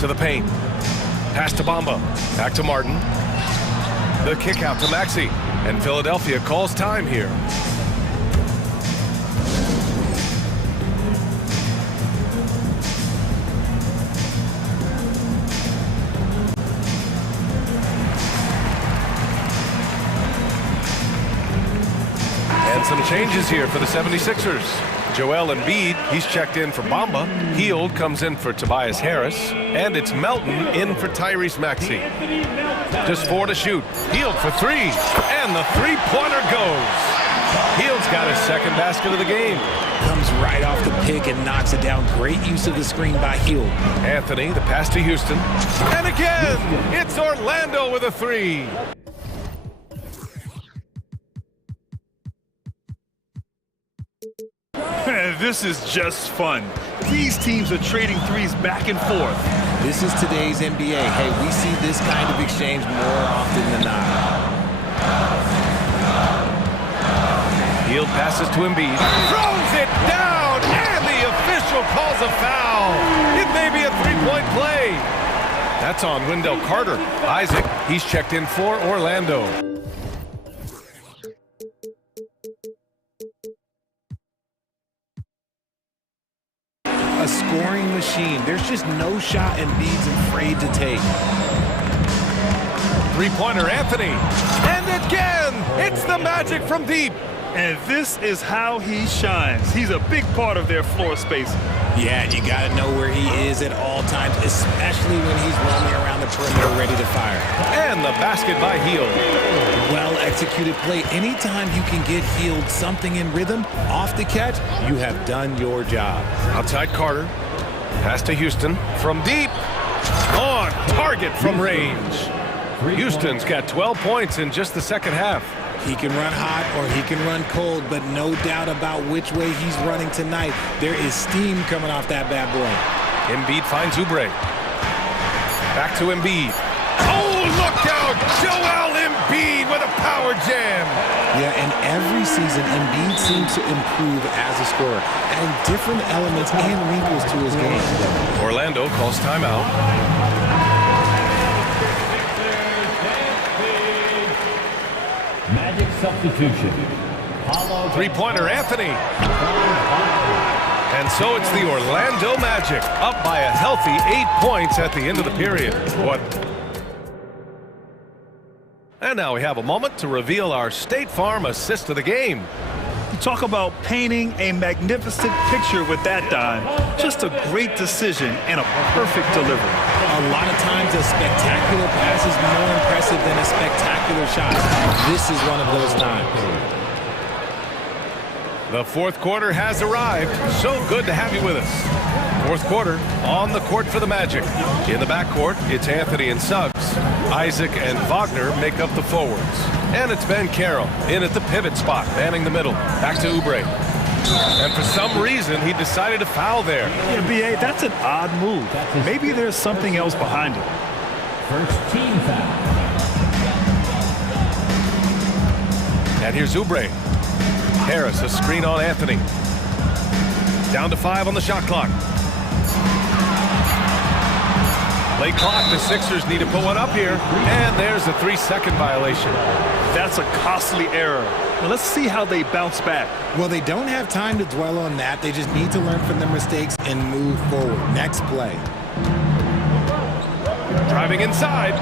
To the paint. Pass to Bamba. Back to Martin. The kick out to Maxey. And Philadelphia calls time here. And some changes here for the 76ers. Joel Embiid, he's checked in for Bamba. Hield comes in for Tobias Harris. And it's Melton in for Tyrese Maxey. Just 4 to shoot. Hield for 3. And the three-pointer goes. Hield's got his second basket of the game. Comes right off the pick and knocks it down. Great use of the screen by Hield. Anthony, the pass to Houston. And again, it's Orlando with a 3. This is just fun. These teams are trading threes back and forth. This is today's NBA. Hey, we see this kind of exchange more often than not. Hield passes to Embiid. Throws it down, and the official calls a foul. It may be a three-point play. That's on Wendell Carter. Isaac, he's checked in for Orlando. A scoring machine. There's just no shot Embiid's afraid to take. Three-pointer Anthony. And again, it's the Magic from deep. And this is how he shines. He's a big part of their floor space. Yeah, you got to know where he is at all times, especially when he's roaming around the perimeter ready to fire. And the basket by Hield. Well-executed play. Anytime you can get Hield something in rhythm off the catch, you have done your job. Outside Carter. Pass to Houston from deep. On target from range. Houston's got 12 points in just the second half. He can run hot or he can run cold, but no doubt about which way he's running tonight. There is steam coming off that bad boy. Embiid finds Oubre. Back to Embiid. Oh, look out! Joel Embiid with a power jam. Yeah, and every season, Embiid seems to improve as a scorer, adding different elements and wrinkles to his game. Orlando calls timeout. Magic substitution. Three-pointer Anthony. And so it's the Orlando Magic, up by a healthy 8 points at the end of the period. What? And now we have a moment to reveal our State Farm assist of the game. You talk about painting a magnificent picture with that dime. Just a great decision and a perfect delivery. A lot of times a spectacular pass is more impressive than a spectacular shot. This is one of those times. The fourth quarter has arrived. So good to have you with us. Fourth quarter on the court for the Magic. In the backcourt, it's Anthony and Suggs. Isaac and Wagner make up the forwards. And it's Ben Carroll in at the pivot spot, manning the middle. Back to Oubre. And for some reason, he decided to foul there. Yeah, B.A., that's an odd move. Maybe there's something else behind it. First team foul. And here's Oubre. Harris, a screen on Anthony. Down to 5 on the shot clock. Late clock, the Sixers need to put one up here. And there's a 3-second violation. That's a costly error. Now let's see how they bounce back. Well, they don't have time to dwell on that. They just need to learn from their mistakes and move forward. Next play. Driving inside.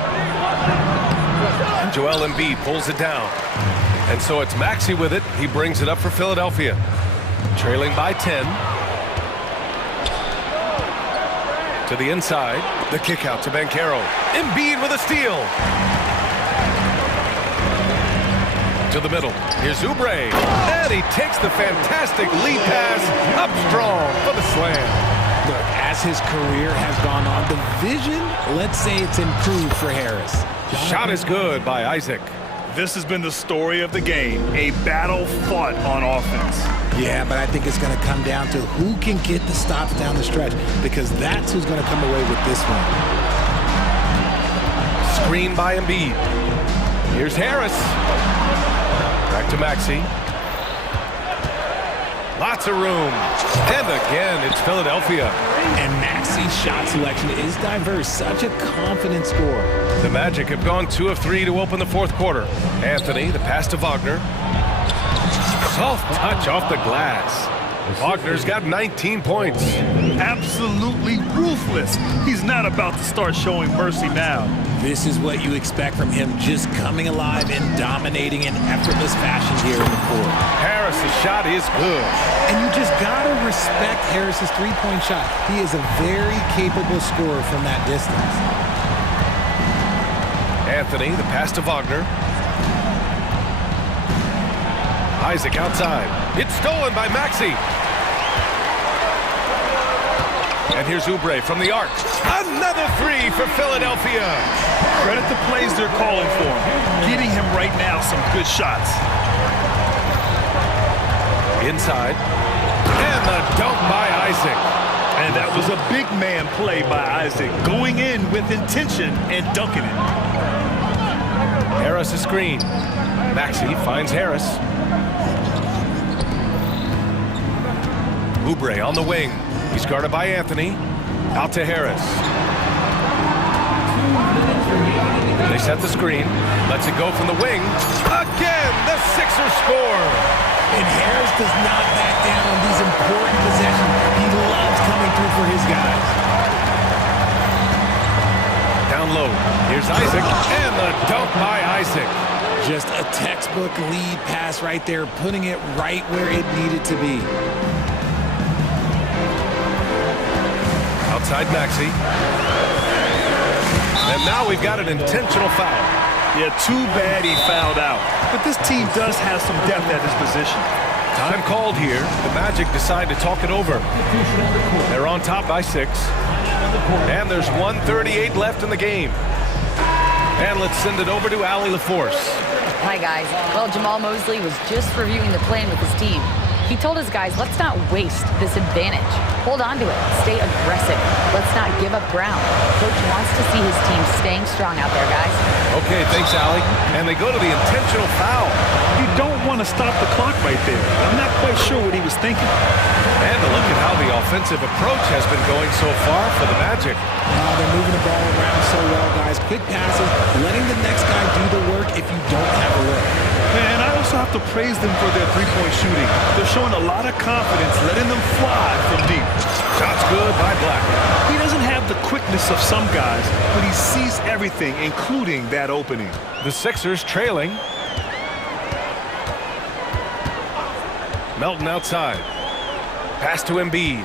And Joel Embiid pulls it down. And so it's Maxey with it. He brings it up for Philadelphia. Trailing by 10. To the inside. The kick out to Ben Carroll. Embiid with a steal. To the middle. Here's Oubre. And he takes the fantastic lead pass up strong for the slam. Look, as his career has gone on, the vision, let's say it's improved for Harris. Shot is good by Isaac. This has been the story of the game, a battle fought on offense. Yeah, but I think it's going to come down to who can get the stops down the stretch, because that's who's going to come away with this one. Screen by Embiid. Here's Harris. Back to Maxey. Lots of room. And again, it's Philadelphia. And Maxey's shot selection is diverse. Such a confident score. The Magic have gone 2 of 3 to open the fourth quarter. Anthony, the pass to Wagner. Soft touch off the glass. Wagner's got 19 points. Absolutely ruthless. He's not about to start showing mercy now. This is what you expect from him, just coming alive and dominating in effortless fashion here in the court. Harris's shot is good. And you just gotta respect Harris's three-point shot. He is a very capable scorer from that distance. Anthony, the pass to Wagner. Isaac outside. It's stolen by Maxey. And here's Oubre from the arc. Another three for Philadelphia. Credit the plays they're calling for him. Getting him right now some good shots. Inside. And the dunk by Isaac. And that was a big man play by Isaac. Going in with intention and dunking it. Harris a screen. Maxey finds Harris. Oubre on the wing. He's guarded by Anthony. Out to Harris. They set the screen. Lets it go from the wing. Again, the Sixers score. And Harris does not back down on these important possessions. He loves coming through for his guys. Down low. Here's Isaac. And the dunk by Isaac. Just a textbook lead pass right there, putting it right where it needed to be. Outside Maxey. And now we've got an intentional foul. Yeah, too bad he fouled out. But this team does have some depth at his position. Time called here. The Magic decide to talk it over. They're on top by 6. And there's 1:38 left in the game. And let's send it over to Allie LaForce. Hi, guys. Well, Jamal Mosley was just reviewing the plan with his team. He told his guys, let's not waste this advantage. Hold on to it. Stay aggressive. Let's not give up ground. Coach wants to see his team staying strong out there, guys. Okay, thanks, Allie. And they go to the intentional foul. You don't want to stop the clock right there. I'm not quite sure what he was thinking. And to look at how the offensive approach has been going so far for the Magic. They're moving the ball around so well, guys. Quick passes, letting the next guy do the work if you don't have a look. And I also have to praise them for their three-point shooting. They're showing a lot of confidence, letting them fly from deep. Shots good by Black. He doesn't have the quickness of some guys, but he sees everything, including that opening. The Sixers trailing. Melton outside. Pass to Embiid.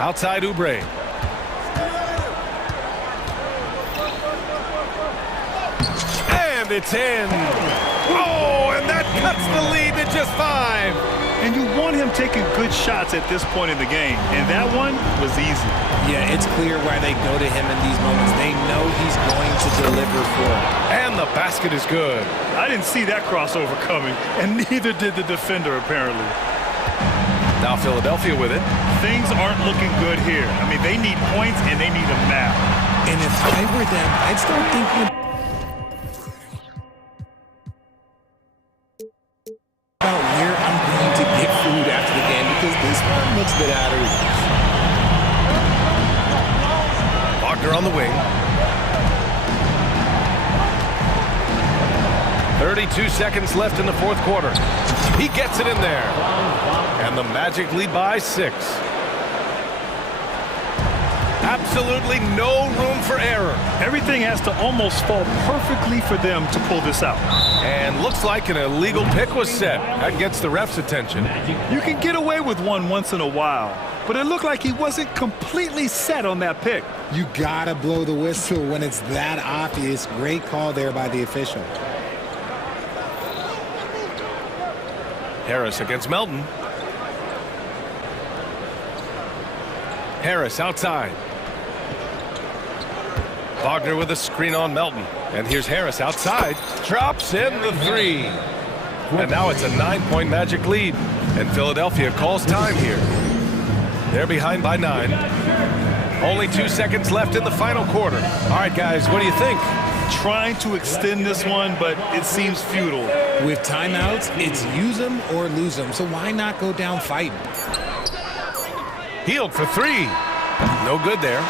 Outside Oubre. And it's in. Oh, and that cuts the lead to just 5. And you want him taking good shots at this point in the game. And that one was easy. Yeah, it's clear why they go to him in these moments. They know he's going to deliver for them. And the basket is good. I didn't see that crossover coming, and neither did the defender, apparently. Now Philadelphia with it. Things aren't looking good here. I mean, they need points, and they need them now. And if I were them, I'd start thinking about where I'm going to get food after the game, because this one looks a bit out of reach. Wagner on the wing. 32 seconds left in the fourth quarter. He gets it in there. And the Magic lead by 6. Absolutely no room for error. Everything has to almost fall perfectly for them to pull this out. And looks like an illegal pick was set. That gets the ref's attention. You can get away with one once in a while, but it looked like he wasn't completely set on that pick. You gotta blow the whistle when it's that obvious. Great call there by the official. Harris against Melton. Harris outside. Wagner with a screen on Melton. And here's Harris outside. Drops in the three. And now it's a 9-point Magic lead. And Philadelphia calls time here. They're behind by 9. Only 2 seconds left in the final quarter. All right, guys, what do you think? Trying to extend this one, but it seems futile. With timeouts, it's use them or lose them. So why not go down fighting? Healed for 3. No good there.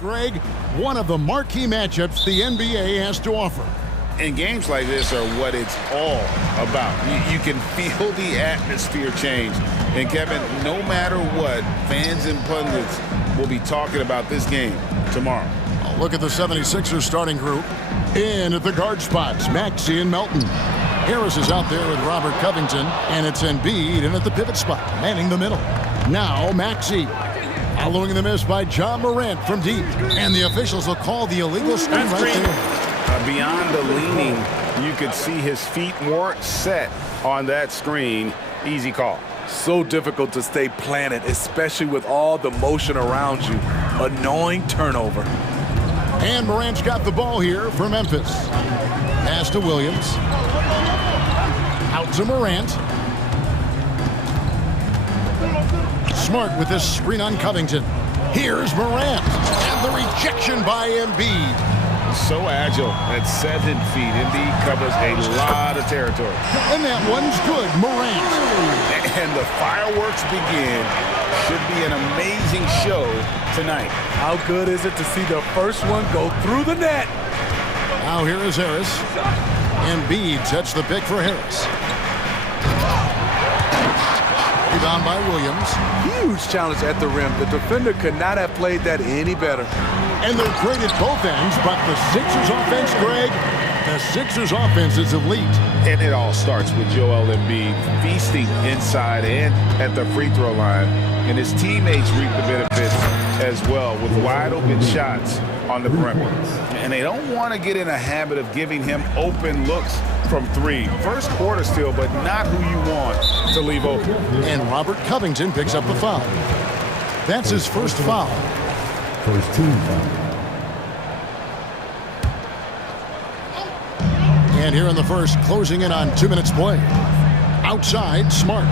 Greg, one of the marquee matchups the NBA has to offer. And games like this are what it's all about. You can feel the atmosphere change. And Kevin, no matter what, fans and pundits will be talking about this game tomorrow. Look at the 76ers starting group. In at the guard spots, Maxey and Melton. Harris is out there with Robert Covington, and it's Embiid in at the pivot spot, manning the middle. Now Maxey. Following the miss by John Morant from deep. And the officials will call the illegal screen right there. Beyond the leaning, you could see his feet weren't set on that screen. Easy call. So difficult to stay planted, especially with all the motion around you. Annoying turnover. And Morant's got the ball here for Memphis. Pass to Williams. Out to Morant. Smart with this screen on Covington. Here's Morant. And the rejection by Embiid. So agile at 7 feet. Embiid covers a lot of territory. And that one's good. Morant. And the fireworks begin. Should be an amazing show tonight. How good is it to see the first one go through the net? Now here is Harris. Embiid sets the pick for Harris. Rebound by Williams. Huge challenge at the rim. The defender could not have played that any better. And they're great at both ends, but the Sixers offense, Greg, the Sixers offense is elite. And it all starts with Joel Embiid feasting inside and at the free throw line. And his teammates reap the benefits as well with wide open shots on the perimeter. And they don't want to get in a habit of giving him open looks from three. First quarter still, but not who you want to leave open. And Robert Covington picks up the foul. That's his first foul. First team foul. And here in the first, closing in on 2 minutes play. Outside, Smart.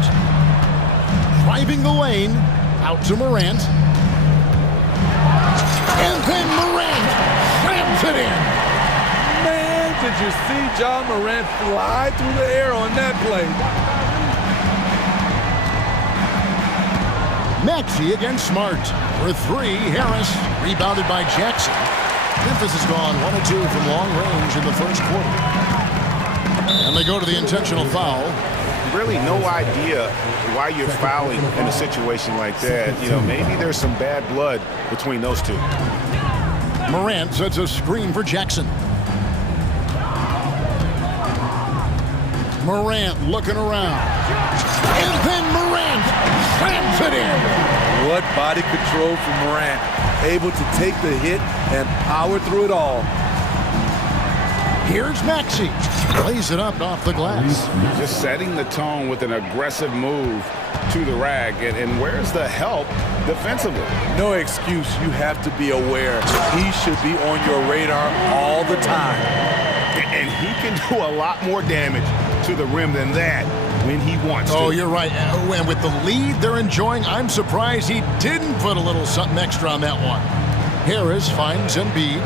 Driving the lane, out to Morant. And then Morant slams it in. Man, did you see John Morant fly through the air on that play? Maxey against Smart. For three, Harris. Rebounded by Jackson. Memphis has gone 1 of 2 from long range in the first quarter. And they go to the intentional foul. Really no idea why you're fouling in a situation like that. You know, maybe there's some bad blood between those two. Morant sets a screen for Jackson. Morant looking around. And then Morant slams it in. What body control from Morant. Able to take the hit and power through it all. Here's Maxey. Plays it up off the glass. Just setting the tone with an aggressive move to the rack. And where's the help defensively? No excuse. You have to be aware. He should be on your radar all the time. And he can do a lot more damage to the rim than that when he wants to. Oh, you're right. And with the lead they're enjoying, I'm surprised he didn't put a little something extra on that one. Harris finds Embiid.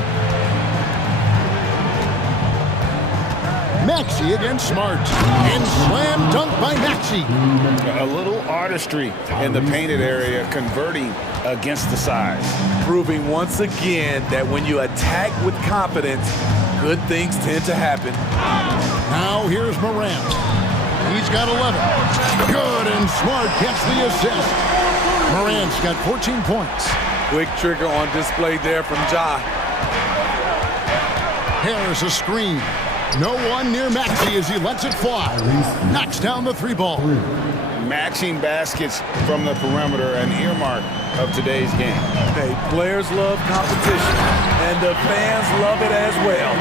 Maxey against Smart. And slam dunk by Maxey. A little artistry in the painted area, converting against the size. Proving once again that when you attack with confidence, good things tend to happen. Now here's Morant. He's got 11. Good, and Smart gets the assist. Morant's got 14 points. Quick trigger on display there from Ja. Harris a screen. No one near Maxey as he lets it fly. Knocks down the three ball. Matching baskets from the perimeter, an earmark of today's game. Hey, players love competition, and the fans love it as well.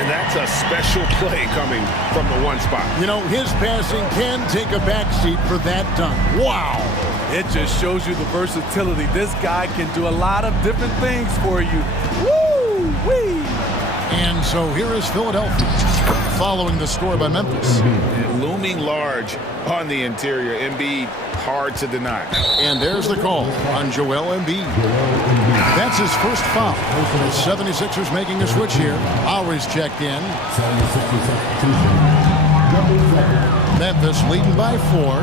And that's a special play coming from the one spot. You know, his passing can take a backseat for that dunk. Wow. It just shows you the versatility. This guy can do a lot of different things for you. Woo-wee! And so here is Philadelphia, following the score by Memphis. Looming large on the interior. Embiid, hard to deny. And there's the call on Joel Embiid. That's his first foul. The 76ers making a switch here. Always checked in. Memphis leading by 4.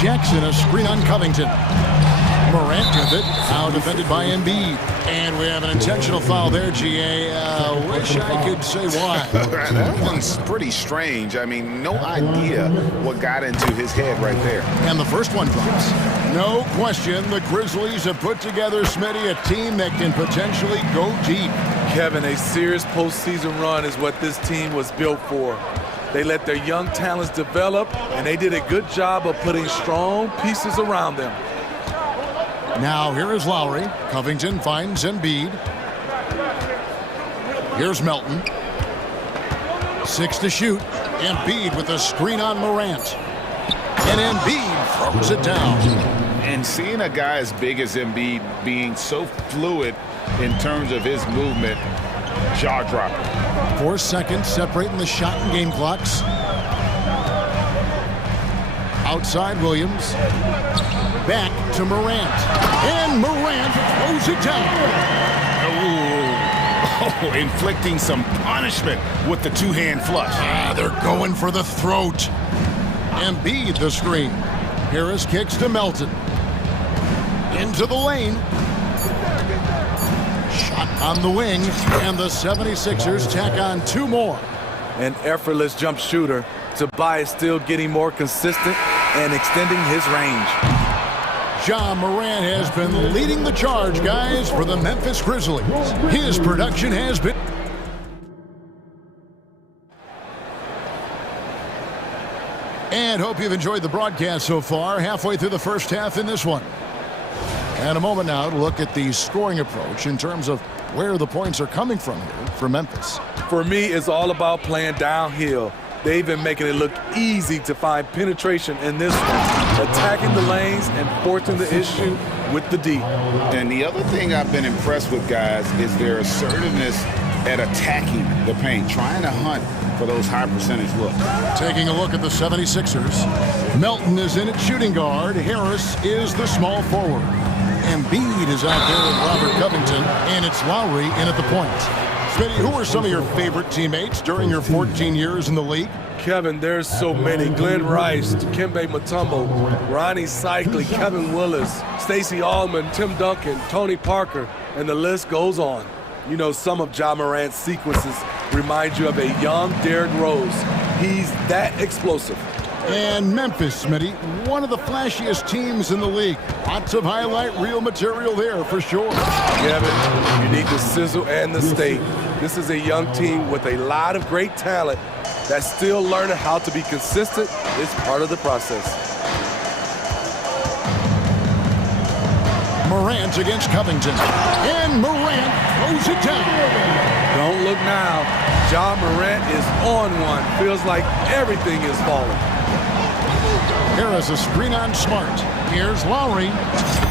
Jackson a screen on Covington. Morant with it. Now defended by Embiid. And we have an intentional foul there, GA. Wish I could say why. That one's pretty strange. I mean, no idea what got into his head right there. And the first one drops. No question, the Grizzlies have put together, Smitty, a team that can potentially go deep. Kevin, a serious postseason run is what this team was built for. They let their young talents develop, and they did a good job of putting strong pieces around them. Now here is Lowry. Covington finds Embiid. Here's Melton. 6 to shoot. Embiid with a screen on Morant. And Embiid throws it down. And seeing a guy as big as Embiid being so fluid in terms of his movement, jaw-dropping. 4 seconds separating the shot and game clocks. Outside Williams. Back to Morant. And Morant throws it down. Oh, inflicting some punishment with the two-hand flush. They're going for the throat. Embiid the screen. Harris kicks to Melton. Into the lane. Shot on the wing. And the 76ers tack on 2 more. An effortless jump shooter. Tobias still getting more consistent and extending his range. Ja Morant has been leading the charge, guys, for the Memphis Grizzlies. His production has been... And hope you've enjoyed the broadcast so far. Halfway through the first half in this one. And a moment now to look at the scoring approach in terms of where the points are coming from here for Memphis. For me, it's all about playing downhill. They've been making it look easy to find penetration in this one, attacking the lanes and forcing the issue with the D. And the other thing I've been impressed with, guys, is their assertiveness at attacking the paint, trying to hunt for those high percentage looks. Taking a look at the 76ers. Melton is in at shooting guard. Harris is the small forward. Embiid is out there with Robert Covington, and it's Lowry in at the point. Smitty, who are some of your favorite teammates during your 14 years in the league? Kevin, there's so many. Glenn Rice, Dikembe Mutombo, Ronnie Cycli, Kevin Willis, Stacey Allman, Tim Duncan, Tony Parker, and the list goes on. You know, some of Ja Morant's sequences remind you of a young Derrick Rose. He's that explosive. And Memphis, Smitty, one of the flashiest teams in the league. Lots of highlight reel material there for sure. Kevin, you need the sizzle and the steak. This is a young team with a lot of great talent that's still learning how to be consistent. It's part of the process. Morant against Covington. And Morant throws it down. Don't look now. Ja Morant is on one. Feels like everything is falling. Harris a screen on Smart. Here's Lowry.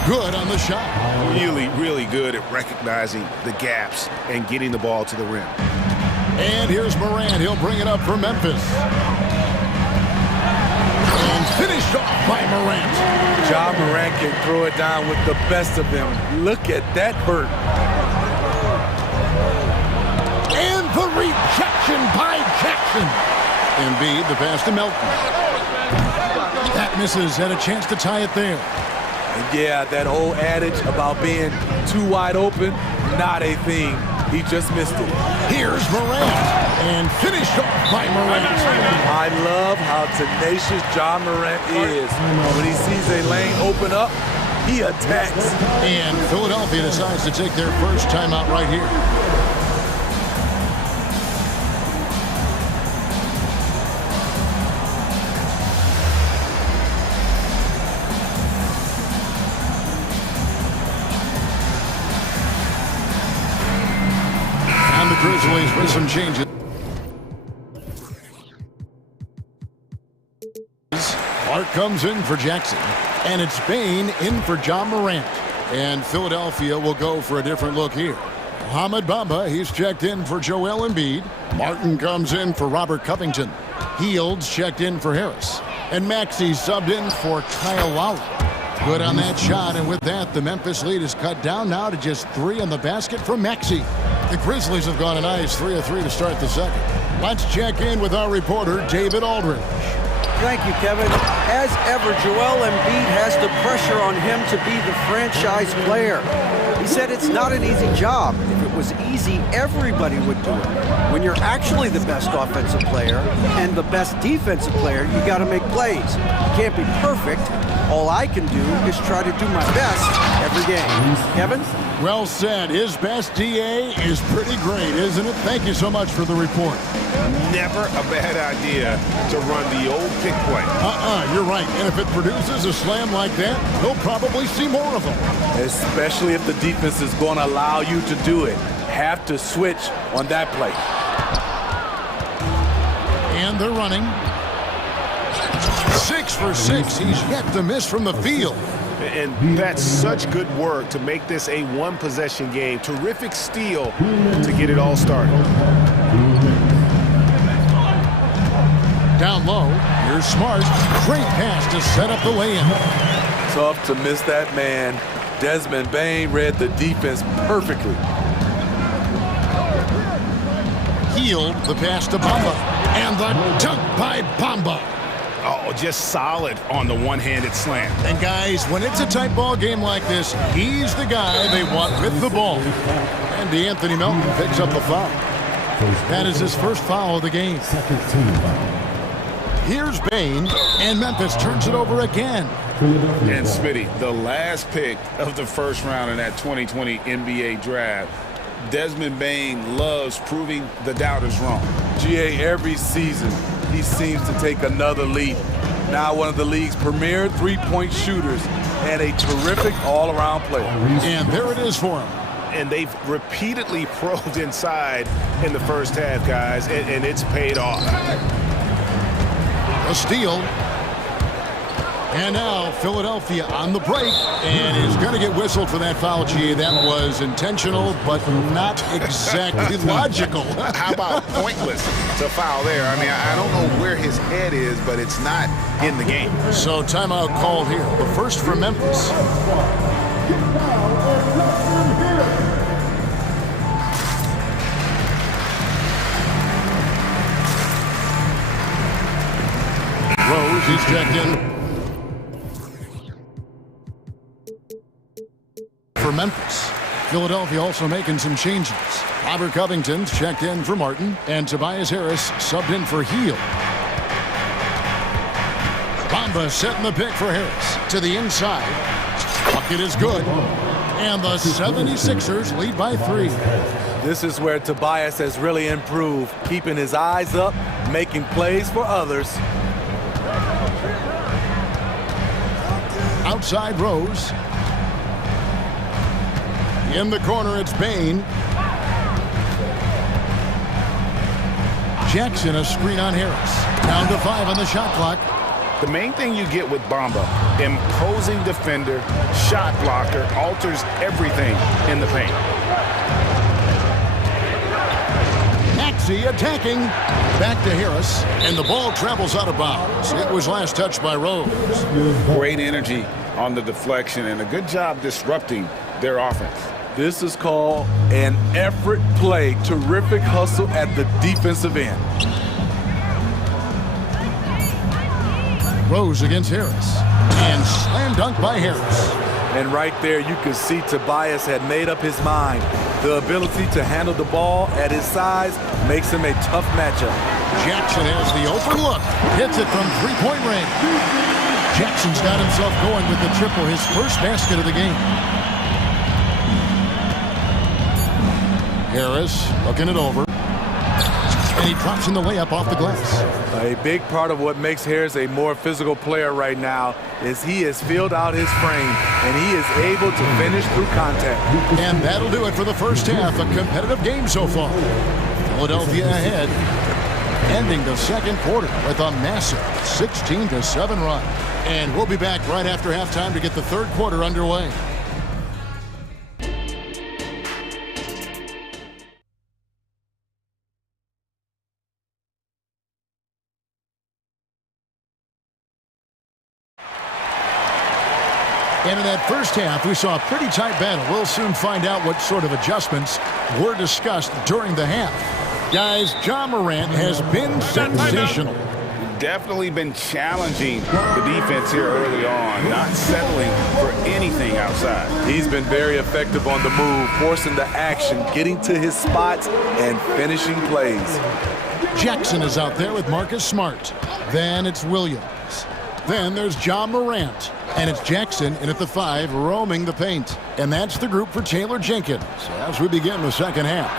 Good on the shot. Really, really good at recognizing the gaps and getting the ball to the rim. And here's Morant. He'll bring it up for Memphis. And finished off by Morant. Ja Morant can throw it down with the best of them. Look at that vert. And the rejection by Jackson. Embiid, the pass to Melton. That misses, had a chance to tie it there. And yeah, that old adage about being too wide open, not a thing. He just missed it. Here's Morant. And finished off by Morant. I love how tenacious Ja Morant is. When he sees a lane open up, he attacks. And Philadelphia decides to take their first timeout right here. Grizzlies with some changes. Clark comes in for Jackson. And it's Bain in for Ja Morant. And Philadelphia will go for a different look here. Mohamed Bamba, he's checked in for Joel Embiid. Martin comes in for Robert Covington. Fields checked in for Harris. And Maxey subbed in for Kyle Lowry. Good on that shot, and with that, the Memphis lead is cut down now to just 3 on the basket from Maxey. The Grizzlies have gone a nice 3 of 3 to start the second. Let's check in with our reporter, David Aldridge. Thank you, Kevin. As ever, Joel Embiid has the pressure on him to be the franchise player. He said it's not an easy job. If it was easy, everybody would do it. When you're actually the best offensive player and the best defensive player, you got to make plays. You can't be perfect. All I can do is try to do my best every game. Kevin? Well said. His best DA is pretty great, isn't it? Thank you so much for the report. Never a bad idea to run the old pick play. You're right. And if it produces a slam like that, we'll probably see more of them. Especially if the defense is going to allow you to do it. Have to switch on that play. And they're running. 6 for 6. He's yet to miss from the field. And that's such good work to make this a one-possession game. Terrific steal to get it all started. Down low, here's Smart. Great pass to set up the lay-in. Tough to miss that man. Desmond Bane read the defense perfectly. Healed the pass to Bamba. And the dunk by Bamba. Oh, just solid on the one-handed slam. And guys, when it's a tight ball game like this, he's the guy they want with the ball. And DeAnthony Melton picks up the foul. That is his first foul of the game. Here's Bane, and Memphis turns it over again. And Smitty, the last pick of the first round in that 2020 NBA draft, Desmond Bane loves proving the doubters wrong. GA, every season, he seems to take another leap. Now one of the league's premier three-point shooters and a terrific all-around player. And there it is for him. And they've repeatedly probed inside in the first half, guys, and it's paid off. A steal. And now Philadelphia on the break, and is going to get whistled for that foul, G. That was intentional, but not exactly logical. How about pointless to foul there? I mean, I don't know where his head is, but it's not in the game. So timeout called here. The first for Memphis. Rose, he's checked in for Memphis. Philadelphia also making some changes. Robert Covington's checked in for Martin, and Tobias Harris subbed in for Heel. Bamba setting the pick for Harris to the inside. Bucket is good. And the 76ers lead by 3. This is where Tobias has really improved, keeping his eyes up, making plays for others. Outside Rose. In the corner, it's Bane. Jackson, a screen on Harris. Down to 5 on the shot clock. The main thing you get with Bamba, imposing defender, shot blocker, alters everything in the paint. Maxey attacking. Back to Harris, and the ball travels out of bounds. It was last touched by Rose. Great energy on the deflection, and a good job disrupting their offense. This is called an effort play. Terrific hustle at the defensive end. Rose against Harris. And slam dunk by Harris. And right there, you can see Tobias had made up his mind. The ability to handle the ball at his size makes him a tough matchup. Jackson has the open look. Hits it from three-point range. Jackson's got himself going with the triple, his first basket of the game. Harris looking it over. And he drops in the layup off the glass. A big part of what makes Harris a more physical player right now is he has filled out his frame, and he is able to finish through contact. And that'll do it for the first half. A competitive game so far. Philadelphia ahead, ending the second quarter with a massive 16-7 run. And we'll be back right after halftime to get the third quarter underway. And in that first half, we saw a pretty tight battle. We'll soon find out what sort of adjustments were discussed during the half. Guys, Ja Morant has been sensational. definitely been challenging the defense here early on, not settling for anything outside. He's been very effective on the move, forcing the action, getting to his spots, and finishing plays. Jackson is out there with Marcus Smart. Then it's Williams. Then there's John Morant. And it's Jackson in at the 5, roaming the paint. And that's the group for Taylor Jenkins as we begin the second half.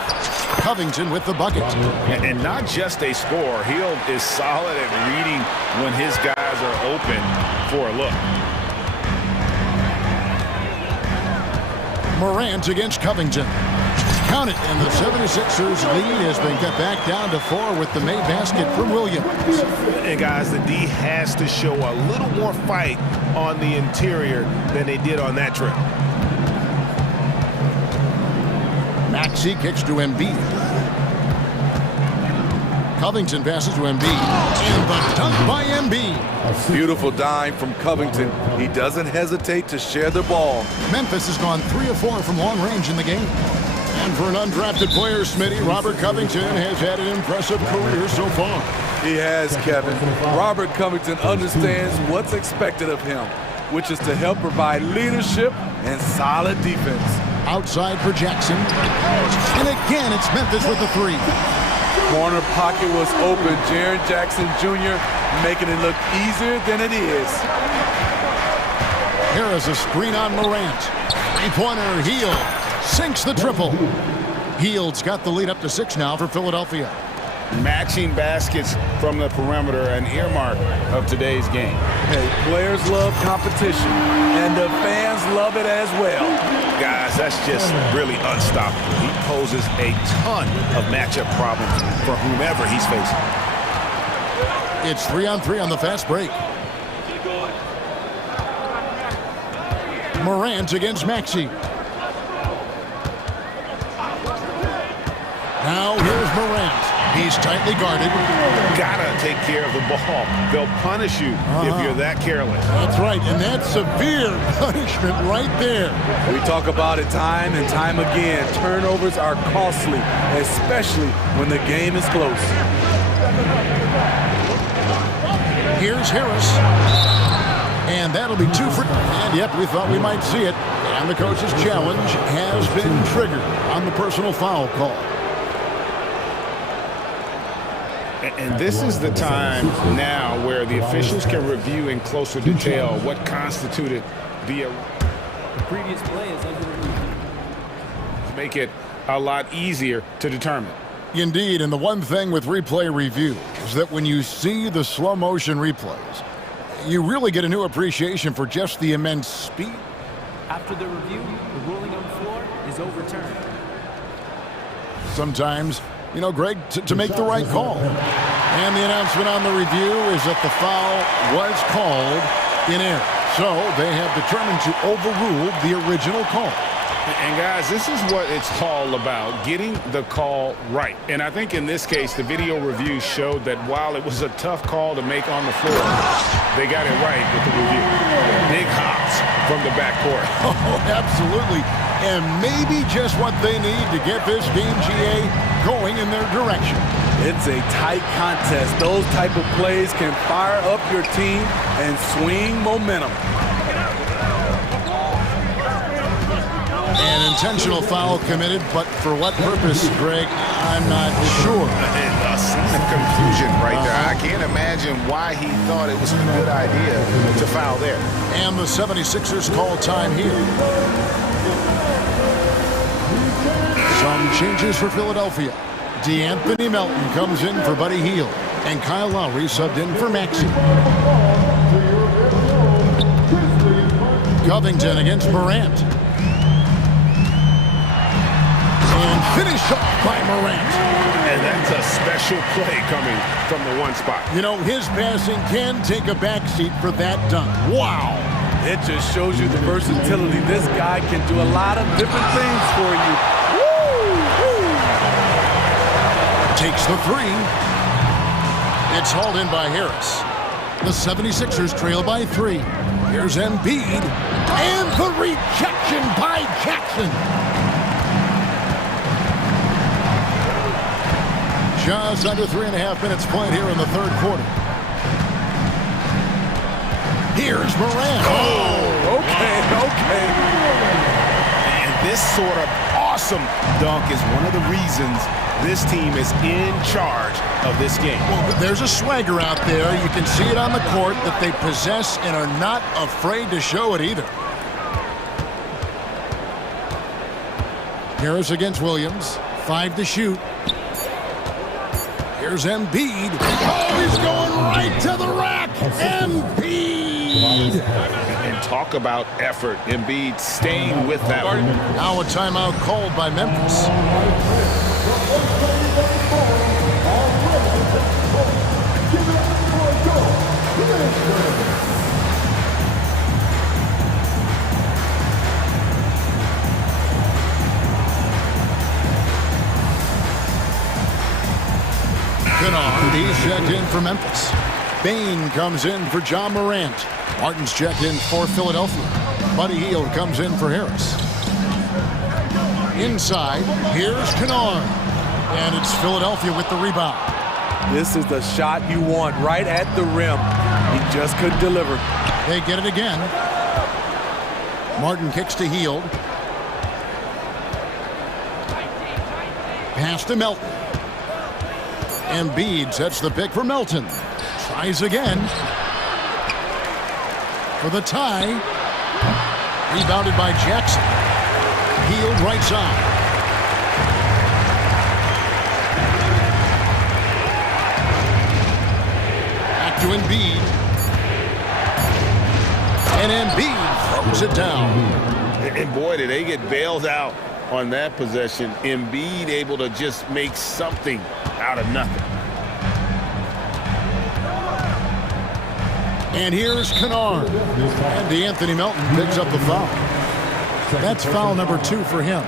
Covington with the bucket. And not just a scorer. Hield is solid at reading when his guys are open for a look. Morant against Covington. Count it, and the 76ers lead has been cut back down to 4 with the made basket from Williams. And guys, the D has to show a little more fight on the interior than they did on that trip. Maxey kicks to Embiid. Covington passes to Embiid. And the dunk by Embiid. Beautiful dime from Covington. He doesn't hesitate to share the ball. Memphis has gone 3 of 4 from long range in the game. And for an undrafted player, Smitty, Robert Covington has had an impressive career so far. He has, Kevin. Robert Covington understands what's expected of him, which is to help provide leadership and solid defense. Outside for Jackson. And again, it's Memphis with the 3. Corner pocket was open. Jaren Jackson Jr. making it look easier than it is. Here is a screen on Morant. Three-pointer, Hield sinks the triple. Hield's got the lead up to 6 now for Philadelphia. Matching baskets from the perimeter, an earmark of today's game. Hey, players love competition, and the fans love it as well. Guys, that's just really unstoppable. He poses a ton of matchup problems for whomever he's facing. It's 3-on-3 on the fast break. Morant against Maxey. Now here's Morant. He's tightly guarded. Gotta take care of the ball. They'll punish you if you're that careless. That's right, and that's severe punishment right there. We talk about it time and time again. Turnovers are costly, especially when the game is close. Here's Harris. And that'll be 2 for... And yep, we thought we might see it. And the coach's challenge has been triggered on the personal foul call. And this is the time now where the officials can review in closer detail what constituted the previous play is under review. Make it a lot easier to determine. Indeed, and the one thing with replay review is that when you see the slow motion replays, you really get a new appreciation for just the immense speed. After the review, the ruling on the floor is overturned. Sometimes, you know, Greg, to make the right call. And the announcement on the review is that the foul was called in error. So they have determined to overrule the original call. And guys, this is what it's all about, getting the call right. And I think in this case, the video review showed that while it was a tough call to make on the floor, they got it right with the review. Big hops from the backcourt. Oh, absolutely. And maybe just what they need to get this game, GA, going in their direction. It's a tight contest. Those type of plays can fire up your team and swing momentum. An intentional foul committed, but for what purpose, Greg, I'm not sure. A sonic confusion right there. I can't imagine why he thought it was a good idea to foul there. And the 76ers call time here. Some changes for Philadelphia. DeAnthony Melton comes in for Buddy Hield, and Kyle Lowry subbed in for Maxey. Covington against Morant. And finished off by Morant. And that's a special play coming from the one spot. You know, his passing can take a backseat for that dunk. Wow. It just shows you the versatility. This guy can do a lot of different things for you. Takes the 3. It's hauled in by Harris. The 76ers trail by 3. Here's Embiid. And the rejection by Jackson. Just under 3.5 minutes played here in the third quarter. Here's Morant. Oh, okay. And this sort of awesome dunk is one of the reasons this team is in charge of this game. Well, there's a swagger out there. You can see it on the court that they possess and are not afraid to show it either. Harris against Williams. 5 to shoot. Here's Embiid. Oh, he's going right to the rack. Embiid. And talk about effort. Embiid staying with that one. Now a timeout called by Memphis. Kennard, he's checked in for Memphis. Bain comes in for John Morant. Martin's checked in for Philadelphia. Buddy Hield comes in for Harris. Inside, here's Kennard. And it's Philadelphia with the rebound. This is the shot you want right at the rim. He just couldn't deliver. They get it again. Martin kicks to Hield. Pass to Melton. Embiid sets the pick for Melton. Tries again. For the tie. Rebounded by Jackson. Hield right side. Back to Embiid. And Embiid throws it down. And boy, did they get bailed out on that possession. Embiid able to just make something out of nothing. And here's Kennard. And DeAnthony Melton picks up the foul. That's foul number 2 for him.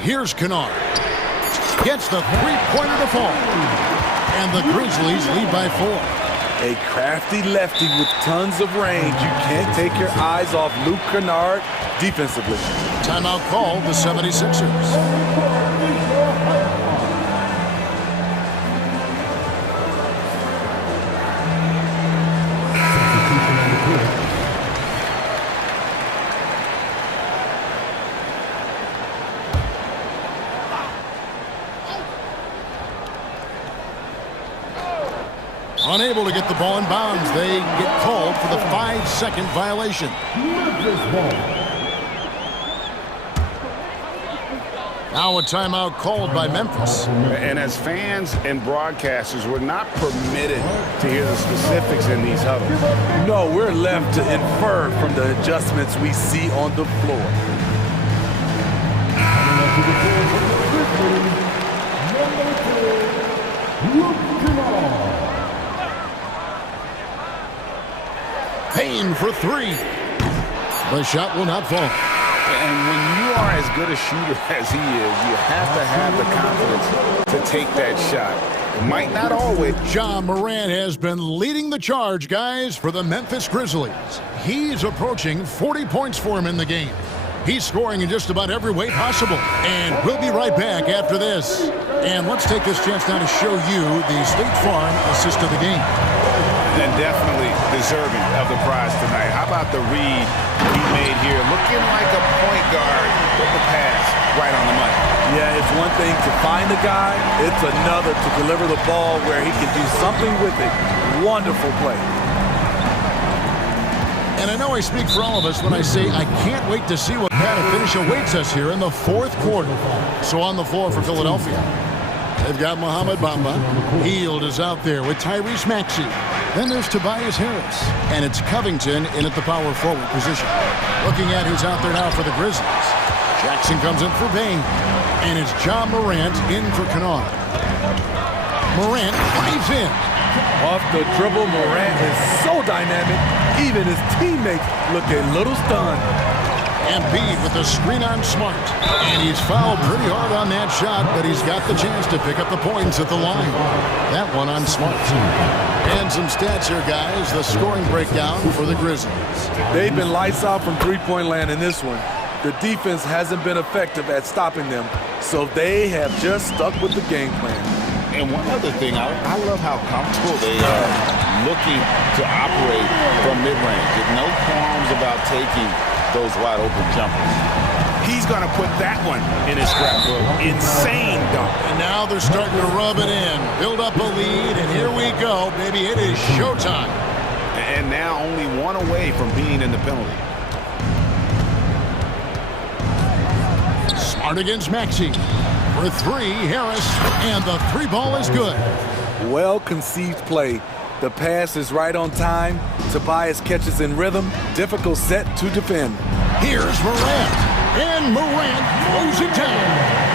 Here's Kennard. Gets the three-pointer to fall. And the Grizzlies lead by 4. A crafty lefty with tons of range. You can't take your eyes off Luke Kennard defensively. Timeout called the 76ers. Unable to get the ball in bounds. They get called for the 5-second violation. Now a timeout called by Memphis. And as fans and broadcasters, we're not permitted to hear the specifics in these huddles. No, we're left to infer from the adjustments we see on the floor. Payne for 3. The shot will not fall. And when you are as good a shooter as he is, you have to have the confidence to take that shot. It might not always. John Morant has been leading the charge, guys, for the Memphis Grizzlies. He's approaching 40 points for him in the game. He's scoring in just about every way possible. And we'll be right back after this. And let's take this chance now to show you the State Farm assist of the game. And definitely deserving of the prize tonight. How about the read he made here? Looking like a point guard with the pass right on the money. Yeah, it's one thing to find the guy. It's another to deliver the ball where he can do something with it. Wonderful play. And I know I speak for all of us when I say I can't wait to see what kind of finish awaits us here in the 4th quarter. So on the floor for Philadelphia, they've got Mohamed Bamba. Hield is out there with Tyrese Maxey. Then there's Tobias Harris. And it's Covington in at the power forward position. Looking at who's out there now for the Grizzlies. Jackson comes in for Bain. And it's John Morant in for Kennard. Morant dives in. Off the dribble, Morant is so dynamic. Even his teammates look a little stunned. Embiid with a screen on Smart. And he's fouled pretty hard on that shot, but he's got the chance to pick up the points at the line. That one on Smart. And some stats here, guys. The scoring breakdown for the Grizzlies. They've been lights out from three-point land in this one. The defense hasn't been effective at stopping them, So they have just stuck with the game plan. And one other thing, I love how comfortable they are looking to operate from mid-range. There's no qualms about taking those wide-open jumpers. He's going to put that one in his scrapbook. Insane dunk. And now they're starting to rub it in, build up a lead, and here we go, baby. It is showtime. And now only one away from being in the penalty. Smart against Maxey. For three, Harris, and the three ball is good. Well-conceived play. The pass is right on time. Tobias catches in rhythm. Difficult set to defend. Here's Morant, and Morant throws it down.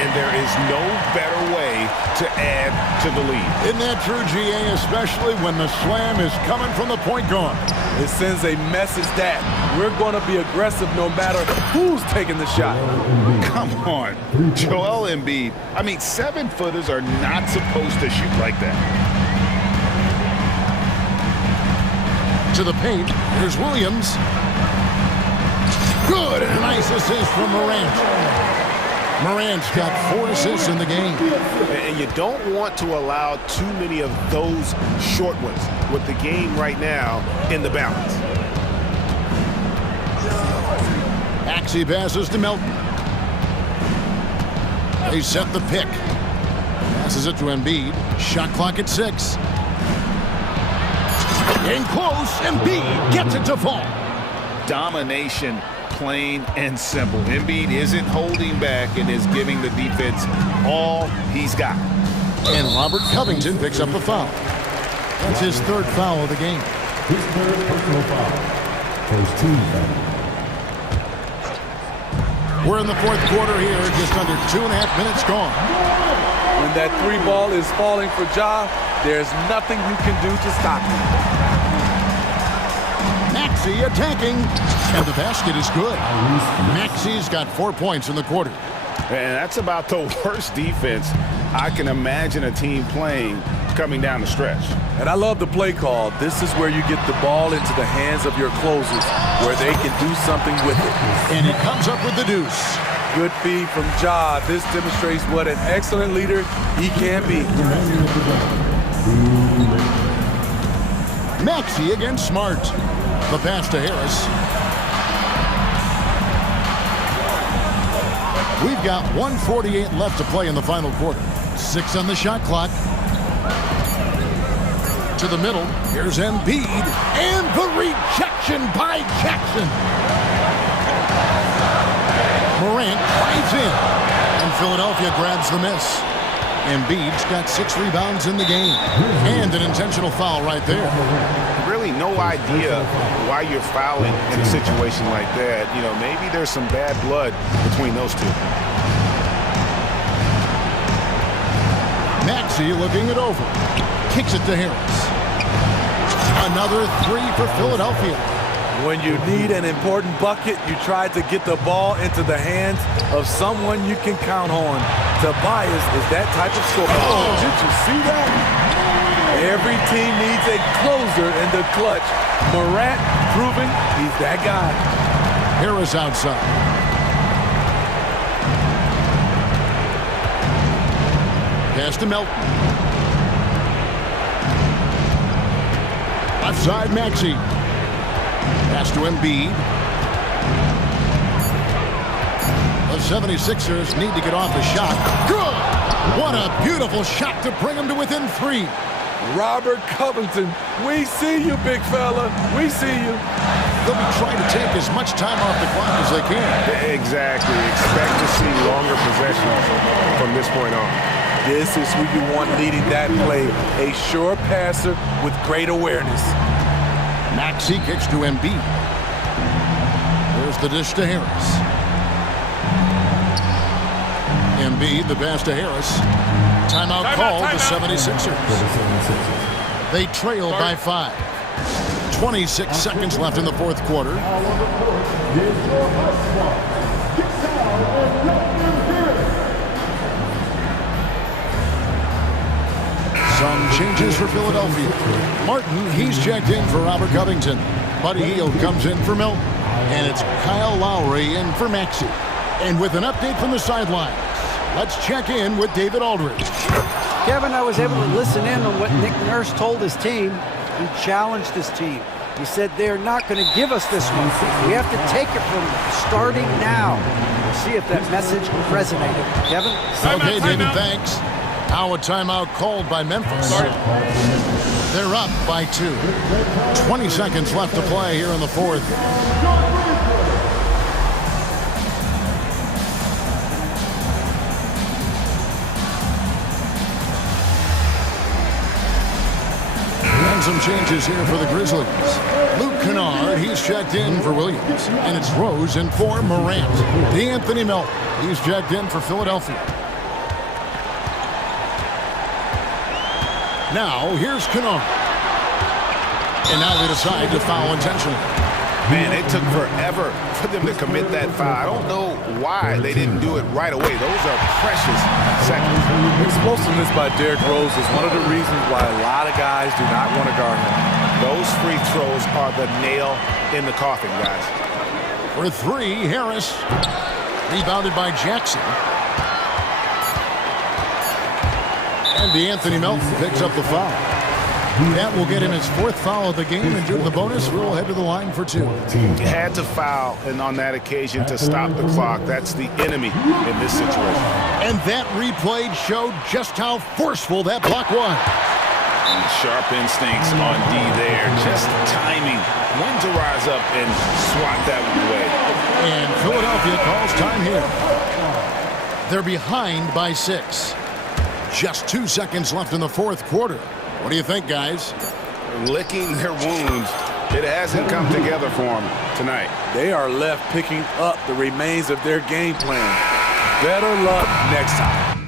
And there is no better way to add to the lead. Isn't that true, GA, especially when the slam is coming from the point guard? It sends a message that we're going to be aggressive no matter who's taking the shot. Come on, Joel Embiid. I mean, 7-footers are not supposed to shoot like that. To the paint, here's Williams. Good, nice assist from Morant. Morant's got 4 assists in the game. And you don't want to allow too many of those short ones with the game right now in the balance. Maxey passes to Melton. They set the pick. Passes it to Embiid. Shot clock at 6. In close, Embiid gets it to fall. Domination, plain and simple. Embiid isn't holding back and is giving the defense all he's got. And Robert Covington picks up the foul. That's his 3rd foul of the game. His 3rd personal foul. First team foul. We're in the 4th quarter here, just under 2.5 minutes gone. When that 3 ball is falling for Ja, there's nothing you can do to stop him. Maxey attacking, and the basket is good. Maxey's got 4 points in the quarter. And that's about the worst defense I can imagine a team playing coming down the stretch. And I love the play call. This is where you get the ball into the hands of your closers, where they can do something with it. And he comes up with the deuce. Good feed from Ja. This demonstrates what an excellent leader he can be. Maxey against Smart. The pass to Harris. We've got 1:48 left to play in the final quarter. 6 on the shot clock. To the middle. Here's Embiid. And the rejection by Jackson. Morant drives in. And Philadelphia grabs the miss. Embiid's got 6 rebounds in the game. And an intentional foul right there. Really no idea why you're fouling in a situation like that. You know, maybe there's some bad blood between those two. Maxey looking it over. Kicks it to Harris. Another 3 for Philadelphia. When you need an important bucket, you try to get the ball into the hands of someone you can count on. Tobias is that type of scorer. Oh, did you see that? Every team needs a closer in the clutch. Morant proving he's that guy. Harris outside. Pass to Melton. Left side, Maxey. Pass to Embiid. The 76ers need to get off the shot. Good! What a beautiful shot to bring them to within 3. Robert Covington, we see you, big fella. We see you. They'll be trying to take as much time off the clock as they can. Exactly. Expect to see longer possessions from this point on. This is who you want leading that play. A sure passer with great awareness. Maxey kicks to Embiid. There's the dish to Harris. Embiid, the pass to Harris. Timeout called the 76ers. They trail by 5. 26 seconds left in the 4th quarter. Some changes for Philadelphia. Martin, he's checked in for Robert Covington. Buddy Hield comes in for Milton. And it's Kyle Lowry in for Maxey. And with an update from the sidelines, Let's check in with David Aldridge. Kevin, I was able to listen in on what Nick Nurse told his team. He challenged his team. He said they're not going to give us this one. We have to take it from them, starting now. We'll see if that message resonated. Kevin? Okay, David, thanks. Now a timeout called by Memphis. They're up by 2. 20 seconds left to play here in the fourth. And some changes here for the Grizzlies. Luke Kennard, he's checked in for Williams. And it's Rose in for Morant. D'Anthony Melton, he's checked in for Philadelphia. Now, here's Kennard. And now they decide to foul intentionally. Man, it took forever for them to commit that foul. I don't know why they didn't do it right away. Those are precious seconds. Explosiveness by Derrick Rose is one of the reasons why a lot of guys do not want to guard him. Those free throws are the nail in the coffin, guys. For 3, Harris. Rebounded by Jackson. And D'Anthony Melton picks up the foul. That will get him his 4th foul of the game, and due to the bonus, we'll head to the line for 2. You had to foul, and on that occasion to stop the clock. That's the enemy in this situation. And that replay showed just how forceful that block was. And sharp instincts on D there. Just timing when to rise up and swat that one away. And Philadelphia calls time here. They're behind by 6. Just 2 seconds left in the fourth quarter. What do you think, guys? Licking their wounds. It hasn't come together for them tonight. They are left picking up the remains of their game plan. Better luck next time.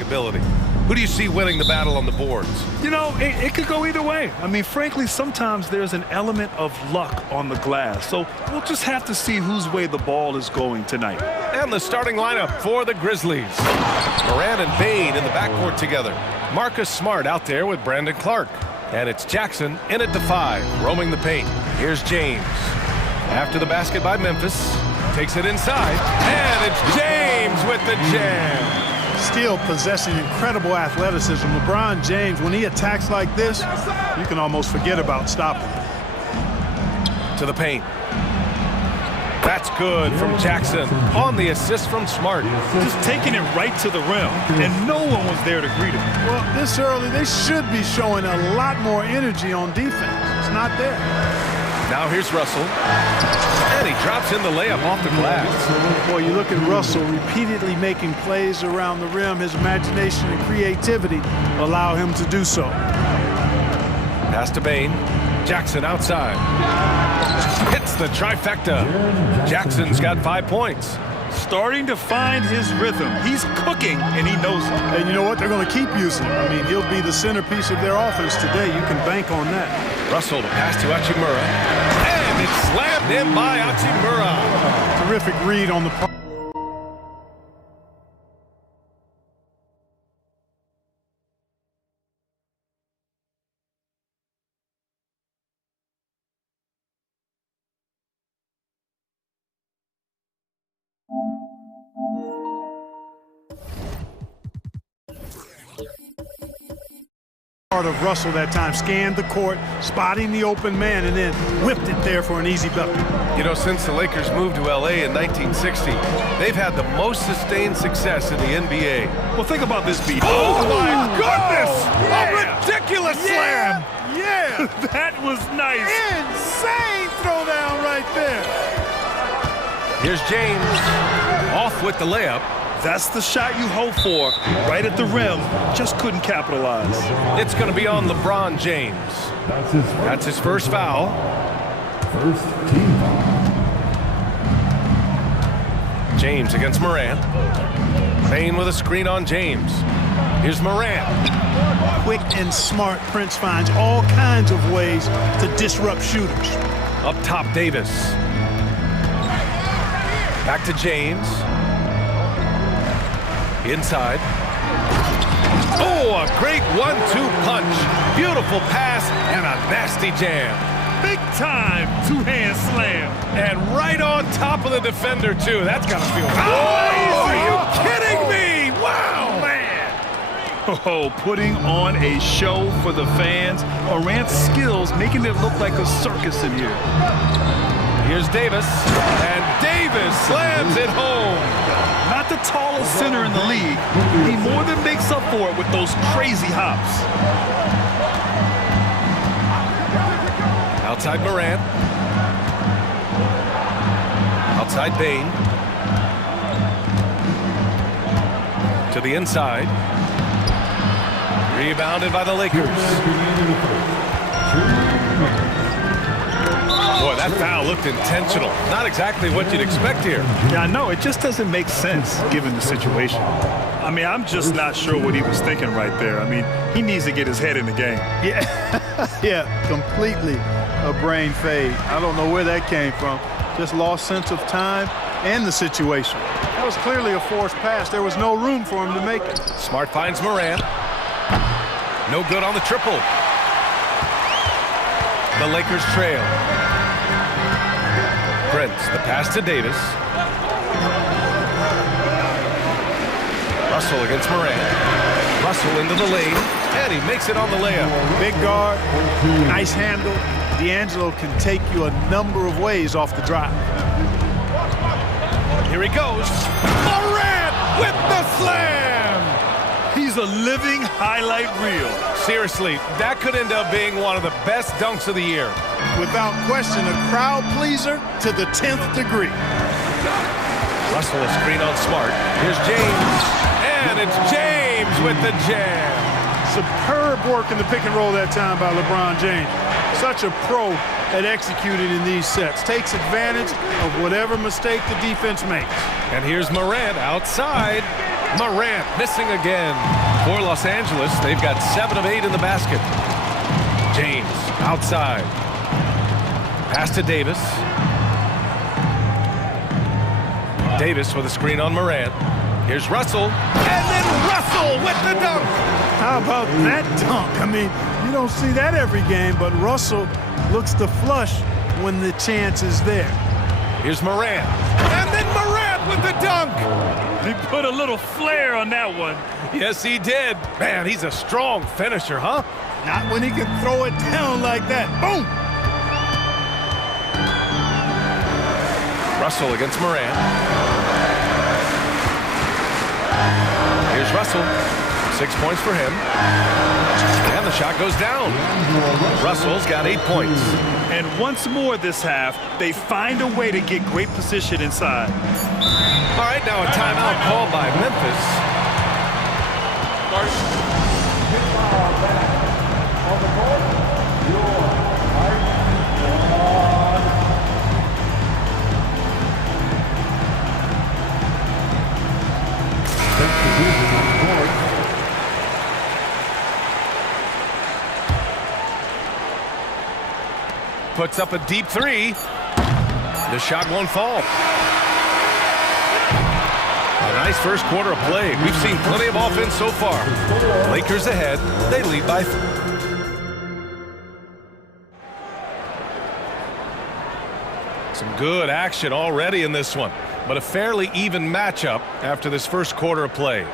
Ability. Who do you see winning the battle on the boards? You know, it could go either way. I mean, frankly, sometimes there's an element of luck on the glass. So we'll just have to see whose way the ball is going tonight. And the starting lineup for the Grizzlies. Moran and Bain in the backcourt together. Marcus Smart out there with Brandon Clark. And it's Jackson in at the 5, roaming the paint. Here's James. After the basket by Memphis. Takes it inside. And it's James with the jam. Still possessing incredible athleticism. LeBron James, when he attacks like this, you can almost forget about stopping him. To the paint. That's good from Jackson on the assist from Smart. Just taking it right to the rim, and no one was there to greet him. Well, this early, they should be showing a lot more energy on defense. It's not there. Now here's Russell. And he drops in the layup off the glass. Boy, you look at Russell repeatedly making plays around the rim. His imagination and creativity allow him to do so. Pass to Bain. Jackson outside. Hits the trifecta. Jackson's got 5 points. Starting to find his rhythm. He's cooking, and he knows it. And you know what? They're going to keep using him. I mean, he'll be the centerpiece of their offense today. You can bank on that. Russell to pass to Hachimura. And it's slammed in by Hachimura. Terrific read on the part. Of Russell that time, scanned the court, spotting the open man, and then whipped it there for an easy bucket. You know, since the Lakers moved to LA in 1960, they've had the most sustained success in the NBA. Well, think about this beat. Oh my goodness! Yeah. A ridiculous slam! Yeah! That was nice. Insane throwdown right there. Here's James, off with the layup. That's the shot you hope for, right at the rim. Just couldn't capitalize. It's going to be on LeBron James. That's his first foul. First team foul. James against Moran. Bain with a screen on James. Here's Moran. Quick and smart, Prince finds all kinds of ways to disrupt shooters. Up top, Davis. Back to James. Inside. Oh, a great 1-2 punch. Beautiful pass and a nasty jam. Big time two-hand slam. And right on top of the defender, too. That's got to feel good. Oh, are you kidding me? Wow, man. Oh, putting on a show for the fans. Morant's skills making it look like a circus in here. Here's Davis. And Davis slams it home. Not the tallest center in the league. He more than makes up for it with those crazy hops. Outside Moran. Outside Bain. To the inside. Rebounded by the Lakers. Boy, that foul looked intentional. Not exactly what you'd expect here. Yeah, I know. It just doesn't make sense given the situation. I mean, I'm just not sure what he was thinking right there. I mean, he needs to get his head in the game. Yeah, yeah, completely a brain fade. I don't know where that came from. Just lost sense of time and the situation. That was clearly a forced pass. There was no room for him to make it. Smart finds Moran. No good on the triple. The Lakers trail. Prince, the pass to Davis. Russell against Moran. Russell into the lane, and he makes it on the layup. Big guard, nice handle. D'Angelo can take you a number of ways off the drive. Here he goes. Moran with the slam! He's a living highlight reel. Seriously, that could end up being one of the best dunks of the year. Without question, a crowd pleaser to the 10th degree. Russell a screen on Smart. Here's James. And it's James with the jam. Superb work in the pick and roll that time by LeBron James. Such a pro at executing in these sets. Takes advantage of whatever mistake the defense makes. And here's Moran outside. Morant missing again. For Los Angeles, they've got 7 of 8 in the basket. James outside. Pass to Davis. Davis with a screen on Morant. Here's Russell. And then Russell with the dunk. How about that dunk? I mean, you don't see that every game, but Russell looks to flush when the chance is there. Here's Morant. And then Morant with the dunk. He put a little flair on that one. Yes, he did. Man, he's a strong finisher, huh? Not when he can throw it down like that. Boom! Russell against Morant. Here's Russell. 6 points for him. And the shot goes down. Russell's got 8 points. And once more this half, they find a way to get great position inside. All right, now a timeout called by Memphis. Puts up a deep 3. The shot won't fall. A nice first quarter of play. We've seen plenty of offense so far. Lakers ahead. They lead by 3. Some good action already in this one, but a fairly even matchup after this first quarter of play.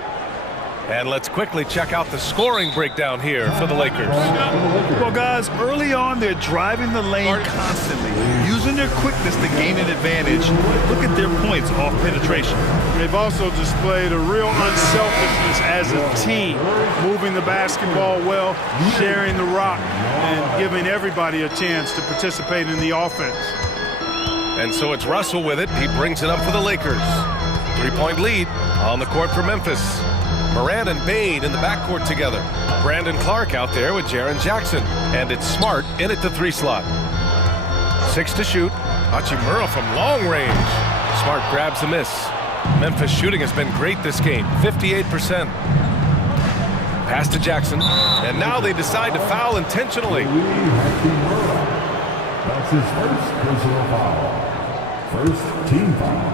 And let's quickly check out the scoring breakdown here for the Lakers. Well, guys, early on, they're driving the lane constantly, using their quickness to gain an advantage. Look at their points off penetration. They've also displayed a real unselfishness as a team, moving the basketball well, sharing the rock, and giving everybody a chance to participate in the offense. And so it's Russell with it. He brings it up for the Lakers. 3-point lead on the court for Memphis. Morant and Bane in the backcourt together. Brandon Clark out there with Jaren Jackson. And it's Smart in at the 3 slot. 6 to shoot. Hachimura from long range. Smart grabs the miss. Memphis shooting has been great this game. 58%. Pass to Jackson. And now they decide to foul intentionally. That's his first personal foul. First team foul.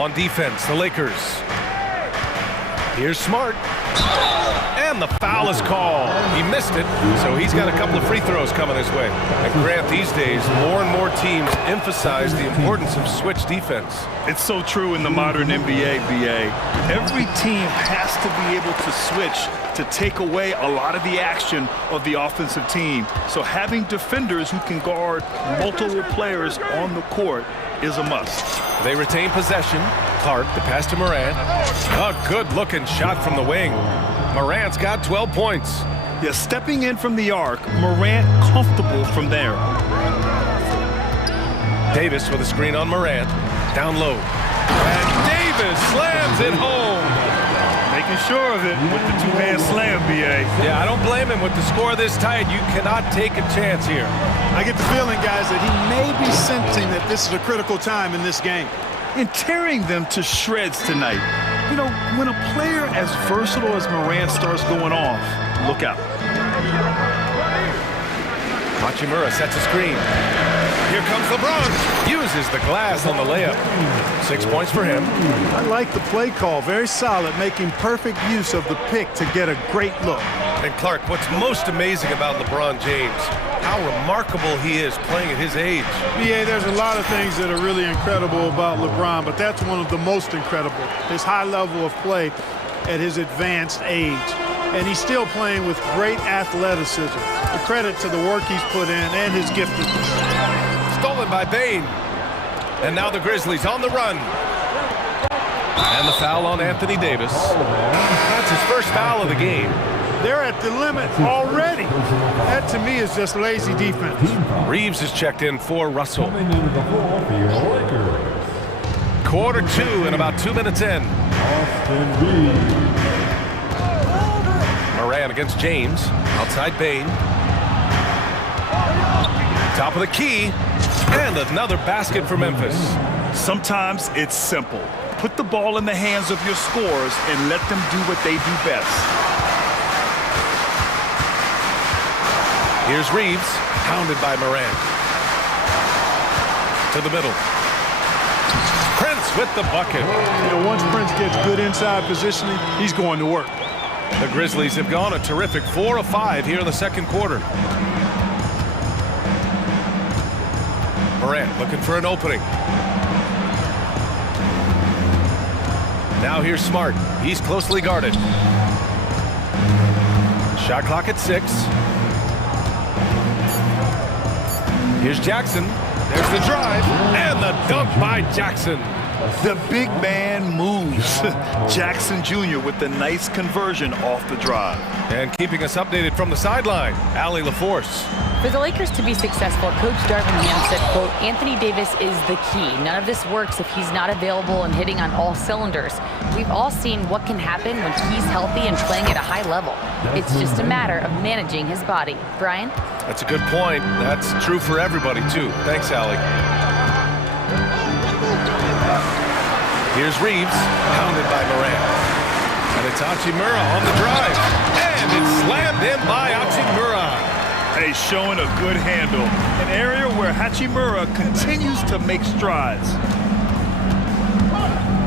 On defense, the Lakers. Here's Smart. And the foul is called. He missed it, so he's got a couple of free throws coming his way. And Grant, these days, more and more teams emphasize the importance of switch defense. It's so true in the modern NBA, BA. Every team has to be able to switch to take away a lot of the action of the offensive team. So having defenders who can guard multiple players on the court is a must. They retain possession. Clark, the pass to Morant. A good-looking shot from the wing. Morant's got 12 points. Yeah, stepping in from the arc, Morant comfortable from there. Davis with a screen on Morant. Down low. And Davis slams it home. Making sure of it with the two-hand slam, BA. Yeah, I don't blame him with the score this tight. You cannot take a chance here. I get the feeling, guys, that he may be sensing that this is a critical time in this game. And tearing them to shreds tonight. You know, when a player as versatile as Morant starts going off, look out. Hachimura sets a screen. Here comes LeBron. Uses the glass on the layup. 6 points for him. I like the play call. Very solid, making perfect use of the pick to get a great look. And Clark, what's most amazing about LeBron James, how remarkable he is playing at his age. Yeah, there's a lot of things that are really incredible about LeBron, but that's one of the most incredible. His high level of play at his advanced age. And he's still playing with great athleticism. A credit to the work he's put in and his giftedness. Stolen by Bane. And now the Grizzlies on the run. And the foul on Anthony Davis. That's his first foul of the game. They're at the limit already. That, to me, is just lazy defense. Reeves is checked in for Russell. Quarter 2 and about 2 minutes in. Morant against James. Outside Bane. Top of the key. And another basket for Memphis. Sometimes it's simple. Put the ball in the hands of your scorers and let them do what they do best. Here's Reeves, pounded by Moran. To the middle. Prince with the bucket. You know, once Prince gets good inside positioning, he's going to work. The Grizzlies have gone a terrific 4 of 5 here in the second quarter. Morant looking for an opening. Now here's Smart. He's closely guarded. Shot clock at 6. Here's Jackson. There's the drive and the dunk by Jackson. The big man moves. Jackson Jr. with the nice conversion off the drive. And keeping us updated from the sideline, Allie LaForce. For the Lakers to be successful, Coach Darvin Ham said, quote, Anthony Davis is the key. None of this works if he's not available and hitting on all cylinders. We've all seen what can happen when he's healthy and playing at a high level. It's just a matter of managing his body. Brian? That's a good point. That's true for everybody, too. Thanks, Allie. Here's Reeves, pounded by Moran. And it's Hachimura on the drive. And it's slammed in by Hachimura. Hey, showing a good handle. An area where Hachimura continues to make strides.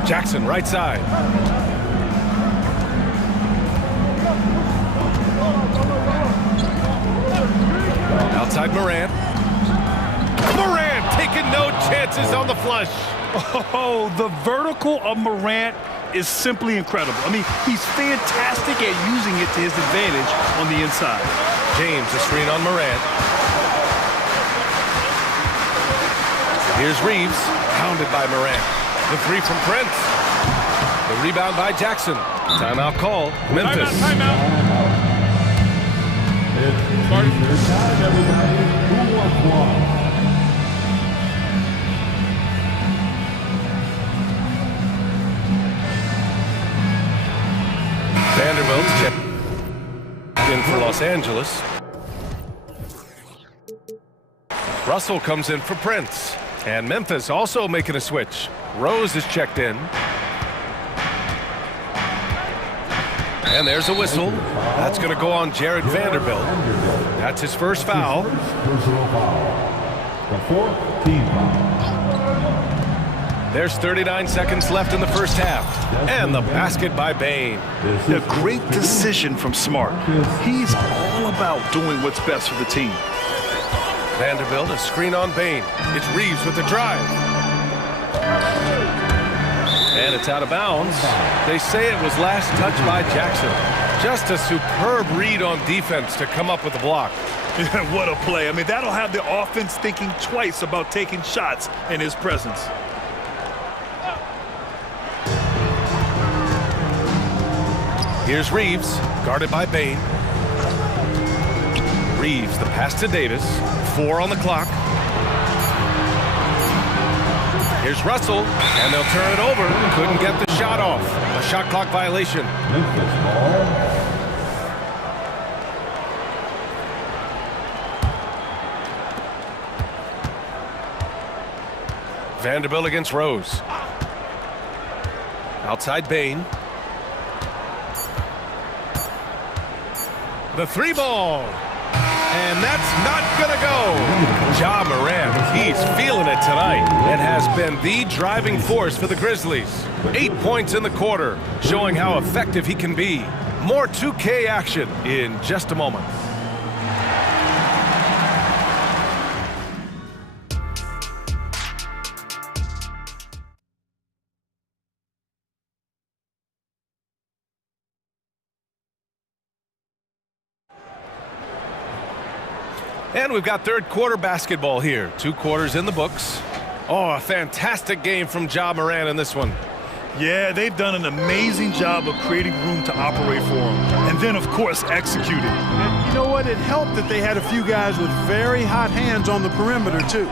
Jackson, right side. Outside Moran. Moran taking no chances on the flush. Oh, the vertical of Morant is simply incredible. I mean, he's fantastic at using it to his advantage on the inside. James, a screen on Morant. Here's Reeves, pounded by Morant. The three from Prince. The rebound by Jackson. Timeout call, Memphis. Timeout. Vanderbilt checked in for Los Angeles. Russell comes in for Prince. And Memphis also making a switch. Rose is checked in. And there's a whistle. That's going to go on Jared Vanderbilt. That's his first foul. Personal foul. The fourth team foul. There's 39 seconds left in the first half. And the basket by Bane. A great decision from Smart. He's all about doing what's best for the team. Vanderbilt, a screen on Bane. It's Reeves with the drive. And it's out of bounds. They say it was last touched by Jackson. Just a superb read on defense to come up with the block. What a play. I mean, that'll have the offense thinking twice about taking shots in his presence. Here's Reeves, guarded by Bane. Reeves, the pass to Davis. 4 on the clock. Here's Russell, and they'll turn it over. Couldn't get the shot off. A shot clock violation. Vanderbilt against Rose. Outside Bane. The three ball. And that's not going to go. Ja Morant, he's feeling it tonight and has been the driving force for the Grizzlies. 8 points in the quarter, showing how effective he can be. More 2K action in just a moment. And we've got third quarter basketball here. 2 quarters in the books. Oh, a fantastic game from Ja Morant in this one. Yeah, they've done an amazing job of creating room to operate for him. And then, of course, executing. And you know what? It helped that they had a few guys with very hot hands on the perimeter, too.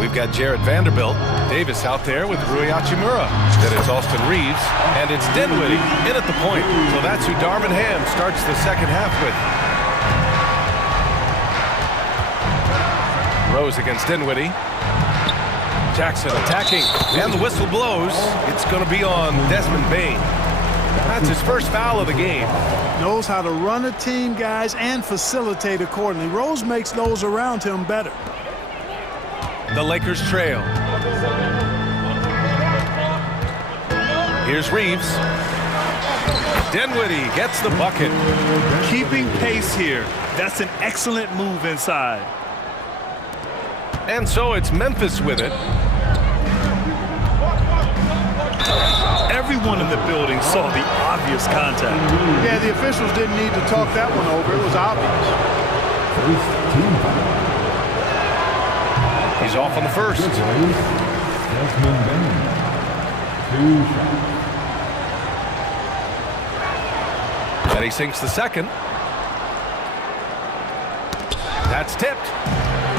We've got Jared Vanderbilt. Davis out there with Rui Hachimura. Then it's Austin Reeves. And it's Dinwiddie in at the point. So that's who Darvin Ham starts the second half with. Rose against Dinwiddie. Jackson attacking, and the whistle blows. It's going to be on Desmond Bane. That's his first foul of the game. Knows how to run a team, guys, and facilitate accordingly. Rose makes those around him better. The Lakers trail. Here's Reeves. Dinwiddie gets the bucket. Keeping pace here. That's an excellent move inside. And so it's Memphis with it. Everyone in the building saw the obvious contact. Yeah, the officials didn't need to talk that one over. It was obvious. He's off on the first. And he sinks the second. That's tipped.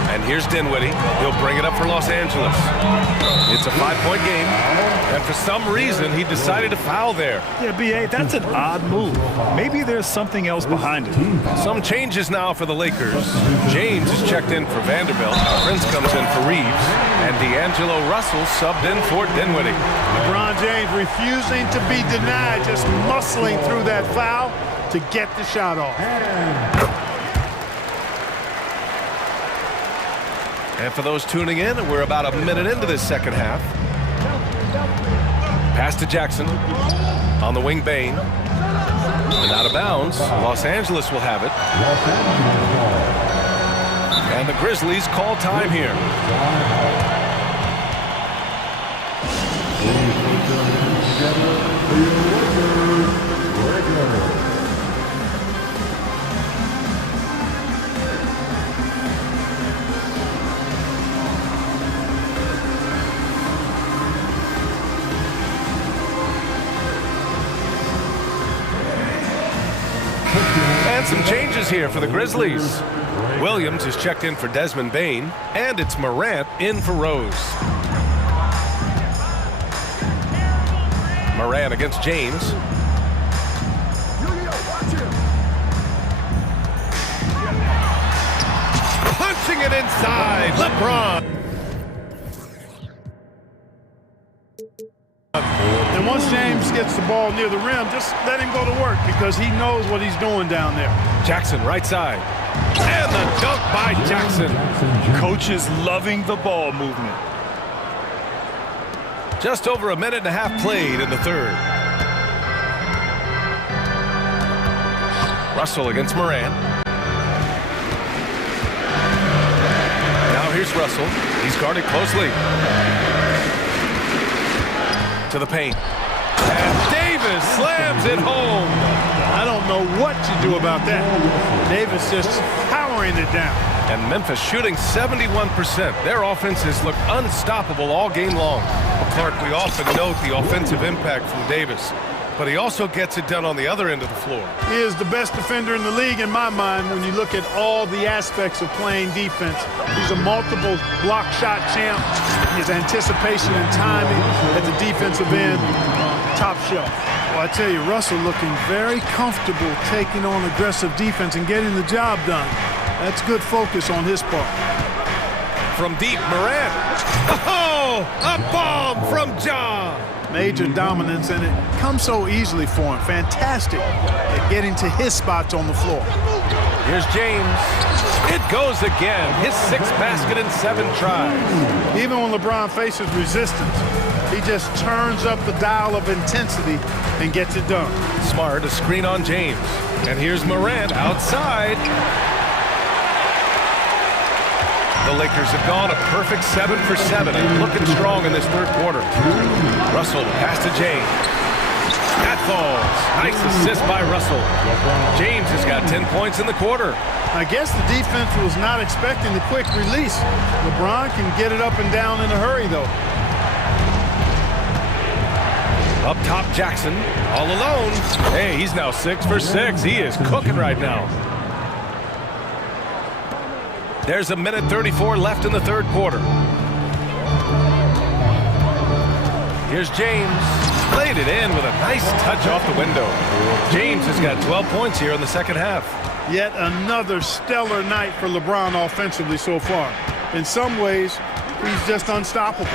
And here's Dinwiddie. He'll bring it up for Los Angeles. It's a 5-point game. And for some reason, he decided to foul there. Yeah, B.A., that's an odd move. Maybe there's something else behind it. Some changes now for the Lakers. James is checked in for Vanderbilt. Prince comes in for Reeves. And D'Angelo Russell subbed in for Dinwiddie. LeBron James refusing to be denied, just muscling through that foul to get the shot off. And for those tuning in, we're about a minute into this second half. Pass to Jackson. On the wing, Bane. And out of bounds. Los Angeles will have it. And the Grizzlies call time here. And some changes here for the Grizzlies. Williams is checked in for Desmond Bane, and it's Morant in for Rose. Morant against James. Punching it inside, LeBron. And once James gets the ball near the rim, just let him go to work because he knows what he's doing down there. Jackson, right side. And the dunk by Jackson. Coaches loving the ball movement. Just over a minute and a half played in the third. Russell against Morant. Now here's Russell. He's guarded closely. To the paint. And Davis slams it home. I don't know what you do about that. Davis just powering it down. And Memphis shooting 71%. Their offenses look unstoppable all game long. Well, Clark, we often note the offensive impact from Davis, but he also gets it done on the other end of the floor. He is the best defender in the league in my mind when you look at all the aspects of playing defense. He's a multiple block shot champ. His anticipation and timing at the defensive end, top shelf. Well, I tell you, Russell looking very comfortable taking on aggressive defense and getting the job done. That's good focus on his part. From deep, Morant. Oh, a bomb from John. Major dominance, and it comes so easily for him. Fantastic at getting to his spots on the floor. Here's James. It goes again. His 6th basket in 7 tries. Even when LeBron faces resistance, he just turns up the dial of intensity and gets it done. Smart, a screen on James. And here's Morant outside. The Lakers have gone a perfect 7 for 7 and looking strong in this third quarter. Russell pass to James. That falls. Nice assist by Russell. James has got 10 points in the quarter. I guess the defense was not expecting the quick release. LeBron can get it up and down in a hurry, though. Up top, Jackson, all alone. Hey, he's now 6 for 6. He is cooking right now. There's a minute 34 left in the third quarter. Here's James. Laid it in with a nice touch off the window. James has got 12 points here in the second half. Yet another stellar night for LeBron offensively so far. In some ways, He's just unstoppable.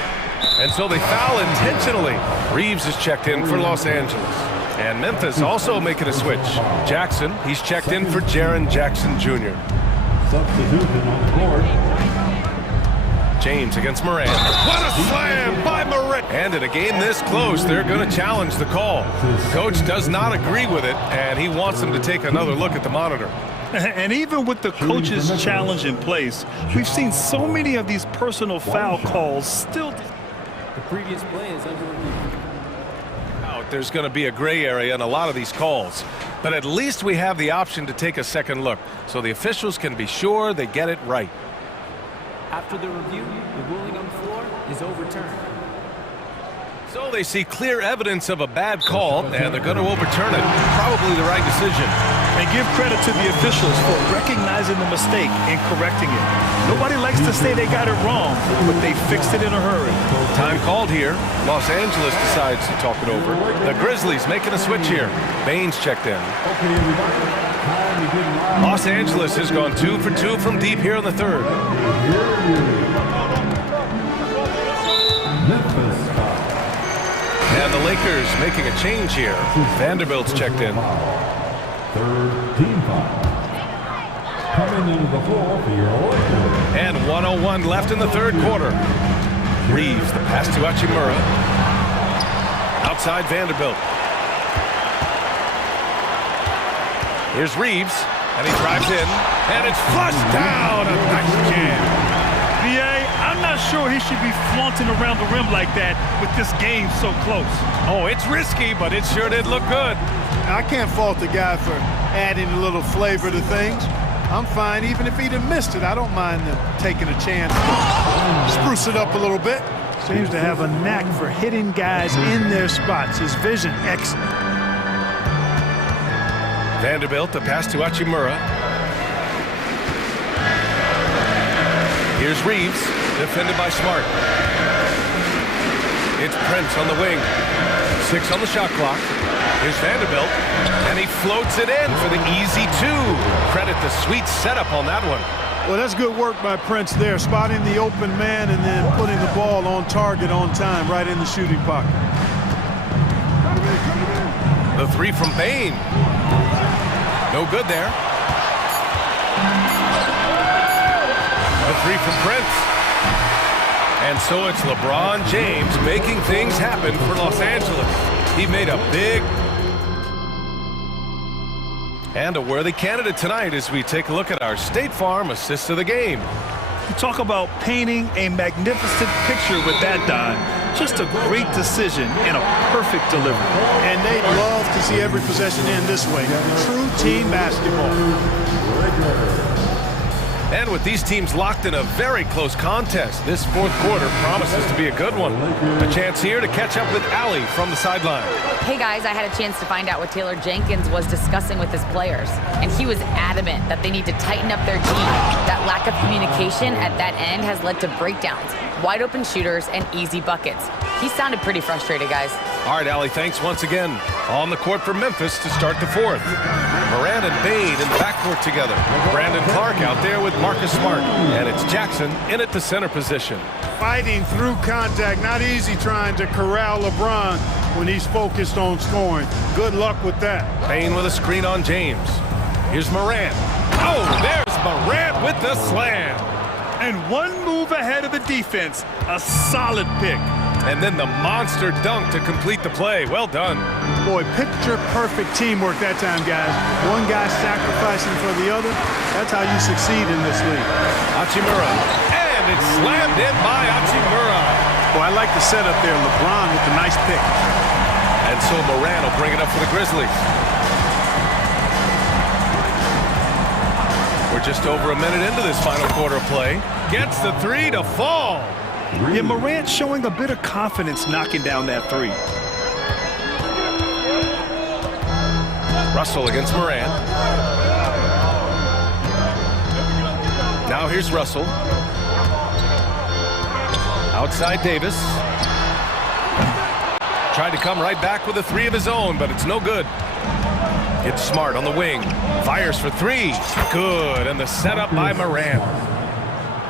And so they foul intentionally. Reeves is checked in for Los Angeles. And Memphis also making a switch. Jackson, he's checked in for Jaren Jackson Jr. Substitution on the court. James against Moran. What a slam by Moran! And in a game this close, they're going to challenge the call. Coach does not agree with it, and he wants them to take another look at the monitor. And even with the coach's challenge in place, we've seen so many of these personal foul calls still. The previous play is under review. There's going to be a gray area in a lot of these calls. But at least we have the option to take a second look, so the officials can be sure they get it right. After the review, the ruling on the floor is overturned. So they see clear evidence of a bad call, and they're going to overturn it. Probably the right decision. And give credit to the officials for recognizing the mistake and correcting it. Nobody likes to say they got it wrong, but they fixed it in a hurry. Time called here. Los Angeles decides to talk it over. The Grizzlies making a switch here. Baines checked in. Los Angeles has gone 2 for 2 from deep here in the third. And the Lakers making a change here. Vanderbilt's checked in. Third team foul. Coming into the floor for your Lakers. And 1:01 left in the third quarter. Reeves, the pass to Hachimura. Outside Vanderbilt. Here's Reeves, and he drives in, and it's flushed down. A nice jam. I'm not sure he should be flaunting around the rim like that with this game so close. Oh, it's risky, but it sure did look good. I can't fault the guy for adding a little flavor to things. I'm fine, even if he'd have missed it. I don't mind them taking a chance to spruce it up a little bit. Seems to have a knack for hitting guys in their spots. His vision, excellent. Vanderbilt, the pass to Hachimura. Here's Reeves, defended by Smart. It's Prince on the wing. 6 on the shot clock. Here's Vanderbilt, and he floats it in for the easy 2. Credit the sweet setup on that one. Well, that's good work by Prince there, spotting the open man and then putting the ball on target on time, right in the shooting pocket. The 3 from Bain. No good there. The 3 from Prince. And so it's LeBron James making things happen for Los Angeles. He made a big and a worthy candidate tonight as we take a look at our State Farm assist of the game. You talk about painting a magnificent picture with that dime. Just a great decision and a perfect delivery. And they'd love to see every possession end this way. True team basketball. And with these teams locked in a very close contest, this fourth quarter promises to be a good one. A chance here to catch up with Allie from the sideline. Hey guys, I had a chance to find out what Taylor Jenkins was discussing with his players. And he was adamant that they need to tighten up their team. That lack of communication at that end has led to breakdowns, wide open shooters, and easy buckets. He sounded pretty frustrated, guys. All right, Allie, thanks once again. On the court for Memphis to start the fourth. Moran and Bain in the backcourt together. Brandon Clark out there with Marcus Smart. And it's Jackson in at the center position. Fighting through contact, not easy trying to corral LeBron when he's focused on scoring. Good luck with that. Bain with a screen on James. Here's Moran. Oh, there's Moran with the slam. And one move ahead of the defense. A solid pick. And then the monster dunk to complete the play. Well done. Boy, picture-perfect teamwork that time, guys. One guy sacrificing for the other. That's how you succeed in this league. Hachimura. And it's slammed in by Hachimura. Boy, I like the setup there. LeBron with the nice pick. And so Moran will bring it up for the Grizzlies. We're just over a minute into this final quarter play. Gets the 3 to fall. Yeah, Morant showing a bit of confidence knocking down that 3. Russell against Moran. Now here's Russell. Outside Davis. Tried to come right back with a 3 of his own, but it's no good. It's Smart on the wing. Fires for 3. Good. And the setup by Moran.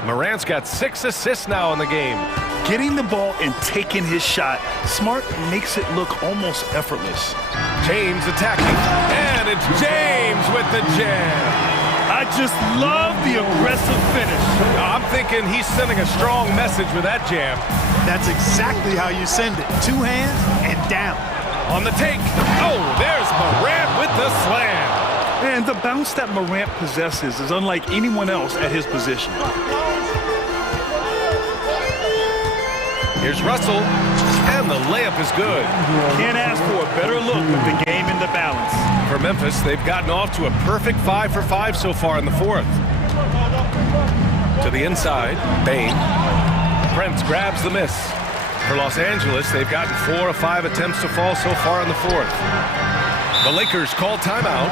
Morant's got 6 assists now in the game. Getting the ball and taking his shot, Smart makes it look almost effortless. James attacking, and it's James with the jam. I just love the aggressive finish. I'm thinking he's sending a strong message with that jam. That's exactly how you send it. 2 hands and down. On the take. Oh, there's Morant with the slam. And the bounce that Morant possesses is unlike anyone else at his position. Here's Russell, and the layup is good. Can't ask for a better look with the game in the balance. For Memphis, they've gotten off to a perfect 5 for 5 so far in the 4th. To the inside, Bane. Prince grabs the miss. For Los Angeles, they've gotten 4 of 5 attempts to fall so far in the 4th. The Lakers call timeout.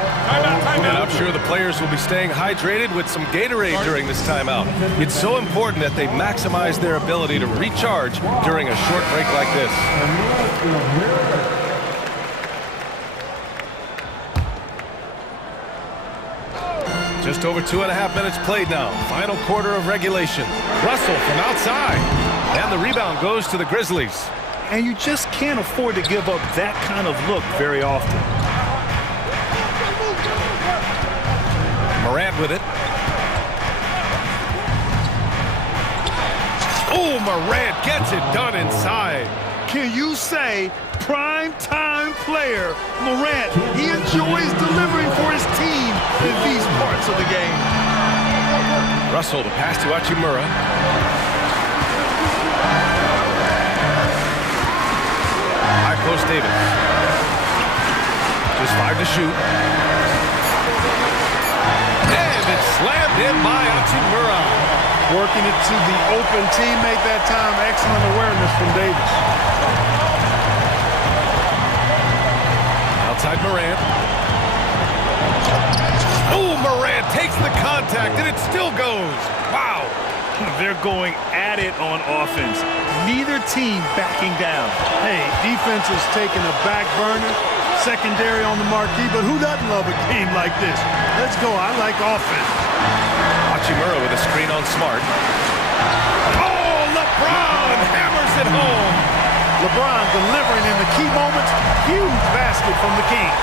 And I'm sure the players will be staying hydrated with some Gatorade during this timeout. It's so important that they maximize their ability to recharge during a short break like this. Just over 2.5 minutes played now. Final quarter of regulation. Russell from outside. And the rebound goes to the Grizzlies. And you just can't afford to give up that kind of look very often. Morant with it. Oh, Morant gets it done inside. Can you say prime time player Morant? He enjoys delivering for his team in these parts of the game. Russell to pass to Hachimura. High post Davis. Just 5 to shoot. Slammed in by Hachimura. Working it to the open teammate that time. Excellent awareness from Davis. Outside Morant. Oh, Morant takes the contact, and it still goes. Wow. They're going at it on offense. Neither team backing down. Hey, defense is taking a back burner. Secondary on the marquee, but who doesn't love a game like this? Let's go. I like offense. Hachimura with a screen on Smart. Oh, LeBron hammers it home. LeBron delivering in the key moments. Huge basket from the King.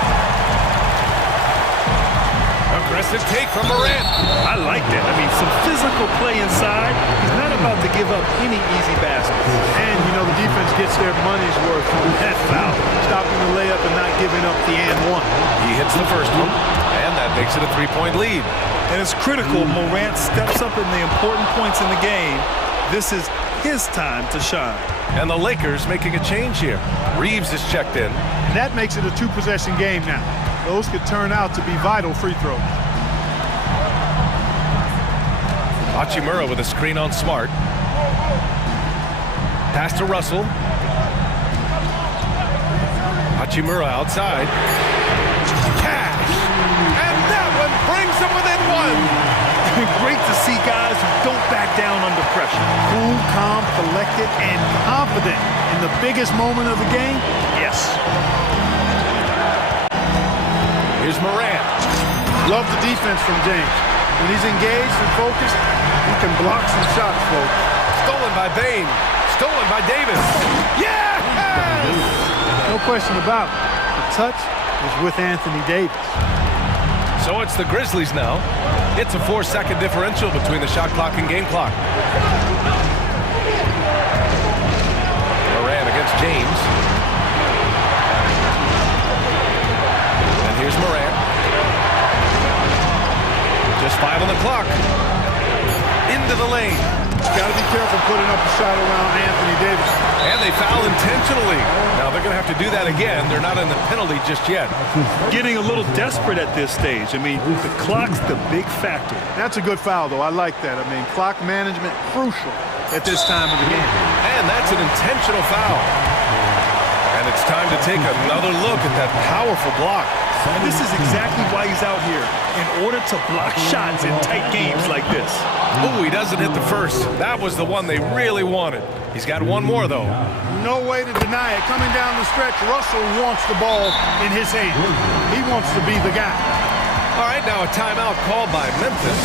Aggressive take from Morant. I like that. I mean, some physical play inside. He's not about to give up any easy baskets. And, you know, the defense gets their money's worth from that foul. Stopping the layup and not giving up the and one. He hits the first one, and that makes it a 3-point lead. And it's critical Morant steps up in the important points in the game. This is his time to shine. And the Lakers making a change here. Reeves is checked in. And that makes it a 2-possession game now. Those could turn out to be vital free throws. Hachimura with a screen on Smart. Pass to Russell. Hachimura outside. Cash! And that one brings them within 1. Great to see guys who don't back down under pressure. Cool, calm, collected, and confident in the biggest moment of the game. Yes. Here's Morant. Love the defense from James. When he's engaged and focused, he can block some shots, folks. Stolen by Bane. Stolen by Davis. Yes! No question about it. The touch is with Anthony Davis. So it's the Grizzlies now. It's a 4-second differential between the shot clock and game clock. Morant against James. And here's Morant. Just 5 on the clock. Into the lane. Got to be careful putting up a shot around Anthony Davis. And they foul intentionally. Now they're going to have to do that again. They're not in the penalty just yet. Getting a little desperate at this stage. I mean, the clock's the big factor. That's a good foul, though. I like that. I mean, clock management crucial at this time of the game. And that's an intentional foul. And it's time to take another look at that powerful block. And this is exactly why he's out here, in order to block shots in tight games like this. Oh, he doesn't hit the first. That was the one they really wanted. He's got one more, though. No way to deny it. Coming down the stretch, Russell wants the ball in his hand. He wants to be the guy. All right, now a timeout called by Memphis.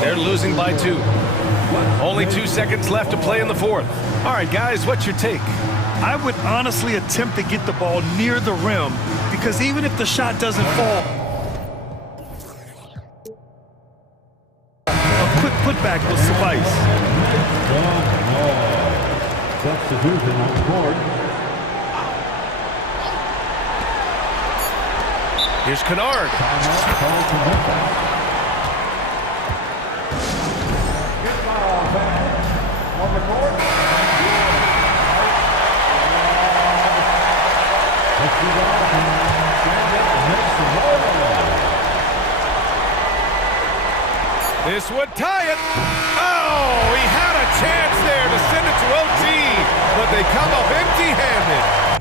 They're losing by 2. Only 2 seconds left to play in the fourth. All right, guys, what's your take? I would honestly attempt to get the ball near the rim because even if the shot doesn't fall, a quick putback will suffice. Substitution on the board. Here's Kennard. This would tie it. Oh, he had a chance there to send it to OT, but they come up empty-handed.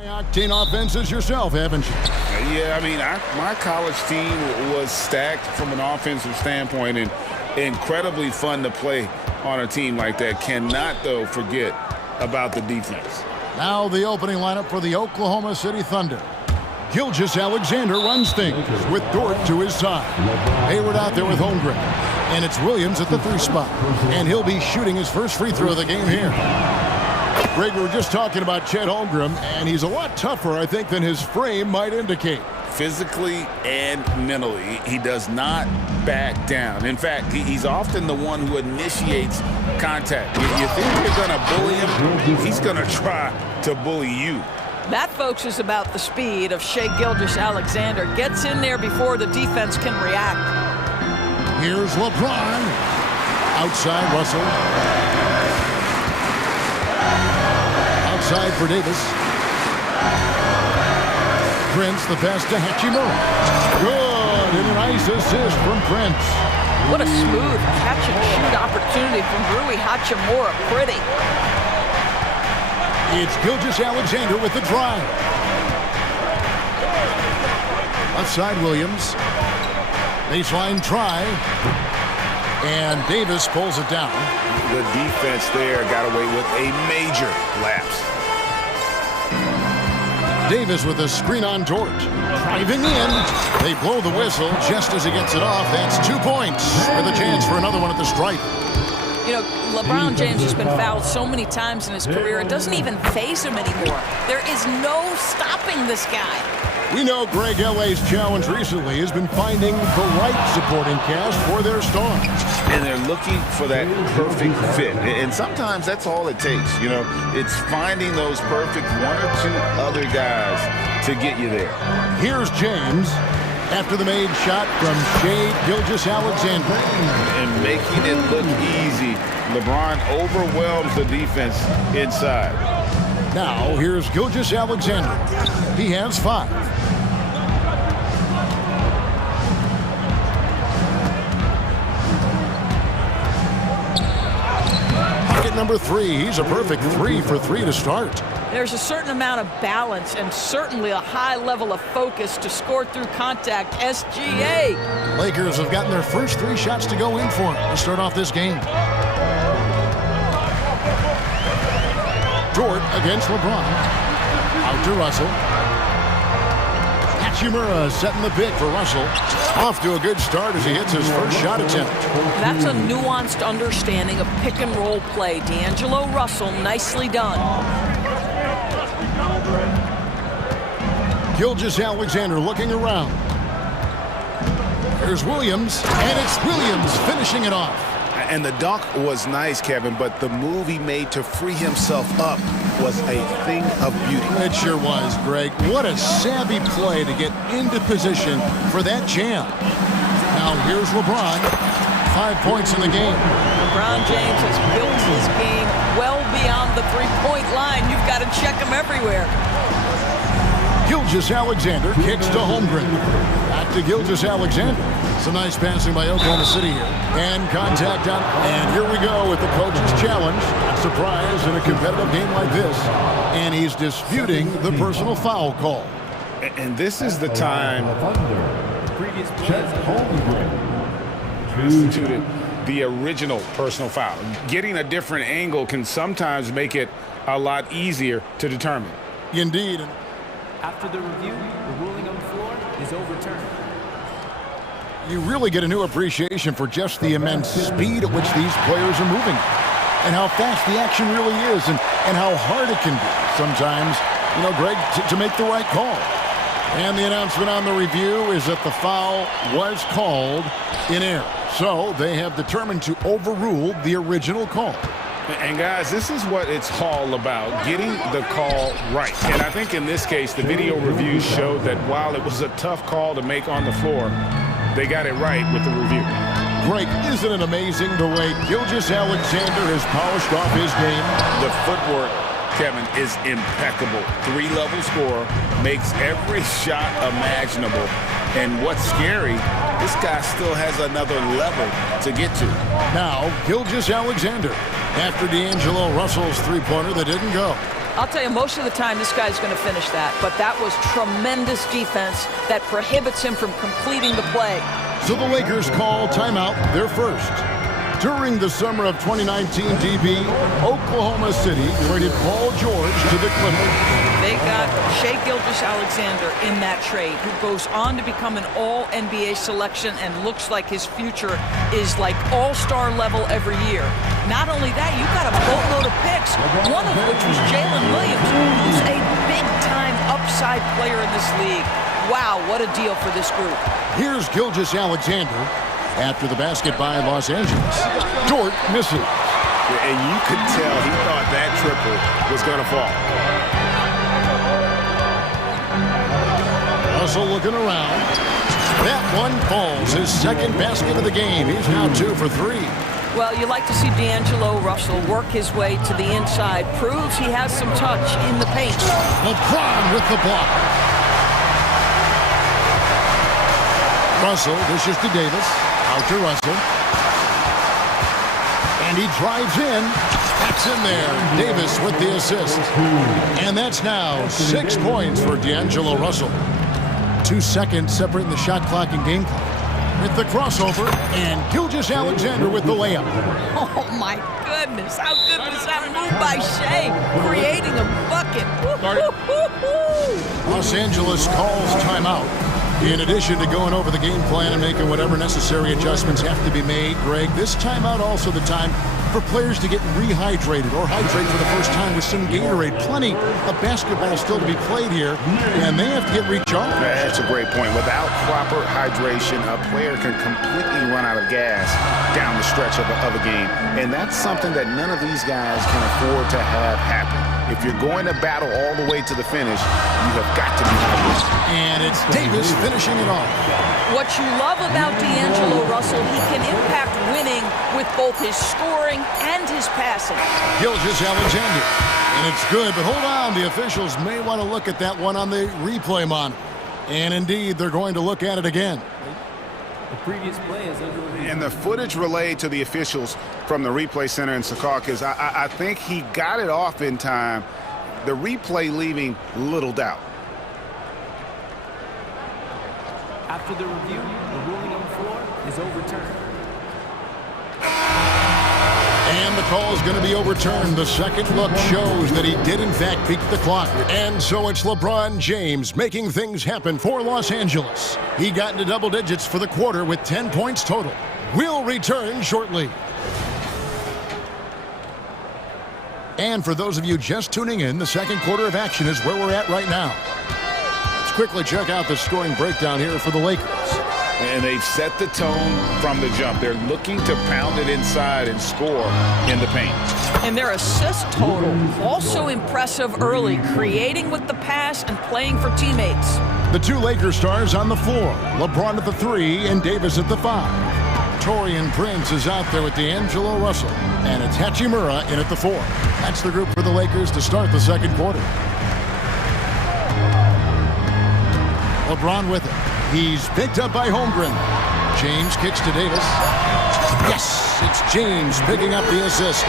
High-octane offenses yourself, haven't you? Yeah, I mean, my college team was stacked from an offensive standpoint and incredibly fun to play on a team like that. Cannot, though, forget about the defense. Now the opening lineup for the Oklahoma City Thunder. Gilgeous-Alexander runs things with Dort to his side. Hayward out there with Holmgren. And it's Williams at the 3 spot. And he'll be shooting his first free throw of the game here. Greg, we were just talking about Chet Holmgren, and he's a lot tougher, I think, than his frame might indicate. Physically and mentally, he does not back down. In fact, he's often the one who initiates contact. You think you're going to bully him, he's going to try to bully you. That, folks, is about the speed of Shai Gilgeous-Alexander. Gets in there before the defense can react. Here's LeBron. Outside Russell. Outside for Davis. Prince, the pass to Hachimura. Good, and a nice assist from Prince. What a smooth catch-and-shoot opportunity from Rui Hachimura. Pretty. It's Gilgeous-Alexander with the drive. Outside Williams. Baseline try. And Davis pulls it down. The defense there got away with a major lapse. Davis with a screen on Dort. Driving in. They blow the whistle just as he gets it off. That's 2 points with a chance for another one at the stripe. You know, LeBron James has been fouled so many times in his career, it doesn't even faze him anymore. There is no stopping this guy. We know Greg LA's challenge recently has been finding the right supporting cast for their stars. And they're looking for that perfect fit. And sometimes that's all it takes. You know, it's finding those perfect 1 or 2 other guys to get you there. Here's James after the made shot from Shai Gilgeous-Alexander. And making it look easy. LeBron overwhelms the defense inside. Now, here's Gilgeous-Alexander. He has 5. Pocket number 3. He's a perfect 3 for 3 to start. There's a certain amount of balance and certainly a high level of focus to score through contact. SGA. Lakers have gotten their first 3 shots to go in for him to start off this game. Dort against LeBron. Out to Russell. Hachimura setting the pick for Russell. Off to a good start as he hits his first shot attempt. That's a nuanced understanding of pick and roll play. D'Angelo Russell, nicely done. Gilgeous-Alexander looking around. There's Williams, and it's Williams finishing it off. And the dunk was nice, Kevin, but the move he made to free himself up was a thing of beauty. It sure was, Greg. What a savvy play to get into position for that jam. Now here's LeBron. 5 points in the game. LeBron James has built his game well beyond the three-point line. You've got to check him everywhere. Gilgeous-Alexander kicks to Holmgren. Back to Gilgeous-Alexander. Some nice passing by Oklahoma City here. And contact on. And here we go with the coach's challenge. A surprise in a competitive game like this. And he's disputing the personal foul call. And this is the time instituted the original personal foul. Getting a different angle can sometimes make it a lot easier to determine. Indeed. After the review, the ruling on the floor is overturned. You really get a new appreciation for just the immense speed at which these players are moving and how fast the action really is and how hard it can be sometimes, you know, Greg, to make the right call. And the announcement on the review is that the foul was called in error. So they have determined to overrule the original call. And guys, this is what it's all about, getting the call right. And I think in this case, the video review showed that while it was a tough call to make on the floor, they got it right with the review. Greg, isn't it amazing the way Gilgeous-Alexander has polished off his game? The footwork, Kevin, is impeccable. 3-level scorer, makes every shot imaginable. And what's scary, this guy still has another level to get to. Now, Gilgeous-Alexander, after D'Angelo Russell's three-pointer that didn't go. I'll tell you, most of the time this guy's going to finish that, but that was tremendous defense that prohibits him from completing the play. So the Lakers call timeout, their first. During the summer of 2019 DB, Oklahoma City traded Paul George to the Clippers. They got Shai Gilgeous-Alexander in that trade, who goes on to become an all-NBA selection and looks like his future is like all-star level every year. Not only that, you got a boatload of picks, one of which was Jalen Williams, who's a big-time upside player in this league. Wow, what a deal for this group. Here's Gilgeous-Alexander after the basket by Los Angeles. Dort misses. And you could tell he thought that triple was going to fall. Russell looking around. That one falls. His second basket of the game. He's now 2 for 3. Well, you like to see D'Angelo Russell work his way to the inside. Proves he has some touch in the paint. LeBron with the block. Russell dishes to Davis. Out to Russell. And he drives in. That's in there. Davis with the assist. And that's now 6 points for D'Angelo Russell. 2 seconds separating the shot clock and game clock. With the crossover, and Gilgeous-Alexander with the layup. Oh, my goodness. How good was that move by Shai, creating a bucket. Los Angeles calls timeout. In addition to going over the game plan and making whatever necessary adjustments have to be made, Greg, this timeout also the time for players to get rehydrated or hydrate for the first time with some Gatorade. Plenty of basketball still to be played here, and they have to get recharged. That's a great point. Without proper hydration, a player can completely run out of gas down the stretch of a game, and that's something that none of these guys can afford to have happen. If you're going to battle all the way to the finish, you have got to be hydrated. And it's Davis finishing it off. What you love about D'Angelo Russell, he can impact winning with both his scoring and his passing. Gilgeous-Alexander. And it's good, but hold on. The officials may want to look at that one on the replay monitor. And indeed, they're going to look at it again. The previous play is under review. And the footage relayed to the officials from the replay center in Secaucus, I think he got it off in time. The replay leaving little doubt. After the review, the ruling on the floor is overturned. And the call is going to be overturned. The second look shows that he did, in fact, peak the clock. And so it's LeBron James making things happen for Los Angeles. He got into double digits for the quarter with 10 points total. We'll return shortly. And for those of you just tuning in, the second quarter of action is where we're at right now. Let's quickly check out the scoring breakdown here for the Lakers. And they've set the tone from the jump. They're looking to pound it inside and score in the paint. And their assist total, also impressive early, creating with the pass and playing for teammates. The 2 Lakers stars on the floor. LeBron at the 3 and Davis at the 5. Taurean Prince is out there with D'Angelo Russell. And it's Hachimura in at the 4. That's the group for the Lakers to start the second quarter. LeBron with it. He's picked up by Holmgren. James kicks to Davis. Yes, it's James picking up the assist.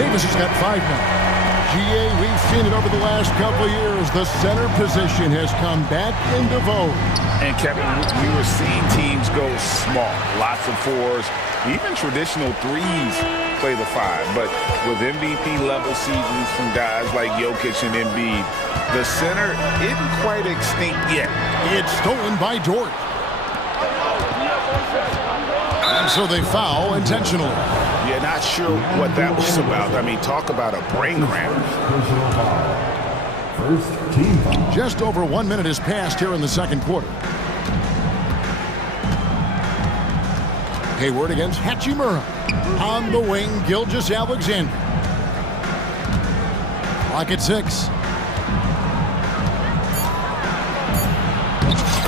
Davis has got 5 now. GA, we've seen it over the last couple of years. The center position has come back into vogue. And Kevin, we were seeing teams go small, lots of 4s, even traditional 3s play the 5. But with MVP level seasons from guys like Jokic and Embiid, the center isn't quite extinct yet. It's stolen by Dort. And so they foul intentionally. Yeah, not sure what that was about. I mean, talk about a brain cramp. First team foul. Just over 1 minute has passed here in the second quarter. Hayward against Hachimura. On the wing, Gilgeous-Alexander. Clock at 6.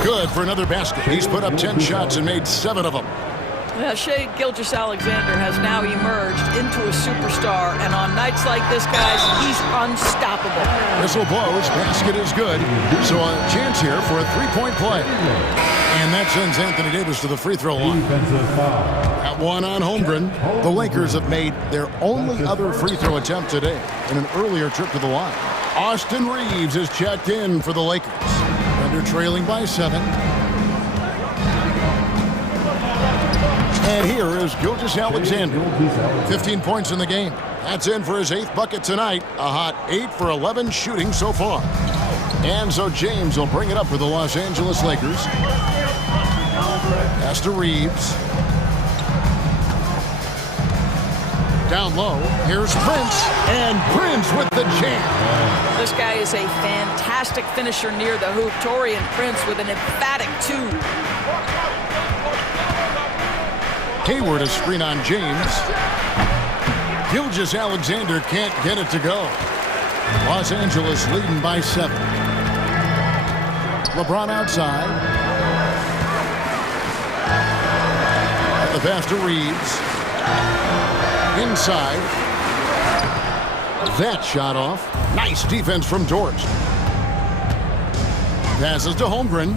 Good for another basket. He's put up 10 shots and made 7 of them. Well, Shai Gilgeous-Alexander has now emerged into a superstar, and on nights like this, guys, he's unstoppable. Whistle blows, basket is good. So a chance here for a 3-point play. And that sends Anthony Davis to the free throw line. That one on Holmgren. The Lakers have made their only other free throw attempt today in an earlier trip to the line. Austin Reeves is checked in for the Lakers. Thunder trailing by 7. And here is Gilgeous-Alexander. 15 points in the game. That's in for his 8th bucket tonight. A hot 8 for 11 shooting so far. And so James will bring it up for the Los Angeles Lakers. Pass to Reeves. Down low, here's Prince, and Prince with the jam. This guy is a fantastic finisher near the hoop. Taurean Prince with an emphatic 2. Hayward a screen on James. Gilgeous-Alexander can't get it to go. Los Angeles leading by 7. LeBron outside. At the pass to Reeves. Inside. That shot off. Nice defense from Dort. Passes to Holmgren.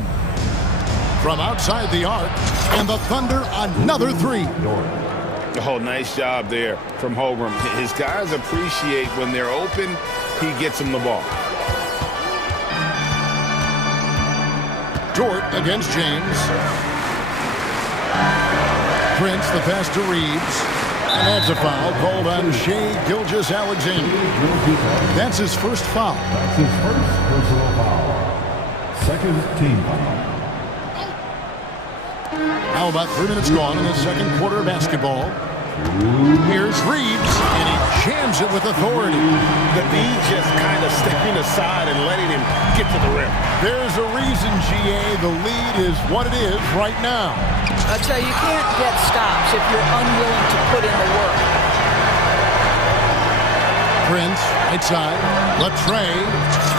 From outside the arc. And the Thunder another 3. Oh, nice job there from Holmgren. His guys appreciate when they're open, he gets them the ball. Dort against James. Prince, the pass to Reeves. And that's a foul called on Shai Gilgeous-Alexander. That's his first foul. That's his first personal foul. Second team foul. Now about 3 minutes gone in the second quarter of basketball. Here's Reeves, and he jams it with authority. The D just kind of stepping aside and letting him get to the rim. There's a reason, GA, the lead is what it is right now. I tell you, you can't get stops if you're unwilling to put in the work. Prince, right side, Latre,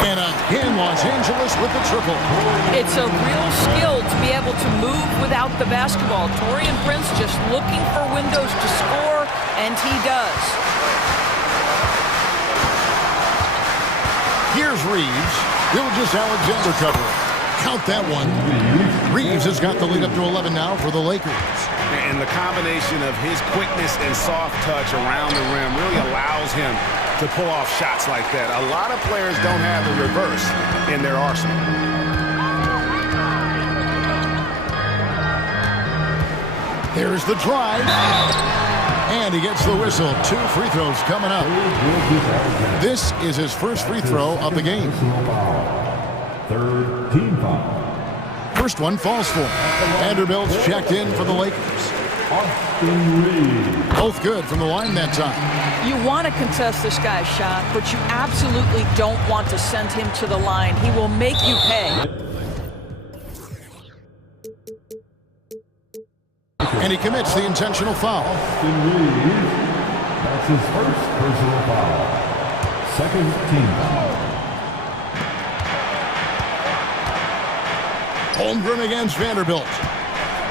and again Los Angeles with the triple. It's a real skill to be able to move without the basketball. Taurean Prince just looking for windows to score, and he does. Here's Reeves. Gilgeous-Alexander covering. Count that one. Reeves has got the lead up to 11 now for the Lakers. And the combination of his quickness and soft touch around the rim really allows him to pull off shots like that. A lot of players don't have the reverse in their arsenal. There's the drive. And he gets the whistle. 2 free throws coming up. This is his first free throw of the game. Third team foul. First one falls for him. Vanderbilt's checked in for the Lakers. Austin Reeves. Both good from the line that time. You want to contest this guy's shot, but you absolutely don't want to send him to the line. He will make you pay. And he commits the intentional foul. Austin Reeves. That's his first personal foul. Second team foul. Holmgren against Vanderbilt.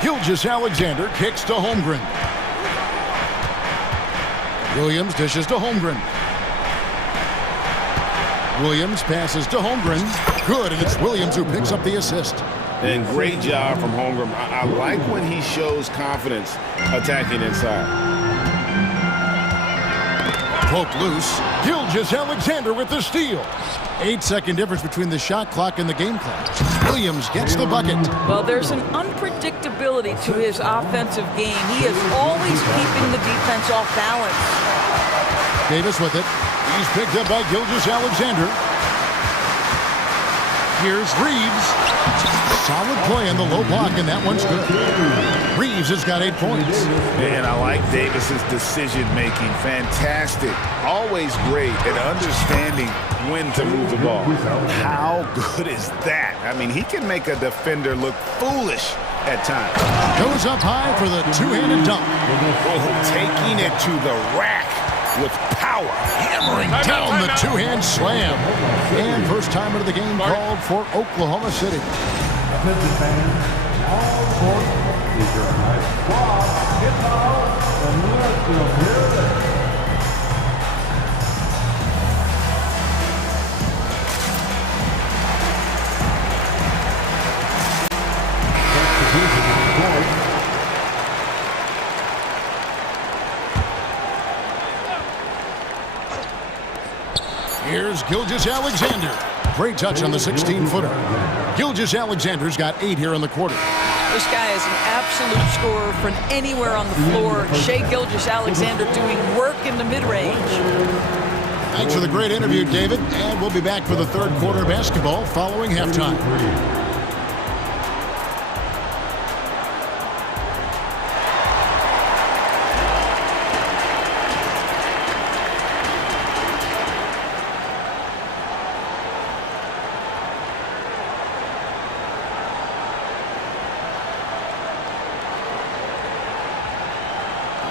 Gilgeous-Alexander kicks to Holmgren. Williams dishes to Holmgren. Williams passes to Holmgren. Good, and it's Williams who picks up the assist. And great job from Holmgren. I like when he shows confidence attacking inside. Poke loose. Gilgeous-Alexander with the steal. 8-second difference between the shot clock and the game clock. Williams gets the bucket. Well, there's an unpredictability to his offensive game. He is always keeping the defense off balance. Davis with it. He's picked up by Gilgeous-Alexander. Here's Reeves. Solid play in the low block, and that one's good. Reeves has got 8 points. And I like Davis's decision-making. Fantastic. Always great at understanding when to move the ball. How good is that? I mean, he can make a defender look foolish at times. Goes up high for the two-handed dunk. Taking it to the rack with power. Hammering down the two-hand slam. And first timer of the game called for Oklahoma City. Attention fans, now on court is your high squad. Get out and let's go hear it. Here's Gilgeous-Alexander. Great touch on the 16-footer. Gilgeous-Alexander's got 8 here in the quarter. This guy is an absolute scorer from anywhere on the floor. Shai Gilgeous-Alexander doing work in the mid-range. Thanks for the great interview, David. And we'll be back for the third quarter of basketball following halftime.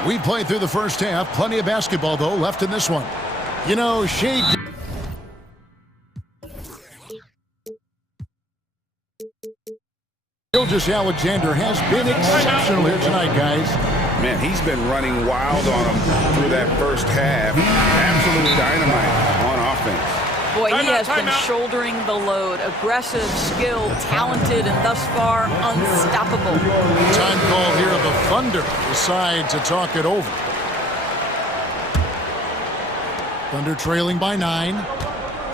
We played through the first half. Plenty of basketball, though, left in this one. You know, Shai... Gilgeous-Alexander has been exceptional here tonight, guys. Man, he's been running wild on them through that first half. Absolute dynamite on offense. Boy, he has been shouldering the load. Aggressive, skilled, talented, and thus far, unstoppable. Time call here. The Thunder decide to talk it over. Thunder trailing by 9.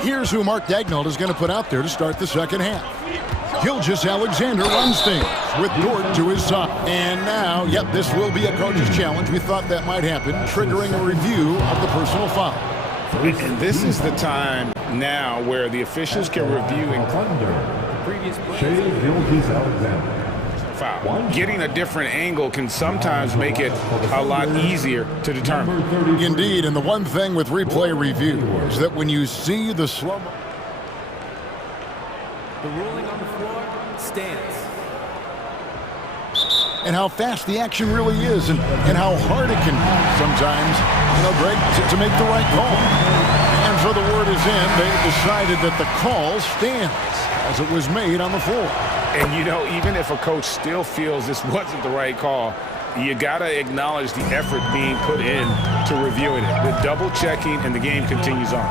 Here's who Mark Daignault is going to put out there to start the second half. Gilgeous-Alexander runs things with Dort to his side. And now, yep, this will be a coach's challenge. We thought that might happen, triggering a review of the personal foul. And this is the time now where the officials can review and foul. Getting a different angle can sometimes make it a lot easier to determine. Indeed, and the one thing with replay review is that when you see the slow... The ruling on the floor stands. And how fast the action really is, and how hard it can be sometimes, you know, Greg, to make the right call. And so the word is in. They decided that the call stands as it was made on the floor. And, you know, even if a coach still feels this wasn't the right call, you got to acknowledge the effort being put in to reviewing it. The double checking, and the game continues on.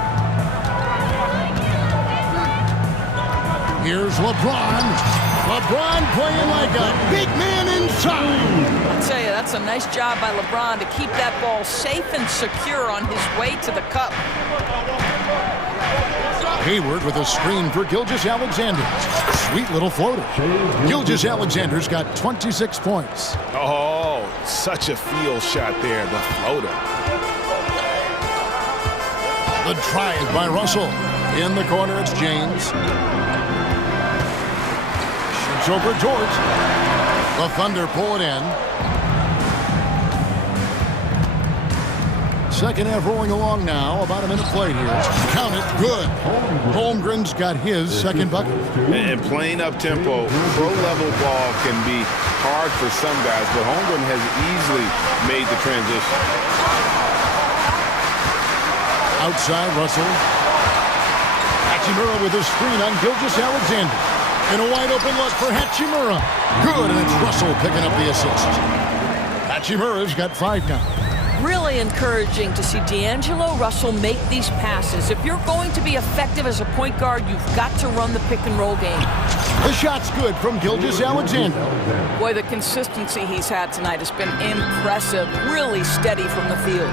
Here's LeBron. LeBron playing like a big man inside. I'll tell you, that's a nice job by LeBron to keep that ball safe and secure on his way to the cup. Hayward with a screen for Gilgeous-Alexander. Sweet little floater. Gilgeous-Alexander's got 26 points. Oh, such a field shot there, the floater. The drive by Russell. In the corner, it's James. Shoots over George. The Thunder pull it in. Second half rolling along now. About a minute played here. Count it. Good. Holmgren's got his second bucket. And playing up tempo, pro-level ball can be hard for some guys, but Holmgren has easily made the transition. Outside, Russell. Hachimura with a screen on Gilgeous-Alexander. And a wide open look for Hachimura. Good, and it's Russell picking up the assist. Hachimura's got 5 now. Really encouraging to see D'Angelo Russell make these passes. If you're going to be effective as a point guard, you've got to run the pick-and-roll game. The shot's good from Gilgeous-Alexander. Boy, the consistency he's had tonight has been impressive. Really steady from the field.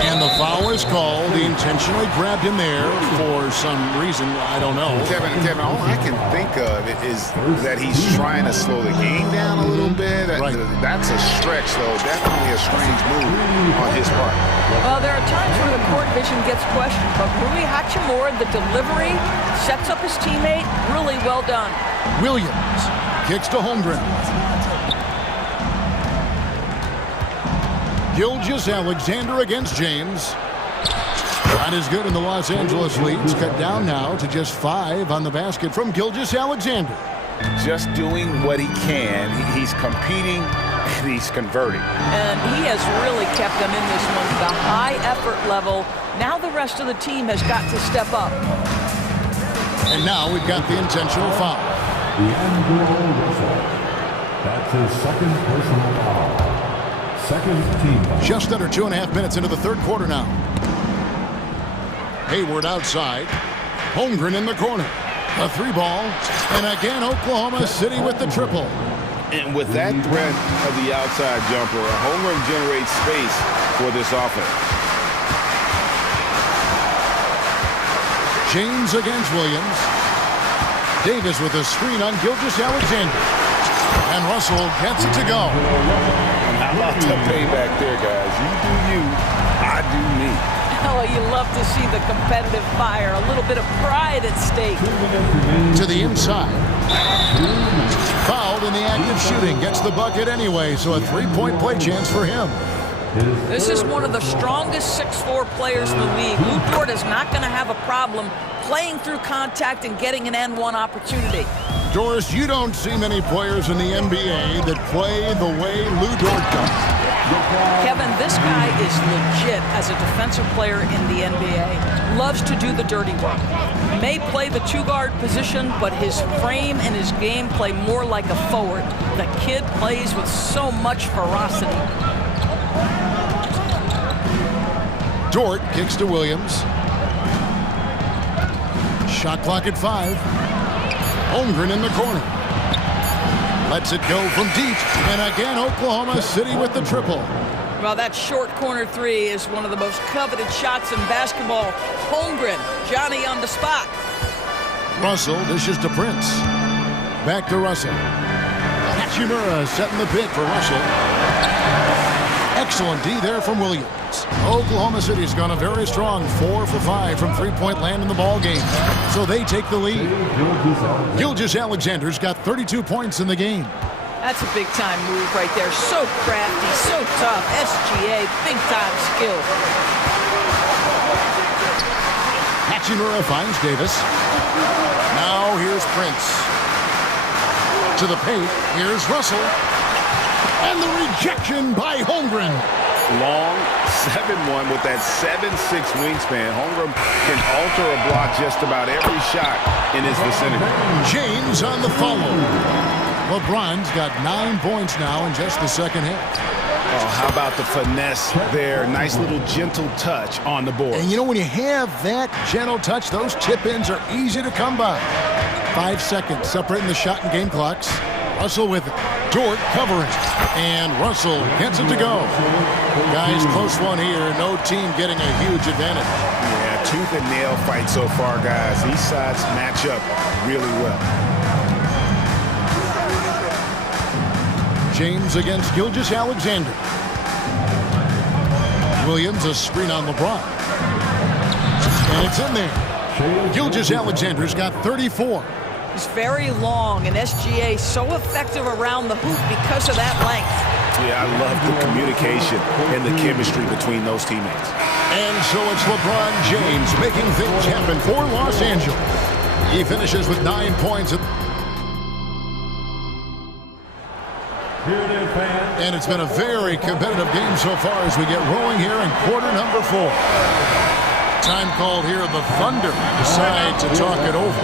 And the foul is called. He intentionally grabbed him there for some reason. I don't know. Kevin, all I can think of is that he's trying to slow the game down a little bit. Right. That's a stretch, though. Definitely a strange move on his part. Well, there are times where the court vision gets questioned, but Rui Hachimura, the delivery, sets up his teammate. Really well done. Williams kicks to Holmgren. Gilgeous-Alexander against James. Not as good in the Los Angeles leads. Cut down now to just 5 on the basket from Gilgeous-Alexander. Just doing what he can. He's competing and he's converting. And he has really kept them in this one. The high effort level. Now the rest of the team has got to step up. And now we've got the intentional foul. That's his second personal foul. Second team foul. Just under 2.5 minutes into the third quarter now. Hayward outside. Holmgren in the corner. A 3-ball. And again, Oklahoma City with the triple. And with that threat of the outside jumper, Holmgren generates space for this offense. James against Williams. Davis with a screen on Gilgeous-Alexander. And Russell gets it to go. And how about the payback there, guys? You do you, I do me. Oh, you love to see the competitive fire. A little bit of pride at stake. To the inside. Fouled in the act of shooting. Gets the bucket anyway, so a three-point play chance for him. This is one of the strongest 6'4" players in the league. Lou Dort is not going to have a problem playing through contact and getting an N1 opportunity. Doris, you don't see many players in the NBA that play the way Lou Dort does. Kevin, this guy is legit as a defensive player in the NBA. Loves to do the dirty work. May play the two-guard position, but his frame and his game play more like a forward. The kid plays with so much ferocity. Dort kicks to Williams. Shot clock at 5. Holmgren in the corner. Lets it go from deep. And again, Oklahoma City with the triple. Well, that short corner three is one of the most coveted shots in basketball. Holmgren, Johnny on the spot. Russell dishes to Prince. Back to Russell. Hachimura setting the pick for Russell. Excellent D there from Williams. Oklahoma City's gone a very strong 4 for 5 from three-point land in the ball game, so they take the lead. Gilgeous-Alexander's got 32 points in the game. That's a big-time move right there. So crafty, so tough. SGA, big-time skill. Hachimura finds Davis. Now here's Prince. To the paint, here's Russell. And the rejection by Holmgren. Long 7'1" with that 7'6" wingspan. Holmgren can alter a block just about every shot in his vicinity. James on the follow. LeBron's got 9 points now in just the second half. Oh, how about the finesse there? Nice little gentle touch on the board. And you know, when you have that gentle touch, those tip-ins are easy to come by. 5 seconds separating the shot and game clocks. Russell with it. Dort covering. And Russell gets it to go. Guys, close one here. No team getting a huge advantage. Yeah, tooth and nail fight so far, guys. These sides match up really well. James against Gilgeous-Alexander. Williams a screen on LeBron. And it's in there. Gilgeous-Alexander's got 34. He's very long, and SGA so effective around the hoop because of that length. Yeah, I love the communication and the chemistry between those teammates. And so it's LeBron James making things happen for Los Angeles. He finishes with 9 points. And it's been a very competitive game so far as we get rolling here in quarter number 4. Time called here. The Thunder decide to talk it over.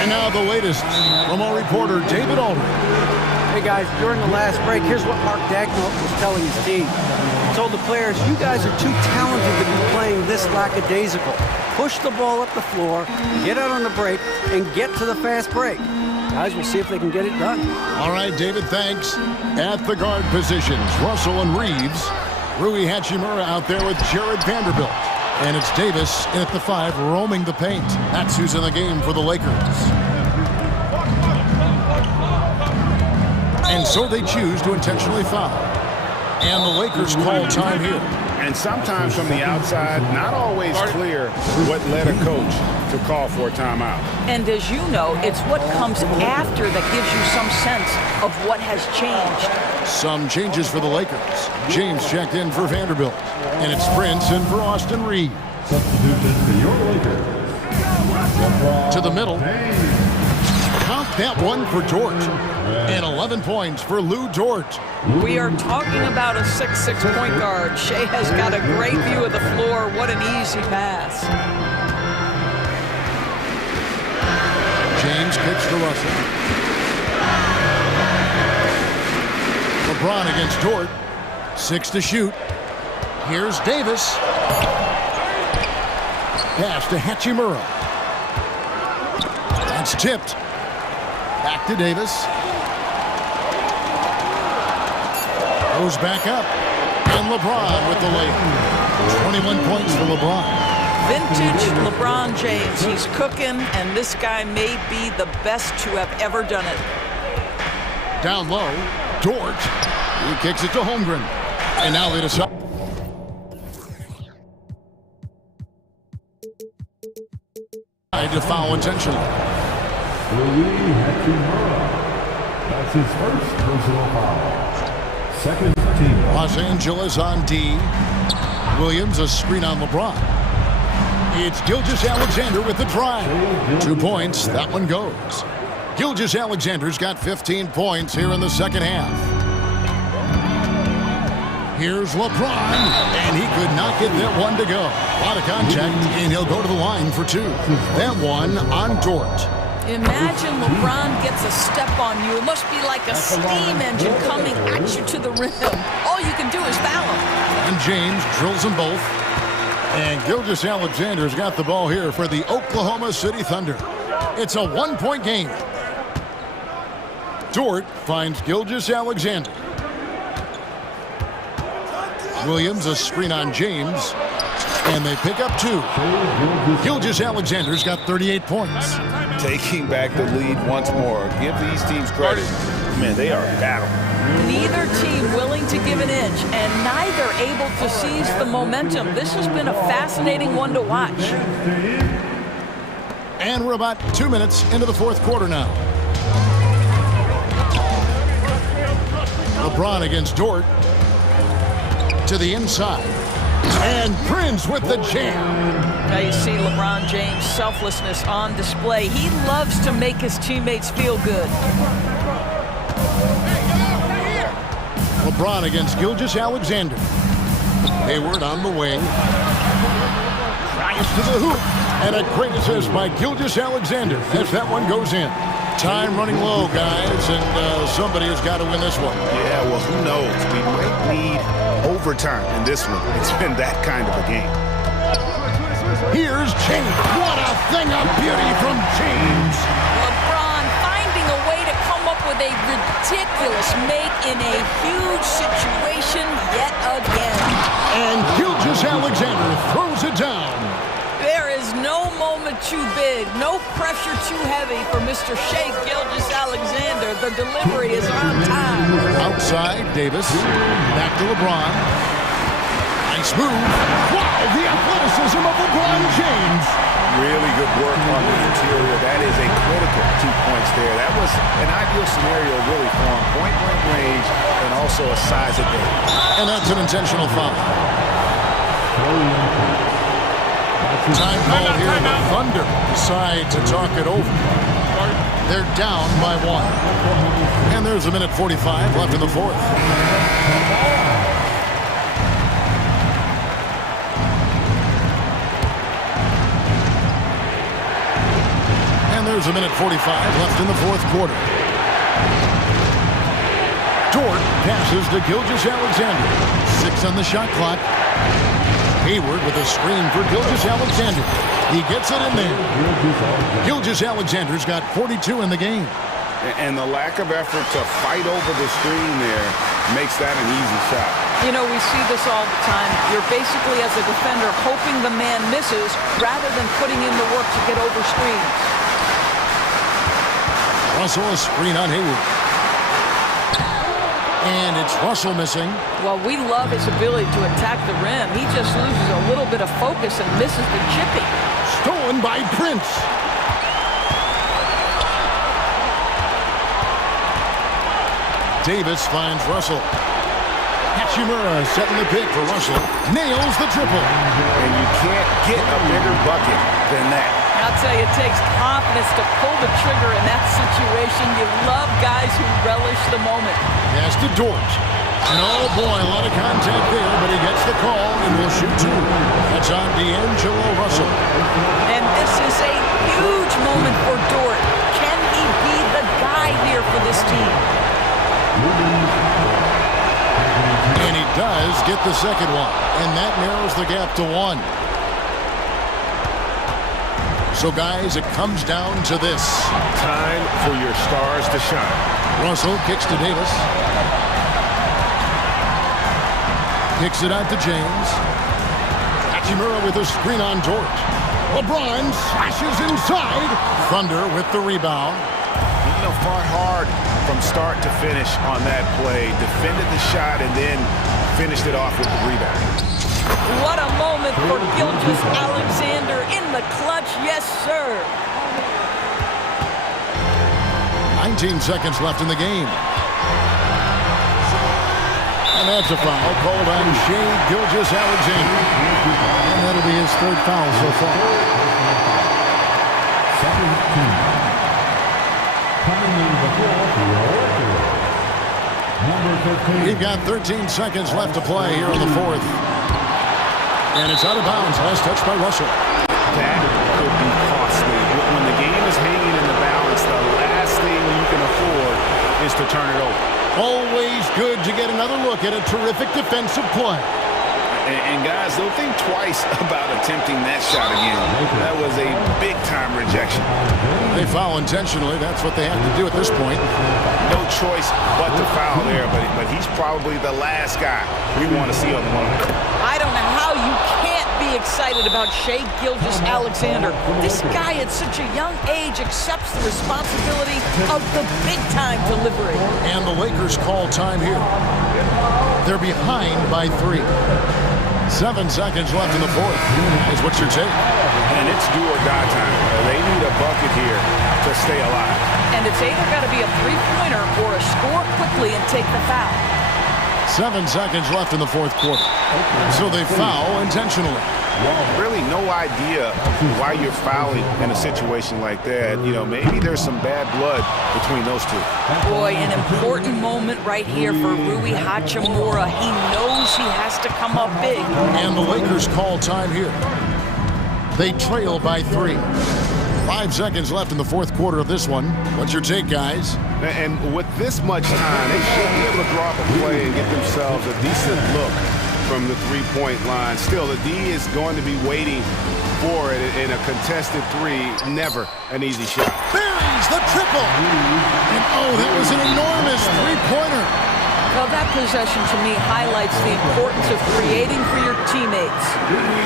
And now the latest from our reporter, David Aldridge. Hey guys, during the last break, here's what Mark Dagnall was telling his team. He told the players, you guys are too talented to be playing this lackadaisical. Push the ball up the floor, get out on the break, and get to the fast break. Guys, we'll see if they can get it done. All right, David, thanks. At the guard positions, Russell and Reeves. Rui Hachimura out there with Jared Vanderbilt. And it's Davis in at the 5, roaming the paint. That's who's in the game for the Lakers. And so they choose to intentionally foul. And the Lakers call time here. And sometimes from the outside, not always clear what led a coach to call for a timeout. And as you know, it's what comes after that gives you some sense of what has changed. Some changes for the Lakers. James checked in for Vanderbilt. And it's Prince in for Austin Reed. Substitution for your Lakers. To the middle. Count that one for Dort. And 11 points for Lou Dort. We are talking about a 6'6" point guard. Shea has got a great view of the floor. What an easy pass. James kicks to Russell. LeBron against Dort. 6 to shoot. Here's Davis. Pass to Hachimura. That's tipped. Back to Davis. Goes back up. And LeBron with the layup. 21 points for LeBron. Vintage LeBron James. He's cooking, and this guy may be the best to have ever done it. Down low, Dort. He kicks it to Holmgren. And now they decide. To foul intentionally. That's his first personal foul. Second team. Los Angeles on D. Williams, a screen on LeBron. It's Gilgeous-Alexander with the drive. 2 points, that one goes. Gilgeous-Alexander's got 15 points here in the second half. Here's LeBron, and he could not get that one to go. A lot of contact, and he'll go to the line for 2. That one on Dort. Imagine LeBron gets a step on you. It must be like a steam engine coming at you to the rim. All you can do is foul him. And James drills them both. And Gilgeous-Alexander's got the ball here for the Oklahoma City Thunder. It's a 1-point game. Dort finds Gilgeous-Alexander. Williams, a screen on James. And they pick up 2. Gilgeous-Alexander's got 38 points. Taking back the lead once more. Give these teams credit. Man, they are in battle. Neither team willing to give an inch, and neither able to seize the momentum. This has been a fascinating one to watch. And we're about 2 minutes into the fourth quarter now. LeBron against Dort. To the inside. And Prince with the jam. Now you see LeBron James' selflessness on display. He loves to make his teammates feel good. LeBron against Gilgeous-Alexander. Hayward on the wing. Drives to the hoop. And a great assist by Gilgeous-Alexander as that one goes in. Time running low, guys, and somebody has got to win this one. Yeah, well, who knows? We might need overtime in this one. It's been that kind of a game. Here's James. What a thing of beauty from James. LeBron finding a way to come up with a ridiculous make in a huge situation yet again. And Gilgeous-Alexander throws it down. There is no moment too big, no pressure too heavy for Mr. Shea Gilgeous-Alexander. The delivery is on time. Outside, Davis. Back to LeBron. Nice move. Wow, the athleticism of LeBron James. Really good work on the interior. That is a critical 2 points there. That was an ideal scenario really for him. Point-blank range and also a size advantage. And that's an intentional foul. Time call here. The Thunder decide to talk it over. They're down by 1. And there's a minute 45 left in the fourth. And there's a minute 45 left in the fourth quarter. Dort passes to Gilgeous-Alexander. 6 on the shot clock. Hayward with a screen for Gilgeous-Alexander. He gets it in there. Gilgeous-Alexander's got 42 in the game. And the lack of effort to fight over the screen there makes that an easy shot. You know, we see this all the time. You're basically, as a defender, hoping the man misses rather than putting in the work to get over screens. Russell, a screen on Hayward. And it's Russell missing. Well, we love his ability to attack the rim. He just loses a little bit of focus and misses the chippy. Stolen by Prince. Davis finds Russell. Hachimura setting the pick for Russell. Nails the triple. And you can't get a bigger bucket than that. I'll tell you, it takes confidence to pull the trigger in that situation. You love guys who relish the moment. Pass to Dort. And oh boy, a lot of contact there, but he gets the call and will shoot 2. That's on D'Angelo Russell. And this is a huge moment for Dort. Can he be the guy here for this team? And he does get the second one. And that narrows the gap to 1. So, guys, it comes down to this. Time for your stars to shine. Russell kicks to Davis. Kicks it out to James. Hachimura with a screen on Dort. LeBron slashes inside. Thunder with the rebound. You know, fought hard from start to finish on that play. Defended the shot and then finished it off with the rebound. What a moment for Gilgeous-Alexander in the clutch. Yes, sir. 19 seconds left in the game. And that's a foul called on Shai Gilgeous-Alexander. And that'll be his third foul so far. We've got 13 seconds left to play here in the fourth. And it's out of bounds. Last touch by Russell. That could be costly. When the game is hanging in the balance, the last thing you can afford is to turn it over. Always good to get another look at a terrific defensive play. And guys, don't think twice about attempting that shot again. That was a big-time rejection. They foul intentionally. That's what they have to do at this point. No choice but to foul there, but he's probably the last guy we want to see on the line. I don't know how you can't be excited about Shai Gilgeous-Alexander. This guy at such a young age accepts the responsibility of the big-time delivery. And the Lakers call time here. They're behind by 3. 7 seconds left in the fourth. Is what you're saying. And it's do or die time. They need a bucket here to stay alive. And it's either got to be a three-pointer or a score quickly and take the foul. 7 seconds left in the fourth quarter. So they foul intentionally. Really no idea why you're fouling in a situation like that. You know, maybe there's some bad blood between those two. Boy, an important moment right here for Rui Hachimura. He knows he has to come up big. And the Lakers call time here. They trail by 3. 5 seconds left in the fourth quarter of this one. What's your take, guys? And with this much time, they should be able to draw up a play and get themselves a decent look from the three-point line. Still, the D is going to be waiting for it in a contested three. Never an easy shot. Buries the triple. And oh, that was an enormous three-pointer. Well, that possession to me highlights the importance of creating for your teammates.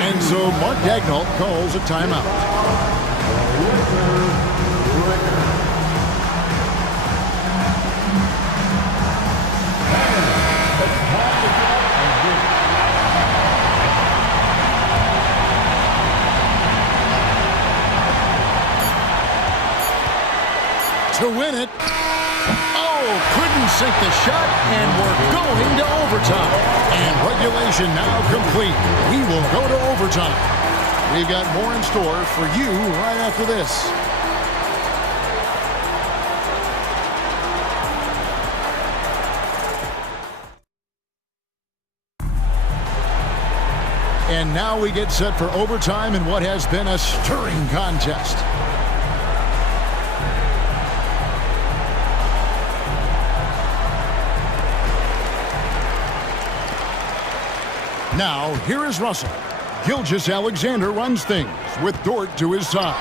And so Mark Daigneault calls a timeout. To win it. Oh, couldn't sink the shot, and we're going to overtime. And regulation now complete. We will go to overtime. We've got more in store for you right after this. And now we get set for overtime in what has been a stirring contest. Now, here is Russell. Gilgeous-Alexander runs things with Dort to his side.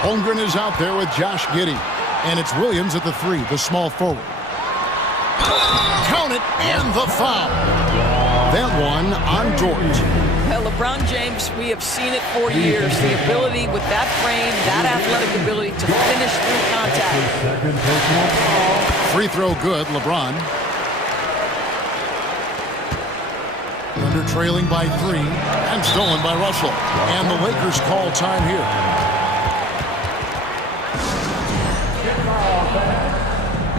Holmgren is out there with Josh Giddey. And it's Williams at the 3, the small forward. Count it, and the foul. That one on Dort. Well, LeBron James, we have seen it for years. The ability with that frame, that athletic ability to finish through contact. Free throw good, LeBron. Thunder trailing by 3 and stolen by Russell. And the Lakers call time here.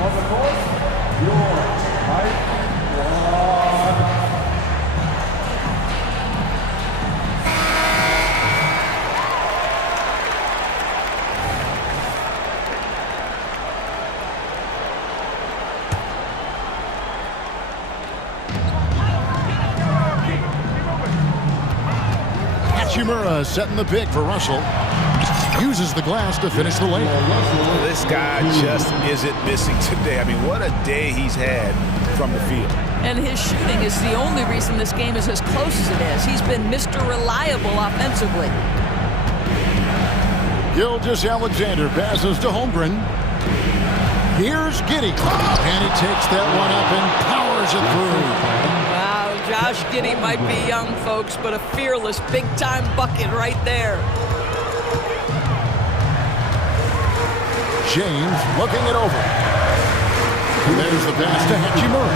On the court, your height. Hachimura setting the pick for Russell. Uses the glass to finish the lane. This guy just isn't missing today. I mean, what a day he's had from the field. And his shooting is the only reason this game is as close as it is. He's been Mr. Reliable offensively. Gilgeous-Alexander passes to Holmgren. Here's Giddey. And he takes that one up and powers it through. Wow, Josh Giddey might be young, folks, but a fearless, big-time bucket right there. James looking it over. There's the pass to Hachimura.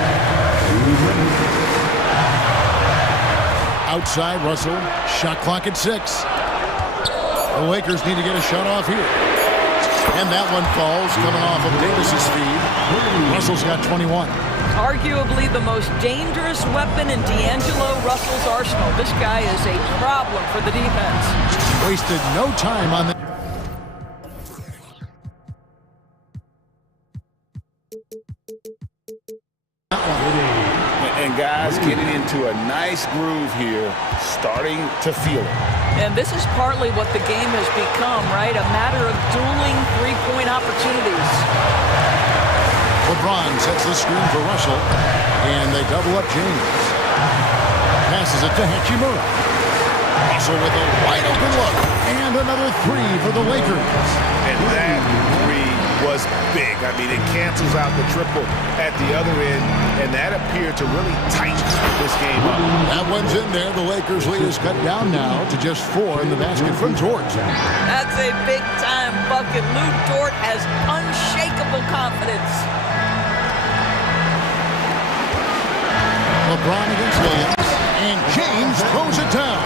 Outside, Russell. Shot clock at 6. The Lakers need to get a shot off here. And that one falls, coming off of Davis's feed. Russell's got 21. Arguably the most dangerous weapon in D'Angelo Russell's arsenal. This guy is a problem for the defense. Wasted no time on the... And guys getting into a nice groove here, starting to feel it. And this is partly what the game has become, right? A matter of dueling three-point opportunities. LeBron sets the screen for Russell, and they double up James. Passes it to Hachimura. Russell with a wide-open look, and another three for the Lakers. And that three was big. I mean, it cancels out the triple at the other end, and that appeared to really tighten this game up. That one's in there. The Lakers lead is cut down now to just 4 in the basket from Dort. That's a big-time bucket. Lou Dort has unshakable confidence. LeBron against Williams, and James throws it down.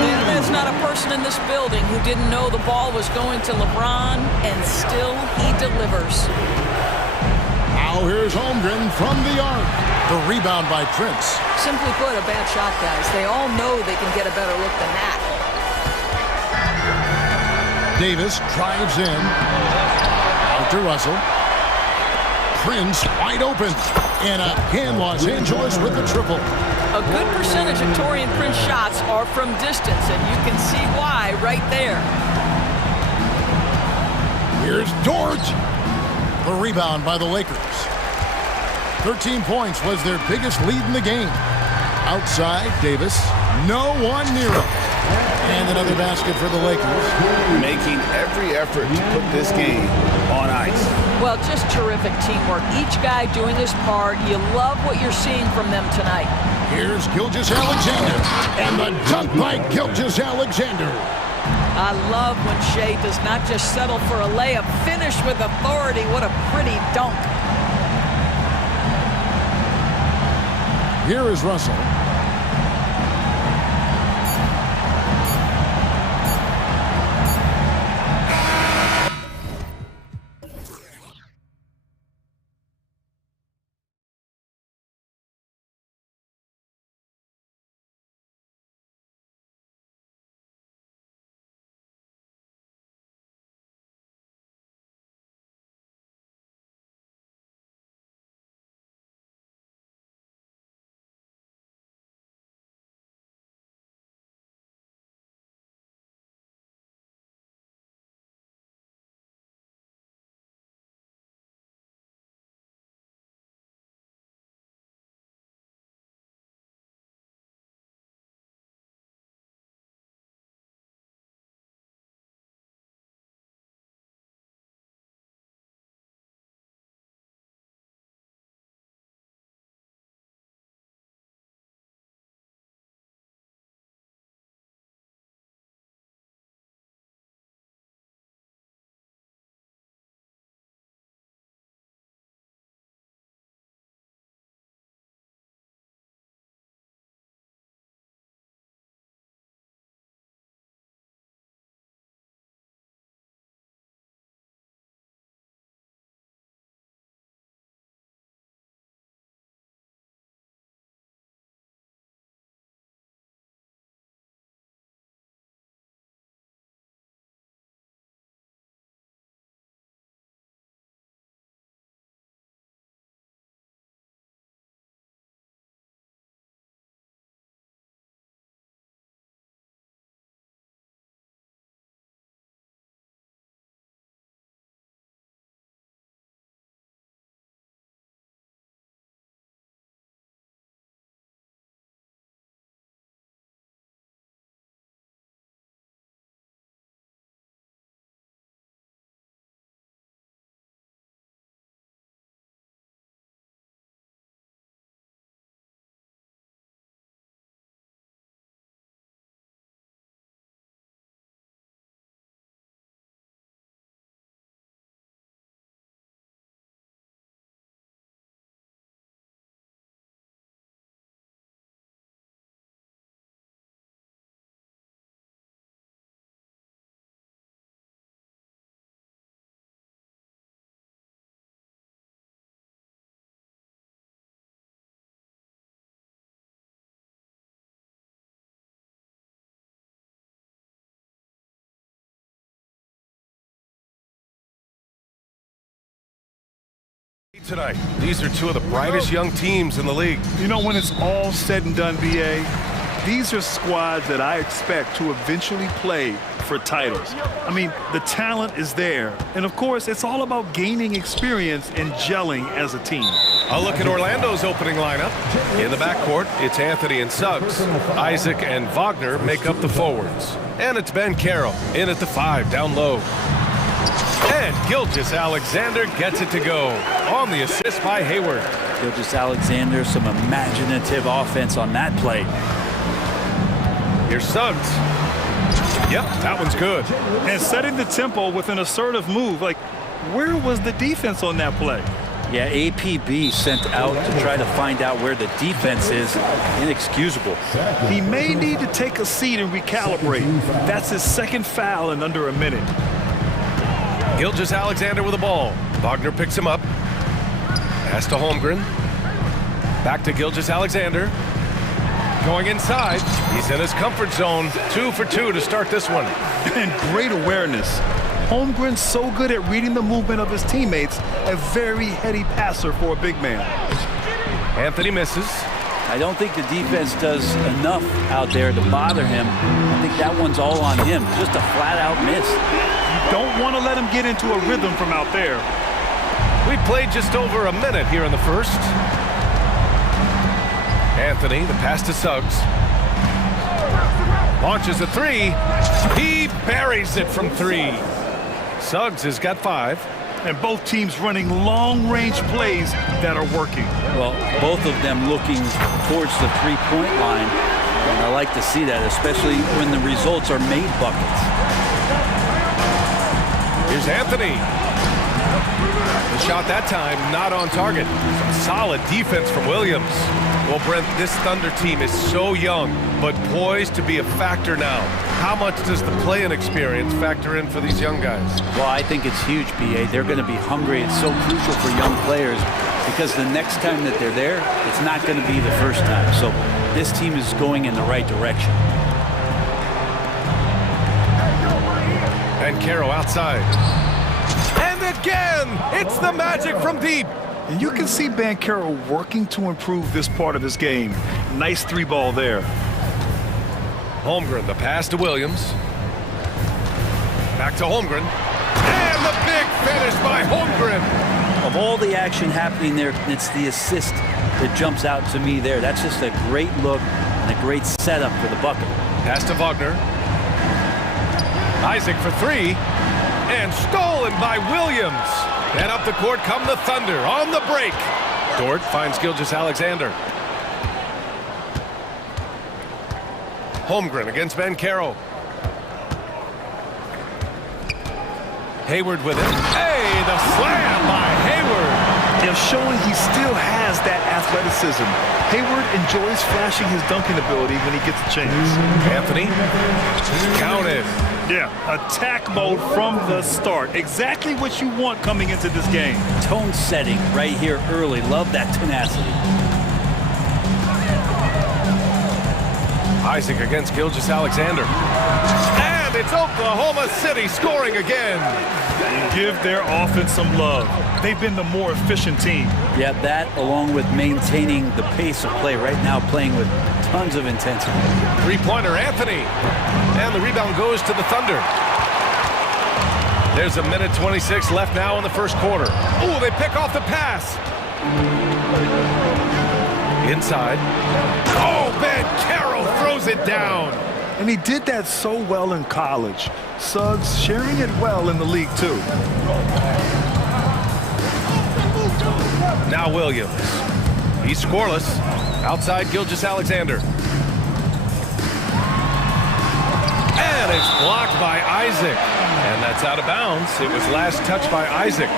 And there's not a person in this building who didn't know the ball was going to LeBron, and still he delivers. Now here's Holmgren from the arc. The rebound by Prince. Simply put, a bad shot, guys. They all know they can get a better look than that. Davis drives in. Out to Russell. Prince wide open. And again, Los Angeles with the triple. A good percentage of Taurean Prince shots are from distance, and you can see why right there. Here's Dort. The rebound by the Lakers. 13 points was their biggest lead in the game. Outside, Davis. No one near him. And another basket for the Lakers. Making every effort to put this game on ice. Well, just terrific teamwork. Each guy doing his part. You love what you're seeing from them tonight. Here's Gilgeous-Alexander. And the dunk by Gilgeous-Alexander. I love when Shea does not just settle for a layup. Finish with authority. What a pretty dunk. Here is Russell. Tonight, these are two of the brightest young teams in the league. You know, when it's all said and done, BA, these are squads that I expect to eventually play for titles. I mean, the talent is there. And of course, it's all about gaining experience and gelling as a team. A look at Orlando's opening lineup. In the backcourt, it's Anthony and Suggs. Isaac and Wagner make up the forwards. And it's Ben Carroll in at the 5 down low. And Gilgeous-Alexander gets it to go on the assist by Hayward. Gilgeous-Alexander, some imaginative offense on that play. Here's Suggs. Yep, that one's good. And setting the tempo with an assertive move. Like, where was the defense on that play? Yeah, APB sent out to try to find out where the defense is. Inexcusable. He may need to take a seat and recalibrate. That's his second foul in under a minute. Gilgeous-Alexander with the ball. Wagner picks him up. Pass to Holmgren. Back to Gilgeous-Alexander. Going inside. He's in his comfort zone. 2 for 2 to start this one. And great awareness. Holmgren's so good at reading the movement of his teammates. A very heady passer for a big man. Anthony misses. I don't think the defense does enough out there to bother him. I think that one's all on him. Just a flat-out miss. Don't want to let him get into a rhythm from out there. We played just over a minute here in the first. Anthony, the pass to Suggs. Launches a 3. He buries it from 3. Suggs has got 5. And both teams running long-range plays that are working. Well, both of them looking towards the three-point line. And I like to see that, especially when the results are made buckets. Here's Anthony. The shot that time not on target. Some solid defense from Williams. Well, Brent, this Thunder team is so young, but poised to be a factor now. How much does the play-in experience factor in for these young guys? Well, I think it's huge, BA. They're going to be hungry. It's so crucial for young players because the next time that they're there, it's not going to be the first time. So this team is going in the right direction. And Caro outside. And again, it's the magic from deep. And you can see Banchero working to improve this part of his game. Nice 3-ball there. Holmgren, the pass to Williams. Back to Holmgren. And the big finish by Holmgren. Of all the action happening there, it's the assist that jumps out to me there. That's just a great look and a great setup for the bucket. Pass to Wagner. Isaac for 3. And stolen by Williams. And up the court come the Thunder on the break. Dort finds Gilgeous-Alexander. Holmgren against Banchero. Hayward with it. Hey, the slam by Hayward. They're showing he still has that athleticism. Hayward enjoys flashing his dunking ability when he gets a chance. Anthony, counted. Yeah, attack mode from the start. Exactly what you want coming into this game. Tone setting right here early. Love that tenacity. Isaac against Gilgeous-Alexander. And it's Oklahoma City scoring again. Give their offense some love. They've been the more efficient team. Yeah, that along with maintaining the pace of play right now, playing with tons of intensity. Three-pointer, Anthony. And the rebound goes to the Thunder. There's a minute 26 left now in the first quarter. Oh, they pick off the pass. Inside. Oh, Banchero throws it down. And he did that so well in college. Suggs sharing it well in the league, too. Now Williams. He's scoreless. Outside Gilgeous-Alexander. And it's blocked by Isaac. And that's out of bounds. It was last touched by Isaac.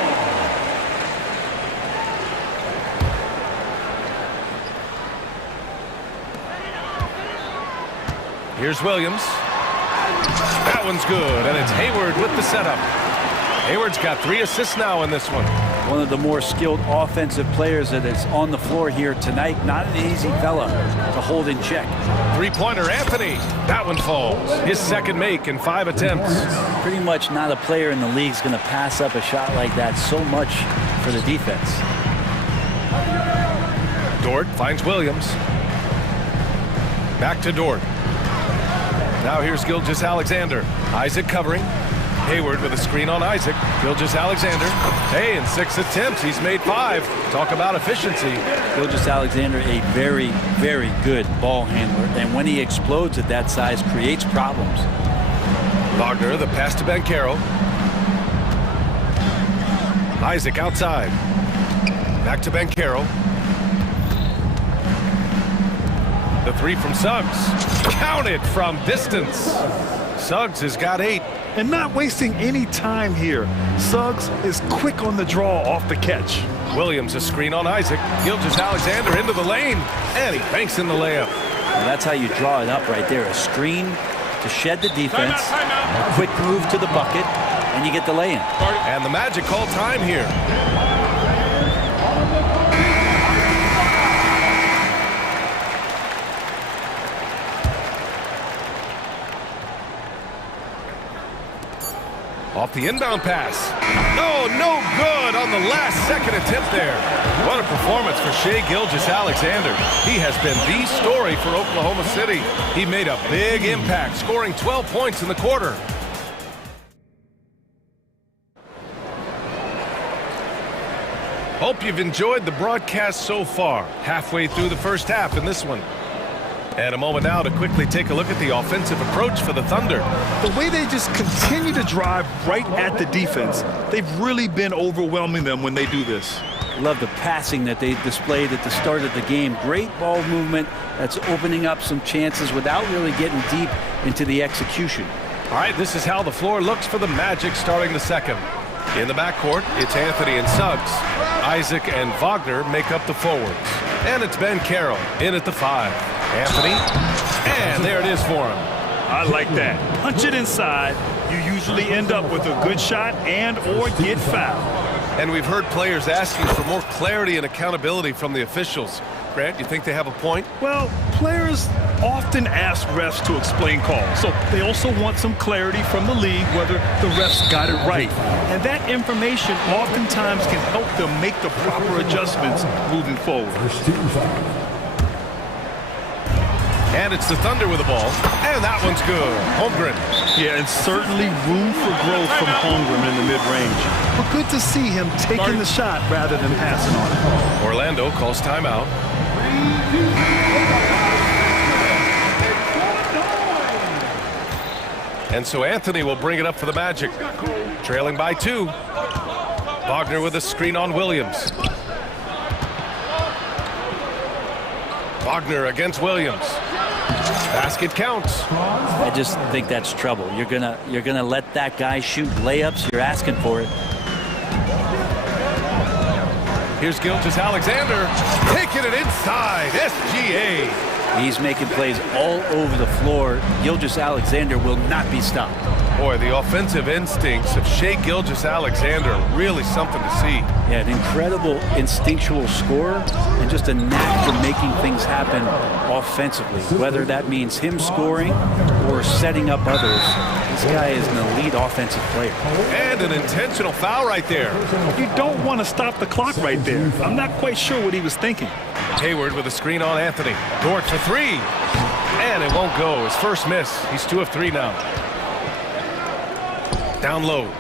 Here's Williams. That one's good, and it's Hayward with the setup. Hayward's got 3 assists now in this one. One of the more skilled offensive players that is on the floor here tonight. Not an easy fella to hold in check. Three-pointer, Anthony. That one falls. His second make in 5 attempts. Pretty much not a player in the league is going to pass up a shot like that so much for the defense. Dort finds Williams. Back to Dort. Now here's Gilgeous-Alexander. Isaac covering. Hayward with a screen on Isaac. Gilgeous-Alexander. Hey, in 6 attempts, he's made 5. Talk about efficiency. Gilgeous-Alexander, a very, very good ball handler. And when he explodes at that size, creates problems. Wagner, the pass to Banchero. Isaac outside. Back to Banchero. The 3 from Suggs. Counted from distance. Suggs has got 8. And not wasting any time here. Suggs is quick on the draw off the catch. Williams, a screen on Isaac. Gilgeous-Alexander into the lane. And he banks in the layup. And that's how you draw it up right there. A screen to shed the defense. A quick move to the bucket. And you get the lay-in. And the Magic call time here. Off the inbound pass. Oh, no good on the last second attempt there. What a performance for Shai Gilgeous-Alexander. He has been the story for Oklahoma City. He made a big impact, scoring 12 points in the quarter. Hope you've enjoyed the broadcast so far. Halfway through the first half in this one. And a moment now to quickly take a look at the offensive approach for the Thunder. The way they just continue to drive right at the defense, they've really been overwhelming them when they do this. Love the passing that they displayed at the start of the game. Great ball movement that's opening up some chances without really getting deep into the execution. All right, this is how the floor looks for the Magic starting the second. In the backcourt, it's Anthony and Suggs. Isaac and Wagner make up the forwards. And it's Banchero in at the 5. Anthony, and there it is for him. I like that. Punch it inside. You usually end up with a good shot and or get fouled. And we've heard players asking for more clarity and accountability from the officials. Grant, you think they have a point? Well, players often ask refs to explain calls, so they also want some clarity from the league whether the refs got it right. And that information oftentimes can help them make the proper adjustments moving forward. And it's the Thunder with the ball. And that one's good. Holmgren. Yeah, and certainly room for growth from Holmgren in the mid-range. But good to see him taking the shot rather than passing on it. Orlando calls timeout. And so Anthony will bring it up for the Magic. Trailing by 2. Wagner with a screen on Williams. Wagner against Williams. Basket counts. I just think that's trouble. You're gonna let that guy shoot layups. You're asking for it. Here's Gilgeous-Alexander taking it inside. SGA. He's making plays all over the floor. Gilgeous-Alexander will not be stopped. Boy, the offensive instincts of Shai Gilgeous-Alexander, really something to see. Yeah, an incredible instinctual scorer and just a knack for making things happen offensively. Whether that means him scoring or setting up others, this guy is an elite offensive player. And an intentional foul right there. You don't want to stop the clock right there. I'm not quite sure what he was thinking. Hayward with a screen on Anthony. Dort for 3. And it won't go. His first miss. He's 2 of 3 now. Down low.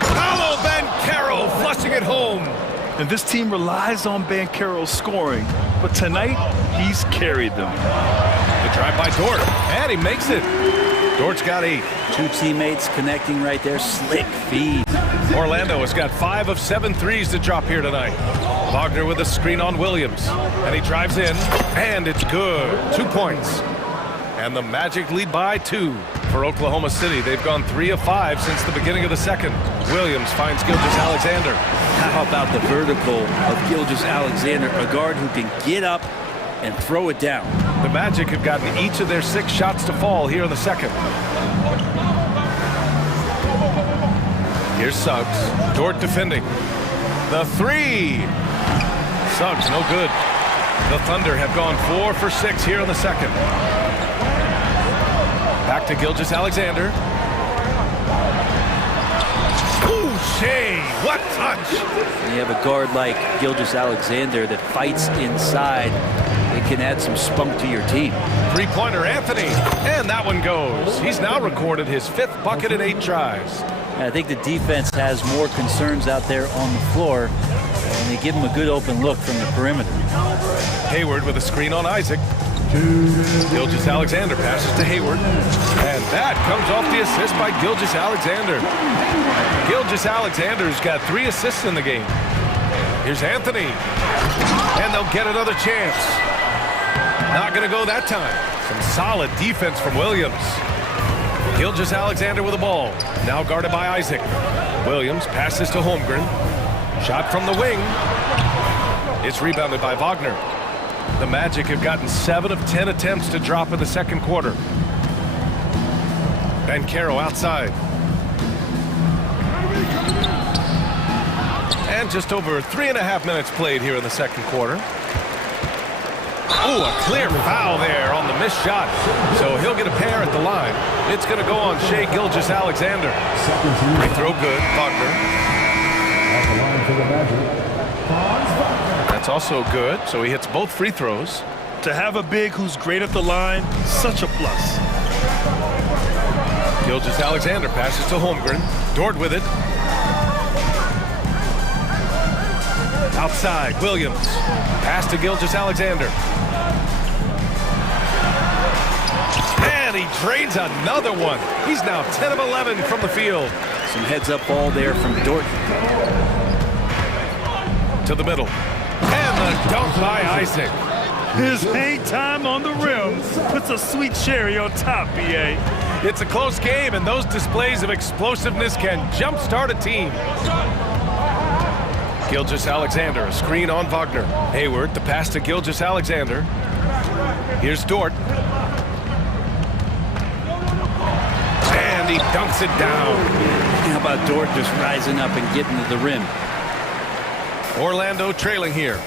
Paolo Banchero flushing it home. And this team relies on Banchero's scoring, but tonight he's carried them. The drive by Dort, and he makes it. Dort's got 8. 2 teammates connecting right there. Slick feed. Orlando has got 5 of 7 threes to drop here tonight. Wagner with a screen on Williams, and he drives in, and it's good. 2 points. And the Magic lead by 2 for Oklahoma City. They've gone 3 of 5 since the beginning of the second. Williams finds Gilgeous-Alexander. How about the vertical of Gilgeous-Alexander, a guard who can get up and throw it down. The Magic have gotten each of their 6 shots to fall here in the second. Here's Suggs. Dort defending. The 3. Suggs, no good. The Thunder have gone 4 for 6 here in the second. Back to Gilgeous-Alexander. Ooh, Shea, what touch! When you have a guard like Gilgeous-Alexander that fights inside, it can add some spunk to your team. Three-pointer, Anthony, and that one goes. He's now recorded his 5th bucket in 8 tries. I think the defense has more concerns out there on the floor, and they give him a good open look from the perimeter. Hayward with a screen on Isaac. Gilgeous-Alexander passes to Hayward, and that comes off the assist by Gilgeous-Alexander. Gilgeous-Alexander's got 3 assists in the game. Here's Anthony, and they'll get another chance. Not going to go that time. Some solid defense from Williams. Gilgeous-Alexander with the ball, now guarded by Isaac. Williams passes to Holmgren. Shot from the wing. It's rebounded by Wagner. The Magic have gotten 7 of 10 attempts to drop in the second quarter. Bankero outside. And just over 3.5 minutes played here in the second quarter. Ooh, a clear foul there on the missed shot. So he'll get a pair at the line. It's going to go on Shai Gilgeous-Alexander. Free throw good, Wagner. That's also good, so he hits both free throws. To have a big who's great at the line, such a plus. Gilgeous-Alexander passes to Holmgren. Dort with it. Outside, Williams. Pass to Gilgeous-Alexander. And he drains another one. He's now 10 of 11 from the field. Some heads-up ball there from Dort. To the middle. And the dunk by Isaac. His hang time on the rim puts a sweet cherry on top, B.A. It's a close game, and those displays of explosiveness can jumpstart a team. Gilgeous-Alexander, a screen on Wagner. Hayward, the pass to Gilgeous-Alexander. Here's Dort. And he dunks it down. How about Dort just rising up and getting to the rim? Orlando trailing here.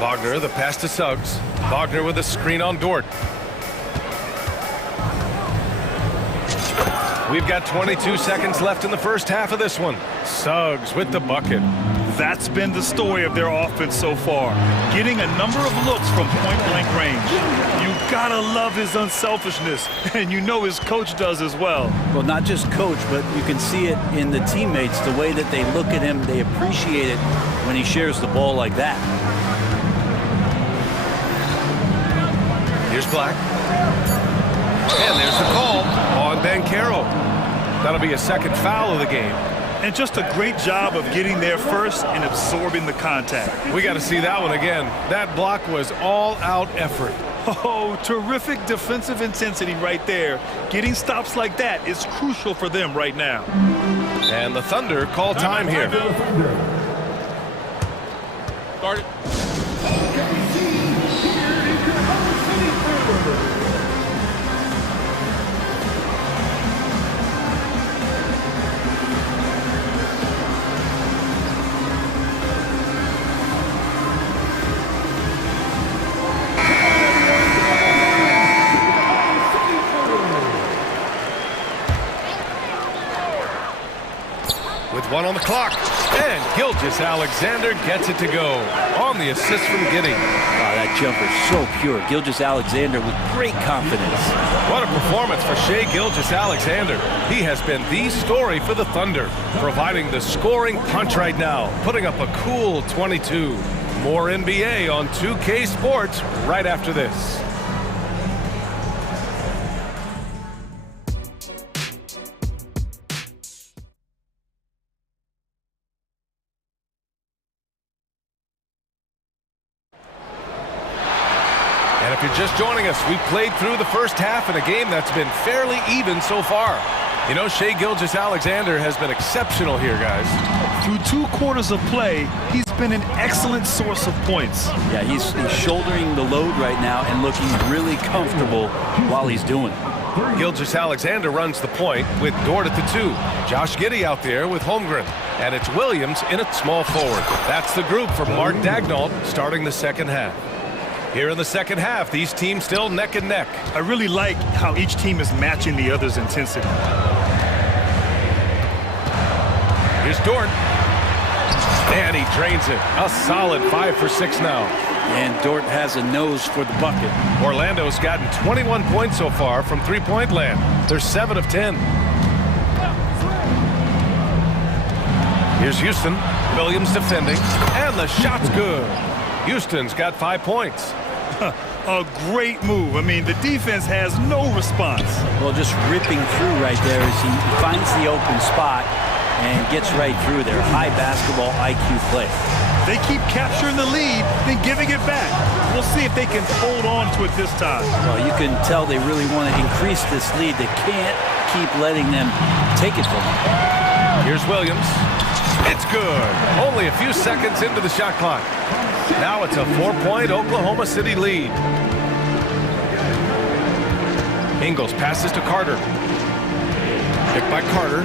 Wagner, the pass to Suggs. Wagner with a screen on Dort. We've got 22 seconds left in the first half of this one. Suggs with the bucket. That's been the story of their offense so far. Getting a number of looks from point-blank range. You gotta love his unselfishness, and you know his coach does as well. Well, not just coach, but you can see it in the teammates, the way that they look at him. They appreciate it when he shares the ball like that. Here's Black. And there's the call on Bankero. That'll be a second foul of the game. And just a great job of getting there first and absorbing the contact. We got to see that one again. That block was all-out effort. Oh, terrific defensive intensity right there. Getting stops like that is crucial for them right now. And the Thunder call time here. Start it. With 1 on the clock, and Gilgeous-Alexander gets it to go on the assist from Giddey. Wow, that jumper is so pure. Gilgeous-Alexander with great confidence. What a performance for Shai Gilgeous-Alexander. He has been the story for the Thunder, providing the scoring punch right now, putting up a cool 22. More NBA on 2K Sports right after this. And if you're just joining us, we played through the first half in a game that's been fairly even so far. You know, Shai Gilgeous-Alexander has been exceptional here, guys. Through 2 quarters of play, he's been an excellent source of points. Yeah, he's shouldering the load right now and looking really comfortable while he's doing it. Gilgeous-Alexander runs the point with Dort at the 2. Josh Giddey out there with Holmgren. And it's Williams in at small forward. That's the group for Mark Daigneault starting the second half. Here in the second half, these teams still neck and neck. I really like how each team is matching the other's intensity. Here's Dort. And he drains it. A solid 5 for 6 now. And Dort has a nose for the bucket. Orlando's gotten 21 points so far from three-point land. They're 7 of 10. Here's Houston. Williams defending. And the shot's good. Houston's got 5 points. A great move. I mean, the defense has no response. Well, just ripping through right there as he finds the open spot and gets right through there. High basketball IQ play. They keep capturing the lead, then giving it back. We'll see if they can hold on to it this time. Well, you can tell they really want to increase this lead. They can't keep letting them take it from them. Here's Williams. It's good. Only a few seconds into the shot clock. Now it's a 4-point Oklahoma City lead. Ingles passes to Carter. Picked by Carter.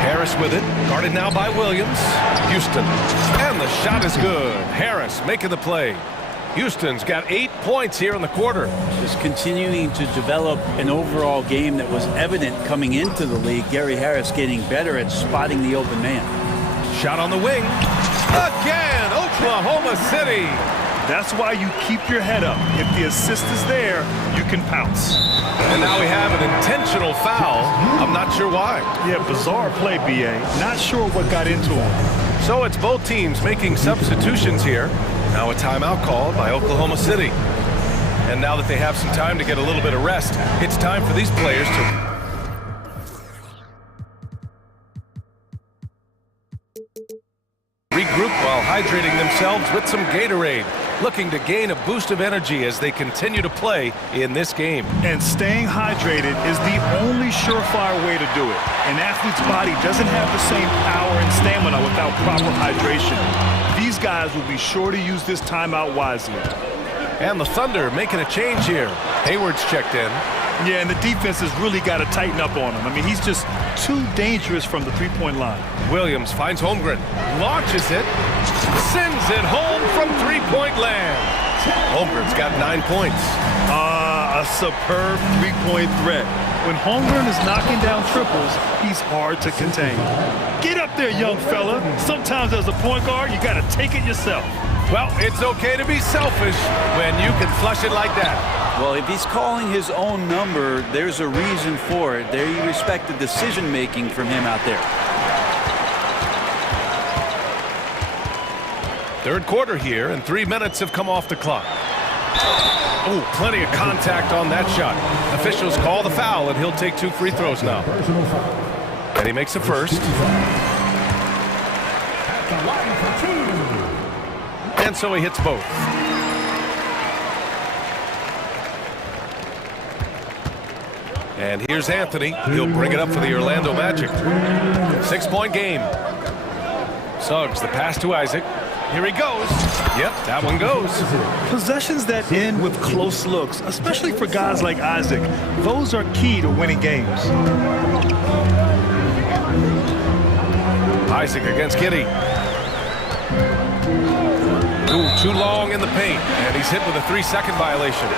Harris with it. Guarded now by Williams. Houston. And the shot is good. Harris making the play. Houston's got 8 points here in the quarter. Just continuing to develop an overall game that was evident coming into the league. Gary Harris getting better at spotting the open man. Shot on the wing. Again, Oklahoma City. That's why you keep your head up. If the assist is there, you can pounce. And now we have an intentional foul. I'm not sure why. Yeah, bizarre play, B.A. Not sure what got into him. So it's both teams making substitutions here. Now a timeout called by Oklahoma City. And now that they have some time to get a little bit of rest, it's time for these players to regroup while hydrating themselves with some Gatorade, looking to gain a boost of energy as they continue to play in this game. And staying hydrated is the only surefire way to do it. An athlete's body doesn't have the same power and stamina without proper hydration. These guys will be sure to use this timeout wisely. And the Thunder making a change here. Hayward's checked in. Yeah, and the defense has really got to tighten up on him. I mean, he's just too dangerous from the three-point line. Williams finds Holmgren, launches it, sends it home from three-point land. Holmgren's got 9 points. A superb three-point threat. When Holmgren is knocking down triples, he's hard to contain. Get up there, young fella. Sometimes as a point guard, you got to take it yourself. Well, it's okay to be selfish when you can flush it like that. Well, if he's calling his own number, there's a reason for it. There you respect the decision-making from him out there. Third quarter here, and 3 minutes have come off the clock. Oh, plenty of contact on that shot. Officials call the foul, and he'll take 2 free throws now. And he makes the first. And so he hits both. And here's Anthony. He'll bring it up for the Orlando Magic. 6-point game. Suggs, the pass to Isaac. Here he goes. Yep, that one goes. Possessions that end with close looks, especially for guys like Isaac, those are key to winning games. Isaac against Giddey. Ooh, too long in the paint, and he's hit with a 3-second violation.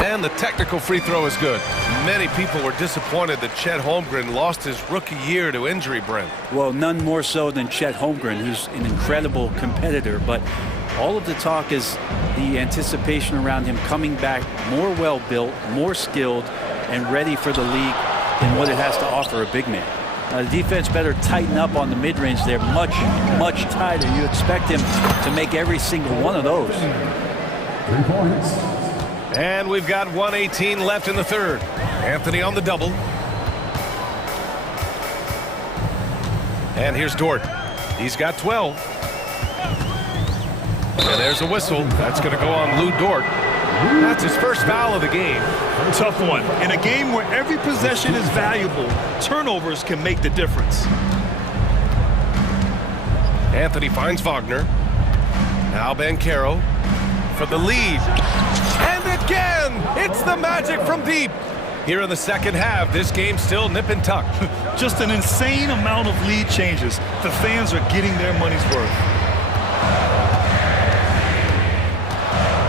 And the technical free throw is good. Many people were disappointed that Chet Holmgren lost his rookie year to injury, Brent. Well, none more so than Chet Holmgren, who's an incredible competitor, but all of the talk is the anticipation around him coming back more well-built, more skilled, and ready for the league than what it has to offer a big man. The defense better tighten up on the mid-range. They're much, much tighter. You expect him to make every single one of those. 3 points. And we've got 1:18 left in the third. Anthony on the double. And here's Dort. He's got 12. And there's a whistle. That's going to go on Lou Dort. That's his first foul of the game. Tough one. In a game where every possession is valuable, turnovers can make the difference. Anthony finds Wagner. Now Banchero for the lead. And again, it's the Magic from deep. Here in the second half, this game's still nip and tuck. Just an insane amount of lead changes. The fans are getting their money's worth.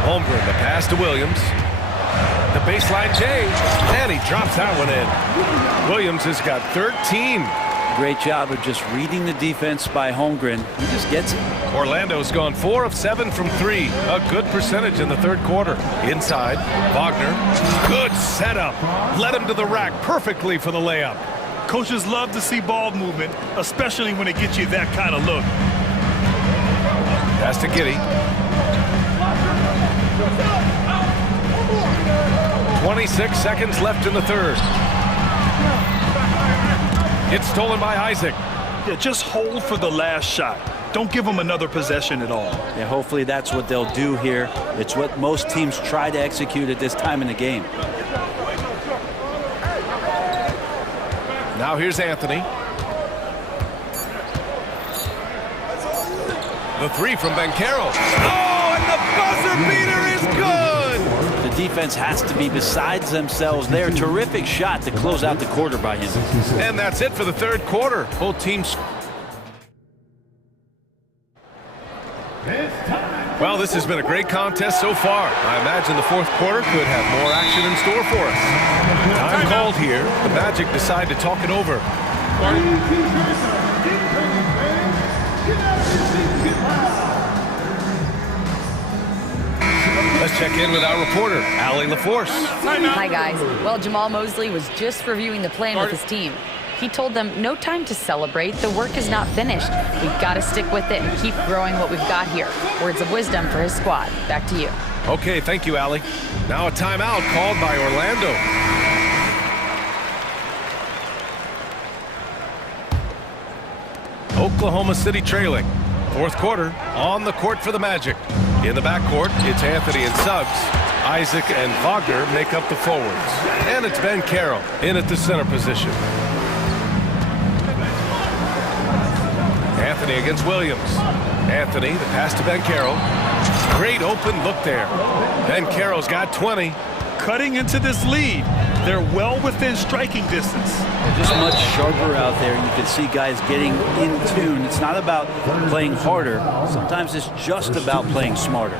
Holmgren, the pass to Williams. The baseline change, and he drops that one in. Williams has got 13. Great job of just reading the defense by Holmgren. He just gets it. Orlando's gone 4 of 7 from 3. A good percentage in the third quarter. Inside, Wagner. Good setup. Led him to the rack perfectly for the layup. Coaches love to see ball movement, especially when it gets you that kind of look. Pass to Giddey. 26 seconds left in the third. It's stolen by Isaac. Yeah, just hold for the last shot. Don't give them another possession at all. Yeah, hopefully that's what they'll do here. It's what most teams try to execute at this time in the game. Now here's Anthony. The three from Banchero. Oh, and the buzzer beater is good! The defense has to be besides themselves there. Terrific shot to close out the quarter by him. And that's it for the third quarter. Both teams. Well, this has been a great contest so far. I imagine the fourth quarter could have more action in store for us. Time called here. The Magic decide to talk it over. Let's check in with our reporter, Allie LaForce. Hi, guys. Well, Jamal Mosley was just reviewing the plan with his team. He told them no time to celebrate. The work is not finished. We've got to stick with it and keep growing what we've got here. Words of wisdom for his squad. Back to you. Okay, thank you, Allie. Now a timeout called by Orlando. Oklahoma City trailing. Fourth quarter on the court for the Magic. In the backcourt, it's Anthony and Suggs. Isaac and Wagner make up the forwards. And it's Banchero in at the center position. Anthony against Williams. Anthony, the pass to Banchero. Great open look there. Banchero's got 20. Cutting into this lead. They're well within striking distance. They're just much sharper out there. You can see guys getting in tune. It's not about playing harder. Sometimes it's just about playing smarter.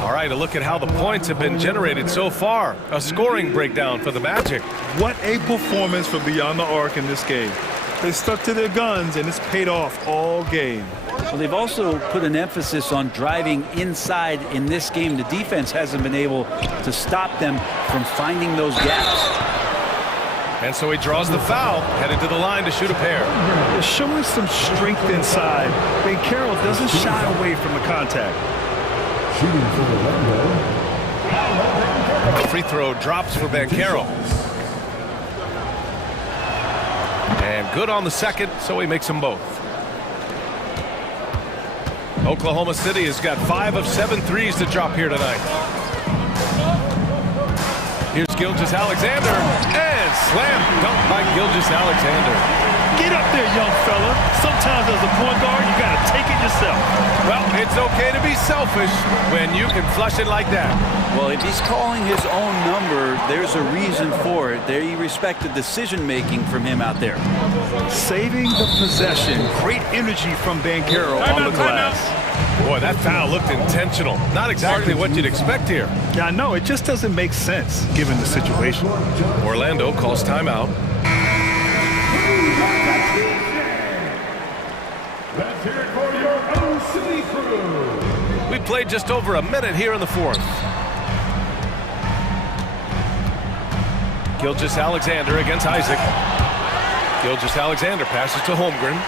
All right, a look at how the points have been generated so far. A scoring breakdown for the Magic. What a performance from beyond the arc in this game. They stuck to their guns, and it's paid off all game. Well, they've also put an emphasis on driving inside in this game. The defense hasn't been able to stop them from finding those gaps. And so he draws the foul, headed to the line to shoot a pair. They're showing some strength inside. Banchero doesn't shy away from the contact. Shooting for Orlando. The free throw drops for Banchero. And good on the second, so he makes them both. Oklahoma City has got 5 of 7 threes to drop here tonight. Here's Gilgeous-Alexander, and slam dunk by Gilgeous-Alexander. Get up there, young fella. Sometimes as a point guard, you got to take it yourself. Well, it's okay to be selfish when you can flush it like that. Well, if he's calling his own number, there's a reason for it. There you respect the decision-making from him out there. Saving the possession. Great energy from Banchero on the glass. Boy, that foul looked intentional. Not exactly what you'd expect here. Yeah, I know. It just doesn't make sense given the situation. Orlando calls timeout. Let's hear it for your OC crew. We played just over a minute here in the fourth. Gilgeous-Alexander against Isaac. Gilgeous-Alexander passes to Holmgren.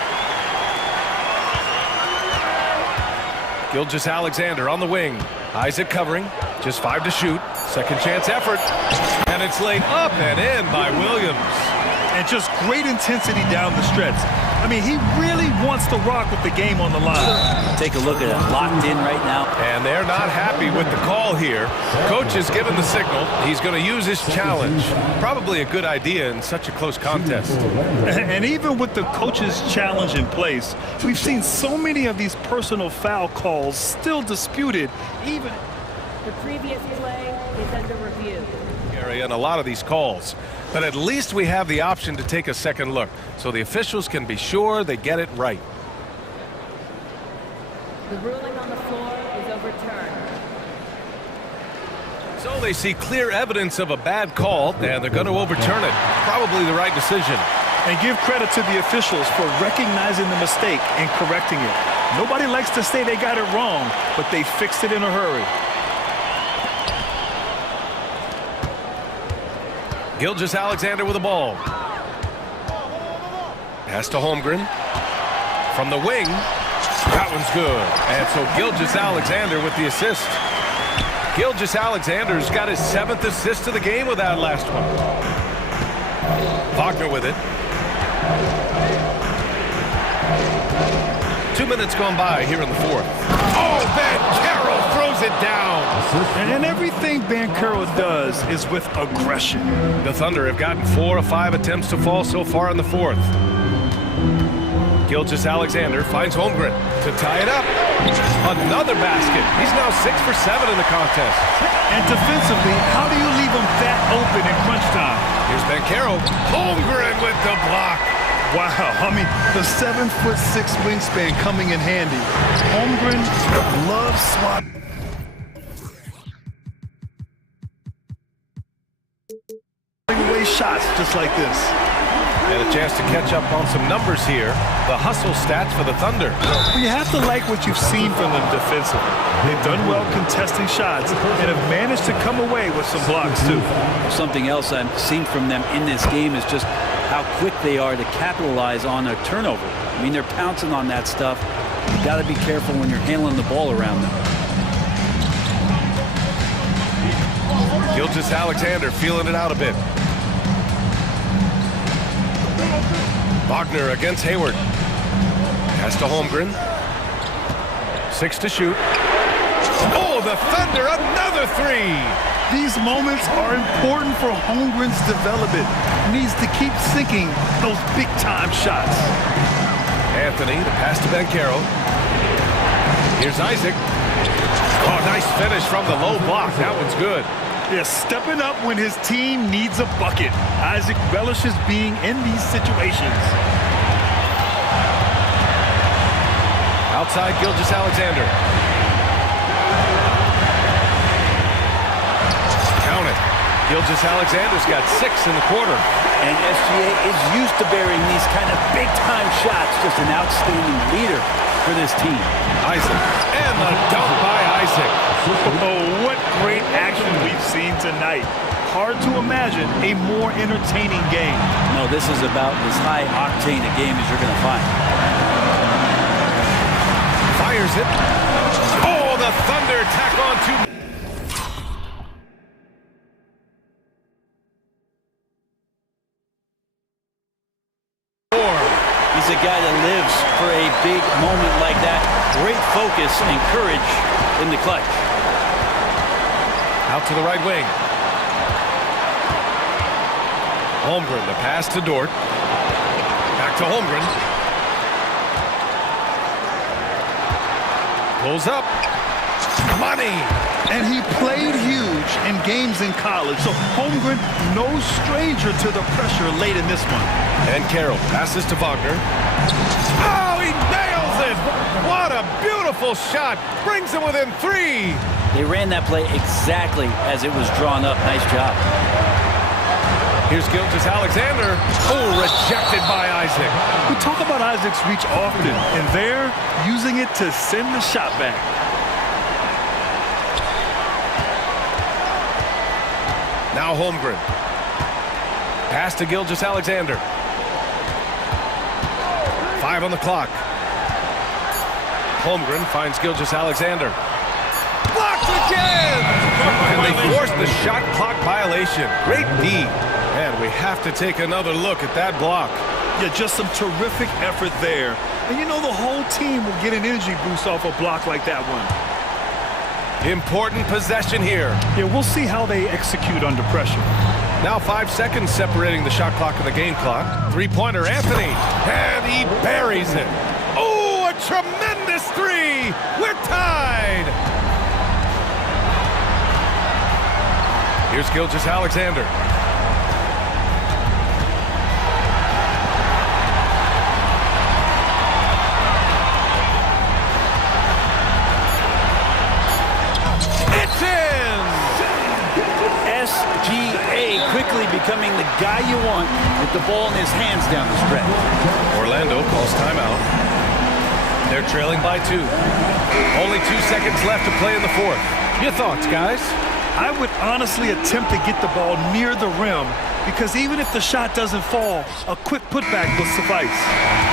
Gilgeous-Alexander on the wing. Isaac covering. Just 5 to shoot. Second chance effort. And it's laid up and in by Williams. And just great intensity down the stretch. I mean, he really wants to rock with the game on the line. Take a look at it. Locked in right now. And they're not happy with the call here. Coach has given the signal. He's going to use his challenge. Probably a good idea in such a close contest. And even with the coach's challenge in place, we've seen so many of these personal foul calls still disputed, even... The previous play is under review. And a lot of these calls. But at least we have the option to take a second look, so the officials can be sure they get it right. The ruling on the floor is overturned. So they see clear evidence of a bad call, and they're going to overturn it. Probably the right decision. And give credit to the officials for recognizing the mistake and correcting it. Nobody likes to say they got it wrong, but they fixed it in a hurry. Gilgeous-Alexander with the ball. Pass to Holmgren. From the wing. That one's good. And so Gilgeous-Alexander with the assist. Gilgeous-Alexander's got his 7th assist of the game with that last one. Wagner with it. 2 minutes gone by here in the 4th. Oh, Banchero throws it down. And everything Banchero does is with aggression. The Thunder have gotten 4 of 5 attempts to fall so far in the 4th. Gilgeous-Alexander finds Holmgren to tie it up. Another basket. He's now 6 for 7 in the contest. And defensively, how do you leave him that open in crunch time? Here's Banchero. Holmgren with the block. Wow, I mean, the 7'6" wingspan coming in handy. Holmgren loves swat. Away shots just like this. And a chance to catch up on some numbers here. The hustle stats for the Thunder. Well, you have to like what you've seen from them defensively. They've done well contesting shots and have managed to come away with some blocks too. Something else I've seen from them in this game is just how quick they are to capitalize on a turnover. I mean, they're pouncing on that stuff. You got to be careful when you're handling the ball around them. Gilgeous-Alexander feeling it out a bit. Wagner against Hayward. Pass to Holmgren. 6 to shoot. Oh, the Thunder, another 3. These moments are important for Holmgren's development. He needs to keep sinking those big-time shots. Anthony, the pass to Banchero. Here's Isaac. Oh, nice finish from the low block. That one's good. Yeah, stepping up when his team needs a bucket. Isaac relishes being in these situations. Outside Gilgeous-Alexander. Count it. Gilgeous-Alexander's got 6 in the quarter. And SGA is used to bearing these kind of big-time shots. Just an outstanding leader for this team. Isaac. And the dunk by Isaac. Oh, what great action we've seen tonight. Hard to imagine a more entertaining game. No, this is about as high-octane a game as you're going to find. Fires it. Oh, the Thunder tack on 2. He's a guy that lives for a big moment like that. Great focus and courage in the clutch. Out to the right wing. Holmgren, the pass to Dort. Back to Holmgren. Pulls up. Money! And he played huge in games in college, so Holmgren no stranger to the pressure late in this one. And Carroll passes to Wagner. Oh, he nails it! What a beautiful shot! Brings him within 3. They ran that play exactly as it was drawn up. Nice job. Here's Gilgeous-Alexander. Oh, rejected by Isaac. We talk about Isaac's reach often, and they're using it to send the shot back. Now Holmgren. Pass to Gilgeous-Alexander. 5 on the clock. Holmgren finds Gilgeous-Alexander. Blocked again! And they forced the shot clock violation. Great D. And we have to take another look at that block. Yeah, just some terrific effort there. And you know the whole team will get an energy boost off a block like that one. Important possession here. Yeah, we'll see how they execute under pressure. Now 5 seconds separating the shot clock and the game clock. 3-pointer, Anthony. And he buries it. Oh, a tremendous 3. We're tied. Here's Gilgeous-Alexander. quickly becoming the guy you want with the ball in his hands down the stretch. Orlando calls timeout. They're trailing by 2. Only 2 seconds left to play in the fourth. Your thoughts, guys? I would honestly attempt to get the ball near the rim because even if the shot doesn't fall, a quick putback will suffice.